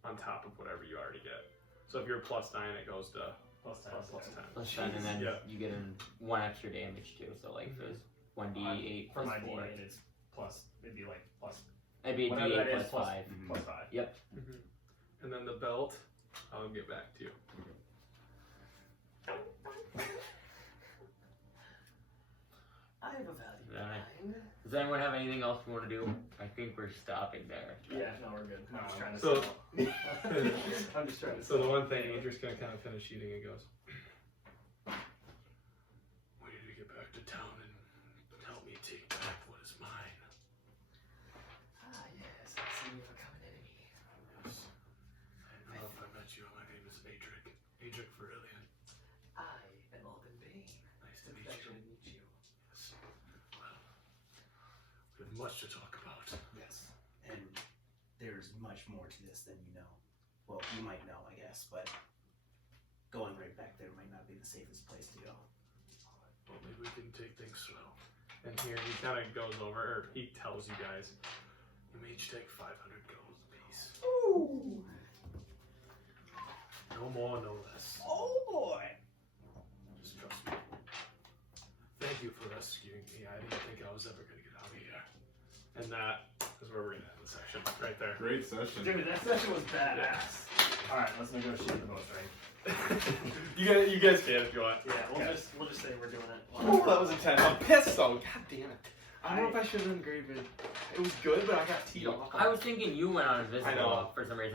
on top of whatever you already get. So if you're +9, it goes to +10. +10. Plus 10, and then Yeah. you get in 1 extra damage too. So like if it was 1d8 For plus my 4, D8, it's plus. It'd be like plus. it'd be a Whatever d8 that is, plus 5. Plus 5. Yep. And then the belt, I'll get back to you. I have a value in Alright. mind. Does anyone have anything else we want to do? I think we're stopping there. Yeah, no, we're good. I'm just trying to So- sell. I'm just trying to So the sell. one thing, Adrian's gonna kind of finish eating and goes, we need to get back to town and help me take back what is mine. Ah, yes, I see you have a common enemy. Yes. I don't know if I met you. My name is Adric. Adric Verillion. I am Alden Bane. Nice to It's a meet pleasure you. to meet you. Yes. Well, we have much to talk about. Yes. And there's much more to this than you know. Well, you might know, I guess, but going right back there might not be the safest place to go. Well, maybe we can take things slow. And here he kind of goes over, or he tells you guys, you may each take 500 gold apiece. Ooh! No more, no less. Oh boy! Just trust me. Thank you for rescuing me. I didn't think I was ever going to get out of here. And that is where we're going to end the section, right there. Great session. Dude, that session was badass. Alright, let's negotiate the bowstring. you guys can if you want. Yeah, we'll just say we're doing it. Oh, that was a 10. I'm pissed though. God damn it. I don't know if I should have engraved it. It was good, but I got teed off. I was thinking you went on a visit I know. for some reason.